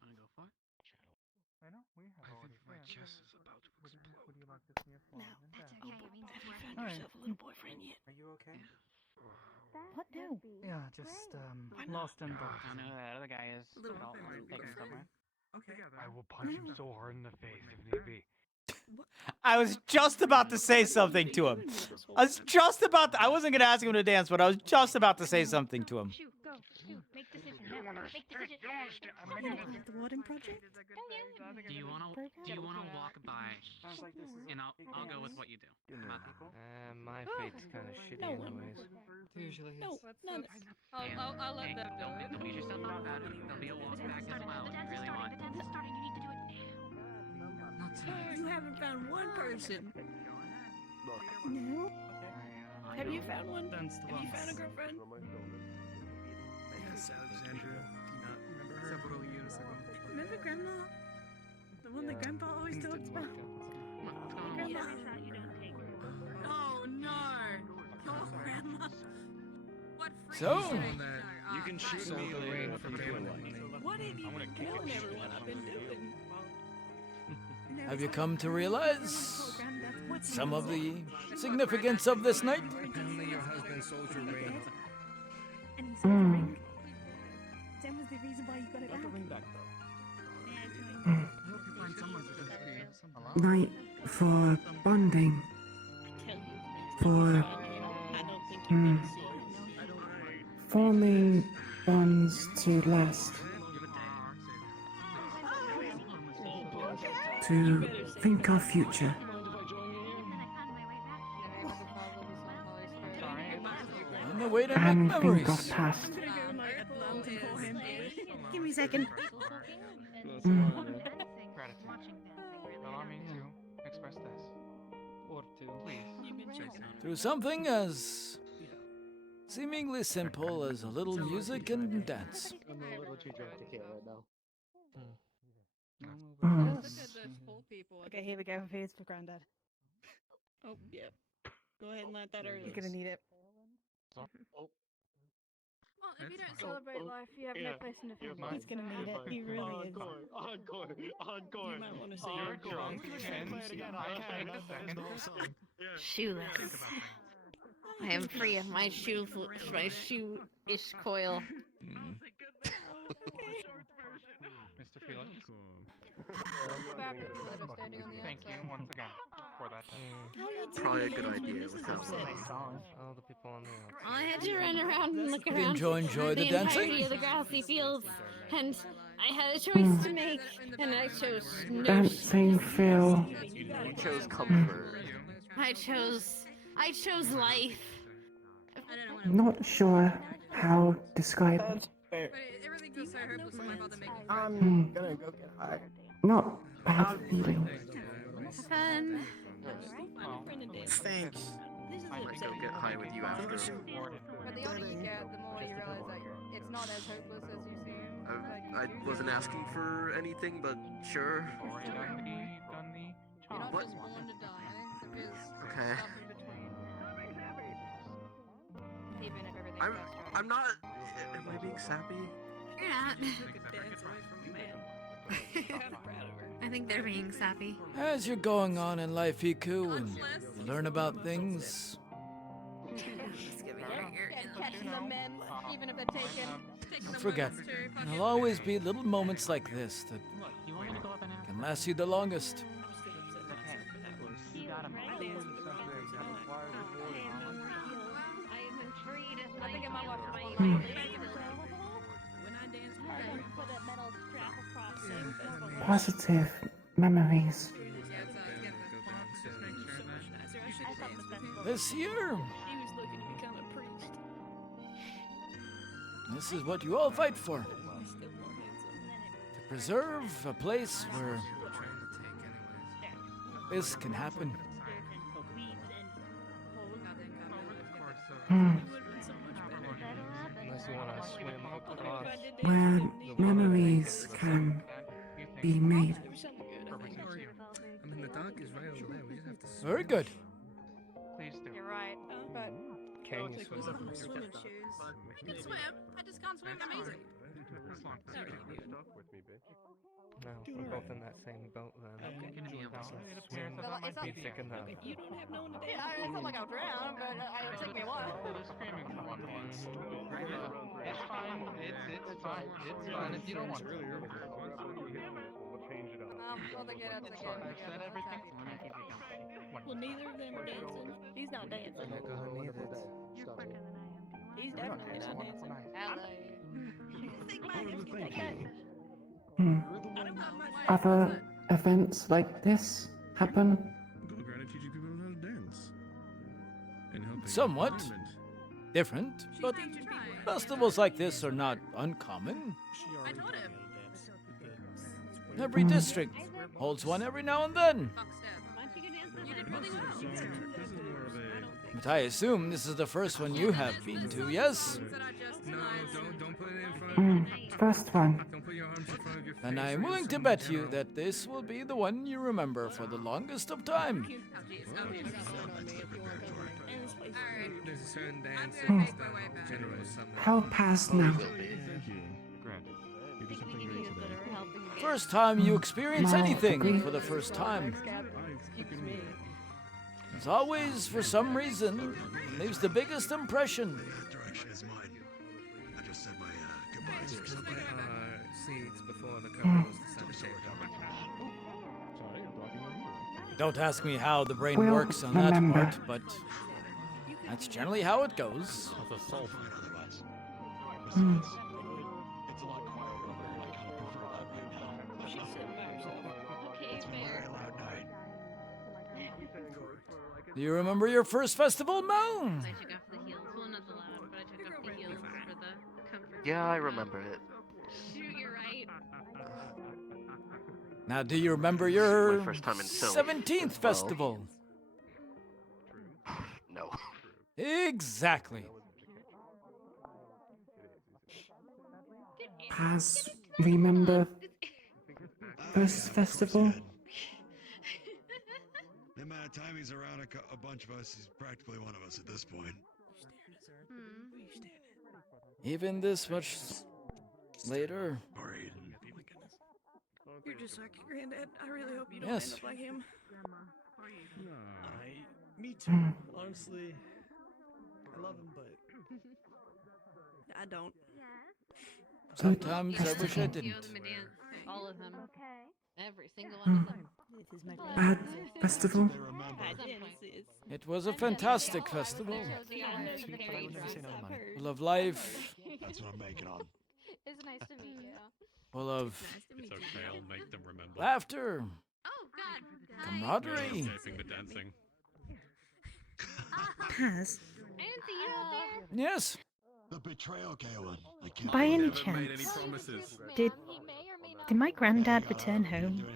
Wanna go for it? I know, we have already My been. chest is about to Would explode. you like to see a fall No, in that's death? okay. It means Have you you found found yourself a little boyfriend yet? Are you okay? What now? Yeah, just lost in thought. I don't know who that other guy is. Little I'll boyfriend. take him somewhere. Okay. I will punch him so hard in the face if need be. I was just about to say something to him. I was just about to, I wasn't going to ask him to dance, but I was just about to say something to him. Shoot, go, shoot, make decision now. Make decision. The Warden Project? Do you wanna walk by? And I'll go with what you do. How about that? My fate's kind of shitty No. anyways. Usually no, none. I'll let them do it. Don't beat yourself up about it. There'll be a walk back as well if you really want. You haven't found one person. No. Have you found one? Have you found a girlfriend? Yes, Alexandra. Do not remember her? Several years ago. Remember Grandma? The one that Grandpa always talks about? Yeah. Oh no! Oh, Grandma. What So, you can shoot me the rain from What have you been telling everyone I've been doing? Have you come to realize some of the significance of this night? Apparently your husband sold your ring. And he sold the ring. That was the reason why you got it back. Night for bonding. For forming bonds to last. To think of future. And the way to And make think memories. of past. Give me a second. Allow me to express this. Or two. Please. Through something as seemingly simple as a little music and dance. I'm a little too drunk to care right now. Okay, here we go. Here's for Granddad. Oh, yeah. Go ahead and let that early. You're gonna need it. Oh. Well, if you don't celebrate life, you have no place in the family. He's gonna need it. He really is. Encore. You might want to say You're drunk. Shoeless. I am free of my shoe-ish coil. Mr. Felix. Thank you once again for that. Probably a good idea without all the people on the outside. I had to run around and look around Enjoy the entirety dancing? of the grassy fields, and I had a choice to make, and I chose no. Dancing feel. You chose comfort. I chose life. Not sure how to describe it. Everything goes so hopeless when my mother makes I'm gonna go get high. Not bad feeling. Fun. Thanks. I might go get high with you after. But the older you get, the more you realize that it's not as hopeless as you seem. I wasn't asking for anything, but sure. You're not What? just born to die. There's Okay. stuff in between. Even if everything I'm not. Am I being sappy? You're not. I think they're being sappy. As you're going on in life, Iku, and you learn about things, Catching the memes, even if they're taken. forget. There'll always be little moments like this that can last you the longest. Positive memories. This year, this is what you all fight for. To preserve a place where this can happen. Unless you want to swim across. Where memories can be made. I mean, the dock is right over there. We just have to. Very good. Please do. You're right, but Can you swim? Swimming shoes. You can swim. I just can't swim amazing. No, we're both in that same boat then. Swim it's be not- thick enough. you don't have no one to dance. Yeah, it's not like I'll drown, but it'll take me a while. It's fine. It's fine. It's fine if you don't want to. Well, they get up together. I've said everything. Well, neither of them are dancing. He's not dancing. He's definitely not dancing. Other events like this happen. Granted, teaching people how to dance. And helping Somewhat the environment. different, but festivals like this are not uncommon. I told him. Every district holds one every now and then. You did really well. But I assume this is the first one you have been to, yes? No, don't put it in front of me. First one. Don't put your arms in front of your face. And I'm willing to bet you that this will be the one you remember for the longest of time. There's a certain dance Hmm. that generates something. How past now? First time you experience My anything degree. for the first time. As always, for some reason, leaves the biggest impression. Direction is mine. I just said my goodbyes for something. Seats before the cover was the center. Don't ask me how the brain We'll works on that remember. part, but that's generally how it goes. Hmm. Do you remember your first festival, Mo? I took off the heels. Well, not the loud, but I took off the heels for the comfort. Yeah, I remember it. Shoot, you're right. Now, do you remember your My first time in Philly 17th as well. festival? No. Exactly. Paz, remember first festival? The amount of time he's around a bunch of us, he's practically one of us at this point. Even this much later? You're just like your granddad. I really hope you don't Yes. end up like him. Me too. Honestly, I love him, but I don't. Sometimes I wish I You owe didn't. them a dance. All of them. Every single one of them. Bad festival? It was a fantastic festival. Full of life, That's what I'm making on. It's nice to meet you. full of It's okay, I'll make them remember. laughter, Oh, God. camaraderie. Escaping the dancing. Paz, Nancy, you out there? Yes. The betrayal, Kaylin. I can't By any believe it. Never made any chance, promises. did my granddad return home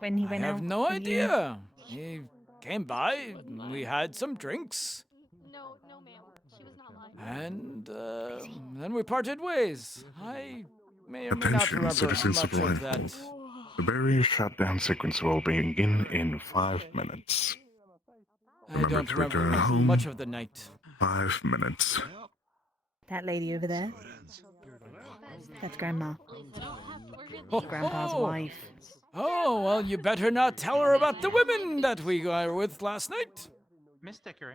when he I went out? have no with you? idea. He came by, we had some drinks, No, ma'am. She was not lying. and then we parted ways. I may or may not Attention, remember citizens much of of Life. that. The barrier shutdown sequence will begin in 5 minutes. I Remember don't to remember return home. much of the night. 5 minutes. That lady over there? That's Grandma. We're gonna Grandpa's wife. Oh, well, you better not tell her about the women that we were with last night. Miss Dickory.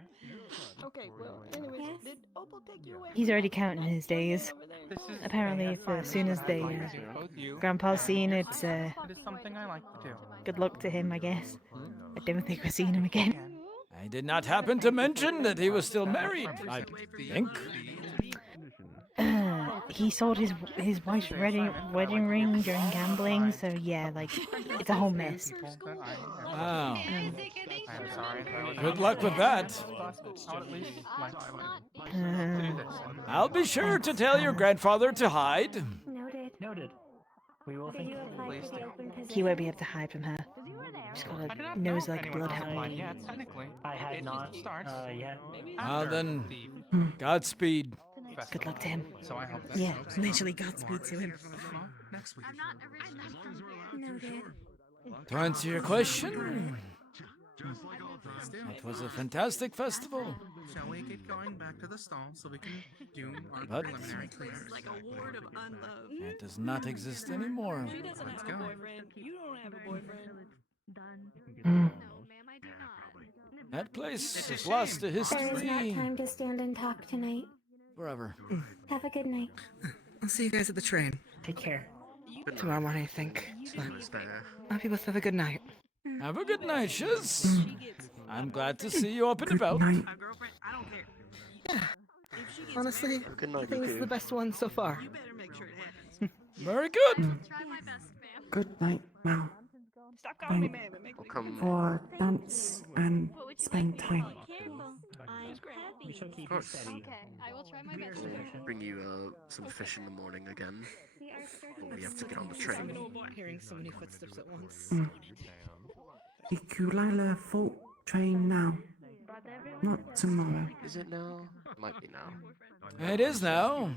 Okay, well, anyways, did Opal take you away? He's already counting his days. Apparently, as soon as Grandpa's seen it, It is something I like to do. good luck to him, I guess. I don't think we're seeing him again. I did not happen to mention that he was still married, I think. He sold his wife's wedding ring during gambling, so yeah, like, it's a whole mess. Wow. I'm sorry. Good luck with that. I'll be sure to tell your grandfather to hide. Noted. Noted. We will think. He won't be able to hide from her. She's got a nose like a bloodhound. Yeah, technically. I had not. Yet. Well then, Godspeed. Good luck to him. So I hope Yeah, literally Godspeed to him. Next week. Noted. To answer your question, it was a fantastic festival. Shall we get going back to the stall so we can do our But preliminary Like a ward of unlove. it does not exist anymore. She doesn't have a boyfriend. You don't have a boyfriend. That place is lost to There is not history time to stand and talk tonight. forever. Have a good night. I'll see you guys at the train. Take care. Tomorrow morning, I think. Almost there. Hope you both have a good night. Have a good night, Shiz. I'm glad to see you up and about. My girlfriend, I don't care. Yeah. If she gets Honestly, Good I night, think this is the best one so far. you better make sure it happens. Very good. Try my best, ma'am. Good night, Mal. Stop calling me ma'am. It makes me come. For dance and spend time. We shall keep Of course. steady. I will try my best. Bring you some fish in the morning again. But we have to get on the train. Hearing so many footsteps at once. Ikulala Fault train now. Not tomorrow. Is it now? Might be now. It is now.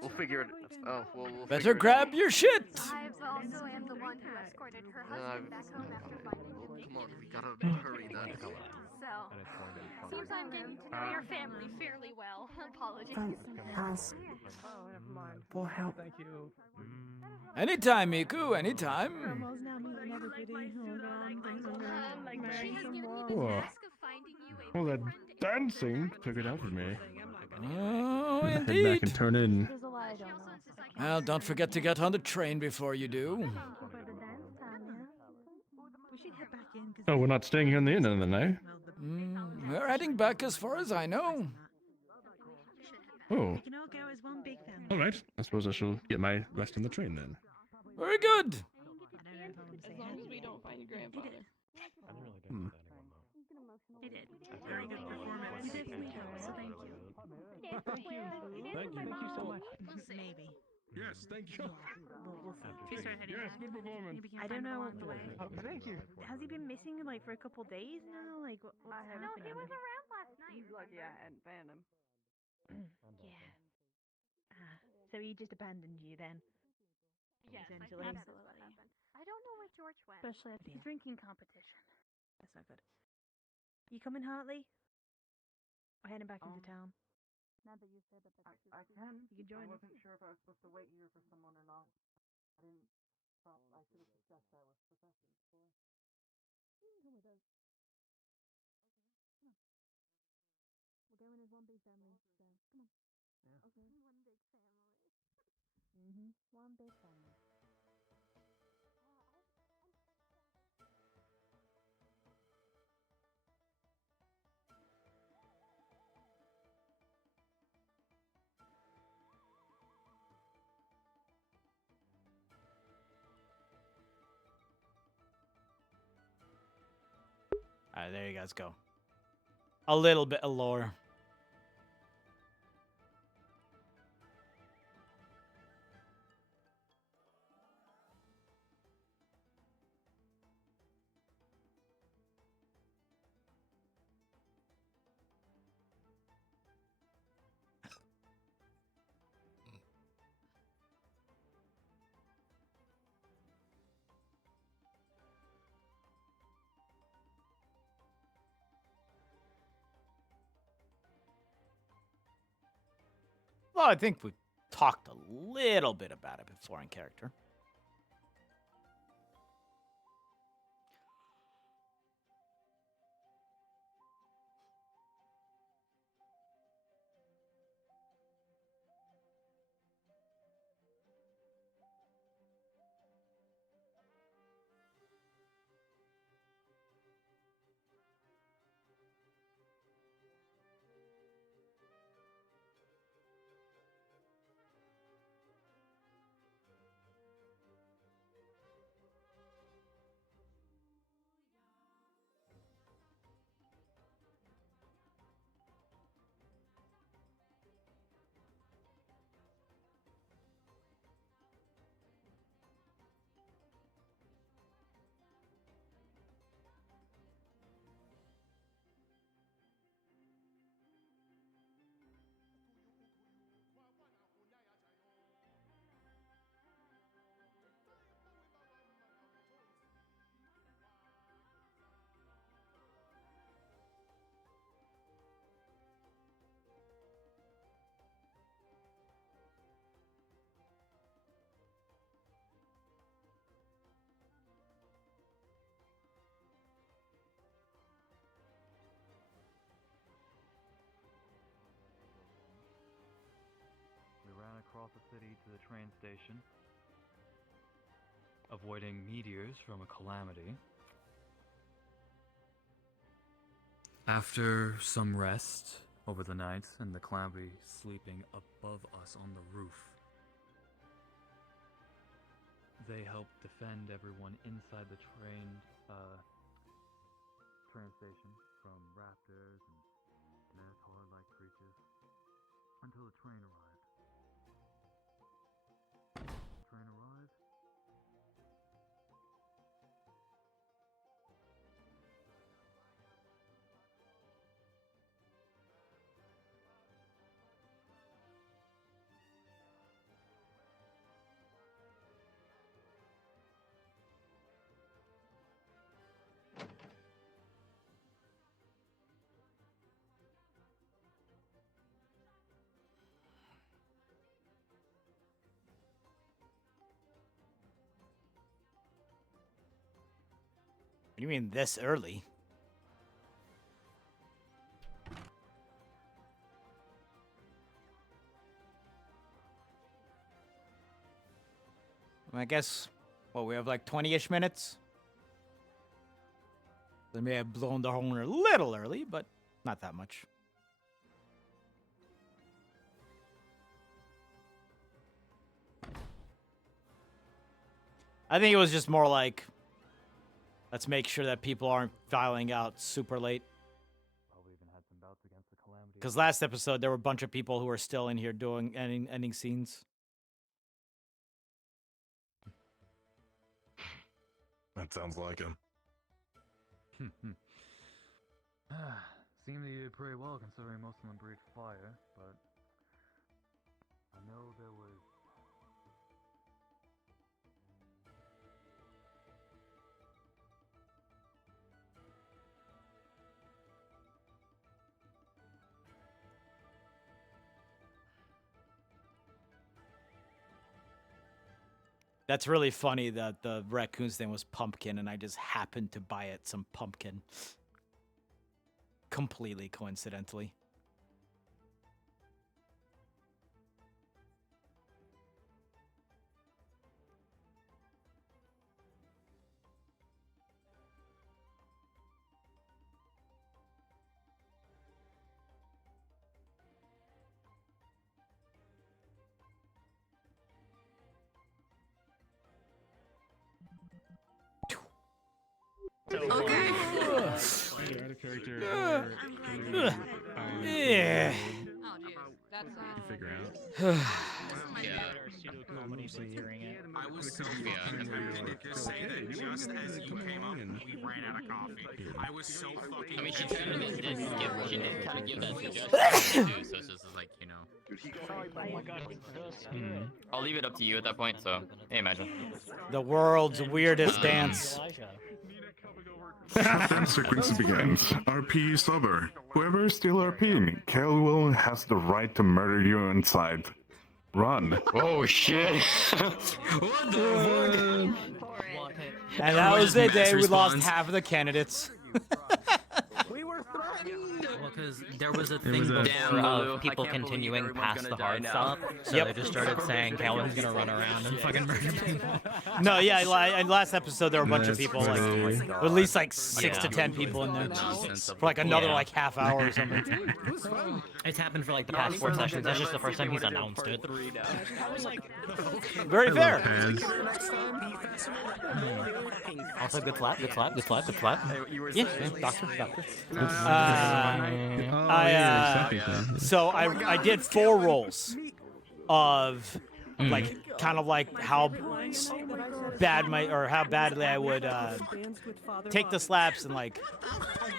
We'll figure it. Oh, we'll Better figure it grab your shit. I also am the one who escorted her husband back home after finding him. Come on, we gotta hurry then. So, seems I'm getting to know your family fairly well. Apologies. Ask for help. Thank you. Anytime, Miku, anytime. Whoa. Well, that dancing took it out of me. Oh, Head back indeed. and turn in. Well, don't forget to get on the train before you do. Oh, we're not staying here in the inn then, eh? We're heading back as far as I know. Oh. All right. I suppose I shall get my rest on the train then. Very good. As long as we don't find grandfather. Hmm. He did. Very good performance. You did, sweetheart. So thank you. Thank you. Thank you so much. Maybe. Yes, thank you. She started heading Yes, back. good performance. I don't know. Thank you. Has he been missing like for a couple days now? Like, No, he was around last night. Lucky I hadn't found him. yeah. So he just abandoned you then? Yes, I Essentially. think that's what happened. I don't know where George went. Especially at the drinking competition. That's not good. You coming, Hartley? Or heading back into town? Now that you said that, I can. You can join I us. wasn't sure if I was supposed to wait here for someone or not. I didn't. Thought I should have discussed that with professors before. Come with us. Okay, come on. We're going as one big family, so come on. Yeah. Okay. one big family. One big family. All right, there you guys go. A little bit of lore. Well, I think we talked a little bit about it before in character. across the city to the train station, avoiding meteors from a calamity. After some rest over the night and the calamity sleeping above us on the roof, they helped defend everyone inside the train station from raptors and minotaur-like creatures until the train arrived. Train arrived. What do you mean this early? I guess, well, we have like 20-ish minutes. They may have blown the horn a little early, but not that much. I think it was just more like, let's make sure that people aren't filing out super late. Probably even had some bouts against the calamity. Because last episode, there were a bunch of people who were still in here doing ending scenes. That sounds like him. Seemed to do pretty well considering most of them breathed fire, but I know there was... That's really funny that the raccoon's name was Pumpkin, and I just happened to buy it some pumpkin. Completely coincidentally. Okay. Out of character. Yeah. Oh, jeez. That's, Figure out. I was so fucking tempted to say that just as you came up, we ran out of coffee. I was so fucking. I mean, she kind of did give that suggestion too, so it's just like, you know. I'll leave it up to you at that point. So, hey, imagine. The world's weirdest dance. Dance sequence begins. RP sober. Whoever is still RPing, Calwell has the right to murder you inside. Run. Oh shit! What the fuck? And that was the day we lost half of the candidates. We were threatened. Well, because there was a thing before of people continuing past the hard stop, so they just started saying Calvin's gonna run around and fucking murder people. No, yeah, in last episode there were a bunch of people, like at least like 6 to 10 people in there for like another like half hour or something. It's happened for like the past 4 sessions. That's just the first time he's announced it. Very fair. Also, good slap, good slap, good slap, good slap. Yeah, doctor. So I did 4 rolls of like kind of like how badly I would take the slaps and like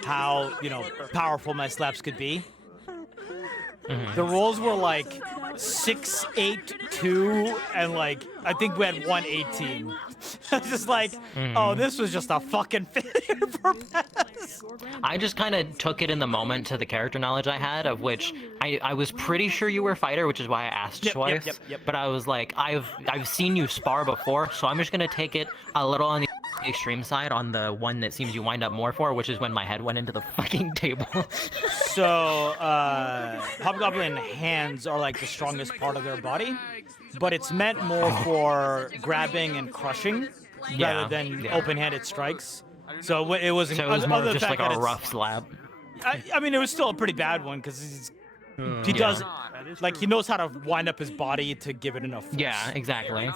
how, you know, powerful my slaps could be. The rolls were like 6, 8, 2, and like I think we had 118. It's just like, oh, this was just a fucking failure for Pass. I just kind of took it in the moment to the character knowledge I had, of which I was pretty sure you were a fighter, which is why I asked twice. But I was like, I've seen you spar before, so I'm just gonna take it a little on the the extreme side on the one that seems you wind up more for, which is when my head went into the fucking table. So, Hobgoblin hands are like the strongest part of their body, but it's meant more for grabbing and crushing rather than open-handed strikes. So it was more just like a rough slap. I mean, it was still a pretty bad one because he does, like, he knows how to wind up his body to give it enough force. Yeah, exactly.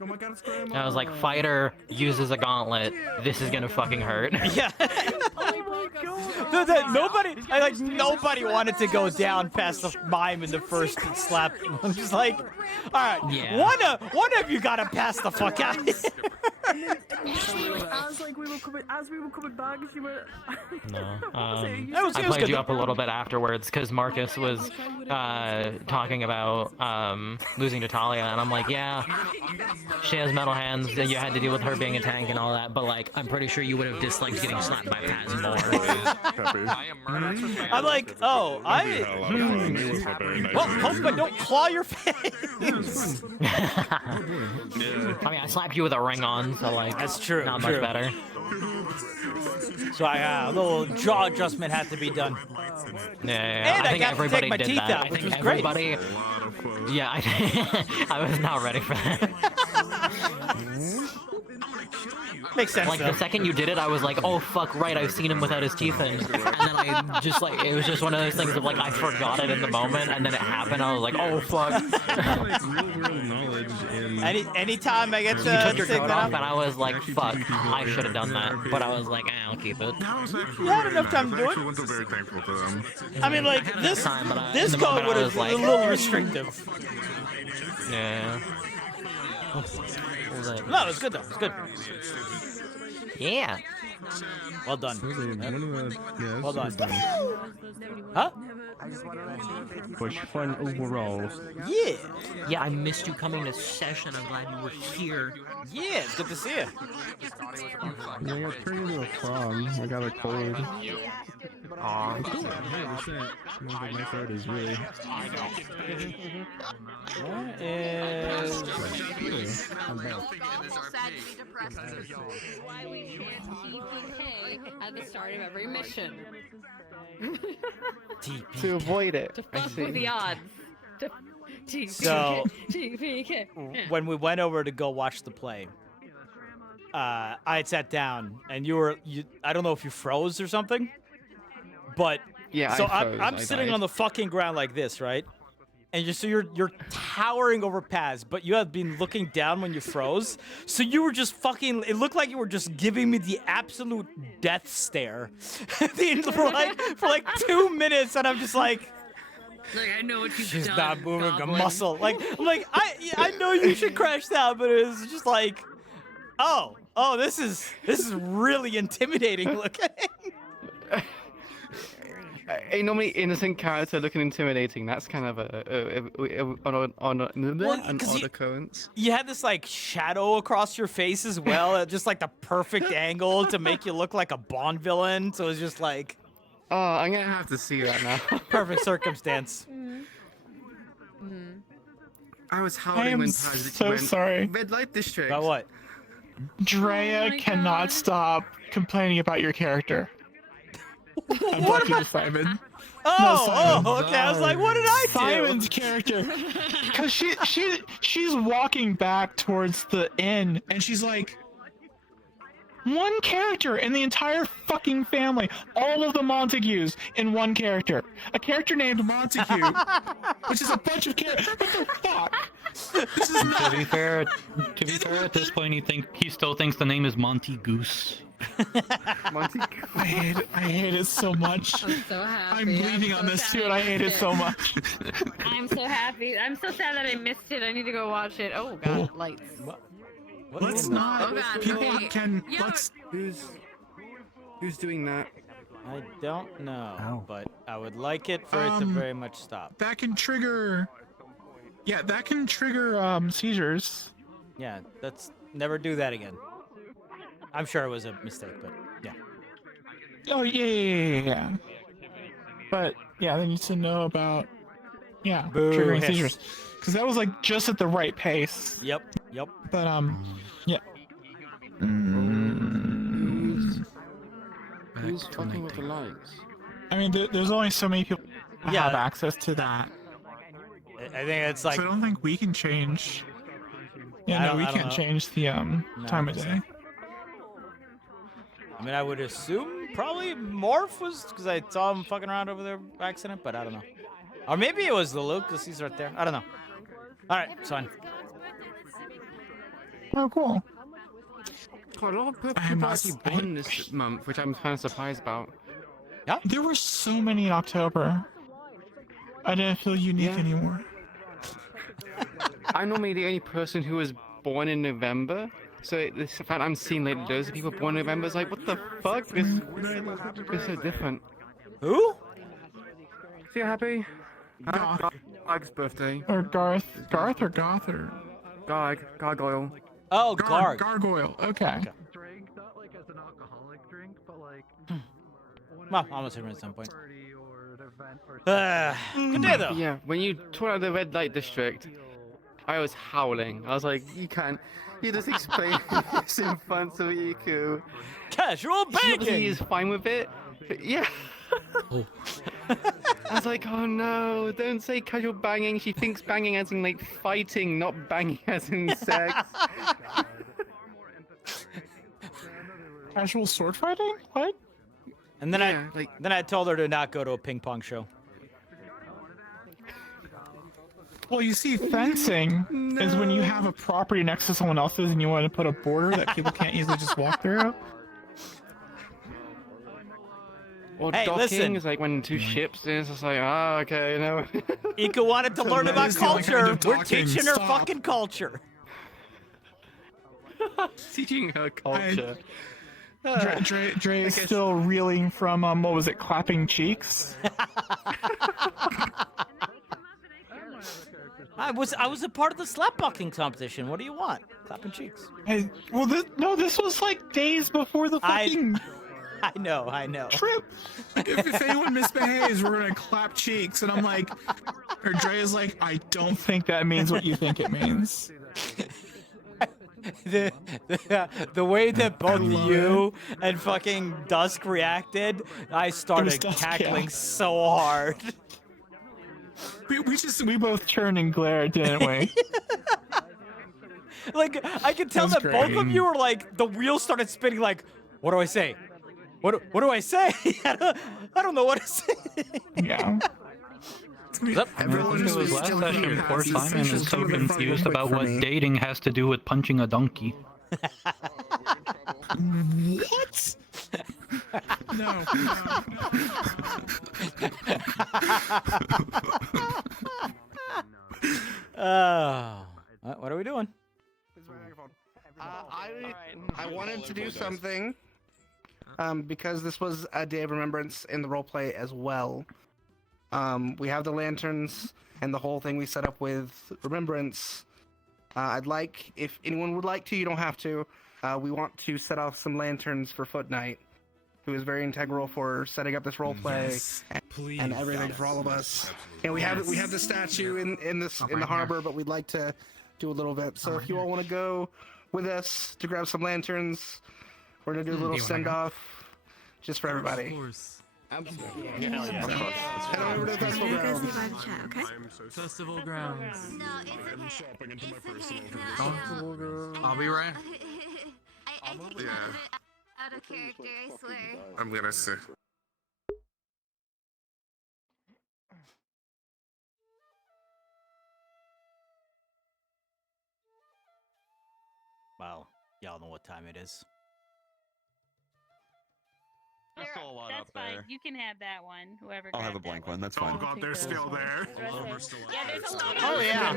Oh my god, it's Grandma. I was like, fighter uses a gauntlet. This is gonna fucking hurt. Yeah. Dude, nobody wanted to go down past the mime in the first slap. I'm just like, all right, one of you gotta pass the fuck out. As we were coming back, she went. No. I played you up a little bit afterwards because Marcus was talking about losing to Talia, and I'm like, yeah, she has metal hands, and you had to deal with her being a tank and all that, but like, I'm pretty sure you would have disliked getting slapped by Paz more. I'm like, oh, well, hope I don't claw your face. I mean, I slapped you with a ring on, so like, that's true. Not much better. So a little jaw adjustment had to be done. Yeah, and I think got everybody to take my did teeth that. out, I which think was great. everybody. Yeah, I was not ready for that. Makes sense. Like, the second you did it, I was like, oh fuck, right, I've seen him without his teeth in. And then I just like, it was just one of those things of like, I forgot it in the moment, and then it happened, I was like, oh fuck. Anytime I get to you took your take coat that off, off, and I was like, fuck, I should have done that. But I was like, I'll keep it. you had enough time to do it. Very thankful to them. I mean, like, this in the code moment, would I have was been like, a little restrictive. Yeah. No, it was good though. It was good. Yeah. Well done. Well Well done. Huh? Push fun overall. Yeah. Yeah, I missed you coming to session. I'm glad you were here. Yeah, it's good to see you. Yeah, I got turned into a frog. I got a cold. Aw. My throat is really. What is... Why we chant TPK at the start of every mission. To avoid it. To fuck with the odds. So, TPK. when we went over to go watch the play, I had sat down, and you I don't know if you froze or something, but yeah, so I froze. I'm sitting on the fucking ground like this, right? And you're towering over Paz, but you had been looking down when you froze, so you were just fucking. It looked like you were just giving me the absolute death stare for like 2 minutes, and I'm just like. Like, I know what you've She's done, not moving Goblin. a muscle. Like, I'm like, I know you should crash down, but it was just like, oh, this is really intimidating looking. A normally innocent character looking intimidating. That's kind of an odd occurrence. You had this like shadow across your face as well, at just like the perfect angle to make you look like a Bond villain. So it was just like, oh, I'm gonna have to see that now. Perfect circumstance. I was howling I am when Paz so went, sorry. Red light district. About what? Drea cannot stop complaining about your character. I'm talking to Simon. Oh, okay. I was like, what did I do? Simon's character, because she's walking back towards the inn, and she's like, one character in the entire fucking family, all of the Montagues in one character, a character named Montague, which is a bunch of characters. What the fuck? This is not. To be fair, at this point, he still thinks the name is Monty Goose. I hate it so much. I'm so happy. I'm bleeding on this too, and I hate it so much. I'm so happy. I'm so sad that I missed it. I need to go watch it. Oh god, lights. Let's not. Oh god, People okay. can. Yeah. Let's. Who's doing that? I don't know, but I would like it for it to very much stop. That can trigger. Yeah, that can trigger seizures. Yeah, let's never do that again. I'm sure it was a mistake, but yeah. Oh yeah. But yeah, they need to know about Boo, triggering hiss. seizures, because that was like just at the right pace. Yep. But yeah. Who's fucking with the lights? I mean, there's only so many people who Yeah. have access to that. I think it's like. So I don't think we can change. Yeah, I no, we don't can't know. change the time of day. I mean, I would assume probably Morph was because I saw him fucking around over there by accident, but I don't know. Or maybe it was the Luke because he's right there. I don't know. All right, it's fine. Oh, cool. God, a lot of people I'm not- actually born this month, which I'm kind of surprised about. Yeah. There were so many in October. I didn't feel unique anymore. I'm normally the only person who was born in November, so the fact I'm seeing like loads of people born in November is like, what the fuck? It's so different. Who? See you happy? Garg's birthday. Or Garth or Goth or Gargoyle. Oh, Garg. Gargoyle. Okay. Well, I'm gonna him at some point. Good day though. Yeah, when you tore out the red light district, I was howling. I was like, you can't. You just explain this in front of Iku. Casual banking. He is fine with it. Yeah. I was like, oh no, don't say casual banging. She thinks banging as in like fighting, not banging as in sex. Casual sword fighting? What? And then I told her to not go to a ping pong show. Well, you see, fencing is when you have a property next to someone else's and you want to put a border that people can't easily just walk through. Or Hey, docking listen. is like when two ships is just like, ah, okay, you know. Ika wanted to learn That about is the only culture. kind of We're talking. teaching her Stop. fucking culture. Teaching her culture. Dre is still reeling from, what was it, clapping cheeks? I was a part of the slapbucking competition. What do you want? Clapping cheeks. Hey, well, this was like days before the fucking I know. trip. Like, if anyone misbehaves, we're gonna clap cheeks, and I'm like, or Dre is like, I don't think that means what you think it means. The way that both you and fucking Dusk reacted, I started Dusk, cackling yeah. so hard. We both turned and glared, didn't we? Like I could tell That that was both of great. you were like the wheels started spinning. Like, what do I say? What do I say? I don't know what to say. Yeah. Everyone just was was last still session. here. Poor It's Simon is so essentially the front confused quick about for what me. dating has to do with punching a donkey. What? No. What are we doing? I wanted to do something, because this was a day of remembrance in the roleplay as well. We have the lanterns and the whole thing we set up with remembrance. I'd like, if anyone would like to, you don't have to. We want to set off some lanterns for Foot Knight, who is very integral for setting up this roleplay and everything for all of us. And we have the statue in the harbor, but we'd like to do a little bit. So if you all want to go with us to grab some lanterns, we're gonna do a little send off just for everybody. Of course. Absolutely. Yeah, hell yeah. Head on over to the festival You guys grounds. leave VRChat, okay? Festival grounds. No, it's okay. Shopping into my personal I'll be right. I think we Yeah. have it out of character, I swear. I'm gonna say. Well, y'all know what time it is. I saw one That's up fine. there. You can have that one. Whoever. I'll have grabbed a blank that one. That's fine. I'll Oh God, take they're those still ones. there. The rest Oh, of- we're still Yeah, there's a lot of Oh, yeah.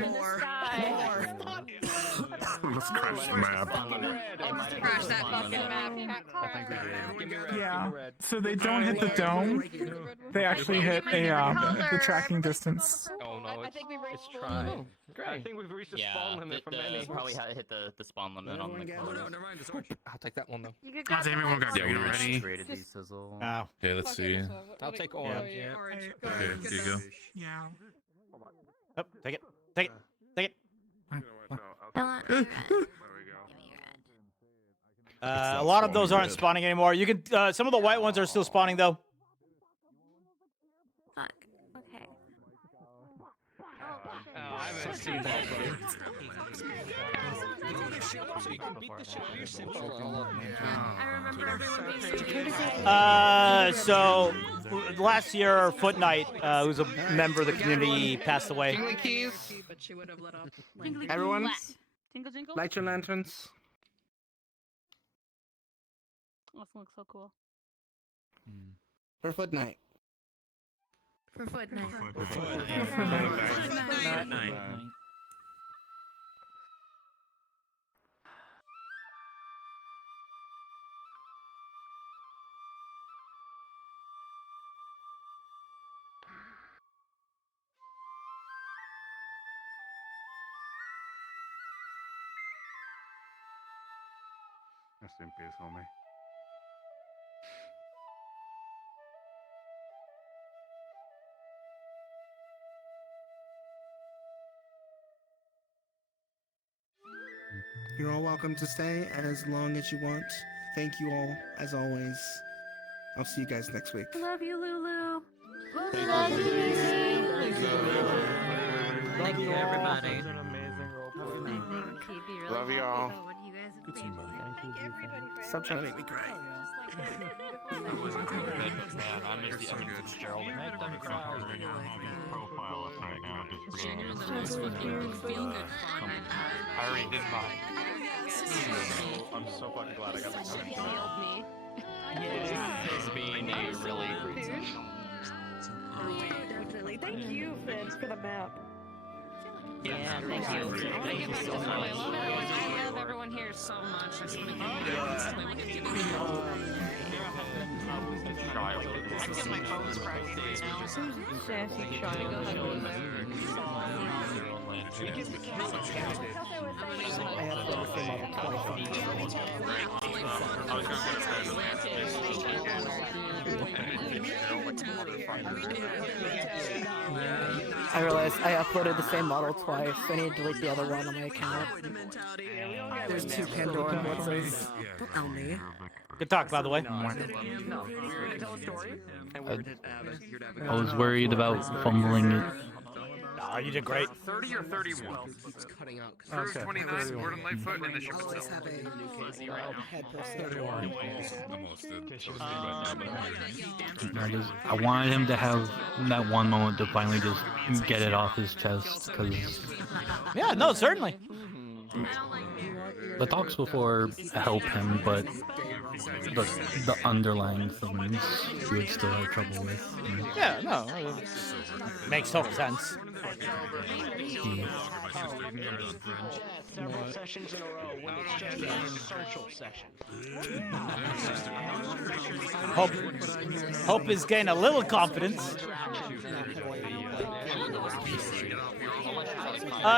Let's crash the map. Crash that fucking map. Yeah. So they don't hit the dome. They actually hit the tracking distance. Oh no, I think we reached it's try. I think we've reached the Yeah, spawn limit for many. probably hit the spawn limit on the never mind. It's orange. I'll take that one though. You could God damn it, we got Yeah, we already. Created these sizzle. Oh. Okay, let's see. I'll take orange. Yeah. Orange. Okay, here you go. Yeah. Oh, take it. Take it. Take it. I want red. Give me red. lot of those aren't spawning anymore. You can. Some of the white ones are still spawning though. Fuck. Okay. I remember everyone being So last year, Foot Knight, who's a member of the community, passed away. Tingly keys. But she would have lit up. Everyone, Tingle jingle? light your lanterns. This looks so cool. For Foot Night. For Foot Night. Rest in peace, homie. You're all welcome to stay as long as you want. Thank you all, as always. I'll see you guys next week. Love you, Lulu. Love you, Thank you, everybody. Love you all. What you guys have made. Stop trying to make me cry. Man, I miss the Evan Fitzgerald. Make them cry. Profile up right now. I already did mine. I'm so fucking glad I got the comment. Yeah, it's been a really great session. Definitely. Thank you, Vince, for the map. Yeah, thank you. Thank you so much. I love everyone here so much. It's been Get my phone's practicing now. Sassy child. I realized I uploaded the same model twice. I need to delete the other one on my account. There's two Pandora boxes. Don't tell me. Good talk, by the way. I was worried about fumbling it. Oh, you did great. 30 or 31? It's cutting out. First 29, Gordon Lightfoot, and the ship itself. I wanted him to have that one moment to finally just get it off his chest, because Yeah, no, certainly. the talks before help him, but the underlying things he would still have trouble with. Yeah, no. Makes total sense. Several sessions in a row when it's just a social session. Hope is getting a little confidence.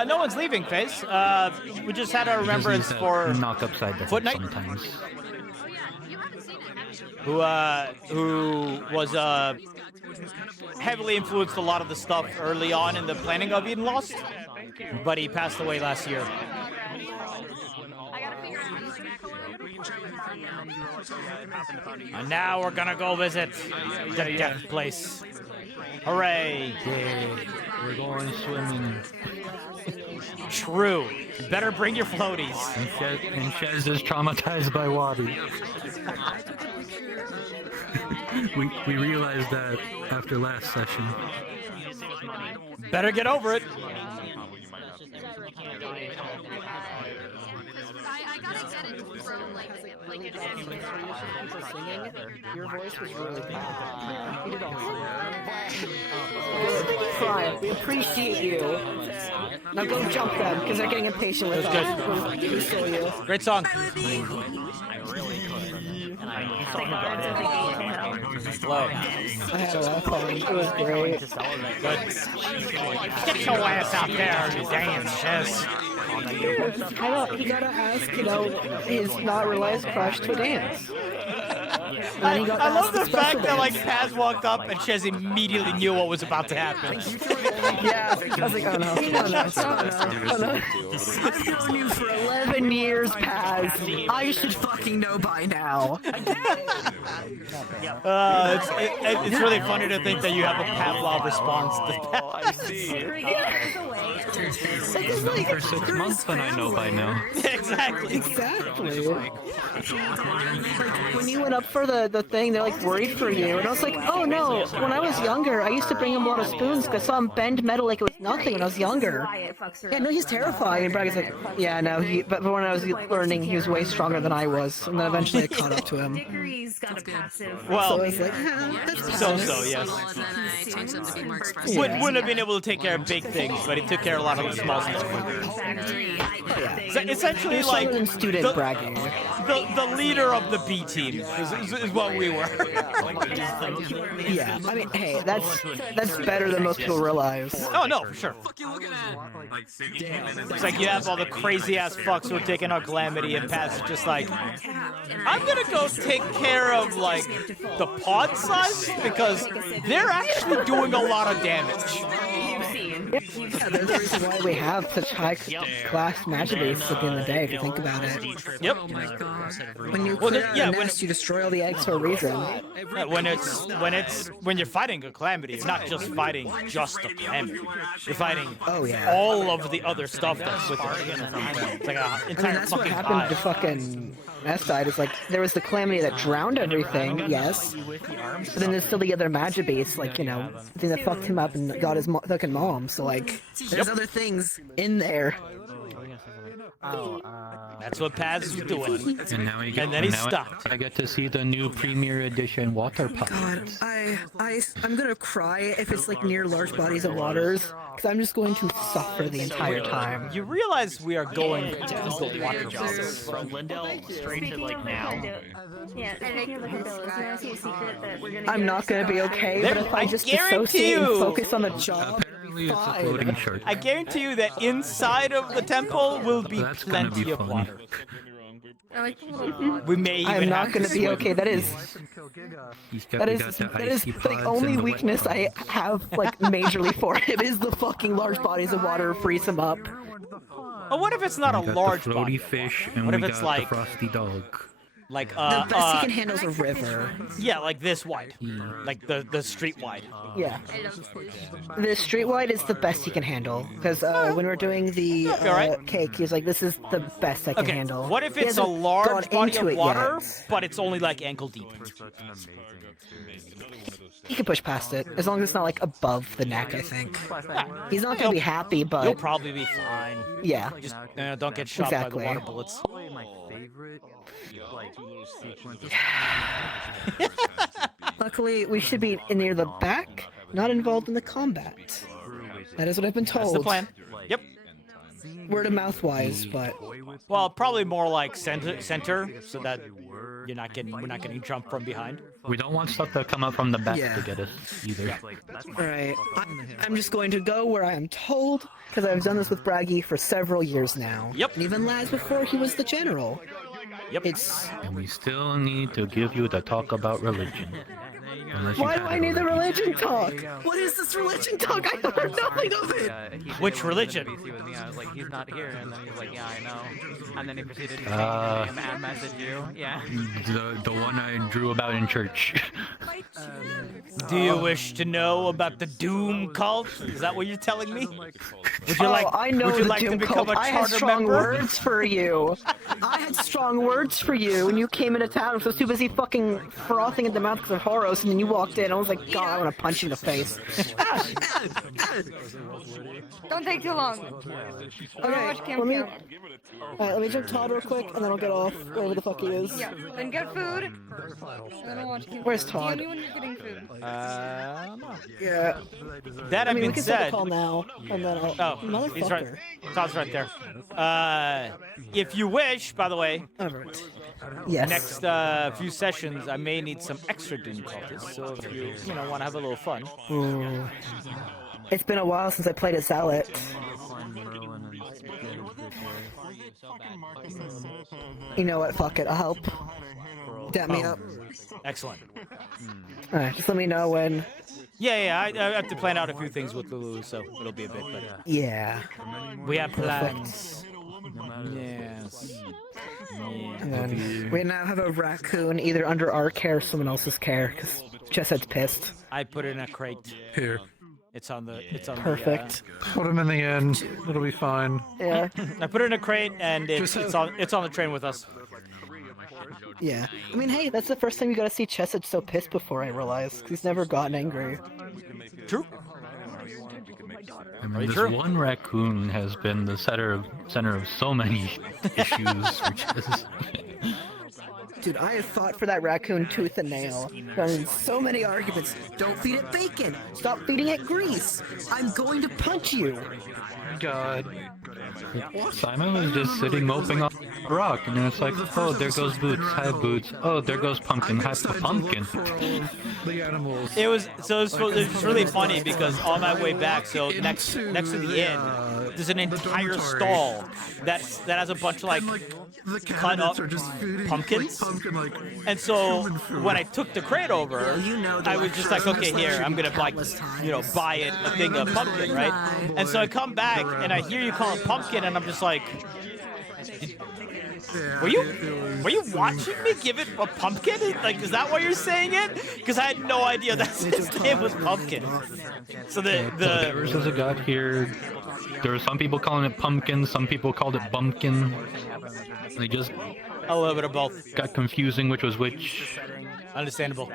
No one's leaving, Face. We just had our remembrance for knock upside the Foot head Knight, sometimes. who was heavily influenced a lot of the stuff early on in the planning of Eden Lost, but he passed away last year. And now we're gonna go visit the death place. Hooray! Yeah, we're going swimming. True. Better bring your floaties. And Shez is traumatized by water. we realized that after last session. Better get over it. I gotta get it from like Singing, your voice was really bad. You did awesome. Fine, we appreciate you. Now go jump them, because they're getting impatient with us. We saw you. Great song. Slow. I had a lot of fun. It was great. Get your ass out there and dance, Shez. He gotta ask, his not realized crush to dance. I love the fact that like Paz walked up and Chez immediately knew what was about to happen. Yeah, I was like, oh no, oh no. I've known you for 11 years, Paz. I should fucking know by now. It's really funny to think that you have a Pavlov response to that. For 6 months, and I know by now. Exactly. Like, when you went up for the thing, they're like worried for you, and I was like, oh no. When I was younger, I used to bring him a lot of spoons because I saw him bend metal like it was nothing when I was younger. Yeah, no, he's terrifying. And Bragg's like, yeah, no, but when I was learning, he was way stronger than I was, and then eventually I caught up to him. Well, so I was like, yes. Wouldn't have been able to take care of big things, but he took care of a lot of the small things. Essentially, like student bragging. The leader of the B team is what we were. Yeah, I mean, hey, that's better than most people realize. Oh no, for sure. It's like you have all the crazy ass fucks who are taking out Calamity, and Paz is just like, I'm gonna go take care of like the pod size because they're actually doing a lot of damage. Yeah, there's the reason why we have such high-class magic bases at the end of the day, if you think about it. Yep. When you clear out a nest, you destroy all the eggs for a reason. When you're fighting a Calamity, you're not just fighting just a Calamity. You're fighting all of the other stuff that's with it. It's like an entire that's what happened to fucking Nestide. Is like there was the Calamity that drowned everything, yes, but then there's still the other magic base, like the thing that fucked him up and got his fucking mom. So like, there's other things in there. That's what Paz is doing. And then he stopped. I get to see the new Premier Edition water pump. God, I'm gonna cry if it's like near large bodies of waters, because I'm just going to suffer the entire time. You realize we are going to the water bodies. From Lindell straight to like now. Yeah, and I can look at those. And I see a secret that we're gonna I'm not gonna be okay, but if I just dissociate and focus on the job, It's a floating shark. I guarantee you that inside of the temple will be plenty of water. We may even I'm not have going to be okay. That is the the only weakness I have, like, majorly for it. It is the fucking large bodies of water freeze them up. Oh, what if it's not a large floaty body? fish, and What we if it's got like the frosty dog. Like the best you can handle is a river. Yeah, like this wide, like the street wide. Yeah. The street wide is the best he can handle, because when we're doing the cake, he's like, this is the best I can handle. What if He it's a hasn't large gone body into of it water, yet. but it's only like ankle deep? He can push past it, as long as it's not like above the neck, I think. He's not gonna be happy, but You'll probably be fine. Yeah. Just don't get shot by the water bullets. Luckily, we should be near the back, not involved in the combat. That is what I've been told. That's the plan. Yep. Word of mouth wise, but Well, probably more like center, so that we're not getting jumped from behind. We don't want stuff to come up from the back to get us either. Alright. I'm just going to go where I am told, because I've done this with Braggy for several years now. Yep. And even Laz before he was the general. Yep. And we still need to give you the talk about religion. Why do I need the religion talk? What is this religion talk? I heard nothing of it! Which religion? I was like, he's not here, and then he's like, yeah, I know. And then he proceeded to and message you. Yeah. The one I drew about in church. Do you wish to know about the Doom cult? Is that what you're telling me? Would you I know would you the like Doom to become cult. a I had charter strong member? words for you. I had strong words for you when you came into town. I was too busy fucking frothing at the mouth because of Horos, and then you walked in. I was like, God, I want to punch you in the face. Don't take too long. Okay, let me jump Todd real quick, and then I'll get off wherever the fuck he is. Yeah, then get food. And then I'll watch Kim. Where's Todd? DM you when you're getting food. I don't know. Yeah. That I had mean, we been can start the said. call now, and then I'll... Oh, Motherfucker. he's right. Todd's right there. If you wish, by the way, Yes. next few sessions, I may need some extra Doom cultists. So if you want to have a little fun. Ooh. It's been a while since I played as Zealot. You know what? Fuck it. I'll help. Dap me up. Excellent. Alright, just let me know when. Yeah, I have to plan out a few things with Lulu, so it'll be a bit, but Yeah. we have plans. Yes. And then we now have a raccoon either under our care or someone else's care, because Chessed's pissed. I put it in a crate. Here. It's on the. Perfect. Put him in the inn. It'll be fine. Yeah. I put it in a crate, and it's on the train with us. Yeah. I mean, hey, that's the first time you got to see Chesed so pissed before, I realized. 'Cause he's never gotten angry. True. I mean, this one raccoon has been the center of so many issues, which is... Dude, I have fought for that raccoon tooth and nail. Gotten in so many arguments. Don't feed it bacon. Stop feeding it grease. I'm going to punch you. God. Simon was just sitting moping on a rock, and then it's like, oh, there goes Boots. Hi, Boots. Oh, there goes Pumpkin. Hi, Pumpkin. The animals. It was really funny because on my way back, so next to the inn, there's an entire stall that has a bunch of like cut up pumpkins. And so when I took the crate over, I was just like, okay, here, I'm gonna like, buy it a thing of pumpkin, right? And so I come back and I hear you call it pumpkin, and I'm just like, were you watching me give it a pumpkin? Like, is that why you're saying it? Because I had no idea that his name was Pumpkin. So Ever since it got here, there were some people calling it pumpkin, some people called it bumpkin. They just a little bit of both. Got confusing which was which. Understandable.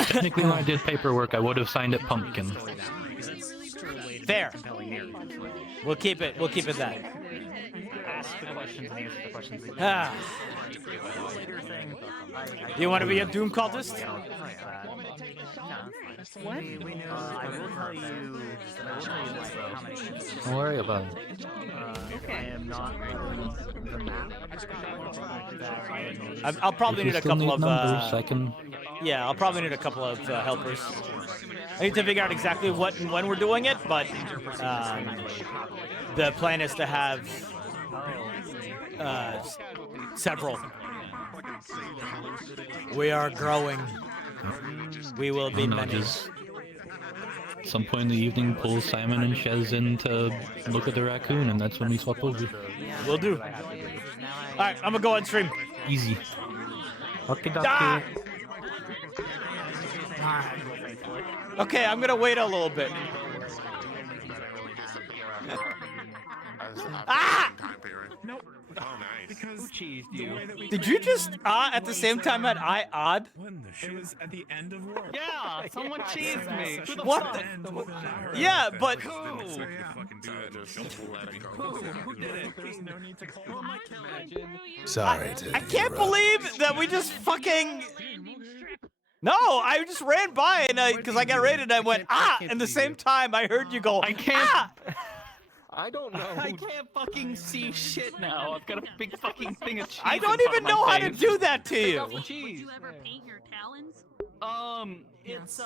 Technically, when I did paperwork, I would have signed it pumpkin. Fair. We'll keep it that. Ask the questions and answer the questions. You want to be a Doom cultist? What? Don't worry about it. I'll probably If you need a still couple need of. numbers, I can... Yeah, I'll probably need a couple of helpers. I need to figure out exactly what and when we're doing it, but the plan is to have several. We are growing. We will be many. Just some point in the evening, pull Simon and Shez in to look at the raccoon, and that's when we swap over. Will do. Alright, I'm gonna go on stream. Easy. Okay, Ah! Okay, I'm gonna wait a little bit. Ah! Nope. Oh, nice. Because cheesed you. Did you just at the same time that I odd? It was at the end of work. Yeah, someone cheesed me. Who the What? fuck? Yeah, but Who did it? Sorry, I can't believe that we just fucking. No, I just ran by and because I got raided and I went and the same time I heard you go. I can't. I don't know. I can't fucking see shit now. I've got a big fucking thing of cheese. I don't in even front of know my how to face. do that to you. Did you ever paint your talons? It's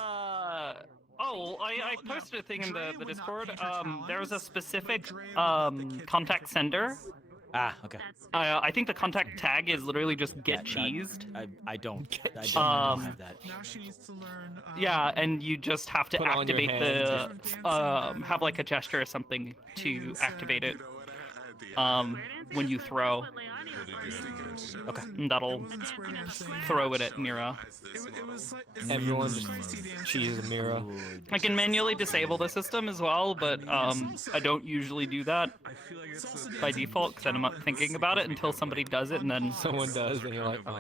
Oh, I posted a thing in the Discord. There was a specific contact sender. Okay. I think the contact tag is literally just get cheesed. I don't have that. Now she needs to learn. Yeah, and you just have to Put on your activate the have like a gesture or something to activate it. When you throw. Okay. And that'll throw it at Mira. Everyone just cheeses Mira. I can manually disable the system as well, but I don't usually do that by default because I'm not thinking about it until somebody does it, and then someone does, and you're like, oh.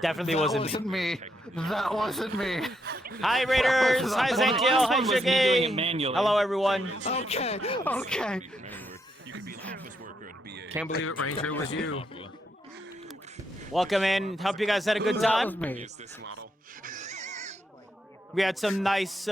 Definitely wasn't me. That wasn't me. Hi Raiders! Hi Zankiel! Hi Shiggy! Hello everyone! Okay. Can't believe it, Ranger, it was you. Welcome in. Hope you guys had a good time. We had some nice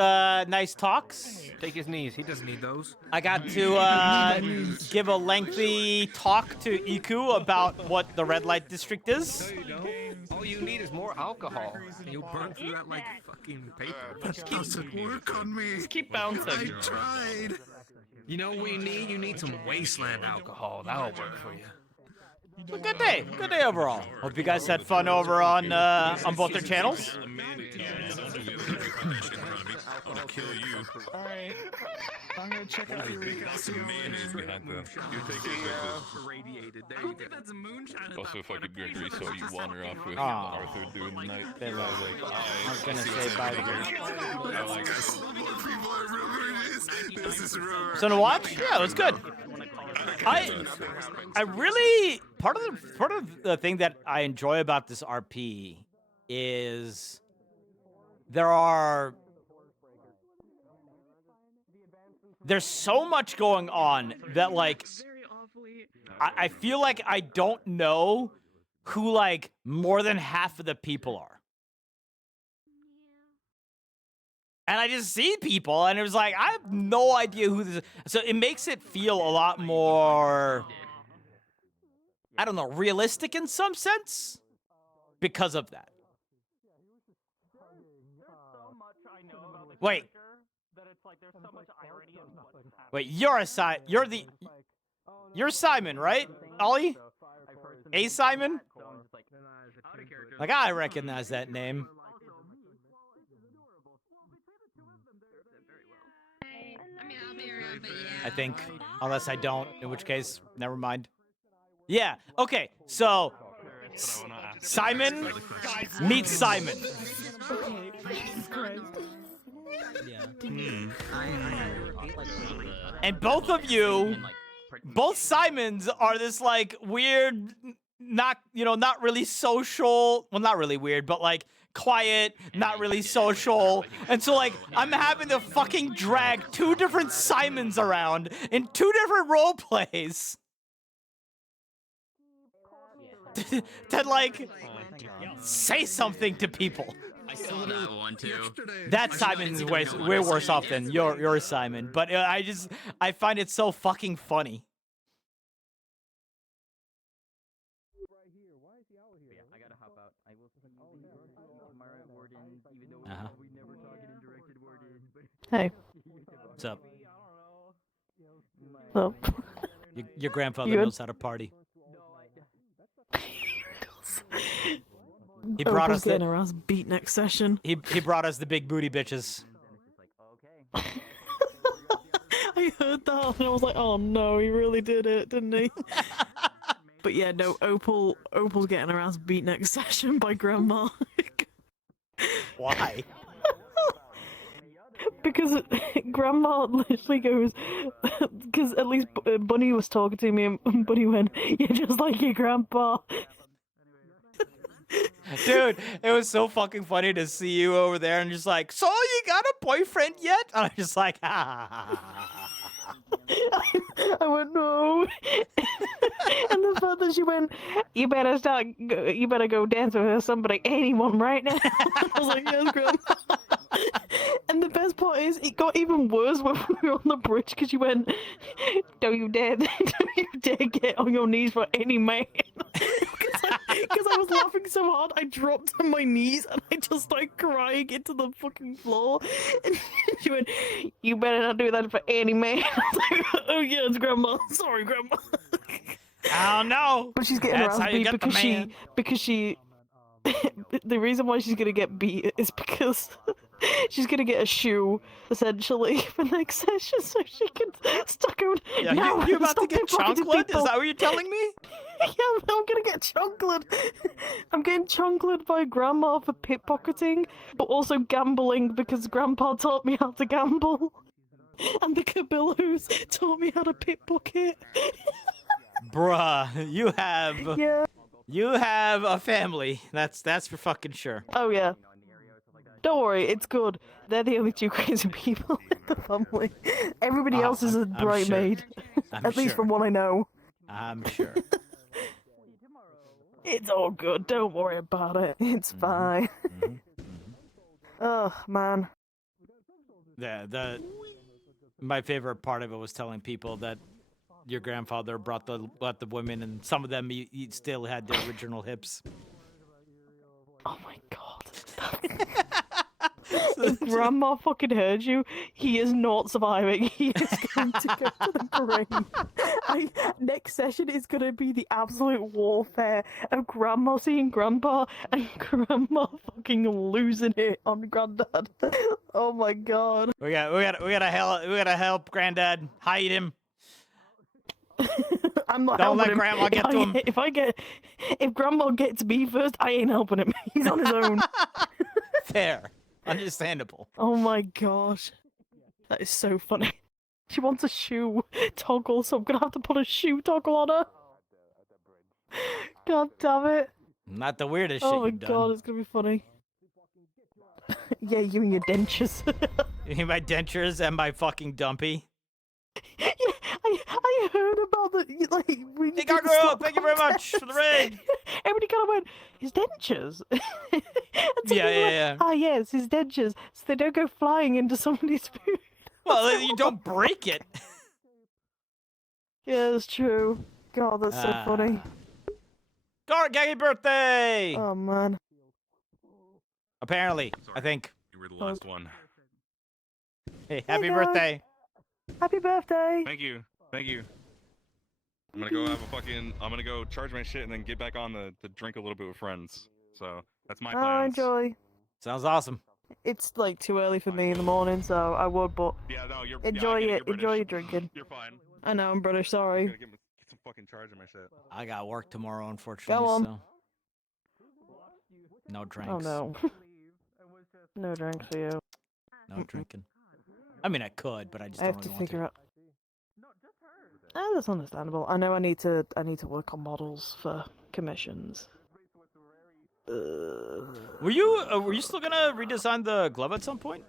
talks. Take his knees. He doesn't need those. I got to give a lengthy talk to Iku about what the red light district is. No, you don't. All you need is more alcohol. You'll burn through that like fucking paper. That doesn't work on me. Just keep bouncing. I tried. You know what you need? You need some wasteland alcohol. That'll work for you. It's a good day. Good day overall. Hope you guys had fun over on both their channels. I'm gonna kill you. Alright. I'm gonna check out your mayonnaise behind them. You take it. Radiated. There you go. That's a moonshine. Also, if I could agree, so you wander off with Aw. Arthur doing the night. They love it. I was gonna say bye to you. This is real. So to watch? Yeah, it was good. I really part of the thing that I enjoy about this RP is there's so much going on that like I feel like I don't know who like more than half of the people are. And I just see people, and it was like, I have no idea who this is. So it makes it feel a lot more, I don't know, realistic in some sense because of that. Wait. Wait, you're Simon, right, Ollie? A Simon? Like, I recognize that name. I think, unless I don't, in which case, never mind. Yeah, okay, so Simon meets Simon. And both of you, both Simons are this like weird, not really social, well, not really weird, but like quiet, not really social. And so like I'm having to fucking drag two different Simons around in two different role plays to like say something to people. I saw that one too. That Simon is way worse off than your Simon, but I find it so fucking funny. Hey. What's up? What's up? Your grandfather You good? knows how to party. He brought us getting our ass beat next session. He brought us the big booty bitches. I heard that and I was like, oh no, he really did it, didn't he? But yeah, no, Opal's getting her ass beat next session by Grandma. Why? Because Grandma literally goes, because at least Bunny was talking to me and Bunny went, you're just like your grandpa. Dude, it was so fucking funny to see you over there and just like, so you got a boyfriend yet? And I'm just like, I went, no. And the fact that she went, you better go dance with somebody, anyone right now. I was like, yes, Grandma. And the best part is, it got even worse when we were on the bridge because you went, don't you dare get on your knees for any man. Because I was laughing so hard, I dropped on my knees and I just started crying into the fucking floor. And she went, you better not do that for any man. I was like, oh yes, Grandma. Sorry, Grandma. I don't know. But she's getting That's her how ass you beat get because she the reason why she's gonna get beat is because she's gonna get a shoe essentially for next session so she can stuck out. Yeah, no, you about to stop get pickpocketing chocolate? people. Is that what you're telling me? Yeah, I'm gonna get chocolate. I'm getting chocolate by Grandma for pickpocketing, but also gambling because Grandpa taught me how to gamble. And the Cabillos taught me how to pickpocket. Bruh, you have a family. That's for fucking sure. Oh yeah. Don't worry, it's good. They're the only two crazy people in the family. Everybody else is a bright sure. maid. At least from what I know. I'm sure. It's all good. Don't worry about it. It's fine. Oh man. My favorite part of it was telling people that your grandfather brought the women, and some of them he still had the original hips. Oh my god. Grandma fucking heard you. He is not surviving. He is going to go to the grave. Next session is going to be the absolute warfare of Grandma seeing Grandpa and Grandma fucking losing it on Granddad. Oh my god. We gotta help Granddad. Hide him. I'm not Don't let helping him. Grandma get to him. If Grandma gets me first, I ain't helping him. He's on his own. Fair. Understandable. Oh my gosh. That is so funny. She wants a shoe toggle, so I'm gonna have to put a shoe toggle on her. God damn it. Not the weirdest shit Oh my you've god, done. it's gonna be funny. Yeah, you and your dentures. You mean my dentures and my fucking dumpy? Yeah, I heard about the like. When Hey, Gargoyle, thank you very much for the raid. Everybody kind of went, his dentures. Yeah. Ah, yes, his dentures, so they don't go flying into somebody's food. Well, you don't break it. Yeah, that's true. God, that's so funny. Garg, happy birthday! Oh man. Apparently, I think. You were the last one. Hey, happy Garg. birthday. Happy birthday. Thank you. Thank you. I'm gonna go have a fucking. I'm gonna go charge my shit and then get back on to drink a little bit with friends. So that's my Oh, plans. enjoy. Sounds awesome. It's like too early for me in the morning, so I would, but Yeah, no, you're. enjoy yeah, I get it. you're Enjoy your British. drinking. You're fine. I know I'm British. Sorry. Get some fucking charge in my shit. I got work tomorrow, unfortunately. Go on. So. No drinks. Oh no. No drinks for you. No drinking. I mean, I could, but I just I don't have really to want figure out. Oh, that's understandable. I know I need to work on models for commissions. Were you still gonna redesign the glove at some point?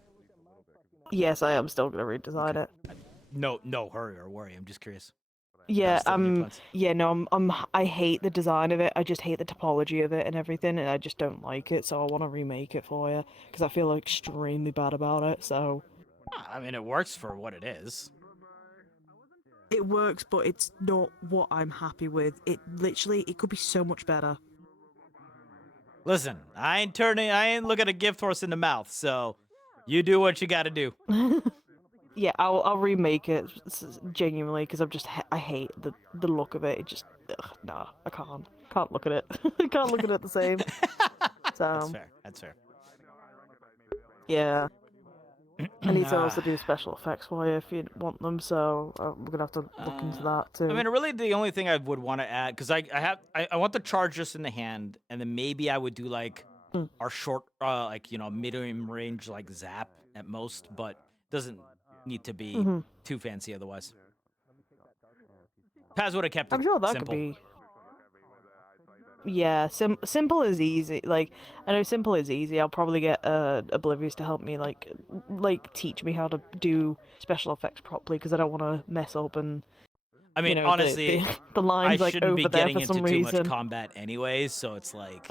Yes, I am still gonna redesign it. No hurry or worry. I'm just curious. Yeah, still in your plans. yeah, no, I hate the design of it. I just hate the topology of it and everything, and I just don't like it. So I want to remake it for you because I feel extremely bad about it. So I mean, it works for what it is. it works, but it's not what I'm happy with. It could be so much better. Listen, I ain't looking a gift horse in the mouth. So, you do what you got to do. Yeah, I'll remake it genuinely because I hate the look of it. It just nah, I can't look at it. I can't look at it the same. So That's fair. yeah, I need to also do special effects for you if you want them. So we're gonna have to look into that too. I mean, really, the only thing I would want to add, because I want the charge just in the hand, and then maybe I would do like our short, medium range like zap at most, but doesn't need to be too fancy otherwise. Paz would have kept it I'm sure that simple. could be. Yeah, simple is easy. Like I know simple is easy. I'll probably get Oblivious to help me like teach me how to do special effects properly because I don't want to mess up and. I mean, honestly, the lines I like shouldn't over be there getting for into some too reason. much combat anyways, so it's like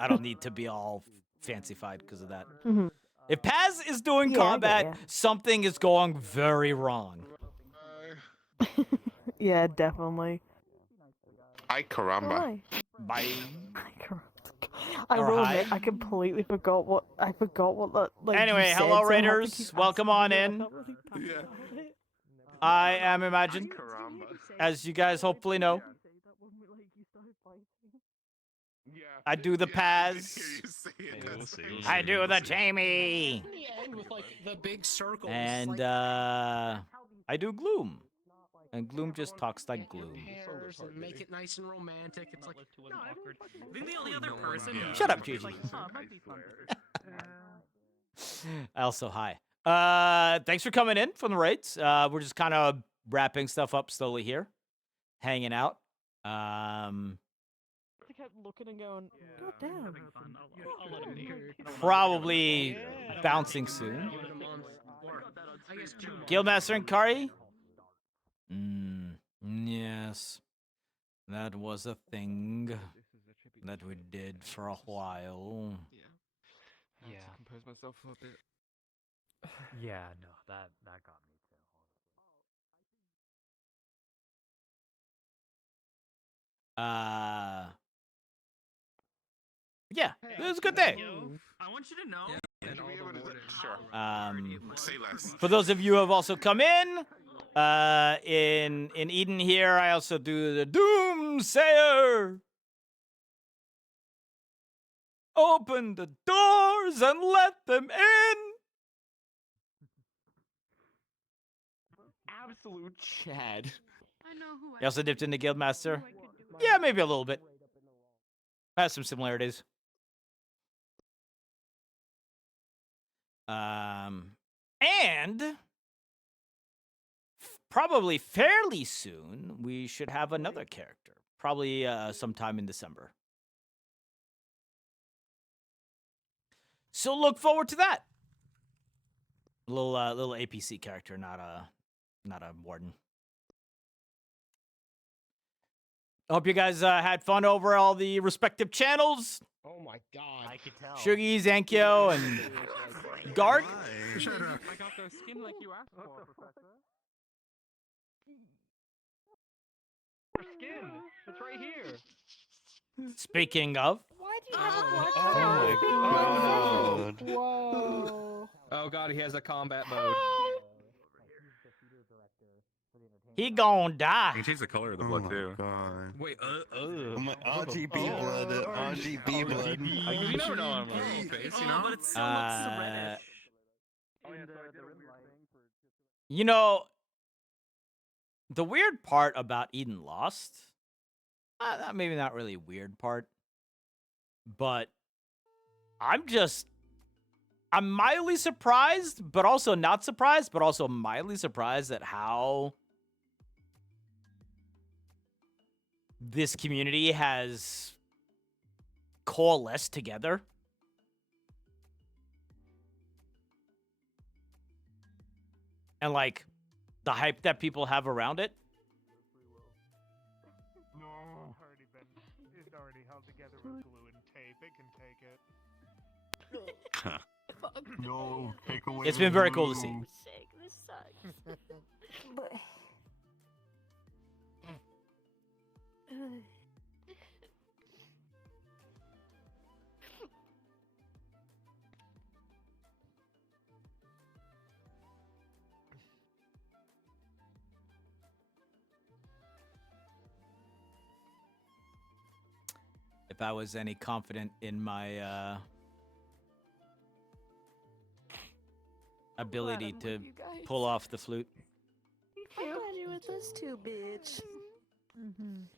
I don't need to be all fancified because of that. Mhm. If Paz is doing Yeah, I get combat, ya. something is going very wrong. Yeah, definitely. Ay caramba. Why? Bye. I Or will hi. admit, I completely forgot what that. Like, Anyway, you said, hello so I'll have to Raiders, keep welcome on in. Yeah. I am Imagine, as you guys hopefully know. I do the Paz. I do the Jamie. With like the big circles. And I do Gloom. And Gloom just talks like Gloom. Pairs and make it nice and romantic. It's like I think the only other person. Shut up, Gigi. Also, hi. Thanks for coming in from the raids. We're just kind of wrapping stuff up slowly here, hanging out. I kept looking and going, God damn. Probably bouncing soon. Guildmaster and Kari? Yes. That was a thing that we did for a while. Yeah. Compose myself a bit. Yeah, no, that got me Yeah, it was a good day. I want you to know. Sure. Say less. For those of you who have also come in Eden here, I also do the Doomsayer. Open the doors and let them in. Absolute Chad. You also dipped into Guildmaster. Yeah, maybe a little bit. Has some similarities. And probably fairly soon, we should have another character. Probably sometime in December. So look forward to that. Little APC character, not a warden. I hope you guys had fun over all the respective channels. Oh my god. I can tell. Shuggy, Zankyo, and Garg. Shut up. I got the skin like you asked for, Professor. Your skin. It's right here. Speaking of. Why do you have a Oh my god. Whoa. Oh god, he has a combat mode. He gon' die. You can change the color of the blood too. God. Wait, My RGB blood, RGB blood. You never know on my face, you know. But it's so much You know, the weird part about Eden Lost, maybe not really weird part, but I'm mildly surprised, but also not surprised, but also mildly surprised at how this community has coalesced together. And like the hype that people have around it. No. It's already held together with glue and tape. It can take it. No, take away. It's been very cool to see. This sucks. If I was any confident in my ability to pull off the flute. I'm glad you're with us too, bitch. Love you,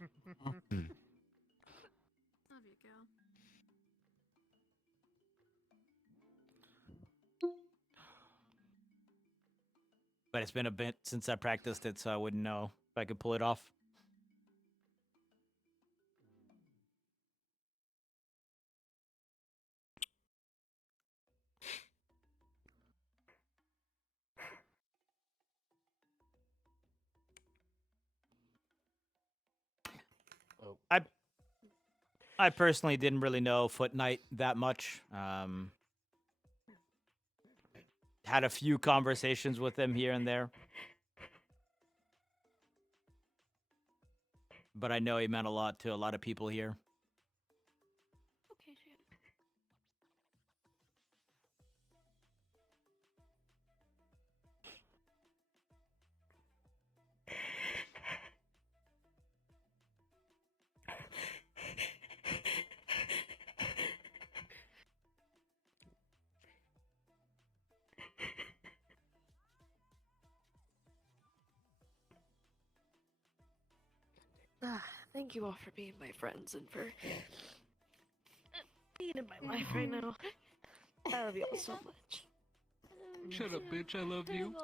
girl. But it's been a bit since I practiced it, so I wouldn't know if I could pull it off. I personally didn't really know Foot Knight that much. Had a few conversations with him here and there. But I know he meant a lot to a lot of people here. Okay, shit. Thank you all for being my friends and for being in my life right now. I love you all so much. Shut up, bitch. I love you.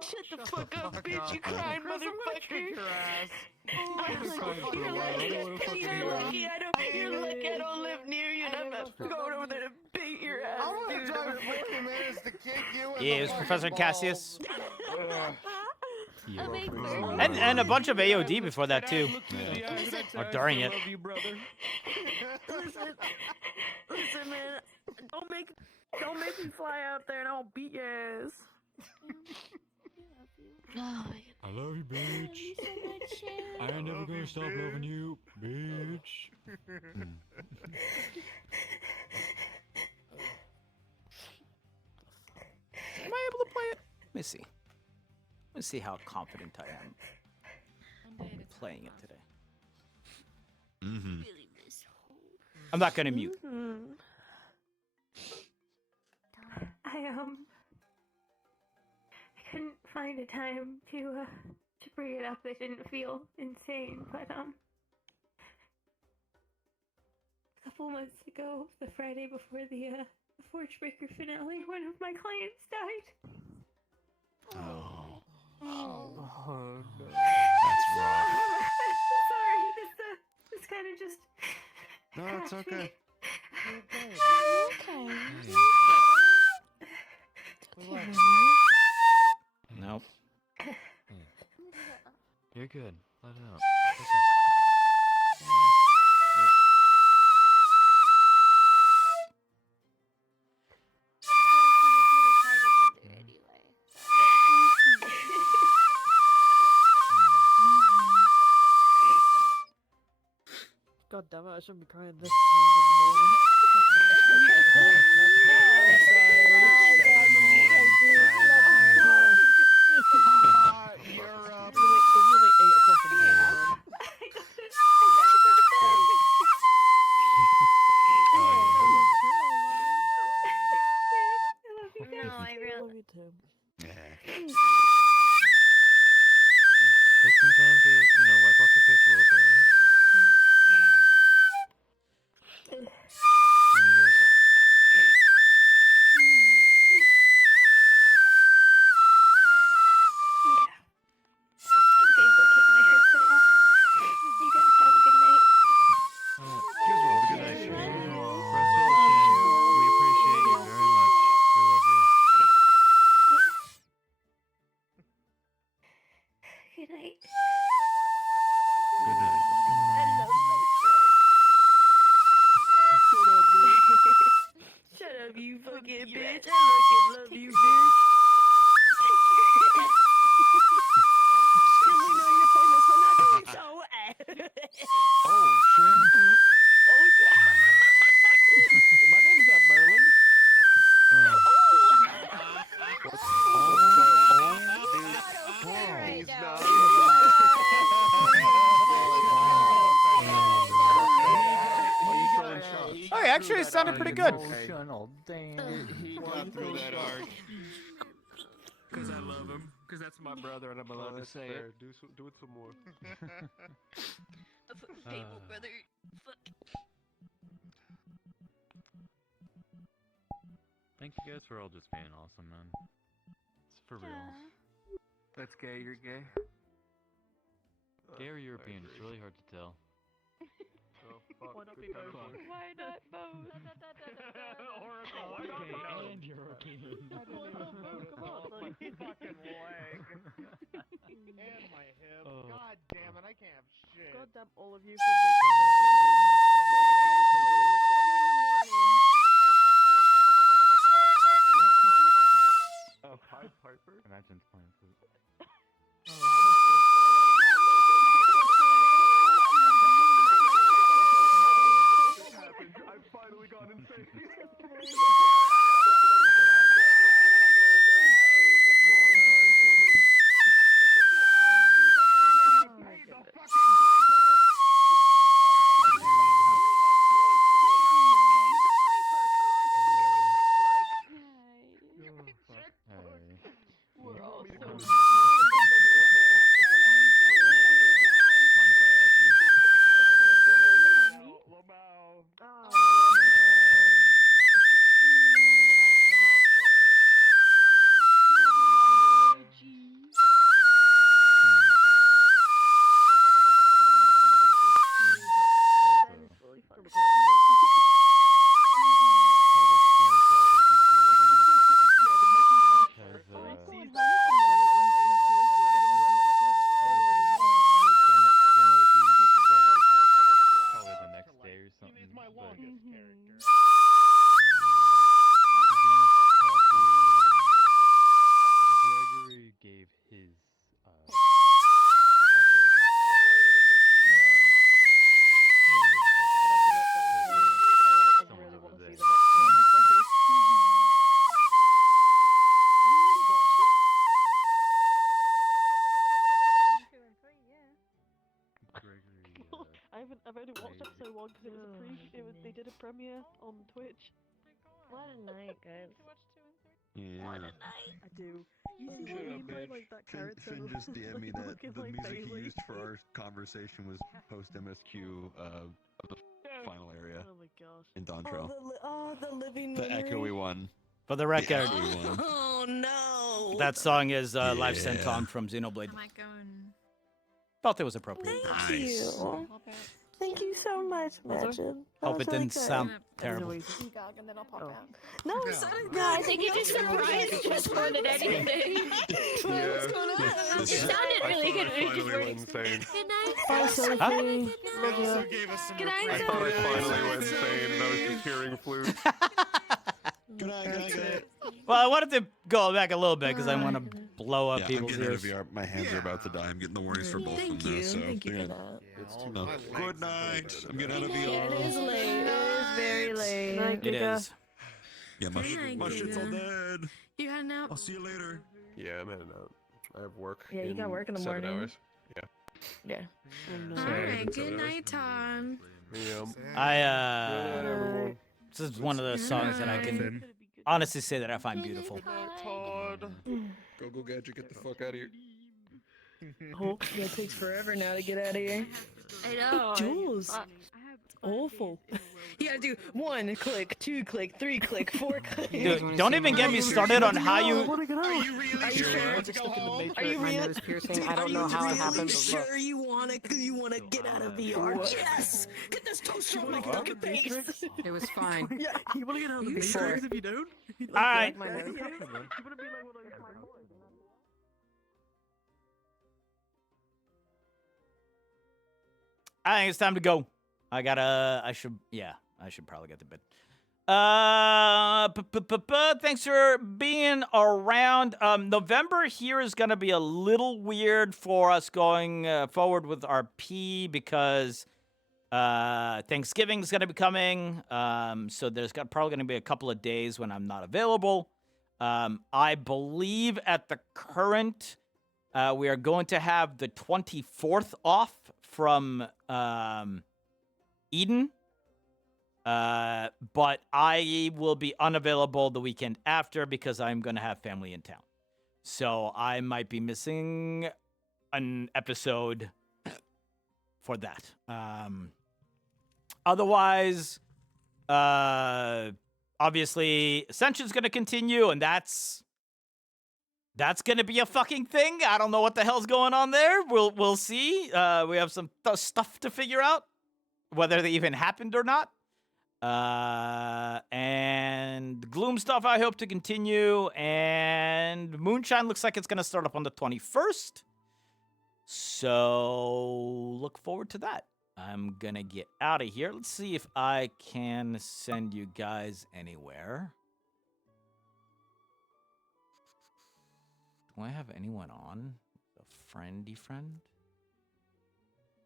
Shut the fuck up, bitch, you crying motherfucker. You're lucky I don't live near you and I'm not going over there to beat your ass. I want to drive 50 minutes to kick you in Yeah, it the was fucking Professor balls. Cassius. Yeah. And a bunch of AOD before that too. Or during it. Listen, man. Don't make me fly out there and I'll beat your ass. I love you, bitch. I ain't never gonna stop loving you, bitch. Let me see. Let's see how confident I am playing it today. Mm-hmm. I'm not gonna mute. I couldn't find a time to bring it up that didn't feel insane, but a couple months ago, the Friday before the Forge Breaker finale, one of my clients died. Oh. Oh no. That's rough. Sorry, this kind of just. No, it's okay. Nope. You're good. Let it out. God damn it, I shouldn't be crying this soon in the morning. It's really 8 o'clock in the morning, man. No, I really love you too. Yeah. Take some time to, wipe off your face a little bit, alright? When you get a sec. Okay, go take my haircut off. You guys have a good night. You as well. Have a good night. Rest well, Shan. We appreciate you very much. We love you. Good night. Good night. I love my friend. Shut up, you fucking bitch. I fucking love you, bitch. We know you're famous for not doing so. Oh, shit. Oh, My name's not Merlin. right now. Oh, actually, it sounded pretty good. He got through that arc. Because I love him. Because that's my brother and I'm allowed to say it. Do it some more. People, brother. Fuck. Thank you guys for all just being awesome, man. It's for real. That's gay, you're gay. Gay or European, it's really hard to tell. Oh, fuck. Why not be both? Why not both? Oracle, why not Gay both? and European. Come on, like. Fucking leg. And my hip. Oh. God damn it, I can't have shit. God damn all of you for making Oh, Pied Piper? Imagine playing flute. It happened. I've finally gone insane. I've only watched episode 1 because it was a they did a premiere on Twitch. What a night, guys. Yeah. I do. You see when you play like that character. Finn just DM'd me that looking the like music he Bailey. used for our conversation was post MSQ of the final area Oh my gosh. in Dontrell. The living The echoey one. For the record, echoey one. Oh no! that song is Live Sent Song from Xenoblade. I might go and. Felt it was appropriate. Thank you. Thank you so much, Imagine. Hope it didn't sound terrible. And then I'll pop out. No, so No, I think you just surprised us more than anything. What's going on? It sounded really good when you just were insane. Good night, Bye, sir. Sophie. Love you. Good night, I sir. thought I finally went insane and I was just hearing flute. Good night, good night. Well, I wanted to go back a little bit because I want to blow up Yeah, I'm people's getting out ears. of VR. My hands are about to die. I'm getting the warnings for both of them now. So Thank you for yeah. that. No. Good night. I'm getting out of VR. Yeah, it is late. It is very late. It is. Yeah, my shit's all Giga. dead. You heading out? I'll see you later. Yeah, I'm heading out. I have work. Yeah, you got work in the 7 morning. hours. Yeah. Yeah. Alright, good night, Tom. This is one of those songs that I can honestly say that I find beautiful. Todd. Go Gadget, get the fuck out of here. Oh, yeah, it takes forever now to get out of here. I know. Jules. Awful. You gotta do 1 click, 2 click, 3 click, 4 click. Dude, don't even get me started on how you. Are you really sure? Are you really piercing. I don't know how it happened. sure you wanna get out of VR? Yes! Get this toaster on my fucking face! It was fine. Yeah, you wanna get out of the sure? if you don't? All right. I think it's time to go. I should probably get to bed. Thanks for being around. November here is going to be a little weird for us going forward with our P because Thanksgiving is going to be coming. So there's probably going to be a couple of days when I'm not available. I believe at the current, we are going to have the 24th off from Eden. But I will be unavailable the weekend after because I'm going to have family in town. So I might be missing an episode for that. Otherwise, obviously, Ascension's going to continue, and that's going to be a fucking thing. I don't know what the hell's going on there. We'll see. We have some stuff to figure out, whether they even happened or not. And Gloom stuff I hope to continue, and Moonshine looks like it's going to start up on the 21st. So look forward to that. I'm going to get out of here. Let's see if I can send you guys anywhere. Do I have anyone on? A friendy friend?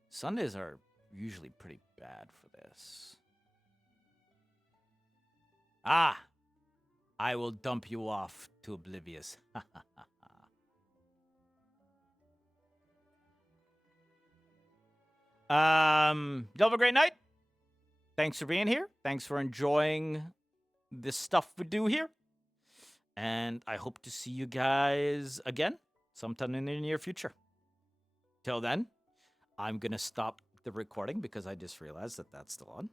Sundays are usually pretty bad for this. Ah! I will dump you off to Oblivious. Y'all have a great night. Thanks for being here. Thanks for enjoying the stuff we do here. And I hope to see you guys again sometime in the near future. Till then, I'm going to stop the recording because I just realized that that's still on.